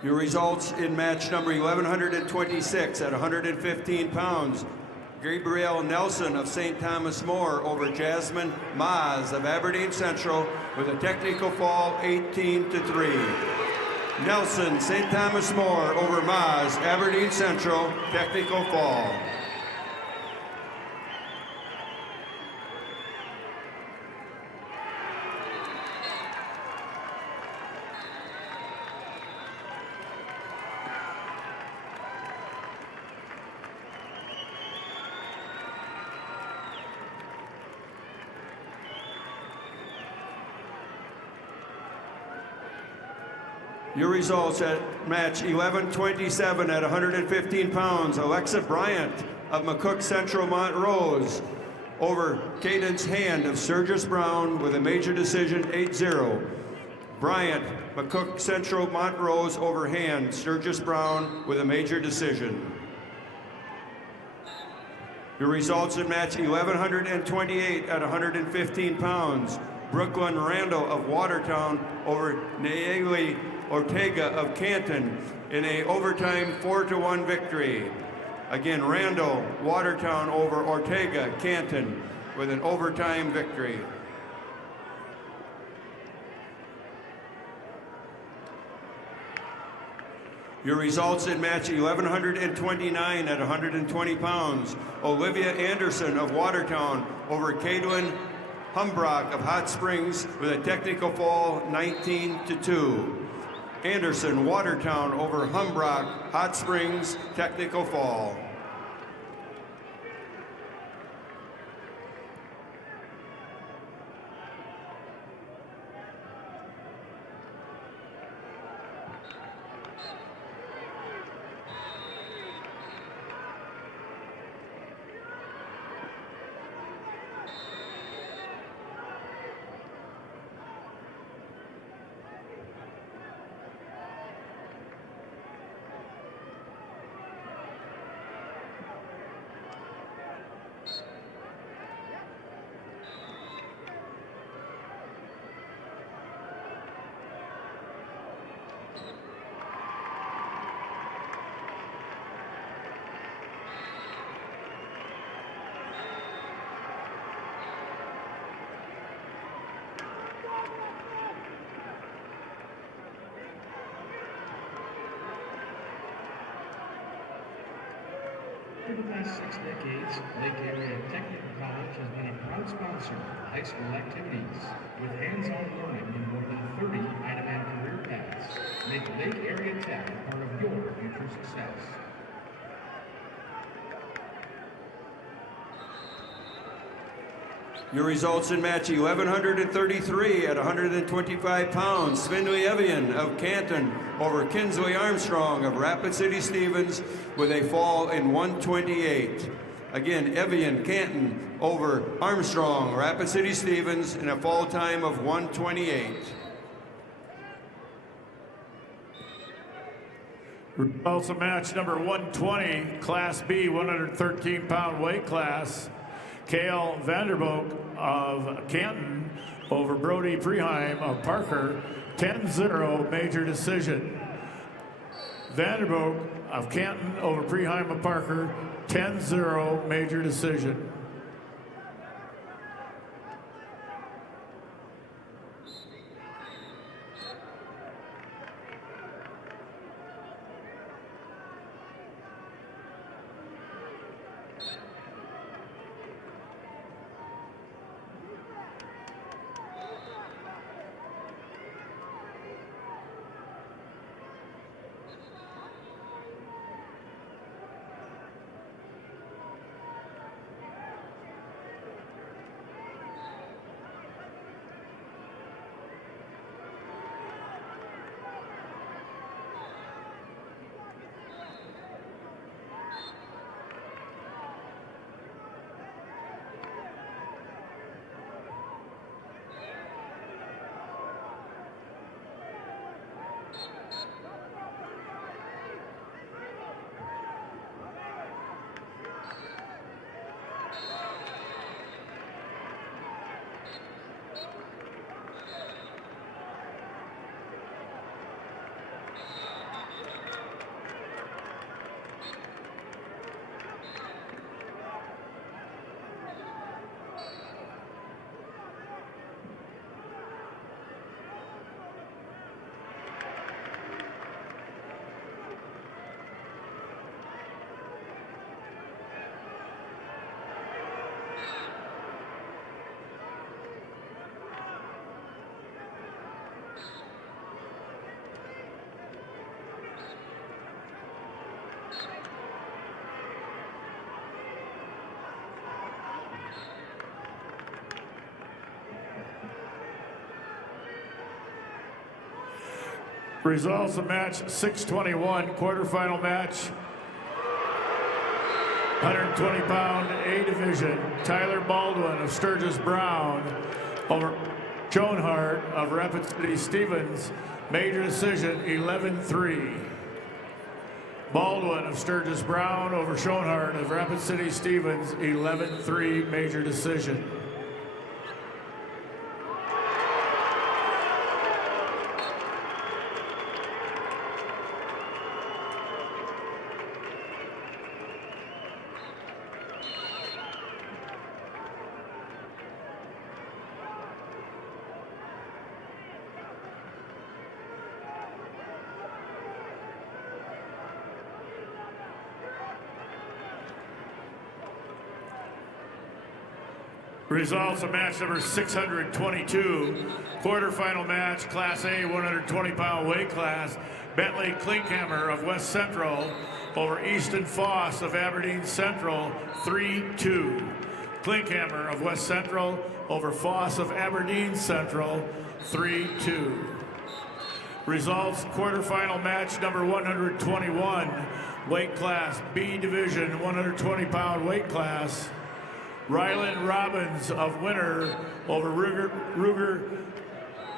Your results in match number 1126 at 115 pounds. Gabrielle Nelson of St. Thomas More over Jasmine Maz of Aberdeen Central with a technical fall 18-3. Nelson, St. Thomas More over Maz, Aberdeen Central, technical fall. Your results at match 1127 at 115 pounds. Alexa Bryant of McCook Central Montrose over Cadence Hand of Sturgis Brown with a major decision 8-0. Bryant, McCook Central Montrose over Hand, Sturgis Brown with a major decision. Your results in match 1128 at 115 pounds. Brooklyn Randall of Watertown over Nayeli Ortega of Canton in a overtime 4-1 victory. Again, Randall, Watertown over Ortega, Canton with an overtime victory. Your results in match 1129 at 120 pounds. Olivia Anderson of Watertown over Cadwin Humbrock of Hot Springs with a technical fall 19-2. Anderson, Watertown over Humbrock, Hot Springs, technical fall. For the past 6 decades, Lake Area Technical College has been a proud sponsor of high school activities with hands-on learning in more than 30 Ironman career paths. Make Lake Area Tech a part of your future success. Your results in match 1133 at 125 pounds. Svindley Evian of Canton over Kinsley Armstrong of Rapid City Stevens with a fall in 128. Again, Evian Canton over Armstrong, Rapid City Stevens in a fall time of 128. Results of match number 120, Class B, 113-pound weight class. Kale Vanderboek of Canton over Brody Preheim of Parker, 10-0 major decision. Vanderboek of Canton over Preheim of Parker, 10-0 major decision. Results of match 621, quarterfinal match. 120-pound A division, Tyler Baldwin of Sturgis Brown over Schoenhardt of Rapid City Stevens, major decision 11-3. Baldwin of Sturgis Brown over Schoenhardt of Rapid City Stevens, 11-3 major decision. Results of match number 622, quarterfinal match, Class A, 120-pound weight class. Bentley Klinkhammer of West Central over Easton Foss of Aberdeen Central, 3-2. Klinkhammer of West Central over Foss of Aberdeen Central, 3-2. Results, quarterfinal match number 121, weight class B division, 120-pound weight class. Ryland Robbins of Winter over Ruger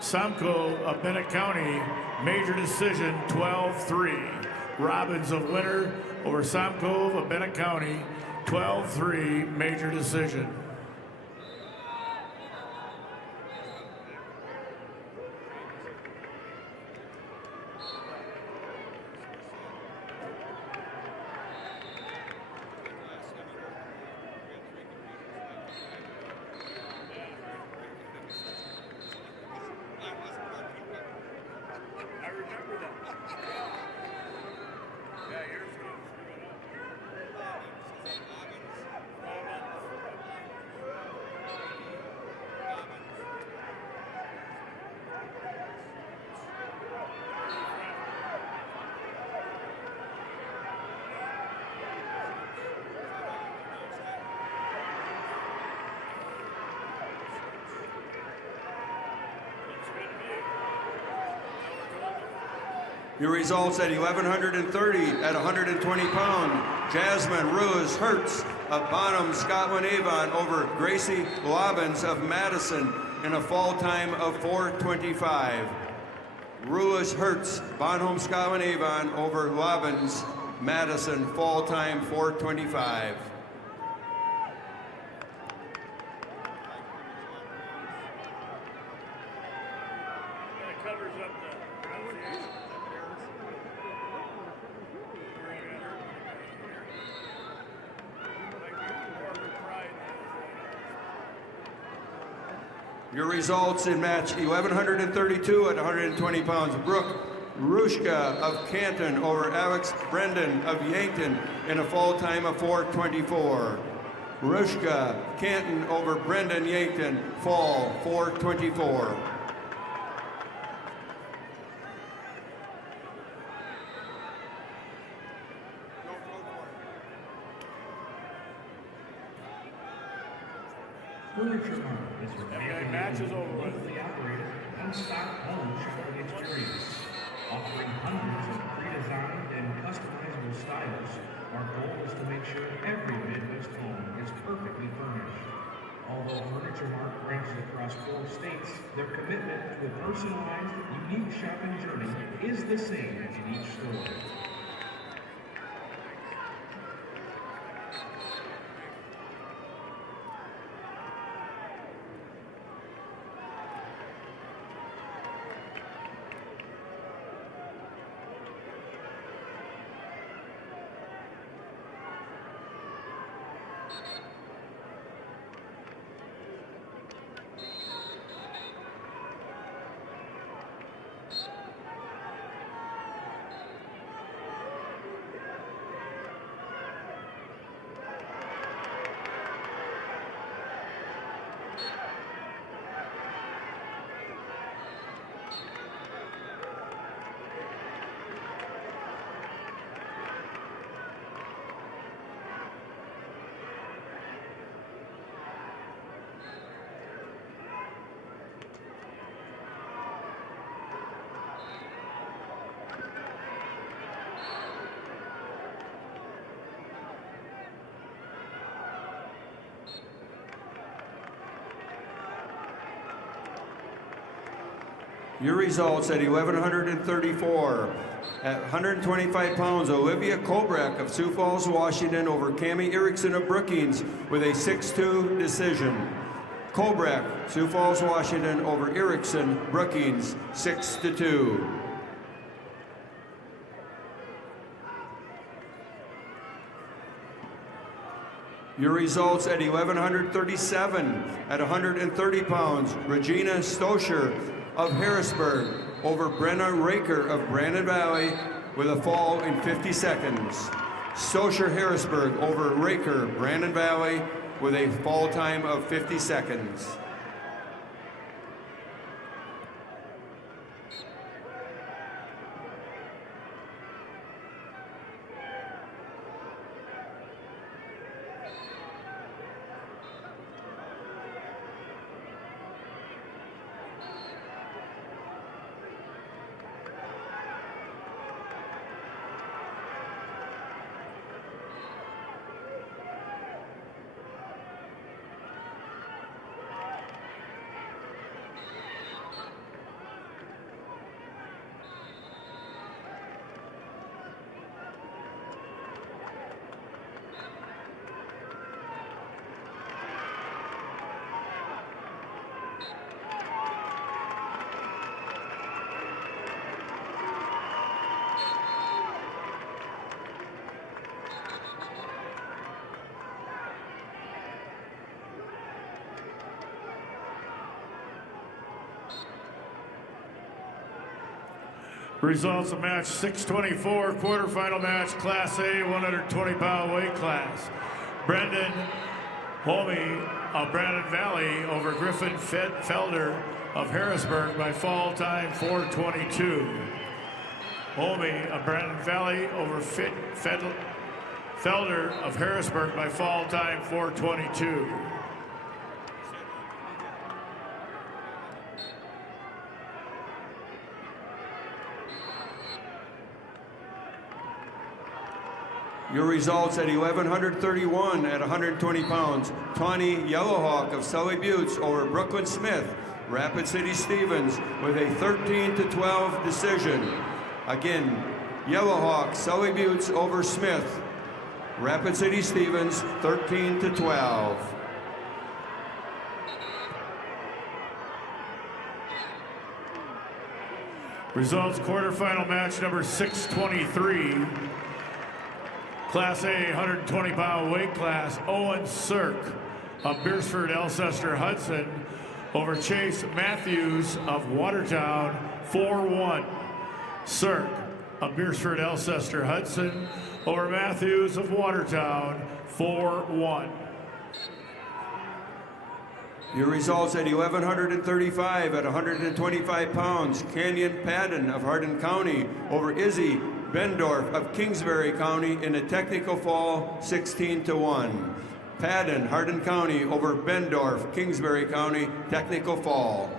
Samko of Bennett County, major decision 12-3. Robbins of Winter over Samko of Bennett County, 12-3 major decision. Your results at 1,130 at 120 pound. Jasmine Rose Hertz of Bonham, Scotland Avon over Gracie Lobbins of Madison in a fall time of 4:25. Rulis Hertz, Bonhomme Scowen Avon over Lobbins, Madison, fall time 4:25. Your results in match 1132 at 120 pounds. Brooke Rushka of Canton over Alex Brendan of Yankton in a fall time of 4:24. Rushka, Canton over Brendan Yankton, fall 4:24. Furniture Mart is your locally operated, one-stop home shopping experience. Offering hundreds of pre-designed and customizable styles, our goal is to make sure every Midwest home is perfectly furnished. Although Furniture Mart branches across 4 states, their commitment to a personalized, unique shopping journey is the same in each store. Your results at 1134. At 125 pounds, Olivia Kobrak of Sioux Falls, Washington over Cami Erickson of Brookings with a 6-2 decision. Kobrak, Sioux Falls, Washington over Erickson, Brookings, 6-2. Your results at 1137. At 130 pounds, Regina Stoscher of Harrisburg over Brenna Raker of Brandon Valley with a fall in 50 seconds. Stoscher Harrisburg over Raker, Brandon Valley with a fall time of 50 seconds. Results of match 624, quarterfinal match, Class A, 120-pound weight class. Brendan Holme of Brandon Valley over Griffin Felder of Harrisburg by fall time 4:22. Holme of Brandon Valley over Felder of Harrisburg by fall time 4:22. Your results at 1131 at 120 pounds. Tawny Yellowhawk of Sully Buttes over Brooklyn Smith Rapid City Stevens with a 13-12 decision. Again, Yellowhawk, Sully Buttes over Smith. Rapid City Stevens, 13-12. Results quarterfinal match number 623. Class A 120-pound weight class, Owen Cirk of Beersford, Alcester, Hudson over Chase Matthews of Watertown, 4-1. Cirk of Beersford, Alcester, Hudson over Matthews of Watertown, 4-1. Your results at 1,135 at 125 pounds. Canyon Padden of Hardin County over Izzy Bendorf of Kingsbury County in a technical fall, 16-1. Padden, Hardin County over Bendorf, Kingsbury County, technical fall.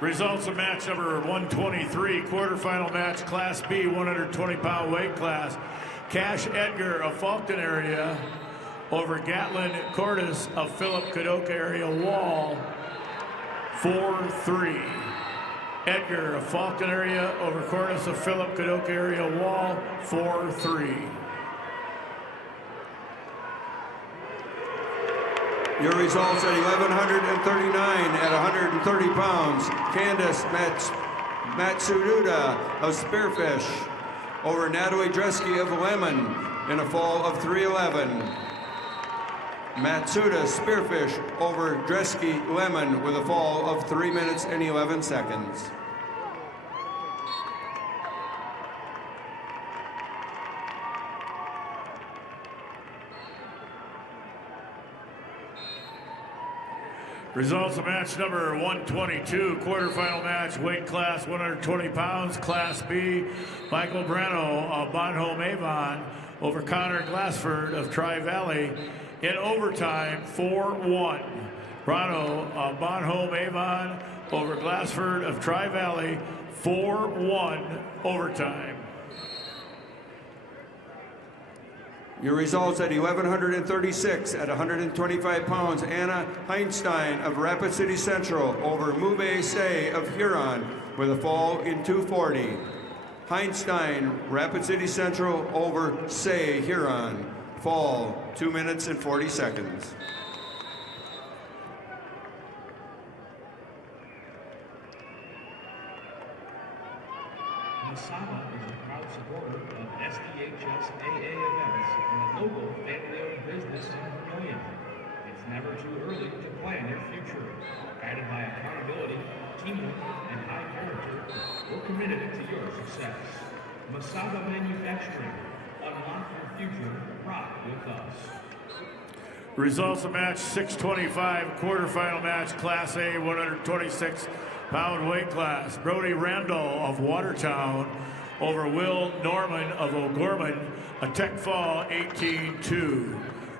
Results of match number 123, quarterfinal match, Class B, 120-pound weight class. Cash Edgar of Faulkton area over Gatlin Cordes of Philip Kadoka area Wall, 4-3. Edgar of Faulkton area over Cordes of Philip Kadoka area Wall, 4-3. Your results at 1,139 at 130 pounds. Candace Matsududa of Spearfish over Natalie Dresky of Lemon in a fall of 3:11. Matsuda Spearfish over Dresky Lemon with a fall of 3 minutes and 11 seconds. Results of match number 122, quarterfinal match, weight class 120 pounds, Class B. Michael Brano of Bonholm Avon over Connor Glassford of Tri-Valley in overtime, 4-1. Brano of Bonholm Avon over Glassford of Tri-Valley, 4-1 overtime. Your results at 1,136 at 125 pounds. Anna Heinstein of Rapid City Central over Mube Say of Huron with a fall in 2:40. Heinstein, Rapid City Central over Say, Huron. Fall, 2 minutes and 40 seconds. Masaba is a proud supporter of SDHS AA events and a local family-owned business in Vermillion. It's never too early to plan your future. Guided by accountability, teamwork, and high character, we're committed to your success. Masaba Manufacturing. Unlock your future. Rock with us. Results of match 625, quarterfinal match, Class A, 126-pound weight class. Brody Randall of Watertown over Will Norman of O'Gorman, a tech fall 18-2.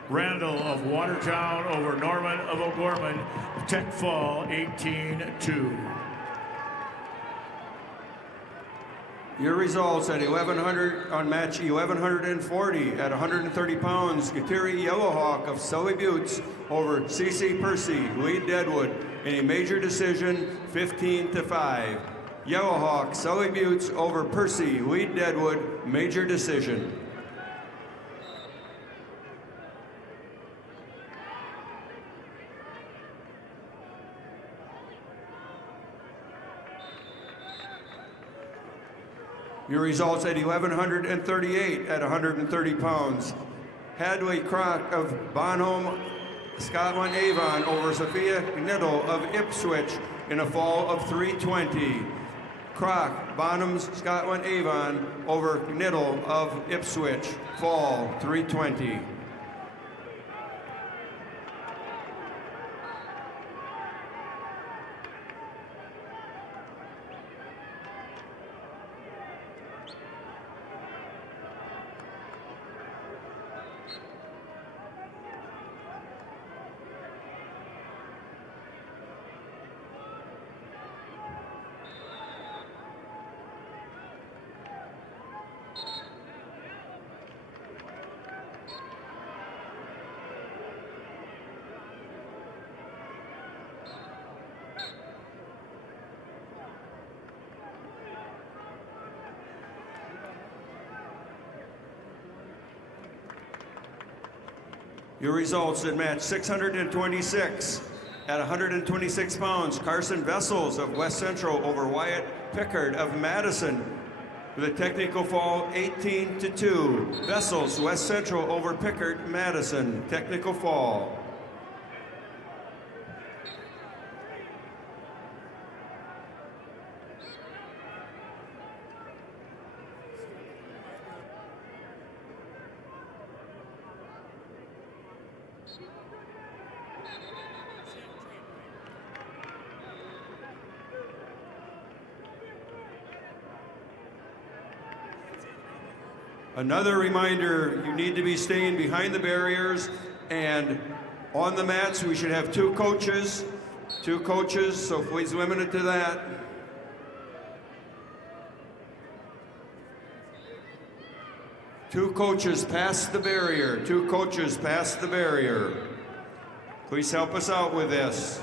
Randall of Watertown over Norman of O'Gorman, a tech fall 18-2. Your results at 1100 on match 1140 at 130 pounds, Kateri Yellowhawk of Sully Buttes over CC Percy, Lee Deadwood in a major decision, 15-5. Yellowhawk, Sully Buttes over Percy, Lee Deadwood, major decision. Your results at 1138 at 130 pounds. Hadley Crock of Bonholm, Scotland Avon over Sophia Knittel of Ipswich in a fall of 320. Crock, Bonham, Scotland Avon over Knittel of Ipswich, fall 320. Your results in match 626 at 126 pounds. Carson Vessels of West Central over Wyatt Pickard of Madison with a technical fall 18-2. Vessels, West Central over Pickard, Madison, technical fall. Another reminder, you need to be staying behind the barriers and on the mats. We should have two coaches, so please limit it to that. Two coaches past the barrier, two coaches past the barrier. Please help us out with this.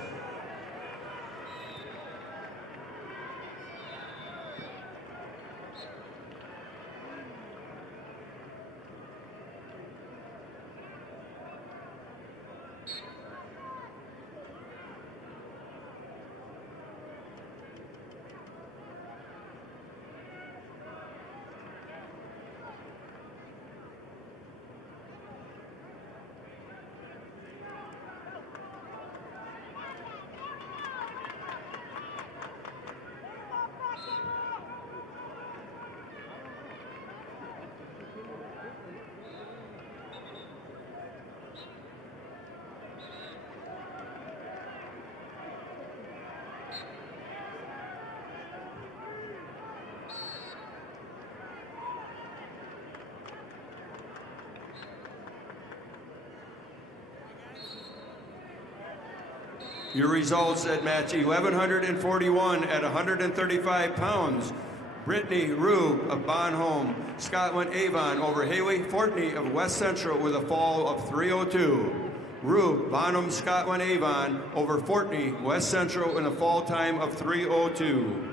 Your results at match 1141 at 135 pounds. Brittany Rube of Bonholm, Scotland Avon over Haley Fortney of West Central with a fall of 302. Rube, Bonham, Scotland Avon over Fortney, West Central in a fall time of 302.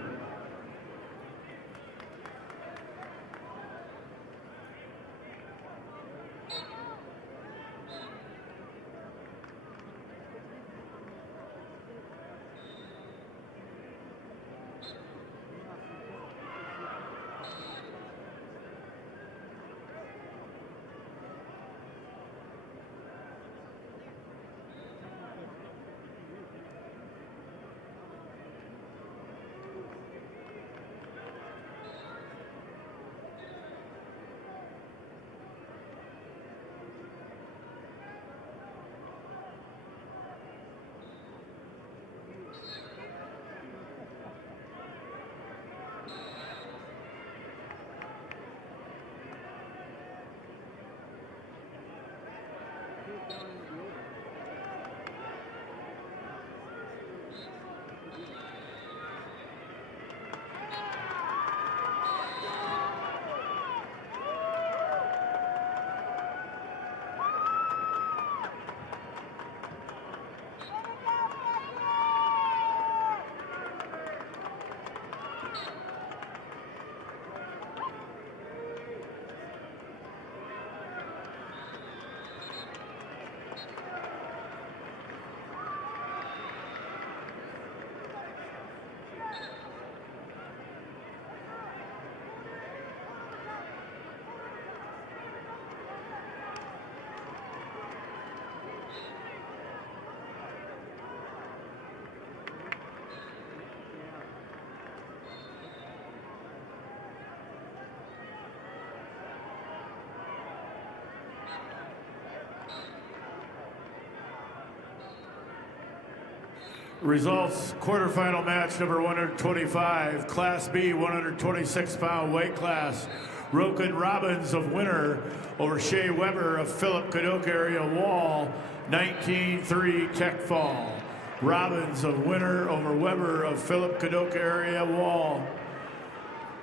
Results, quarterfinal match number 125, Class B, 126-pound weight class. Roken Robbins of Winner over Shea Weber of Philip Cadoc area Wall, 19-3 tech fall. Robbins of Winner over Weber of Philip Cadoc area Wall,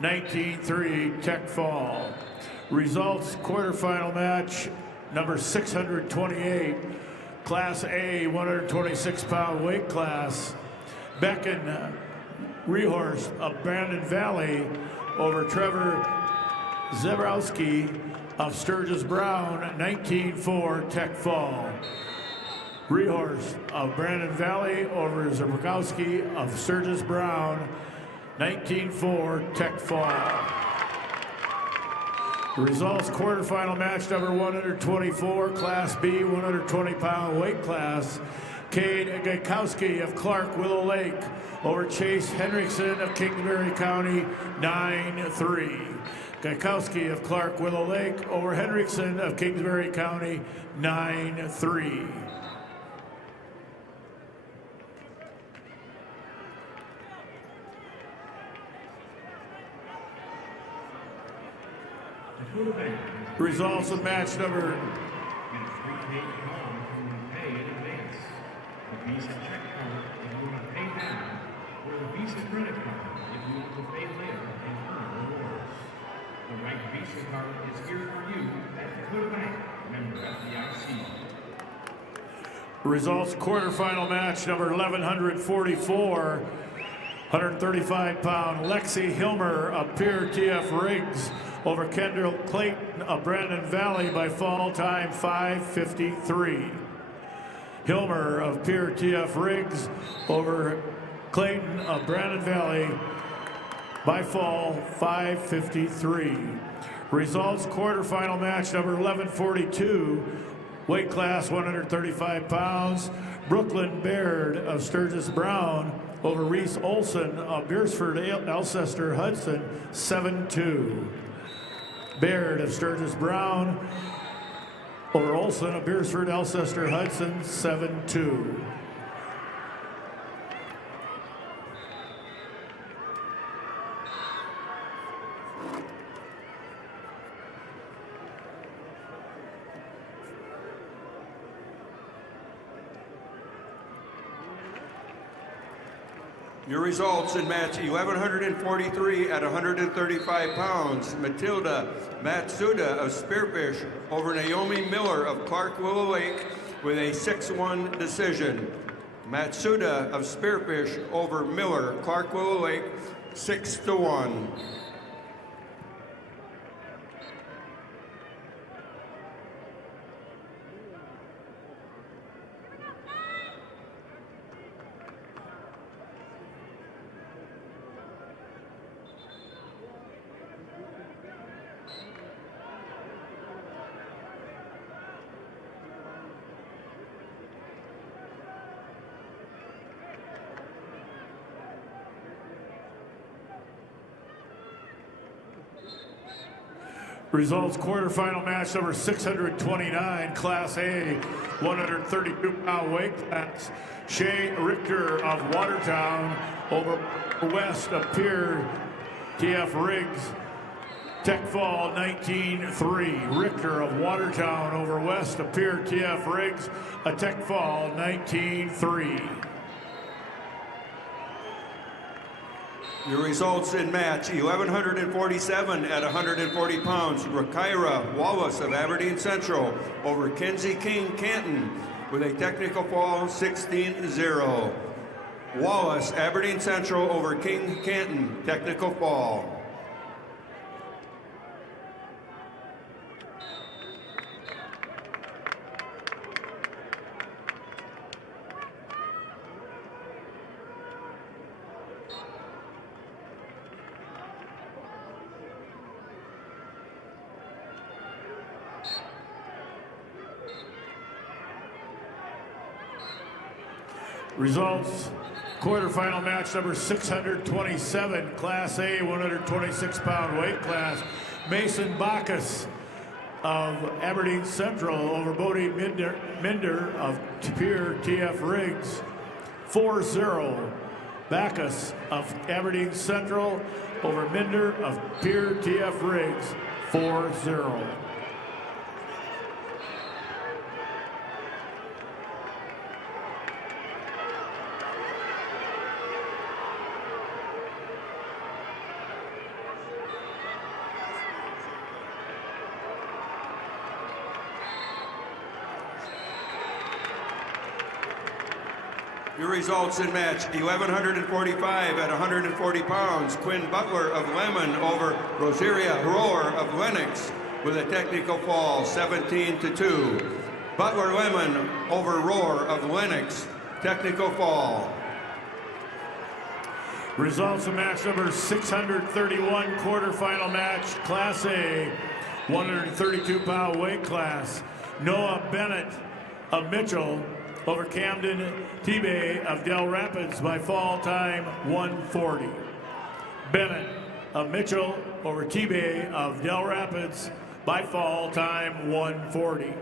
19-3 tech fall. Results, quarterfinal match number 628, Class A, 126-pound weight class. Becken Rehorst of Brandon Valley over Trevor Zebrowski of Sturgis Brown, 19-4 tech fall. Rehorst of Brandon Valley over Zebrowski of Sturgis Brown, 19-4 tech fall. The results, quarterfinal match number 124, Class B, 120-pound weight class. Cade Gaikowski of Clark Willow Lake over Chase Henriksen of Kingsbury County, 9-3. Gaikowski of Clark Willow Lake over Henriksen of Kingsbury County, 9-3. Results of match number. And a prepaid card if you want to pay in advance. The Visa check card if you want to pay now, or the Visa credit card if you want to pay later and earn rewards. The right Visa card is here for you at Dakota Bank, member FDIC. Results, quarterfinal match number 1144, 135-pound Lexi Hilmer of Pierre TF Riggs over Kendall Clayton of Brandon Valley by fall time 5:53. Hilmer of Pierre TF Riggs over Clayton of Brandon Valley by fall 5:53. Results, quarterfinal match number 1142, weight class 135 pounds, Brooklyn Baird of Sturgis Brown over Reese Olson of Beersford Alcester Hudson, 7-2. Baird of Sturgis Brown over Olson of Beersford Alcester Hudson, 7-2. Your results in match 1143 at 135 pounds. Matilda Matsuda of Spearfish over Naomi Miller of Clark Willow Lake with a 6-1 decision. Matsuda of Spearfish over Miller, Clark Willow Lake, 6-1. Results, quarterfinal match number 629, Class A, 132-pound weight class. Shay Richter of Watertown over West of Pierre TF Riggs. Tech fall 19-3. Richter of Watertown over West of Pierre TF Riggs. A tech fall 19-3. Your results in match 1147 at 140 pounds. Rakaira Wallace of Aberdeen Central over Kenzie King Canton with a technical fall 16-0. Wallace, Aberdeen Central over King Canton, technical fall. Results, quarterfinal match number 627, Class A, 126-pound weight class. Mason Bacchus of Aberdeen Central over Bodie Minder of Pierre TF Riggs. 4-0. Backus of Aberdeen Central over Minder of Pier TF Riggs, 4-0. Your results in match 1145 at 140 pounds. Quinn Butler of Lemon over Rosaria Roar of Lennox with a technical fall, 17-2. Butler Lemon over Roar of Lennox, technical fall. Results of match number 631, quarterfinal match, Class A, 132-pound weight class. Noah Bennett of Mitchell over Camden T-Bay of Del Rapids by fall time 140. Bennett of Mitchell over T-Bay of Del Rapids by fall time 140.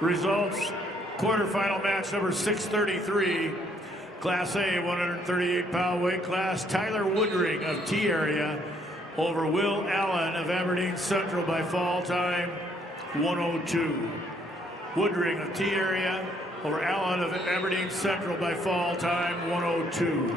Results, quarterfinal match number 633, Class A, 138-pound weight class. Tyler Woodring of T-Area over Will Allen of Aberdeen Central by fall time 102. Woodring of T-Area over Allen of Aberdeen Central by fall time 102.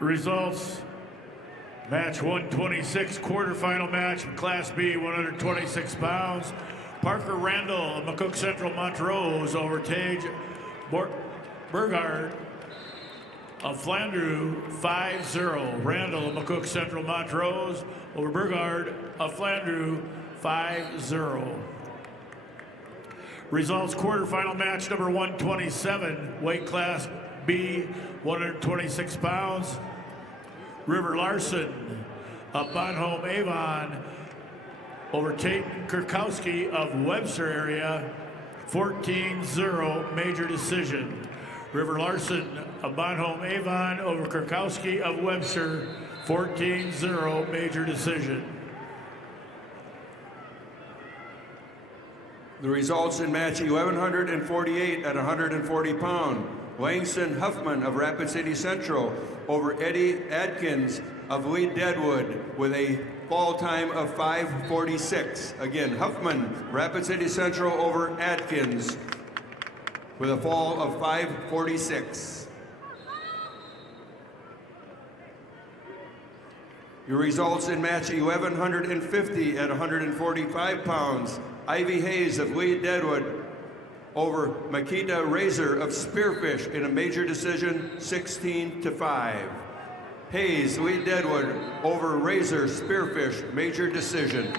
Results. Match 126, quarterfinal match, Class B, 126 pounds. Parker Randall of McCook Central Montrose over Tage Burgard of Flandreau, 5-0. Randall of McCook Central Montrose over Burgard of Flandreau, 5-0. Results, quarterfinal match number 127, weight class B, 126 pounds. River Larson of Bonhomme Avon over Tate Kurkowski of Webster area, 14-0 major decision. River Larson of Bonhomme Avon over Kurkowski of Webster, 14-0 major decision. The results in match 1148 at 140 pound. Langston Huffman of Rapid City Central over Eddie Adkins of Lee Deadwood with a fall time of 5:46. Again, Huffman, Rapid City Central over Adkins with a fall of 5:46. Your results in match 1150 at 145 pounds. Ivy Hayes of Lee Deadwood over Makita Razor of Spearfish in a major decision, 16-5. Hayes, Lee Deadwood over Razor Spearfish, major decision.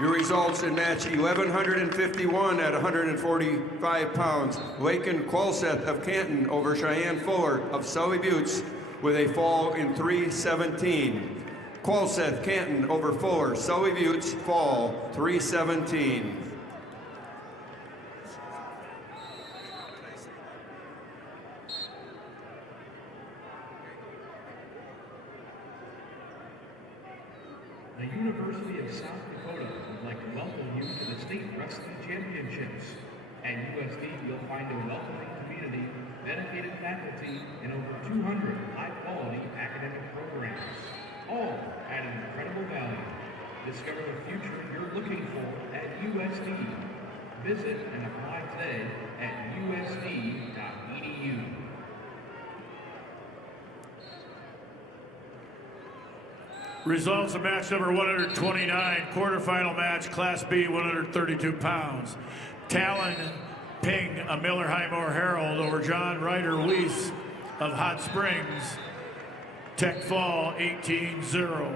Your results in match 1151 at 145 pounds. Lakin Qualseth of Canton over Cheyenne Fuller of Sully Buttes with a fall in 3:17. Qualseth, Canton over Fuller, Sully Buttes, fall 3:17. The University of South Dakota would like to welcome you to the State Wrestling Championships. At USD, you'll find a welcoming community, dedicated faculty, and over 200 high-quality academic programs, all at an incredible value. Discover the future you're looking for at USD. Visit and apply today at usd.edu. Results of match number 129, quarterfinal match, Class B, 132 pounds. Talon Ping of Miller Highmore Herald over John Ryder Weiss of Hot Springs, Tech fall 18-0.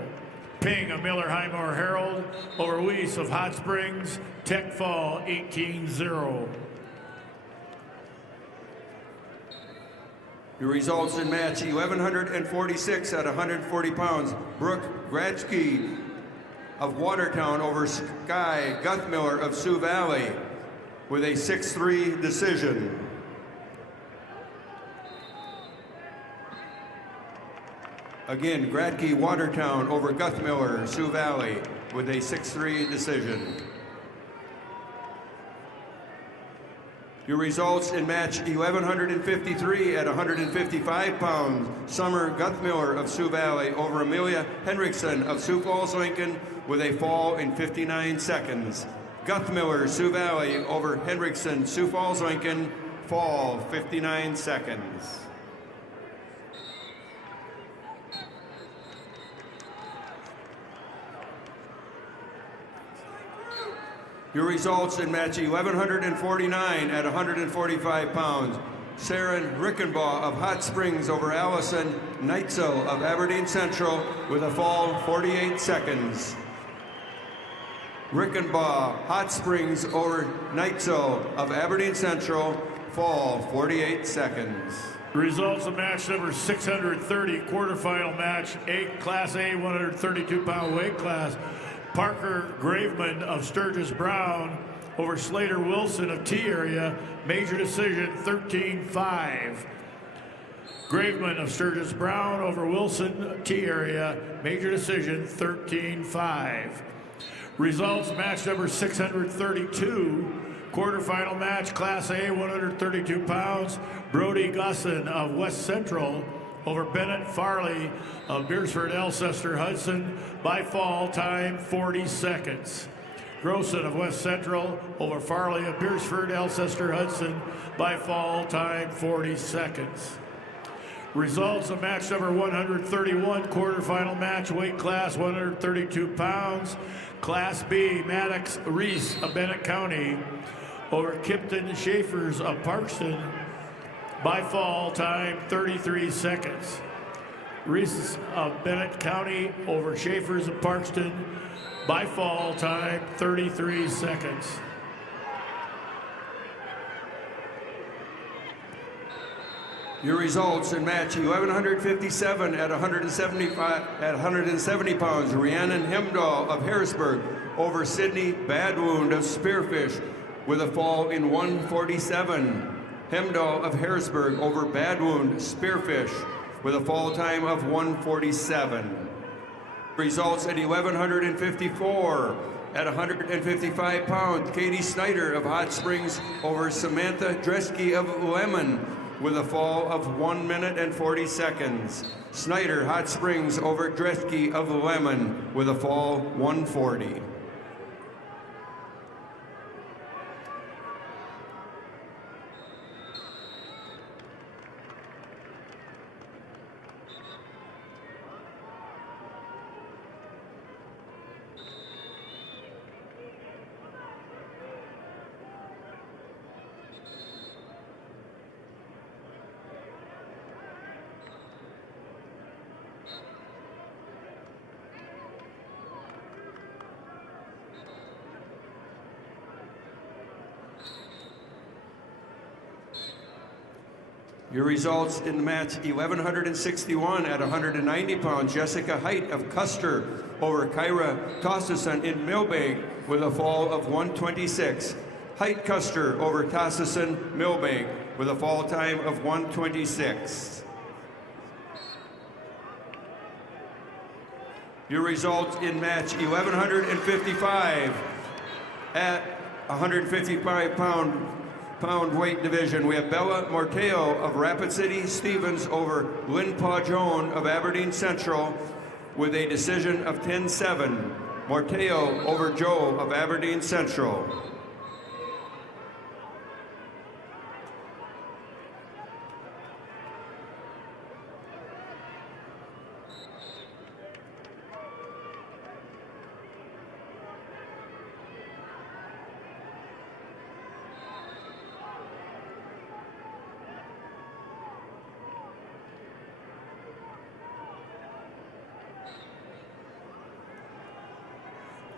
Ping of Miller Highmore Herald over Weiss of Hot Springs, Tech fall 18-0. Your results in match 1146 at 140 pounds. Brooke Gradsky of Watertown over Sky Guthmiller of Sioux Valley with a 6-3 decision. Again, Gradke Watertown over Guthmiller, Sioux Valley with a 6-3 decision. Your results in match 1153 at 155 pounds. Summer Guthmiller of Sioux Valley over Amelia Henriksen of Sioux Falls, Lincoln with a fall in 59 seconds. Guthmiller, Sioux Valley over Henriksen, Sioux Falls, Lincoln, fall 59 seconds. Your results in match 1149 at 145 pounds. Saren Rickenbaugh of Hot Springs over Allison Neitzel of Aberdeen Central with a fall 48 seconds. Rickenbaugh, Hot Springs over Neitzel of Aberdeen Central, fall 48 seconds. Results of match number 630, quarterfinal match, Class A, 132-pound weight class. Parker Graveman of Sturgis Brown over Slater Wilson of T area, major decision 13-5. Graveman of Sturgis Brown over Wilson T area, major decision 13-5. Results match number 632, quarterfinal match, Class A, 132 pounds. Brody Gusson of West Central over Bennett Farley of Beersford, Alcester, Hudson, by fall time 40 seconds. Grossen of West Central over Farley of Beersford, Alcester Hudson by fall time 40 seconds. Results of match number 131, quarterfinal match, weight class 132 pounds. Class B, Maddox Reese of Bennett County over Kipton Schaefers of Parkston by fall time 33 seconds. Reese of Bennett County over Schaefers of Parkston by fall time 33 seconds. Your results in match 1157 at 170 pounds, Rhiannon Hemdahl of Harrisburg over Sydney Badwound of Spearfish with a fall in 147. Hemdahl of Harrisburg over Badwound Spearfish with a fall time of 147. Results at 1154 at 155 pounds, Katie Snyder of Hot Springs over Samantha Dresky of Lemon with a fall of 1 minute and 40 seconds. Snyder, Hot Springs over Dresky of Lemon with a fall 140. Your results in the match 1161 at 190 pounds, Jessica Height of Custer over Kyra Tossison in Millbank with a fall of 126. Height Custer over Tossison Millbank with a fall time of 126. Your results in match 1155 at 155 pound weight division. We have Bella Morteo of Rapid City Stevens over Lynn Pajon of Aberdeen Central with a decision of 10-7. Morteo over Joe of Aberdeen Central.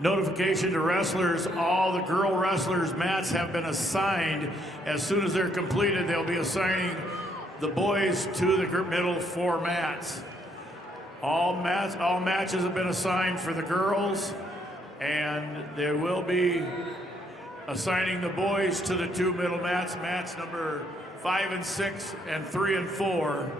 Notification to wrestlers, all the girl wrestlers' mats have been assigned. As soon as they're completed, they'll be assigning the boys to the middle 4 mats. All matches have been assigned for the girls, and they will be assigning the boys to the 2 middle mats, mats number 5 and 6 and 3 and 4.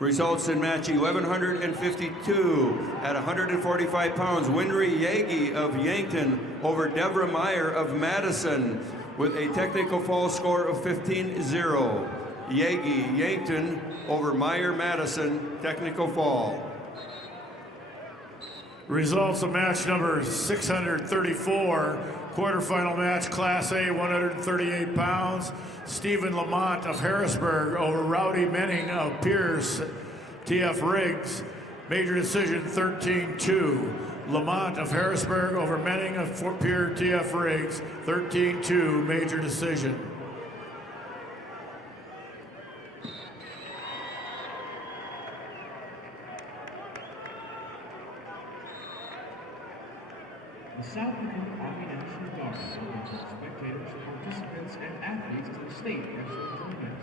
Results in match 1152 at 145 pounds, Winry Yagi of Yankton over Deborah Meyer of Madison with a technical fall score of 15-0. Yagi, Yankton over Meyer, Madison, technical fall. Results of match number 634, quarterfinal match, Class A, 138 pounds. Stephen Lamont of Harrisburg over Rowdy Menning of Pierce, TF Riggs. Major decision 13-2. Lamont of Harrisburg over Menning of Fort Pierce, TF Riggs, 13-2, major decision. The South Dakota Army National Guard welcomes all spectators, participants, and athletes to the state wrestling tournament.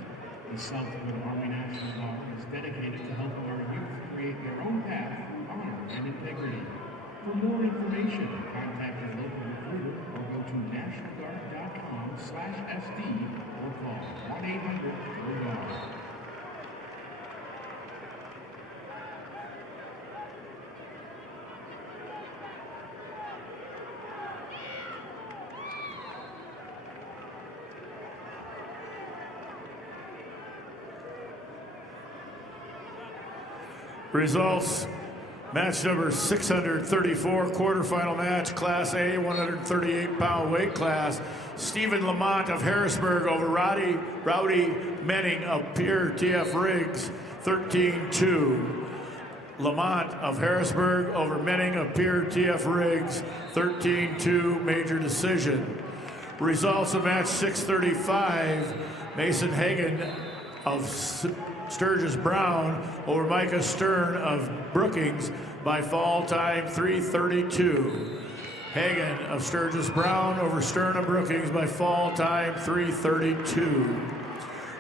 The South Dakota Army National Guard is dedicated to helping our youth create their own path, honor, and integrity. For more information, contact your local recruiter or go to nationalguard.com/SD or call 1-800-GO-GUARD. Results, match number 634, quarterfinal match, Class A, 138-pound weight class. Stephen Lamont of Harrisburg over Rowdy Menning of Pierre TF Riggs, 13-2. Lamont of Harrisburg over Menning of Pierre TF Riggs, 13-2, major decision. Results of match 635, Mason Hagan of Sturgis Brown over Micah Stern of Brookings by fall time 3:32. Hagan of Sturgis Brown over Stern of Brookings by fall time 3:32.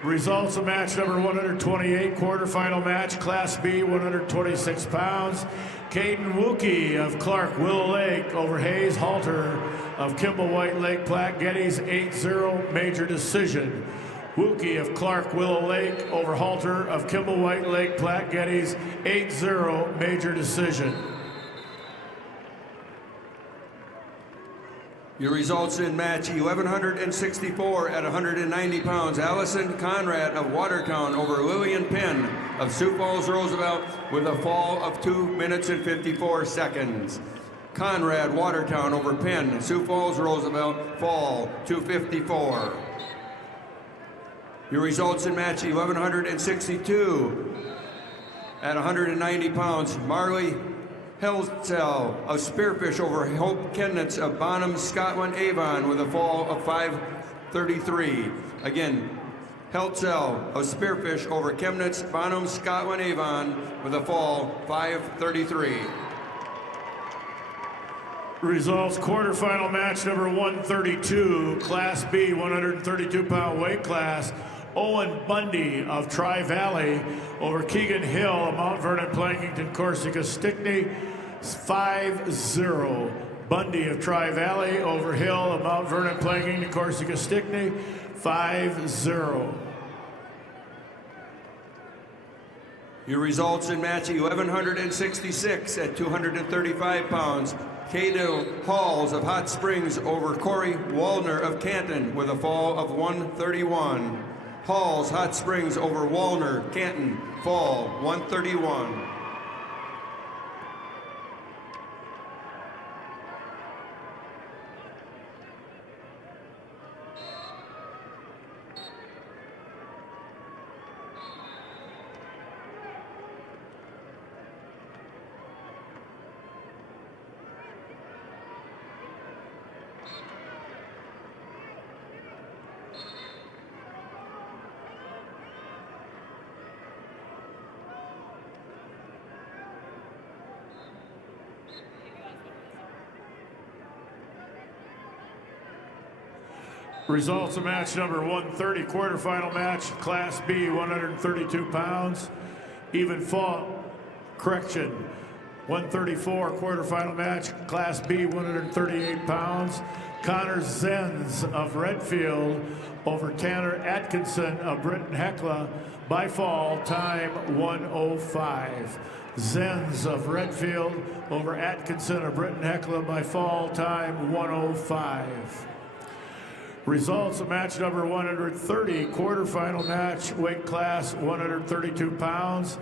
Results of match number 128, quarterfinal match, Class B, 126 pounds. Caden Wookie of Clark Willow Lake over Hayes Halter of Kimball White Lake Platte Geddes, 8-0, major decision. Wookie of Clark Willow Lake over Halter of Kimball White Lake Platte Geddes, 8-0, major decision. Your results in match 1164 at 190 pounds. Allison Conrad of Watertown over Lillian Penn of Sioux Falls Roosevelt with a fall of 2 minutes and 54 seconds. Conrad Watertown over Penn, Sioux Falls Roosevelt, fall 2:54. Your results in match 1162 at 190 pounds. Marley Helzel of Spearfish over Hope Kennitz of Bonham, Scotland, Avon with a fall of 5:33. Again, Helzel of Spearfish over Chemnitz, Bonham, Scotland, Avon with a fall 5:33. Results, quarterfinal match number 132, Class B, 132-pound weight class. Owen Bundy of Tri-Valley over Keegan Hill of Mount Vernon, Plankington, Corsica, Stickney, 5-0. Bundy of Tri-Valley over Hill of Mount Vernon, Plankington, Corsica, Stickney, 5-0. Your results in match 1166 at 235 pounds. Cato Halls of Hot Springs over Corey Wallner of Canton with a fall of 131. Halls, Hot Springs over Wallner, Canton, fall 131. Results of match number 130, quarterfinal match, Class B, 132 pounds. Even fall, correction, 134, quarterfinal match, Class B, 138 pounds. Connor Zenz of Redfield over Tanner Atkinson of Britton Hecla by fall time 1:05. Zenz of Redfield over Atkinson of Britton Hecla by fall time 1:05. Results of match number 130, quarterfinal match, weight class 132 pounds.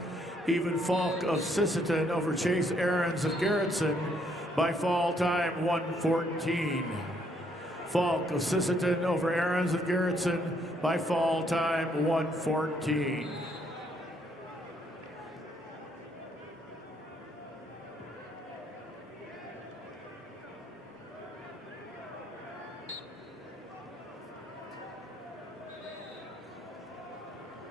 Even Falk of Sisseton over Chase Aarons of Garrettson by fall time 1:14. Falk of Sisseton over Aarons of Garrettson by fall time 1:14.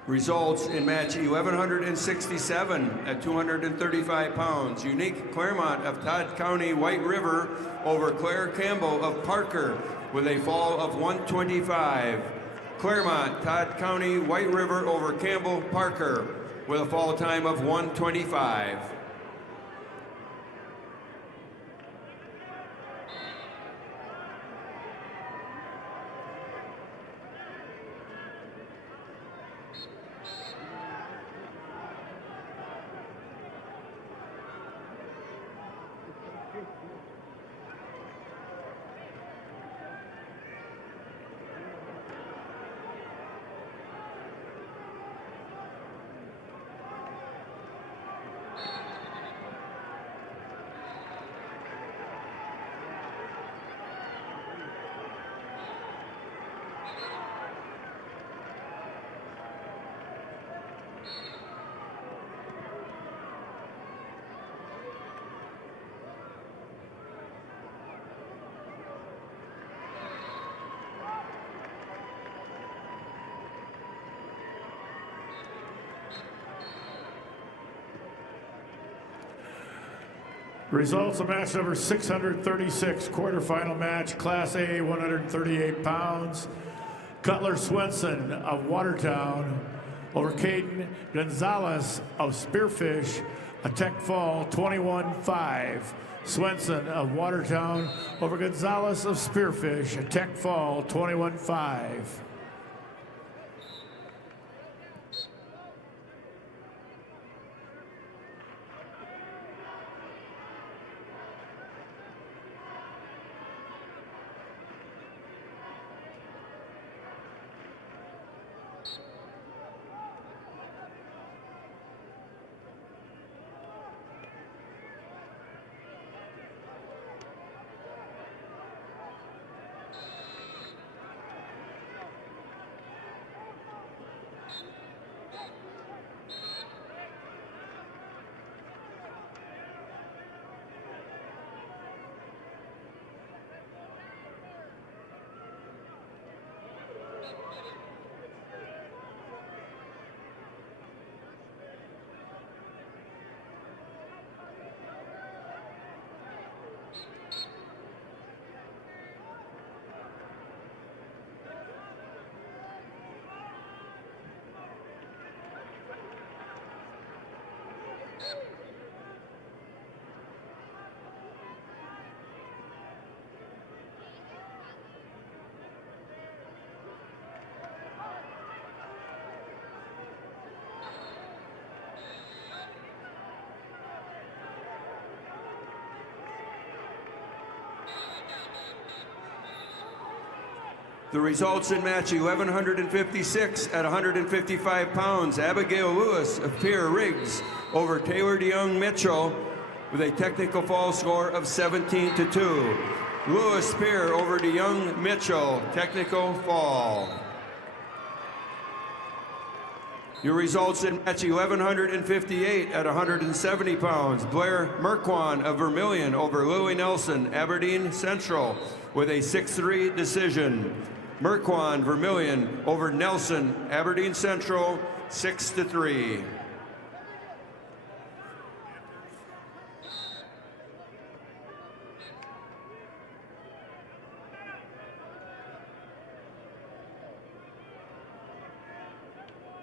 Results in match 1167 at 235 pounds. Unique Claremont of Todd County, White River over Claire Campbell of Parker with a fall of 125. Claremont, Todd County, White River over Campbell, Parker with a fall time of 1:25. Results of match number 636, quarterfinal match, Class A, 138 pounds. Cutler Swenson of Watertown over Caden Gonzalez of Spearfish, a tech fall 21-5. Swenson of Watertown over Gonzalez of Spearfish, a tech fall 21-5. The results in match 1156 at 155 pounds, Abigail Lewis of Pierre Riggs over Taylor DeYoung Mitchell with a technical fall score of 17-2. Lewis Pierre over DeYoung Mitchell, technical fall. Your results in match 1158 at 170 pounds, Blair Merquan of Vermilion over Lily Nelson, Aberdeen Central with a 6-3 decision. Merquan Vermilion over Nelson, Aberdeen Central, 6-3.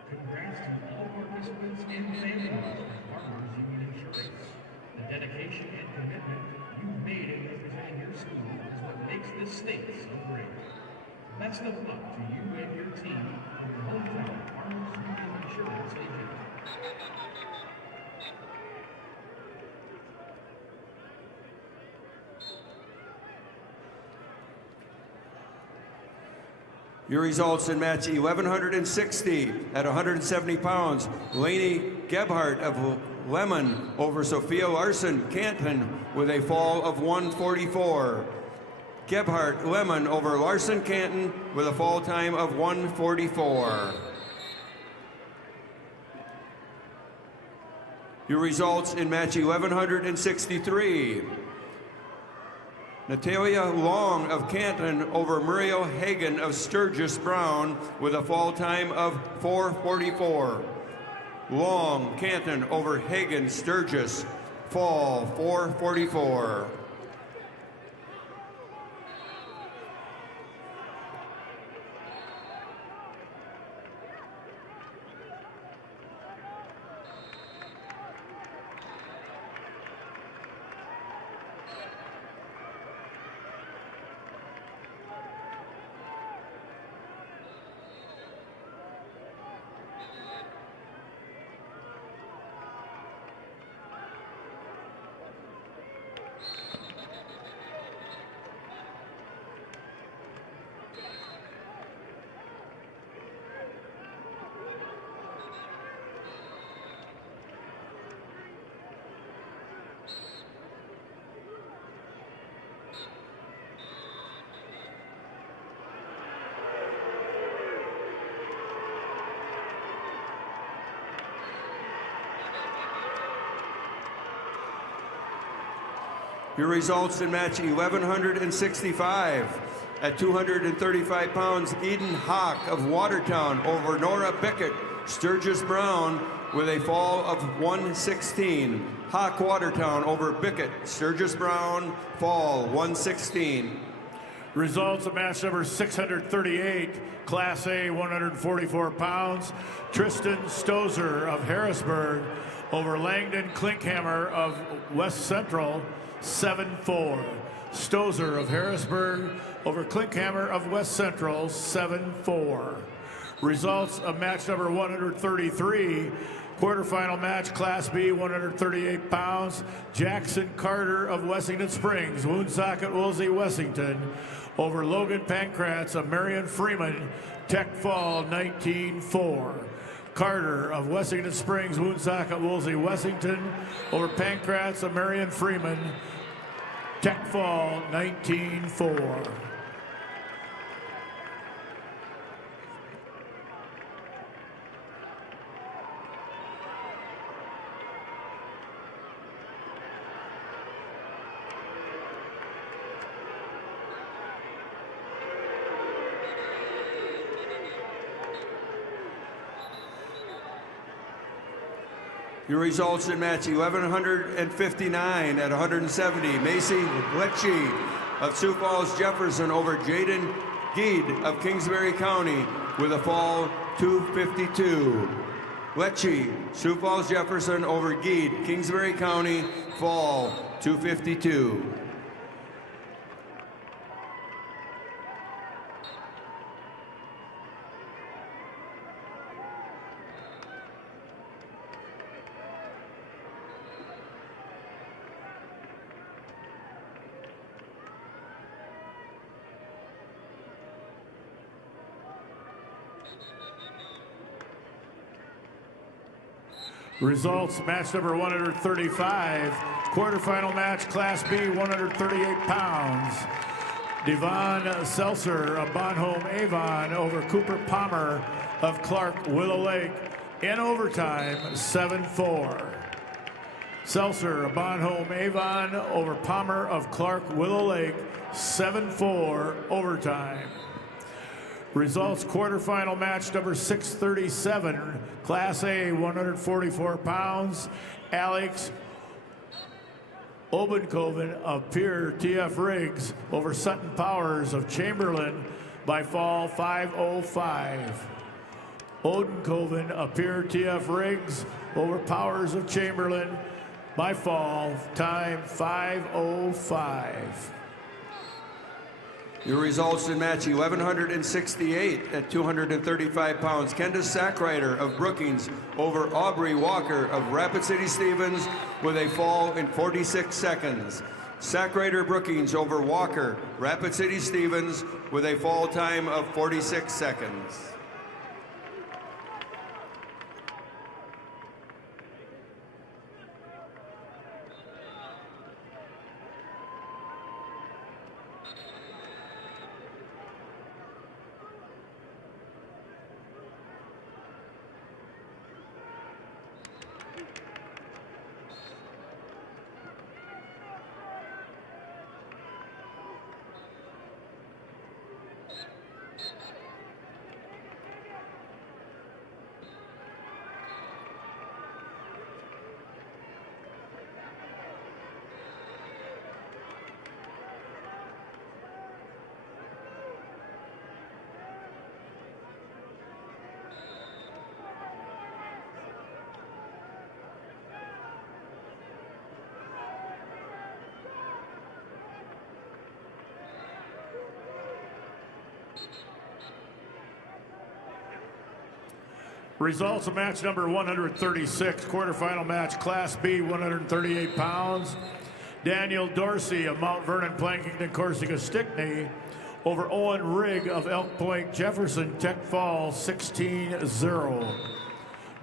Congrats to all participants and families of Farmers Union Insurance. The dedication and commitment you've made in representing your school is what makes this state so great. Best of luck to you and your team from your hometown Farmers Union Insurance agent. Your results in match 1160 at 170 pounds, Lainey Gebhardt of Lemon over Sophia Larson Canton with a fall of 144. Gebhardt Lemon over Larson Canton with a fall time of 144. Your results in match 1163. Natalia Long of Canton over Muriel Hagan of Sturgis Brown with a fall time of 4:44. Long, Canton over Hagan Sturgis, fall 4:44. Your results in match 1165. At 235 pounds, Eden Hawk of Watertown over Nora Bickett, Sturgis Brown with a fall of 116. Hawk Watertown over Bickett, Sturgis Brown, fall 116. Results of match number 638, Class A, 144 pounds. Tristan Stozer of Harrisburg over Langdon Klinkhammer of West Central, 7-4. Stozer of Harrisburg over Klinkhammer of West Central, 7-4. Results of match number 133, quarterfinal match, Class B, 138 pounds. Jackson Carter of Wessington Springs, Woonsocket Woolsey, Wessington, over Logan Pankratz of Marion Freeman, Tech Fall, 19-4. Carter of Wessington Springs, Woonsocket Woolsey, Wessington, over Pankratz of Marion Freeman, Tech Fall, 19-4. Your results in match 1159 at 170. Macy Lecce of Sioux Falls Jefferson over Jaden Geed of Kingsbury County with a fall 252. Lecce, Sioux Falls Jefferson over Geed, Kingsbury County, fall 252. Results, match number 135, quarterfinal match, Class B, 138 pounds. Devon Seltzer of Bonhomme Avon over Cooper Palmer of Clark Willow Lake in overtime, 7-4. Seltzer of Bonhomme Avon over Palmer of Clark Willow Lake, 7-4 overtime. Results, quarterfinal match number 637, Class A, 144 pounds. Alex Obenkoven of Pierre TF Riggs over Sutton Powers of Chamberlain by fall 505. Odenkoven of Pierre TF Riggs over Powers of Chamberlain by fall time 505. Your results in match 1168 at 235 pounds. Kendall Sackrider of Brookings over Aubrey Walker of Rapid City Stevens with a fall in 46 seconds. Sackrider Brookings over Walker, Rapid City Stevens with a fall time of 46 seconds. Results of match number 136, quarterfinal match, Class B, 138 pounds. Daniel Dorsey of Mount Vernon, Plankington, Corsica, Stickney over Owen Rigg of Elk Point, Jefferson, Tech Fall, 16-0.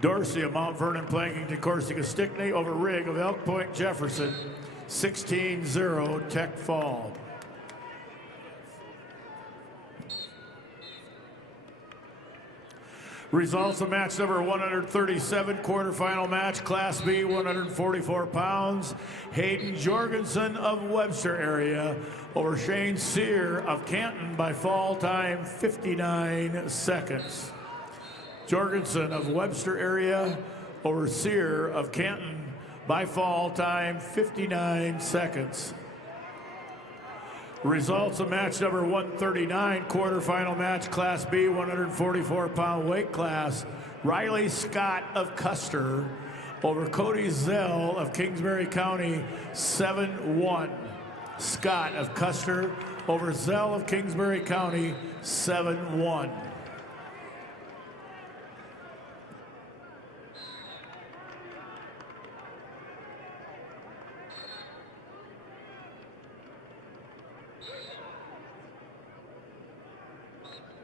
Dorsey of Mount Vernon, Plankington, Corsica, Stickney over Rigg of Elk Point, Jefferson, 16-0, Tech Fall. Results of match number 137, quarterfinal match, Class B, 144 pounds. Hayden Jorgensen of Webster area over Shane Sear of Canton by fall time 59 seconds. Jorgensen of Webster area over Sear of Canton by fall time 59 seconds. Results of match number 139, quarterfinal match, Class B, 144-pound weight class. Riley Scott of Custer over Cody Zell of Kingsbury County, 7-1. Scott of Custer over Zell of Kingsbury County, 7-1.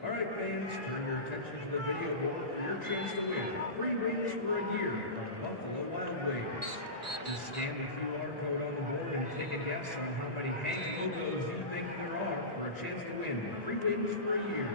All right, fans, turn your attention to the video board for your chance to win 3 wings for a year from Buffalo Wild Wings. Just scan the QR code on the board and take a guess on how many Hank logos you think there are for a chance to win 3 wings for a year.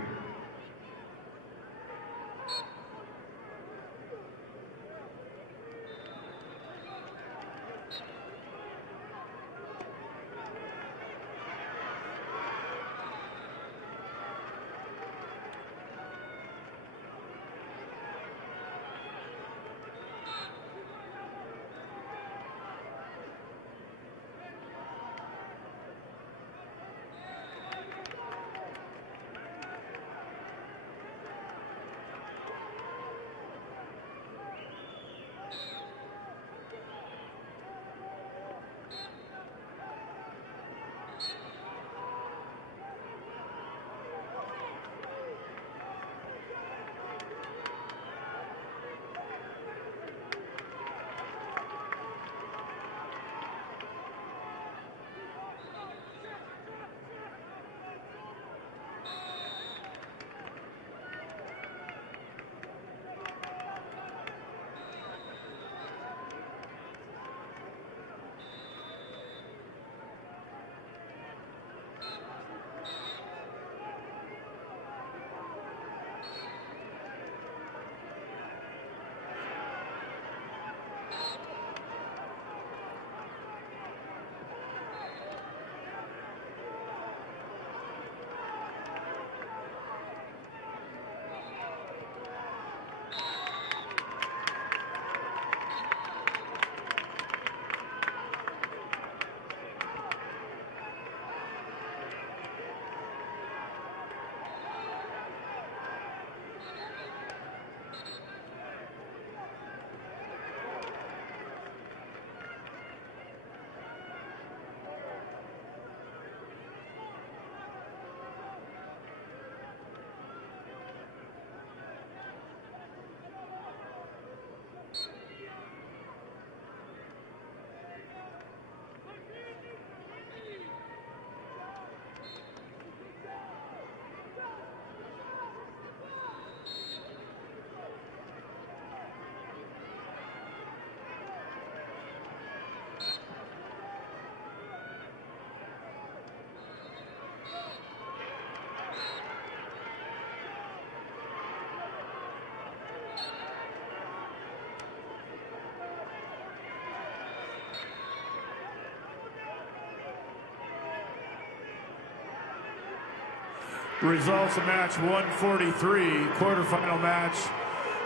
Results of match 143, quarterfinal match,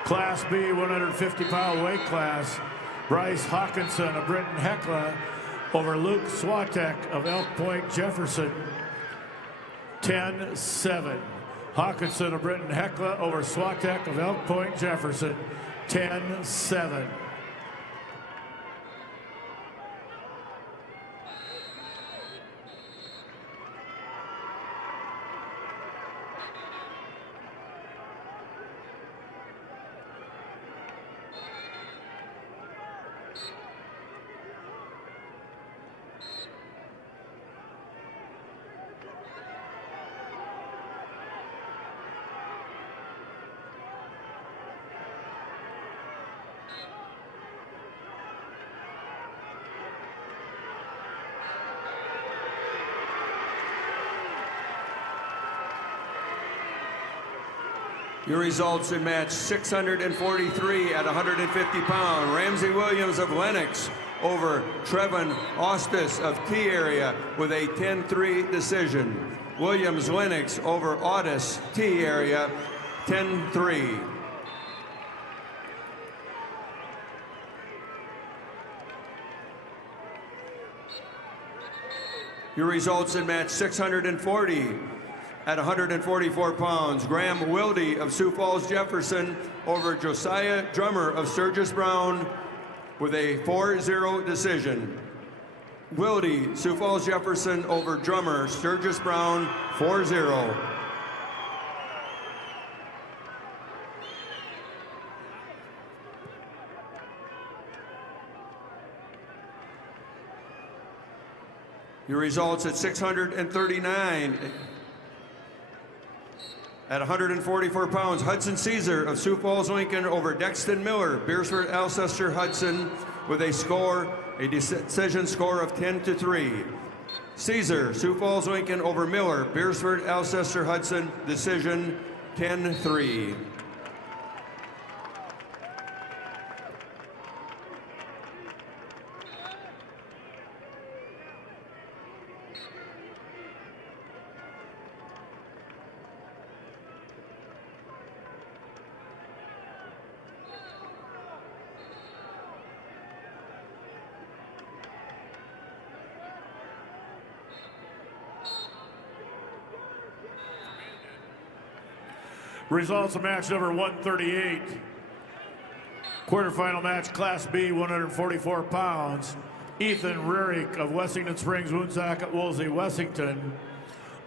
Class B, 150-pound weight class. Bryce Hawkinson of Britton Hecla over Luke Swatek of Elk Point Jefferson, 10-7. Hawkinson of Britton Hecla over Swatek of Elk Point Jefferson, 10-7. Your results in match 643 at 150 pounds. Ramsey Williams of Lennox over Trevin Ostis of T area with a 10-3 decision. Williams Lennox over Otis T area 10-3. Your results in match 640 at 144 pounds. Graham Wildy of Sioux Falls Jefferson over Josiah Drummer of Sturgis Brown with a 4-0 decision. Wildy, Sioux Falls Jefferson over Drummer, Sturgis Brown, 4-0. Your results at 639 at 144 pounds. Hudson Caesar of Sioux Falls Lincoln over Dexton Miller, Beersford Alcester Hudson with a decision score of 10-3. Caesar, Sioux Falls Lincoln over Miller, Beersford Alcester Hudson, decision 10-3. Results of match number 138. Quarterfinal match, Class B, 144 pounds. Ethan Rarick of Wessington Springs, Woonsocket, Woolsey, Wessington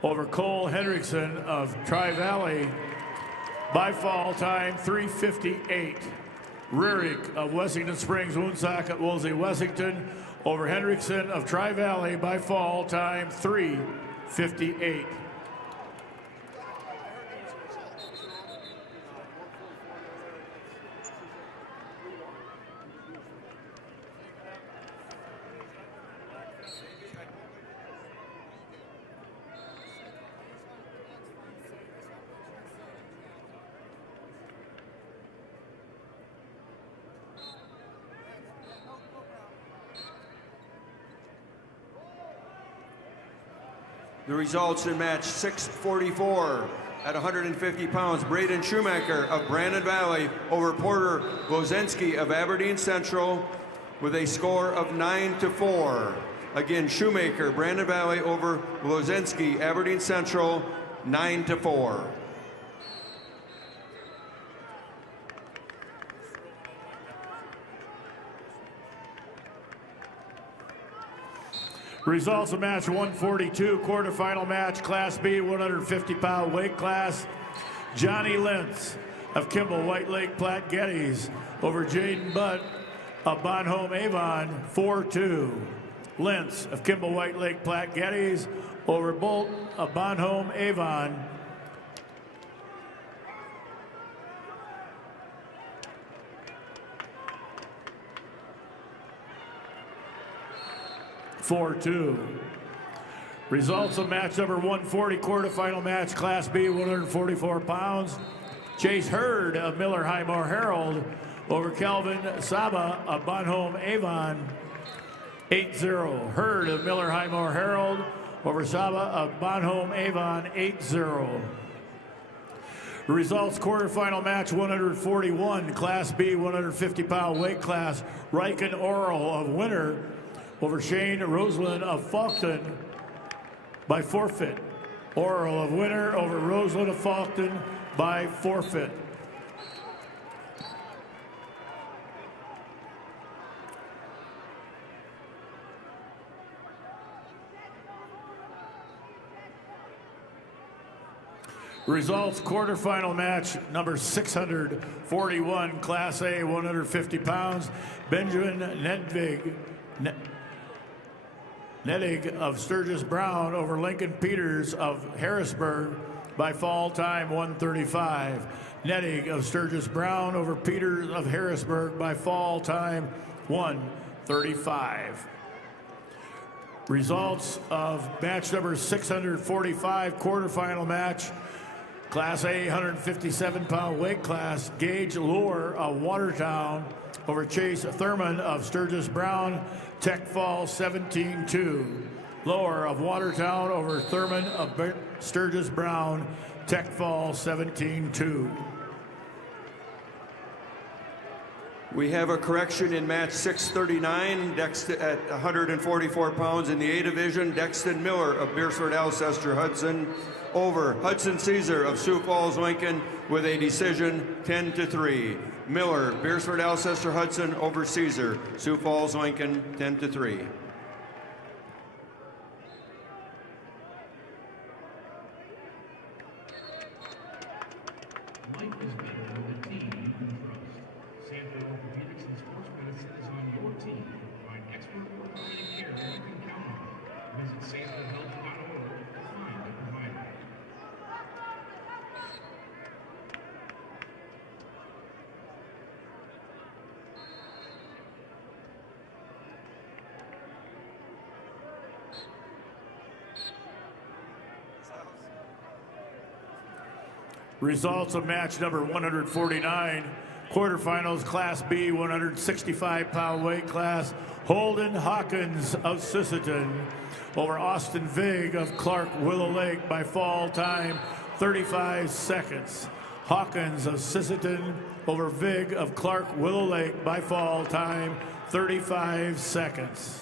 over Cole Hendrickson of Tri-Valley by fall time 3:58. Rarick of Wessington Springs, Woonsocket, Woolsey, Wessington over Hendrickson of Tri-Valley by fall time 3:58. The results in match 644 at 150 pounds. Braden Schumacher of Brandon Valley over Porter Glozensky of Aberdeen Central with a score of 9-4. Again, Schumacher, Brandon Valley over Glozensky, Aberdeen Central, 9-4. Results of match 142, quarterfinal match, Class B, 150-pound weight class. Johnny Lentz of Kimball White Lake Platte Geddes over Jaden Butt of Bonhomme Avon, 4-2. Lentz of Kimball White Lake Platte Geddes over Bolt of Bonhomme Avon, 4-2. Results of match number 140, quarterfinal match, Class B, 144 pounds. Chase Hurd of Miller Highmore Herald over Calvin Saba of Bonhomme Avon, 8-0. Hurd of Miller Highmore Herald over Saba of Bonhomme Avon, 8-0. Results quarterfinal match 141, Class B, 150-pound weight class. Riken Oral of Winter over Shane Roseland of Faulkton by forfeit. Oral of Winter over Roseland of Faulkton by forfeit. Results quarterfinal match number 641, Class A, 150 pounds. Benjamin Nedig of Sturgis Brown over Lincoln Peters of Harrisburg by fall time 1:35. Nedig of Sturgis Brown over Peters of Harrisburg by fall time 1:35. Results of match number 645, quarterfinal match, Class A 157-pound weight class, Gage Lohr of Watertown over Chase Thurman of Sturgis Brown, Tech Fall 17-2. Lohr of Watertown over Thurman of Sturgis Brown, Tech Fall 17-2. We have a correction in match 639, at 144 pounds in the A division. Dexton Miller of Beersford Alcester Hudson over Hudson Caesar of Sioux Falls Lincoln with a decision 10-3. Miller, Beersford Alcester Hudson over Caesar, Sioux Falls Lincoln 10-3. Life is better with a team you can trust. Sanford Orthopedics and Sports Medicine is on your team. Find expert orthopedic care that you can count on. Visit sanfordhealth.org to find a provider. Results of match number 149, quarterfinals, Class B, 165-pound weight class. Holden Hawkins of Sisseton over Austin Vig of Clark Willow Lake by fall time, 35 seconds. Hawkins of Sisseton over Vig of Clark Willow Lake by fall time, 35 seconds.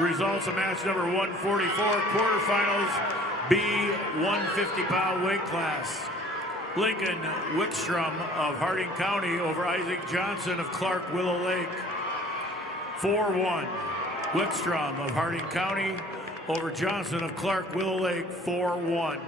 Results of match number 144, quarterfinals, B 150-pound weight class. Lincoln Wickstrom of Harding County over Isaac Johnson of Clark Willow Lake. 4-1. Wickstrom of Harding County over Johnson of Clark Willow Lake, 4-1.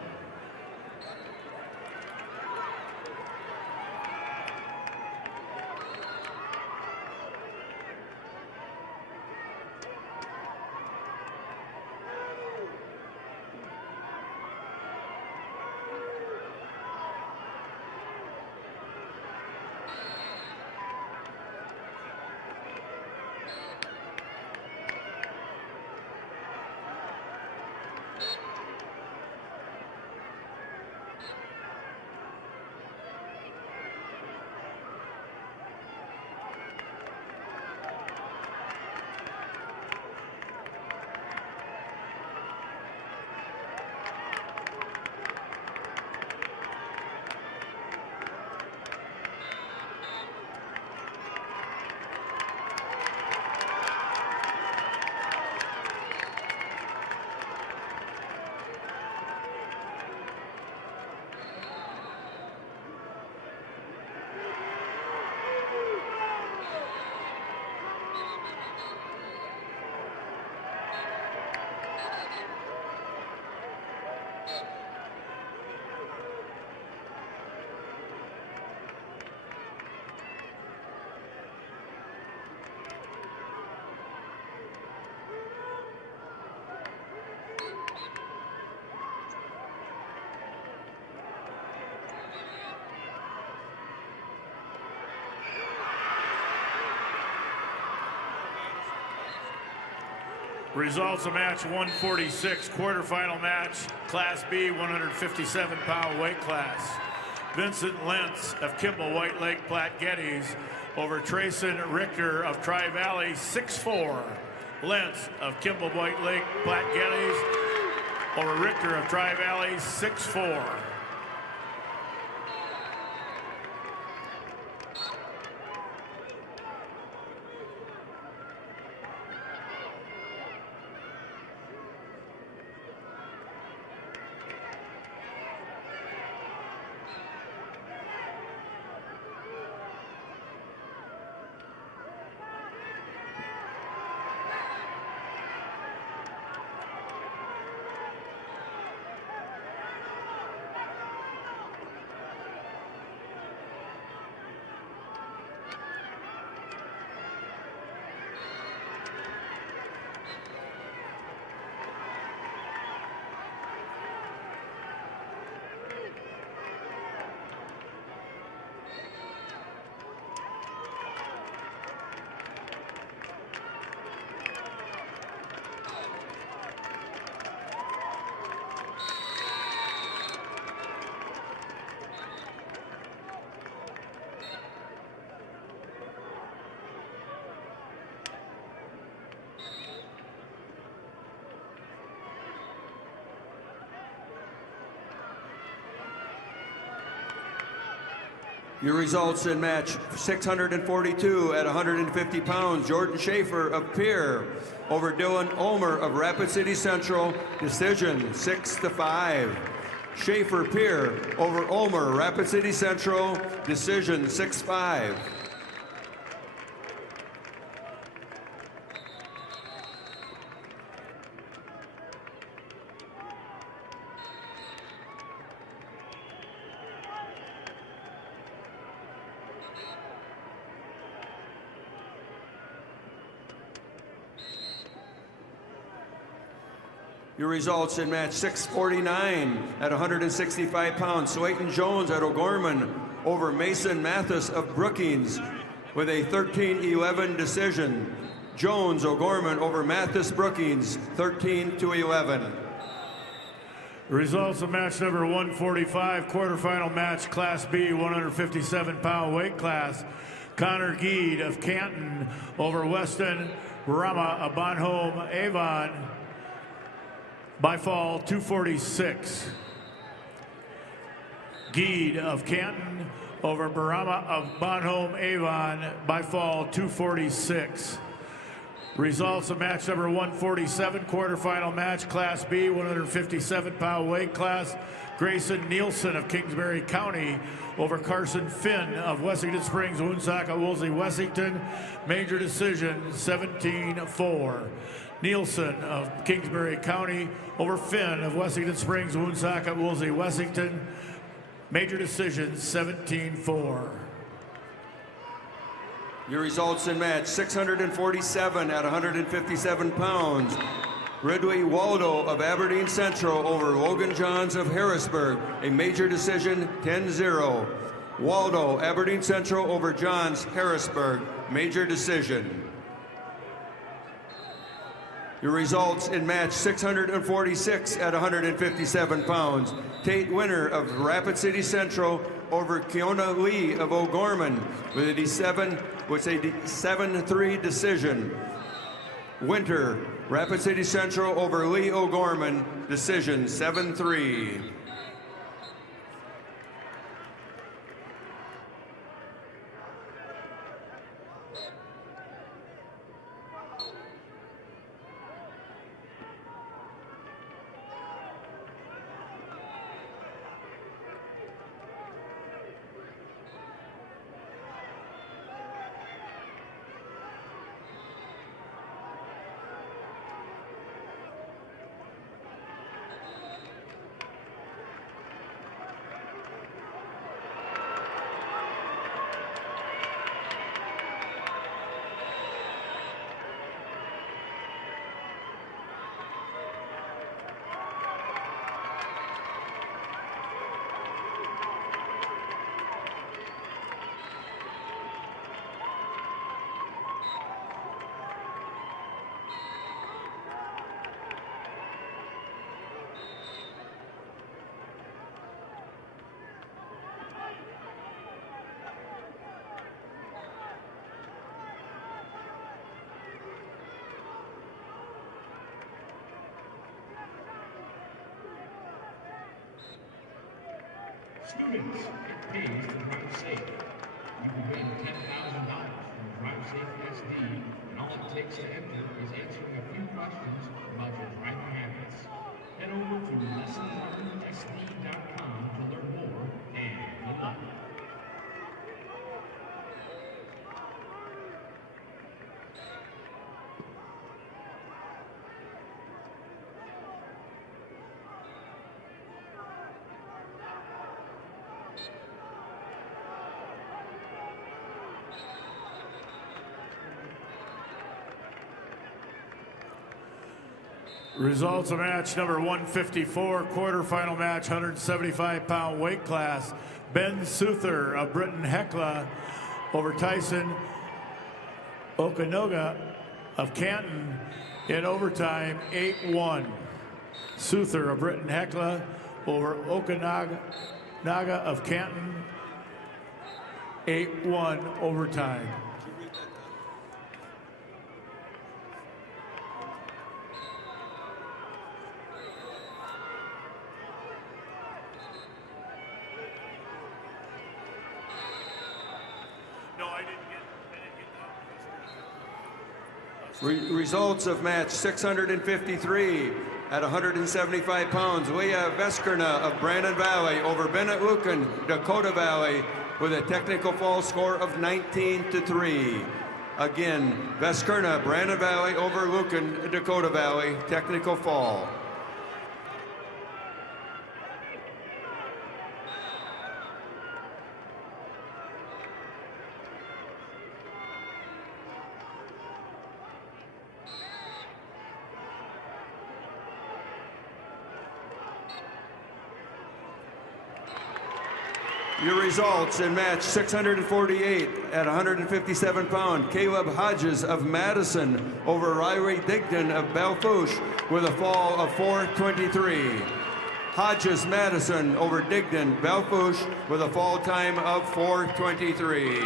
Results of match 146, quarterfinal match, Class B, 157-pound weight class. Vincent Lentz of Kimball White Lake Platte Geddes over Trayson Richter of Tri-Valley, 6-4. Lentz of Kimball White Lake, Platte Geddes over Richter of Tri-Valley, 6-4. Your results in match 642 at 150 pounds. Jordan Schaefer of Pierre over Dylan Ulmer of Rapid City Central. Decision 6-5. Schaefer Pierre over Ulmer, Rapid City Central. Decision 6-5. Your results in match 649 at 165 pounds. Slayton Jones at O'Gorman over Mason Mathis of Brookings with a 13-11 decision. Jones O'Gorman over Mathis Brookings, 13-11. Results of match number 145, quarterfinal match, Class B, 157-pound weight class. Connor Geed of Canton over Weston Rama of Bonhomme Avon by fall 246. Geed of Canton over Barama of Bonhomme Avon by fall 246. Results of match number 147, quarterfinal match, Class B, 157-pound weight class. Grayson Nielsen of Kingsbury County over Carson Finn of Wessington Springs, Woonsocket, Woolsey, Wessington. Major decision, 17-4. Nielsen of Kingsbury County over Finn of Wessington Springs, Woonsocket, Woolsey, Wessington. Major decision, 17-4. Your results in match 647 at 157 pounds. Ridley Waldo of Aberdeen Central over Logan Johns of Harrisburg. A major decision, 10-0. Waldo, Aberdeen Central over Johns, Harrisburg. Major decision. Your results in match 646 at 157 pounds. Tate Winner of Rapid City Central over Kiona Lee of O'Gorman with a 7-3 decision. Winter, Rapid City Central over Lee O'Gorman, decision 7-3. Students, it pays to drive safe. You can win $10,000 from Drive Safe SD, and all it takes to enter is answering a few questions about your driving habits. Head over to lessonlearnedsd.com to learn more, and good luck. Results of match number 154, quarterfinal match, 175-pound weight class. Ben Suther of Britton Hecla over Tyson Okanoga of Canton in overtime, 8-1. Suther of Britton Hecla over Okanaga of Canton, 8-1 overtime. Results of match 653 at 175 pounds. Leah Veskerna of Brandon Valley over Bennett Lucan, Dakota Valley, with a technical fall score of 19-3. Again, Veskerna, Brandon Valley over Lucan, Dakota Valley, technical fall. Your results in match 648 at 157 pound. Caleb Hodges of Madison over Riley Digdon of Belfouche with a fall of 4:23. Hodges Madison over Digdon Belfouche with a fall time of 4:23.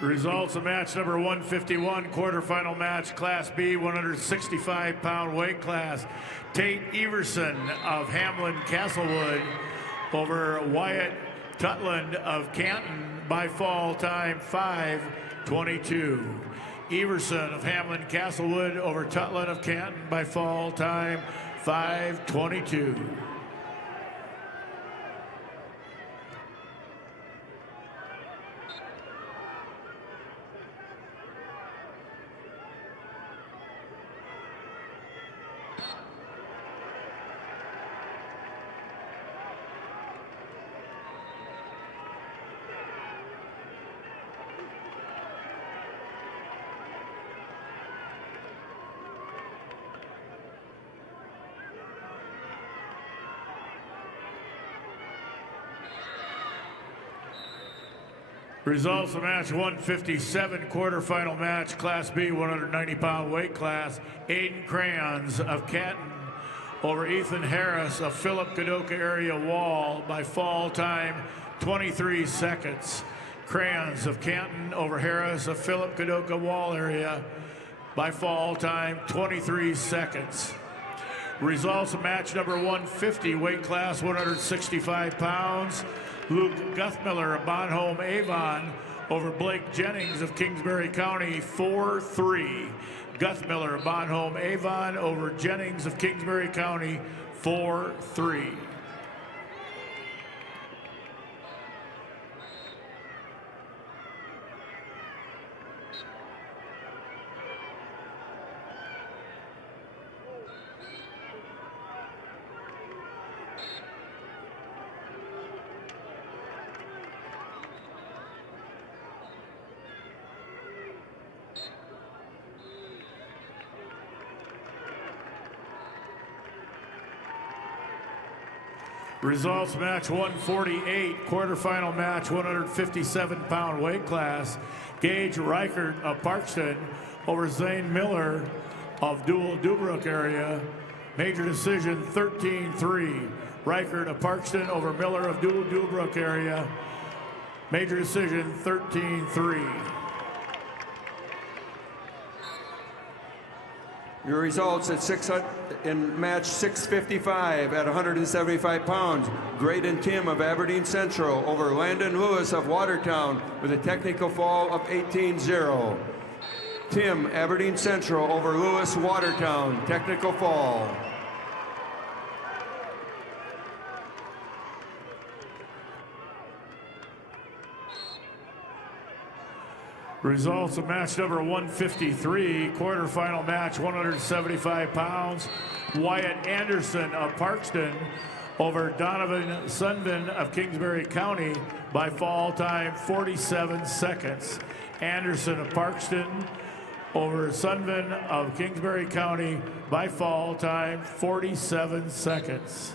Results of match number 151, quarterfinal match, Class B, 165-pound weight class. Tate Everson of Hamlin Castlewood over Wyatt Tutland of Canton by fall time 5:22. Everson of Hamlin Castlewood over Tutland of Canton by fall time 5:22. Results of match 157, quarterfinal match, Class B, 190-pound weight class. Aiden Crayons of Canton over Ethan Harris of Philip Kadoka area Wall by fall time 23 seconds. Crayons of Canton over Harris of Philip Kadoka Wall area by fall time 23 seconds. Results of match number 150, weight class 165 pounds. Luke Guthmiller of Bonholm Avon over Blake Jennings of Kingsbury County, 4-3. Guthmiller of Bonholm Avon over Jennings of Kingsbury County, 4-3. Results match 148, quarterfinal match, 157-pound weight class. Gage Reichert of Parkston over Zane Miller of Dual Dubrook area. Major decision 13-3. Reichert of Parkston over Miller of Dual Dubrook area. Major decision 13-3. Your results at in match 655 at 175 pounds. Graydon Tim of Aberdeen Central over Landon Lewis of Watertown with a technical fall of 18-0. Tim, Aberdeen Central over Lewis, Watertown, technical fall. Results of match number 153, quarterfinal match, 175 pounds. Wyatt Anderson of Parkston over Donovan Sunvin of Kingsbury County by fall time 47 seconds. Anderson of Parkston over Sunvin of Kingsbury County by fall time 47 seconds.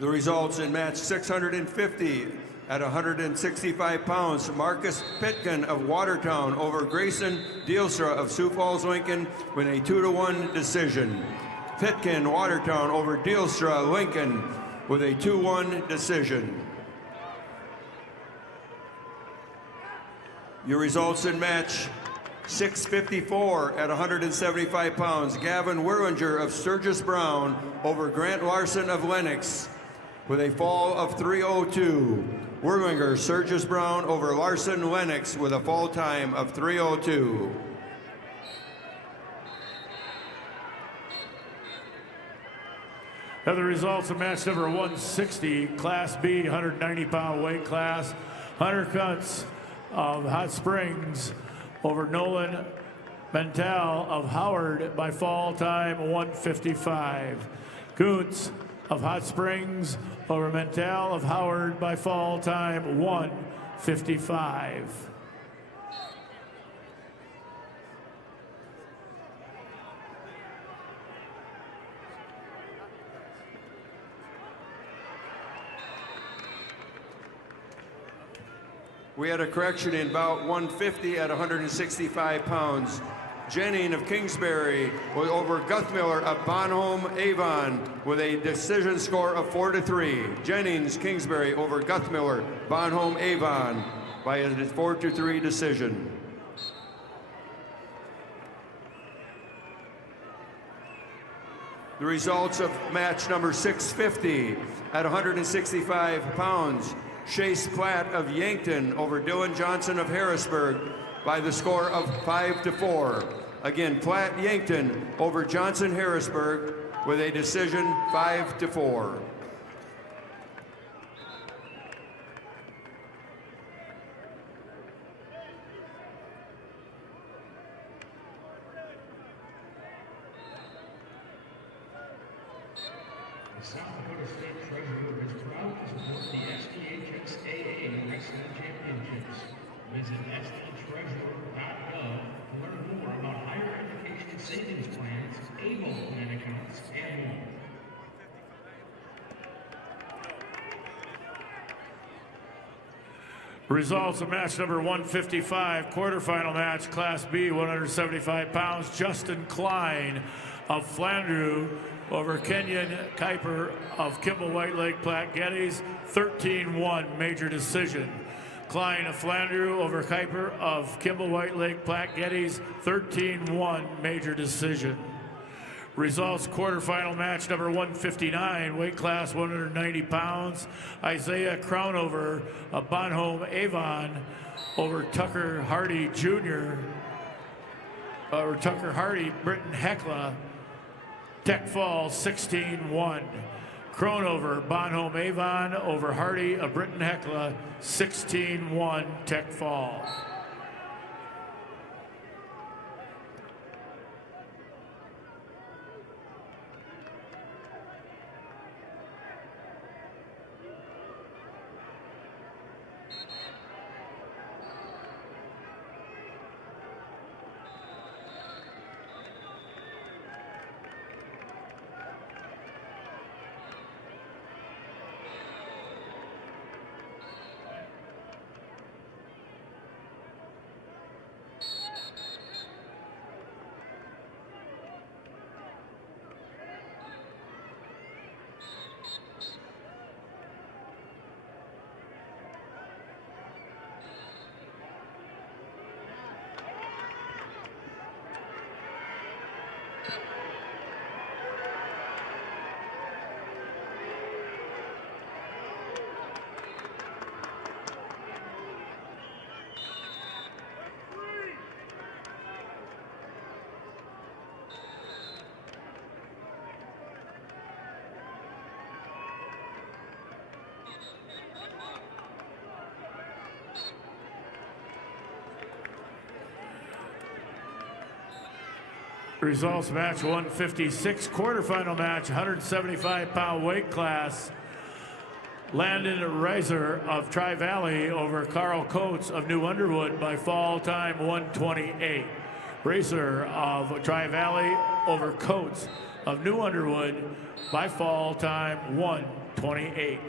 The results in match 650 at 165 pounds. Marcus Pitkin of Watertown over Grayson Dealstra of Sioux Falls, Lincoln with a 2-1 decision. Pitkin, Watertown over Dealstra, Lincoln with a 2-1 decision. Your results in match 654 at 175 pounds. Gavin Werlinger of Sturgis Brown over Grant Larson of Lennox with a fall of 3:02. Werlinger, Sturgis Brown over Larson Lennox with a fall time of 3:02. Now the results of match number 160, Class B, 190-pound weight class. Hunter Kuntz of Hot Springs over Nolan Mental of Howard by fall time 155. Kuntz of Hot Springs over Mental of Howard by fall time 155. We had a correction in bout 150 at 165 pounds. Jennings of Kingsbury was over Guthmiller of Bonholm Avon with a decision score of 4-3. Jennings, Kingsbury over Guthmiller, Bonholm Avon by a 4-3 decision. The results of match number 650 at 165 pounds. Chase Platt of Yankton over Dylan Johnson of Harrisburg by the score of 5-4. Again, Platt Yankton over Johnson Harrisburg with a decision 5-4. The South Dakota State Treasurer is proud to support the SDHSAA Wrestling Championships. Visit sdtreasurer.gov to learn more about higher education savings plans, ABLE plan accounts, and more. Results of match number 155, quarterfinal match, Class B, 175 pounds. Justin Klein of Flandreau over Kenyon Kuiper of Kimball White Lake Platte Geddes, 13-1 major decision. Klein of Flandreau over Kuiper of Kimball White Lake Platte Geddes, 13-1 major decision. Results quarterfinal match number 159, weight class 190 pounds. Isaiah Crownover of Bonholm Avon over Tucker Hardy Jr. Over Tucker Hardy, Britton Heckla, Tech Fall 16-1. Crownover, Bonholm Avon over Hardy of Britton Heckla, 16-1 Tech Fall. Results match 156, quarterfinal match, 175-pound weight class. Landon Reiser of Tri-Valley over Carl Coates of New Underwood by fall time 128. Reiser of Tri-Valley over Coates of New Underwood by fall time 128.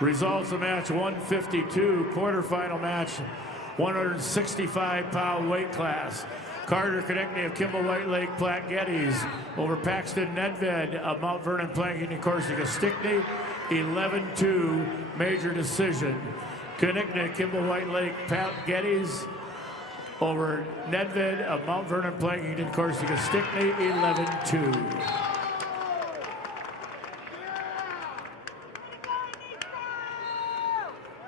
Results of match 152, quarterfinal match, 165-pound weight class. Carter Konechny of Kimball White Lake Platte Geddes over Paxton Nedved of Mount Vernon Planking and Corsica Stickney, 11-2 major decision. Konechny, Kimball White Lake Platte Geddes over Nedved of Mount Vernon Planking and Corsica Stickney, 11-2.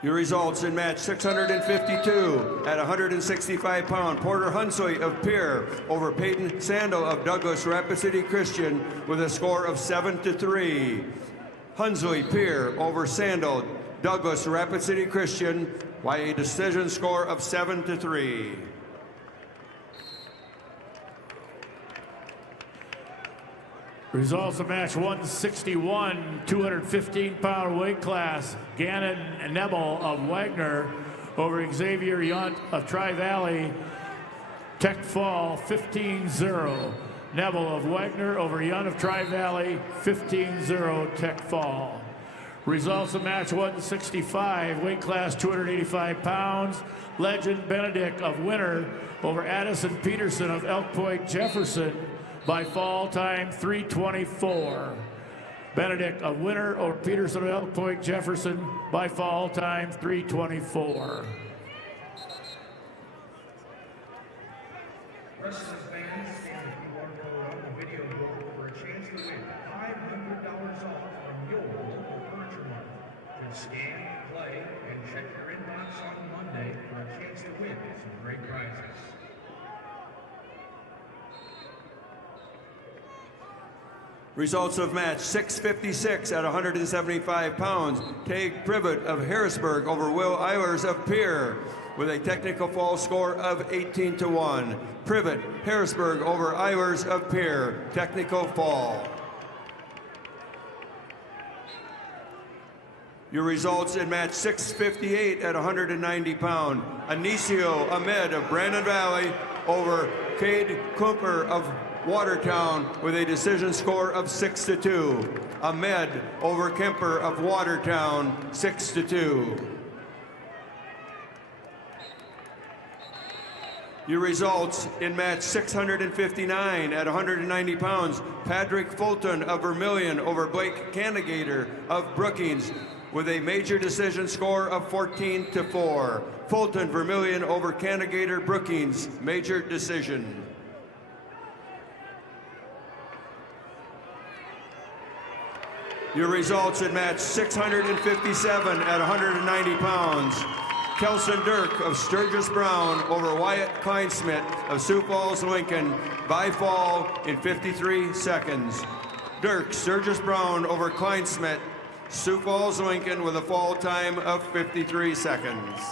Your results in match 652 at 165-pound, Porter Hunsoy of Pierre over Peyton Sandel of Douglas Rapid City Christian with a score of 7-3. Hunsoy Pierre over Sandel, Douglas Rapid City Christian by a decision score of 7-3. Results of match 161, 215-pound weight class. Gannon Nebel of Wagner over Xavier Yunt of Tri-Valley. Tech Fall, 15-0. Nebel of Wagner over Yunt of Tri-Valley, 15-0 Tech Fall. Results of match 165, weight class 285 pounds. Legend Benedict of Winter over Addison Peterson of Elk Point Jefferson by fall time 3:24. Benedict of Winter over Peterson of Elk Point Jefferson by fall time 3:24. Wrestling fans, scan the QR code on the video board for a chance to win $500 off from your local furniture market. Just scan, play, and check your inbox on Monday for a chance to win some great prizes. Results of match 656 at 175 pounds. Tage Privet of Harrisburg over Will Eilers of Pierre with a technical fall score of 18-1. Privet, Harrisburg over Eilers of Pierre, technical fall. Your results in match 658 at 190 pound. Anicio Ahmed of Brandon Valley over Cade Kumper of Watertown with a decision score of 6-2. Ahmed over Kemper of Watertown, 6-2. Your results in match 659 at 190 pounds. Patrick Fulton of Vermilion over Blake Cannegator of Brookings with a major decision score of 14-4. Fulton Vermillion over Canagator Brookings, major decision. Your results in match 657 at 190 pounds. Kelson Dirk of Sturgis Brown over Wyatt Kleinsmith of Sioux Falls, Lincoln by fall in 53 seconds. Dirk Sturgis Brown over Kleinsmith, Sioux Falls, Lincoln with a fall time of 53 seconds.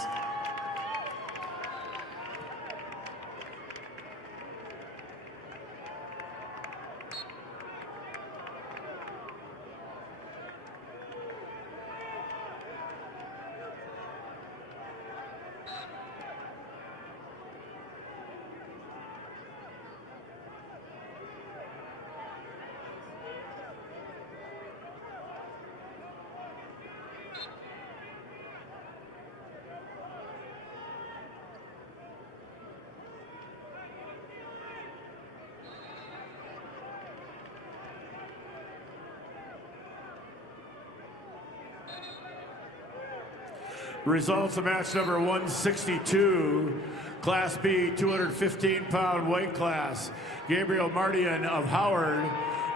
Results of match number 162, Class B 215-pound weight class. Gabriel Mardian of Howard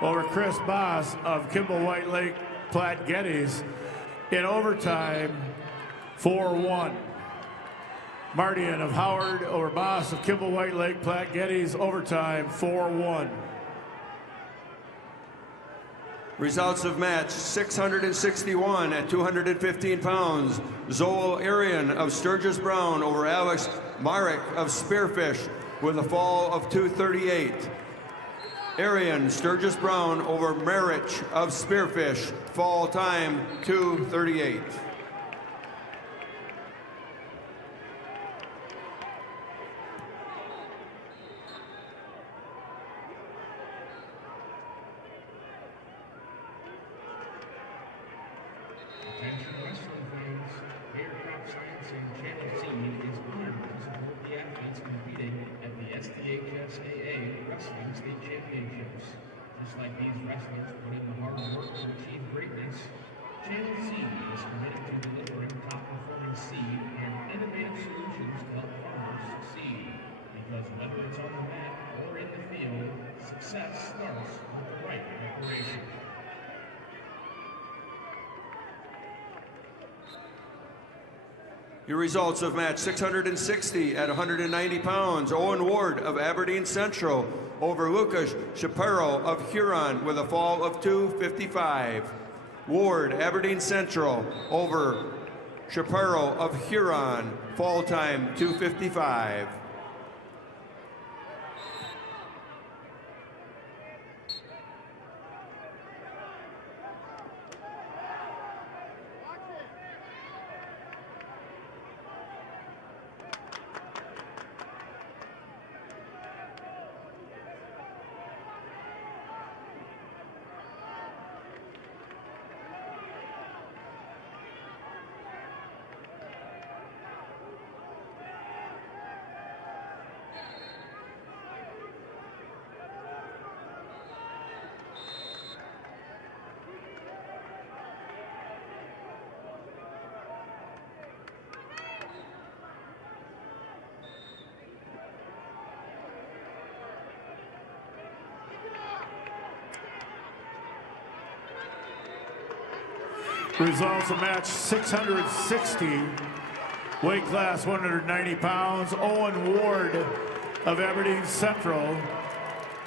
over Chris Boss of Kimball White Lake Platte Geddes in overtime 4-1. Mardian of Howard over Boss of Kimball White Lake Platte Geddes, overtime 4-1. Results of match 661 at 215 pounds. Zoel Arian of Sturgis Brown over Alex Marek of Spearfish with a fall of 238. Arian Sturgis Brown over Marich of Spearfish, fall time 238. Attention wrestling fans, Air Crop Science and Channel C is honored to support the athletes competing at the SDHSAA Wrestling State Championships. Just like these wrestlers put in the hard work to achieve greatness, Channel C is committed to delivering top-performing seed and innovative solutions to help farmers succeed. Because whether it's on the mat or in the field, success starts with the right preparation. Your results of match 660 at 190 pounds. Owen Ward of Aberdeen Central over Lucas Shapiro of Huron with a fall of 255. Ward, Aberdeen Central over Shapiro of Huron, fall time 255. Results of match 660, weight class 190 pounds. Owen Ward of Aberdeen Central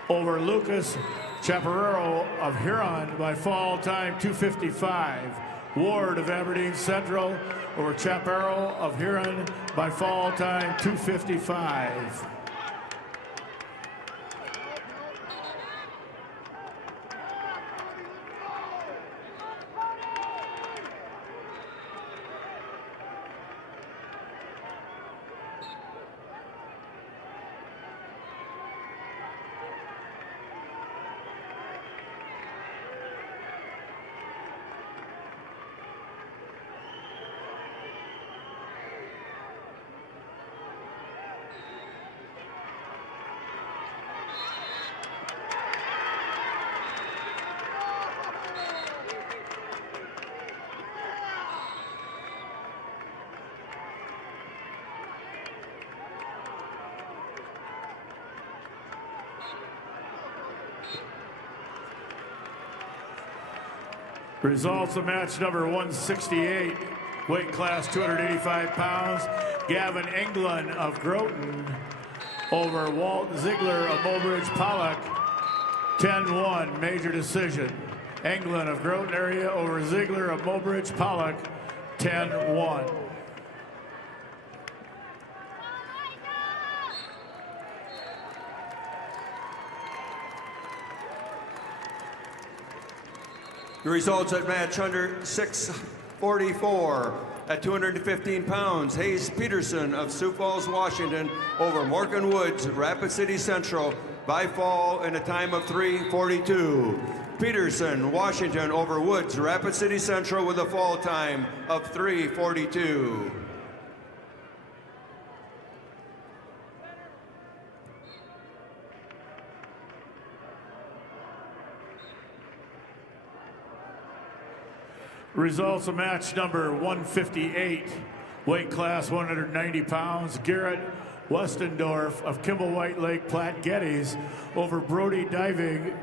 over Lucas Chaparro of Huron by fall time 255. Ward of Aberdeen Central over Chaparro of Huron by fall time 255. Results of match number 168, weight class 285 pounds. Gavin Englund of Groton over Walt Ziegler of Mobridge Pollock. 10-1, major decision. Englund of Groton area over Ziegler of Mobridge Pollock. 10-1. The results at match under 644 at 215 pounds. Hayes Peterson of Sioux Falls, Washington over Morgan Woods, Rapid City Central by fall in a time of 3:42. Peterson, Washington over Woods, Rapid City Central with a fall time of 3:42. Results of match number 158, weight class 190 pounds. Garrett Westendorf of Kimball White Lake Platte Geddes over Brody Diving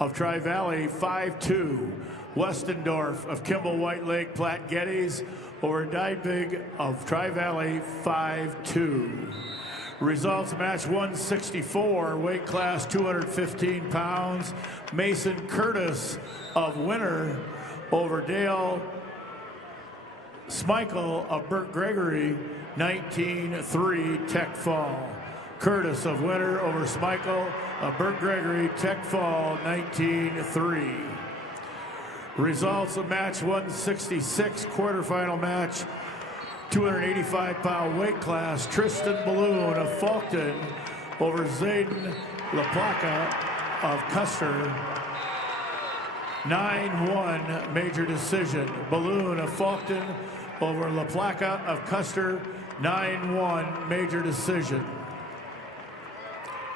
of Tri-Valley 5-2. Westendorf of Kimball White Lake Platte Geddes over Diving of Tri-Valley 5-2. Results match 164, weight class 215 pounds. Mason Curtis of Winter over Dale Smichael of Burt Gregory, 19-3 Tech Fall. Curtis of Winter over Smichael of Burt Gregory, Tech Fall, 19-3. Results of match 166, quarterfinal match, 285-pound weight class. Tristan Balloon of Faulkton over Zayden LaPlaca of Custer, 9-1 major decision. Balloon of Faulkton over LaPlaca of Custer, 9-1 major decision.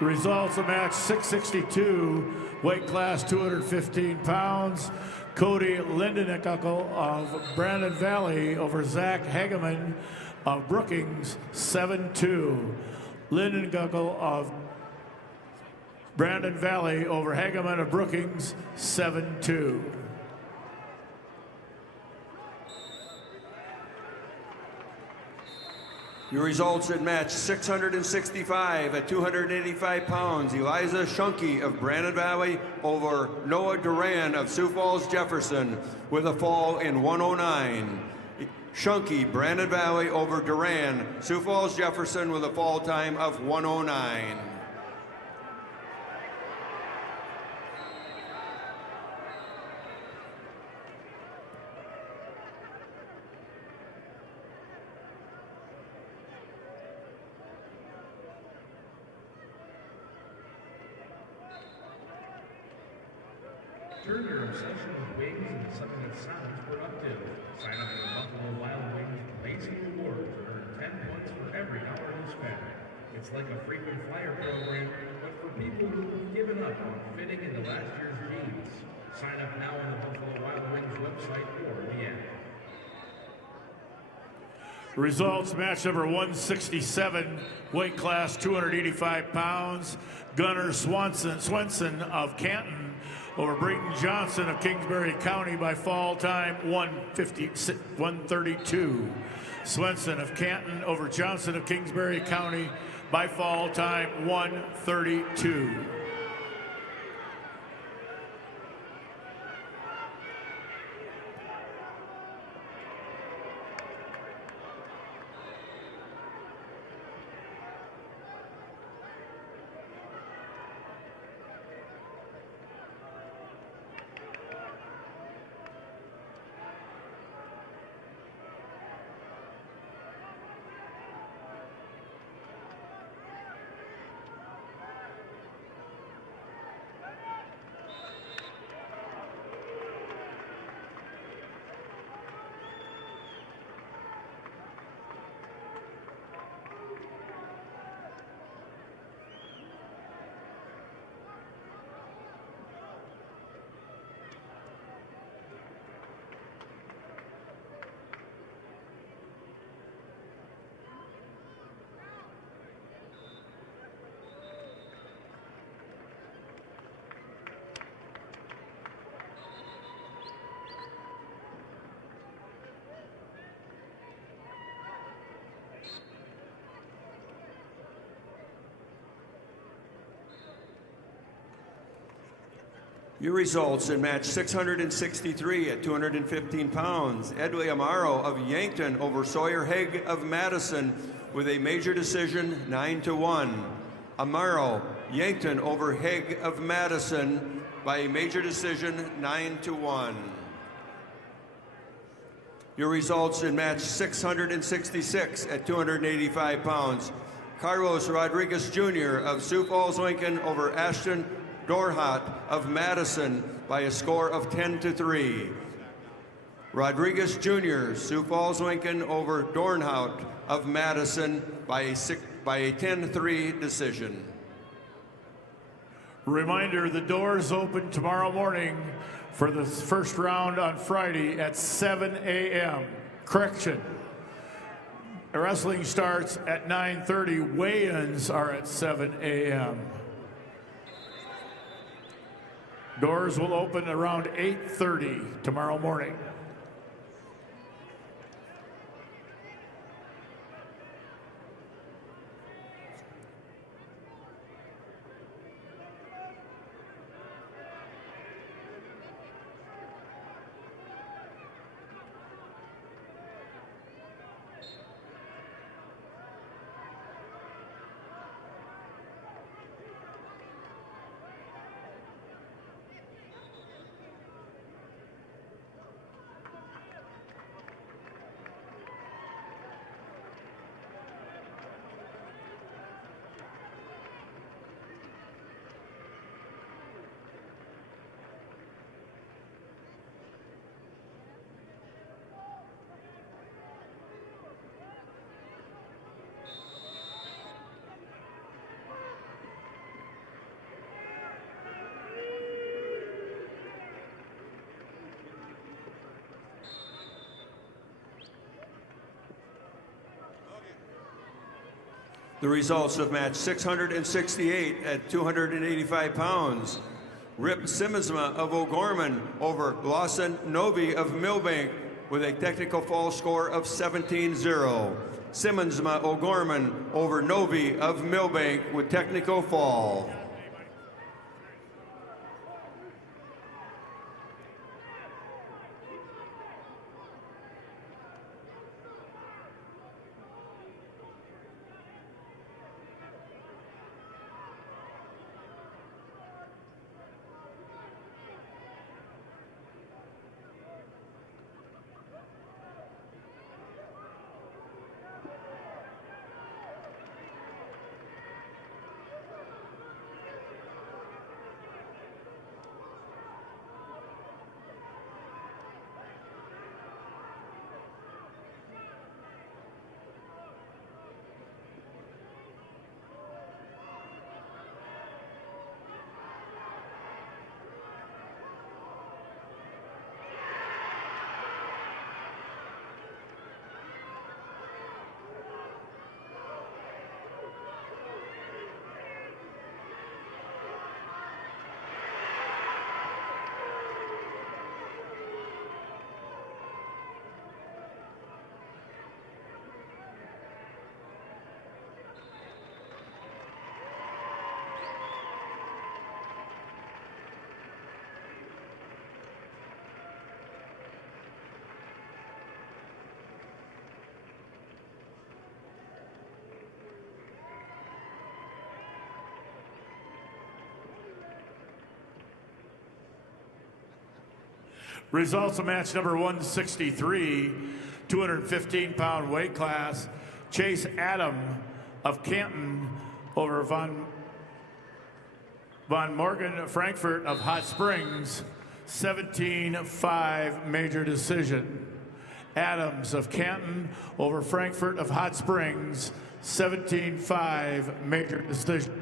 Results of match 662, weight class 215 pounds. Cody Lindeneckel of Brandon Valley over Zach Hageman of Brookings, 7-2. Lindeneckel of Brandon Valley over Hageman of Brookings, 7-2. Your results at match 665 at 285 pounds. Eliza Shunky of Brandon Valley over Noah Duran of Sioux Falls, Jefferson with a fall in 109. Shunky, Brandon Valley over Duran, Sioux Falls, Jefferson with a fall time of 109. Turn your obsession with wings into something that sounds productive. Sign up for Buffalo Wild Wings Lazy Rewards and earn 10 points for every hour you spend. It's like a frequent flyer program, but for people who've given up on fitting into last year's jeans. Sign up now on the Buffalo Wild Wings website or the app. Results match number 167, weight class 285 pounds. Gunnar Swenson of Canton over Brayton Johnson of Kingsbury County by fall time 132. Swenson of Canton over Johnson of Kingsbury County by fall time 132. Your results in match 663 at 215 pounds. Edley Amaro of Yankton over Sawyer Haig of Madison with a major decision, 9-1. Amaro, Yankton over Haig of Madison by a major decision, 9-1. Your results in match 666 at 285 pounds. Carlos Rodriguez Jr. of Sioux Falls, Lincoln over Ashton Dorhat of Madison by a score of 10-3. Rodriguez Jr., Sioux Falls, Lincoln over Dornhout of Madison by a 10-3 decision. Reminder, the doors open tomorrow morning for the first round on Friday at 7 a.m. Correction. Wrestling starts at 9:30. Weigh-ins are at 7 a.m. Doors will open around 8:30 tomorrow morning. The results of match 668 at 285 pounds. Rip Simmonsma of O'Gorman over Lawson Novi of Millbank with a technical fall score of 17-0. Simmonsma O'Gorman over Novi of Millbank with technical fall. Results of match number 163, 215-pound weight class. Chase Adam of Canton over Von Morgan Frankfurt of Hot Springs, 17-5 major decision. Adams of Canton over Frankfurt of Hot Springs, 17-5 major decision.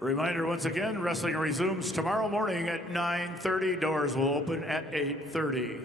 Reminder once again, wrestling resumes tomorrow morning at 9:30. Doors will open at 8:30.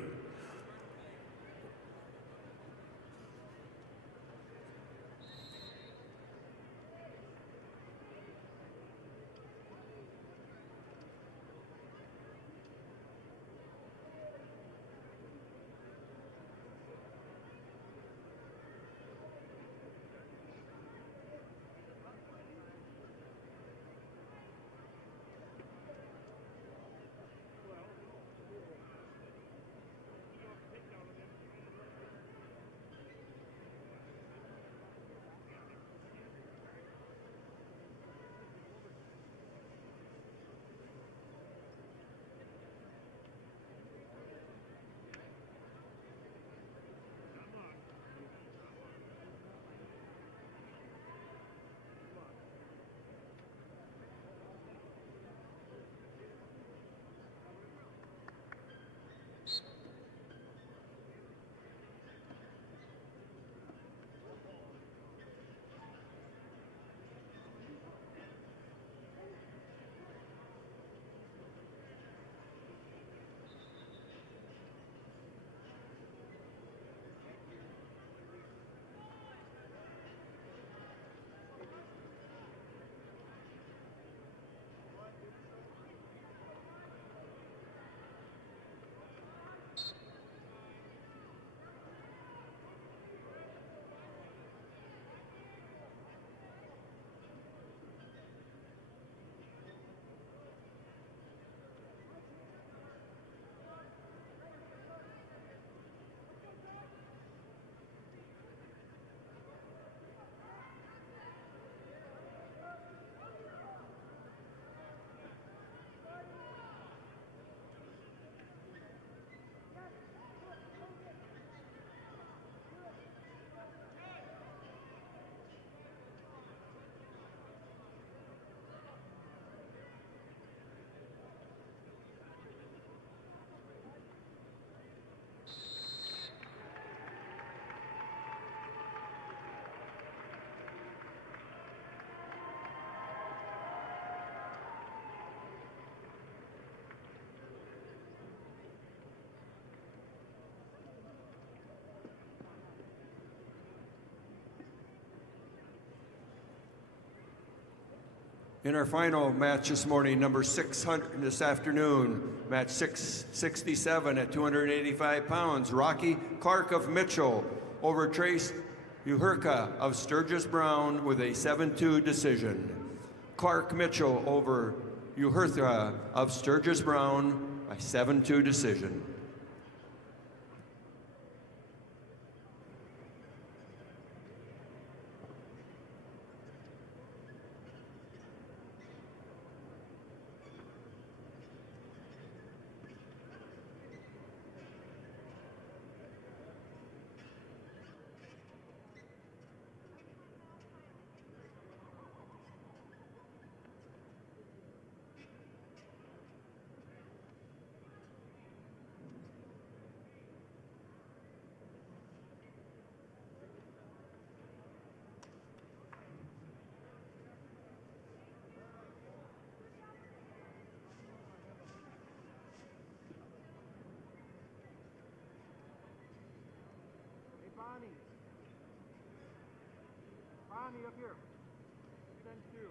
In our final match this morning, number 600 this afternoon, match 667 at 285 pounds, Rocky Clark of Mitchell over Trace Uhurka of Sturgis Brown with a 7-2 decision. Clark Mitchell over Uhurka of Sturgis Brown by 7-2 decision. Bonnie, up here. 10-2.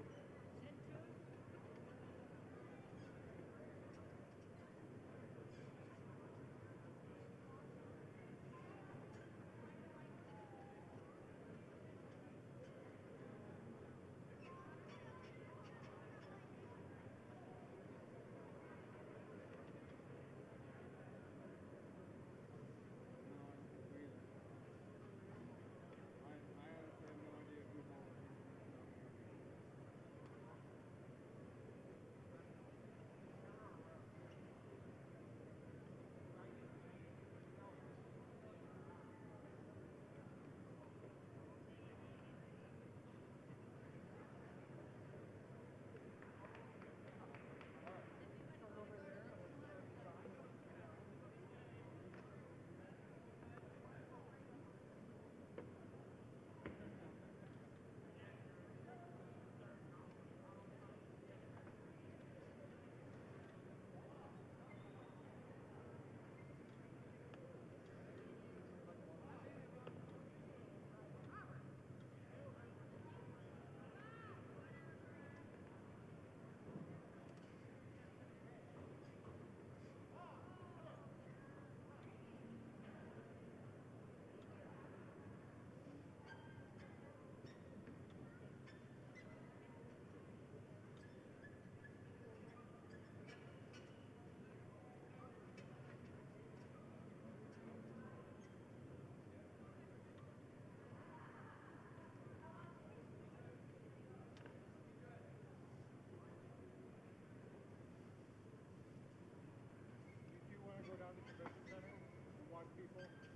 people.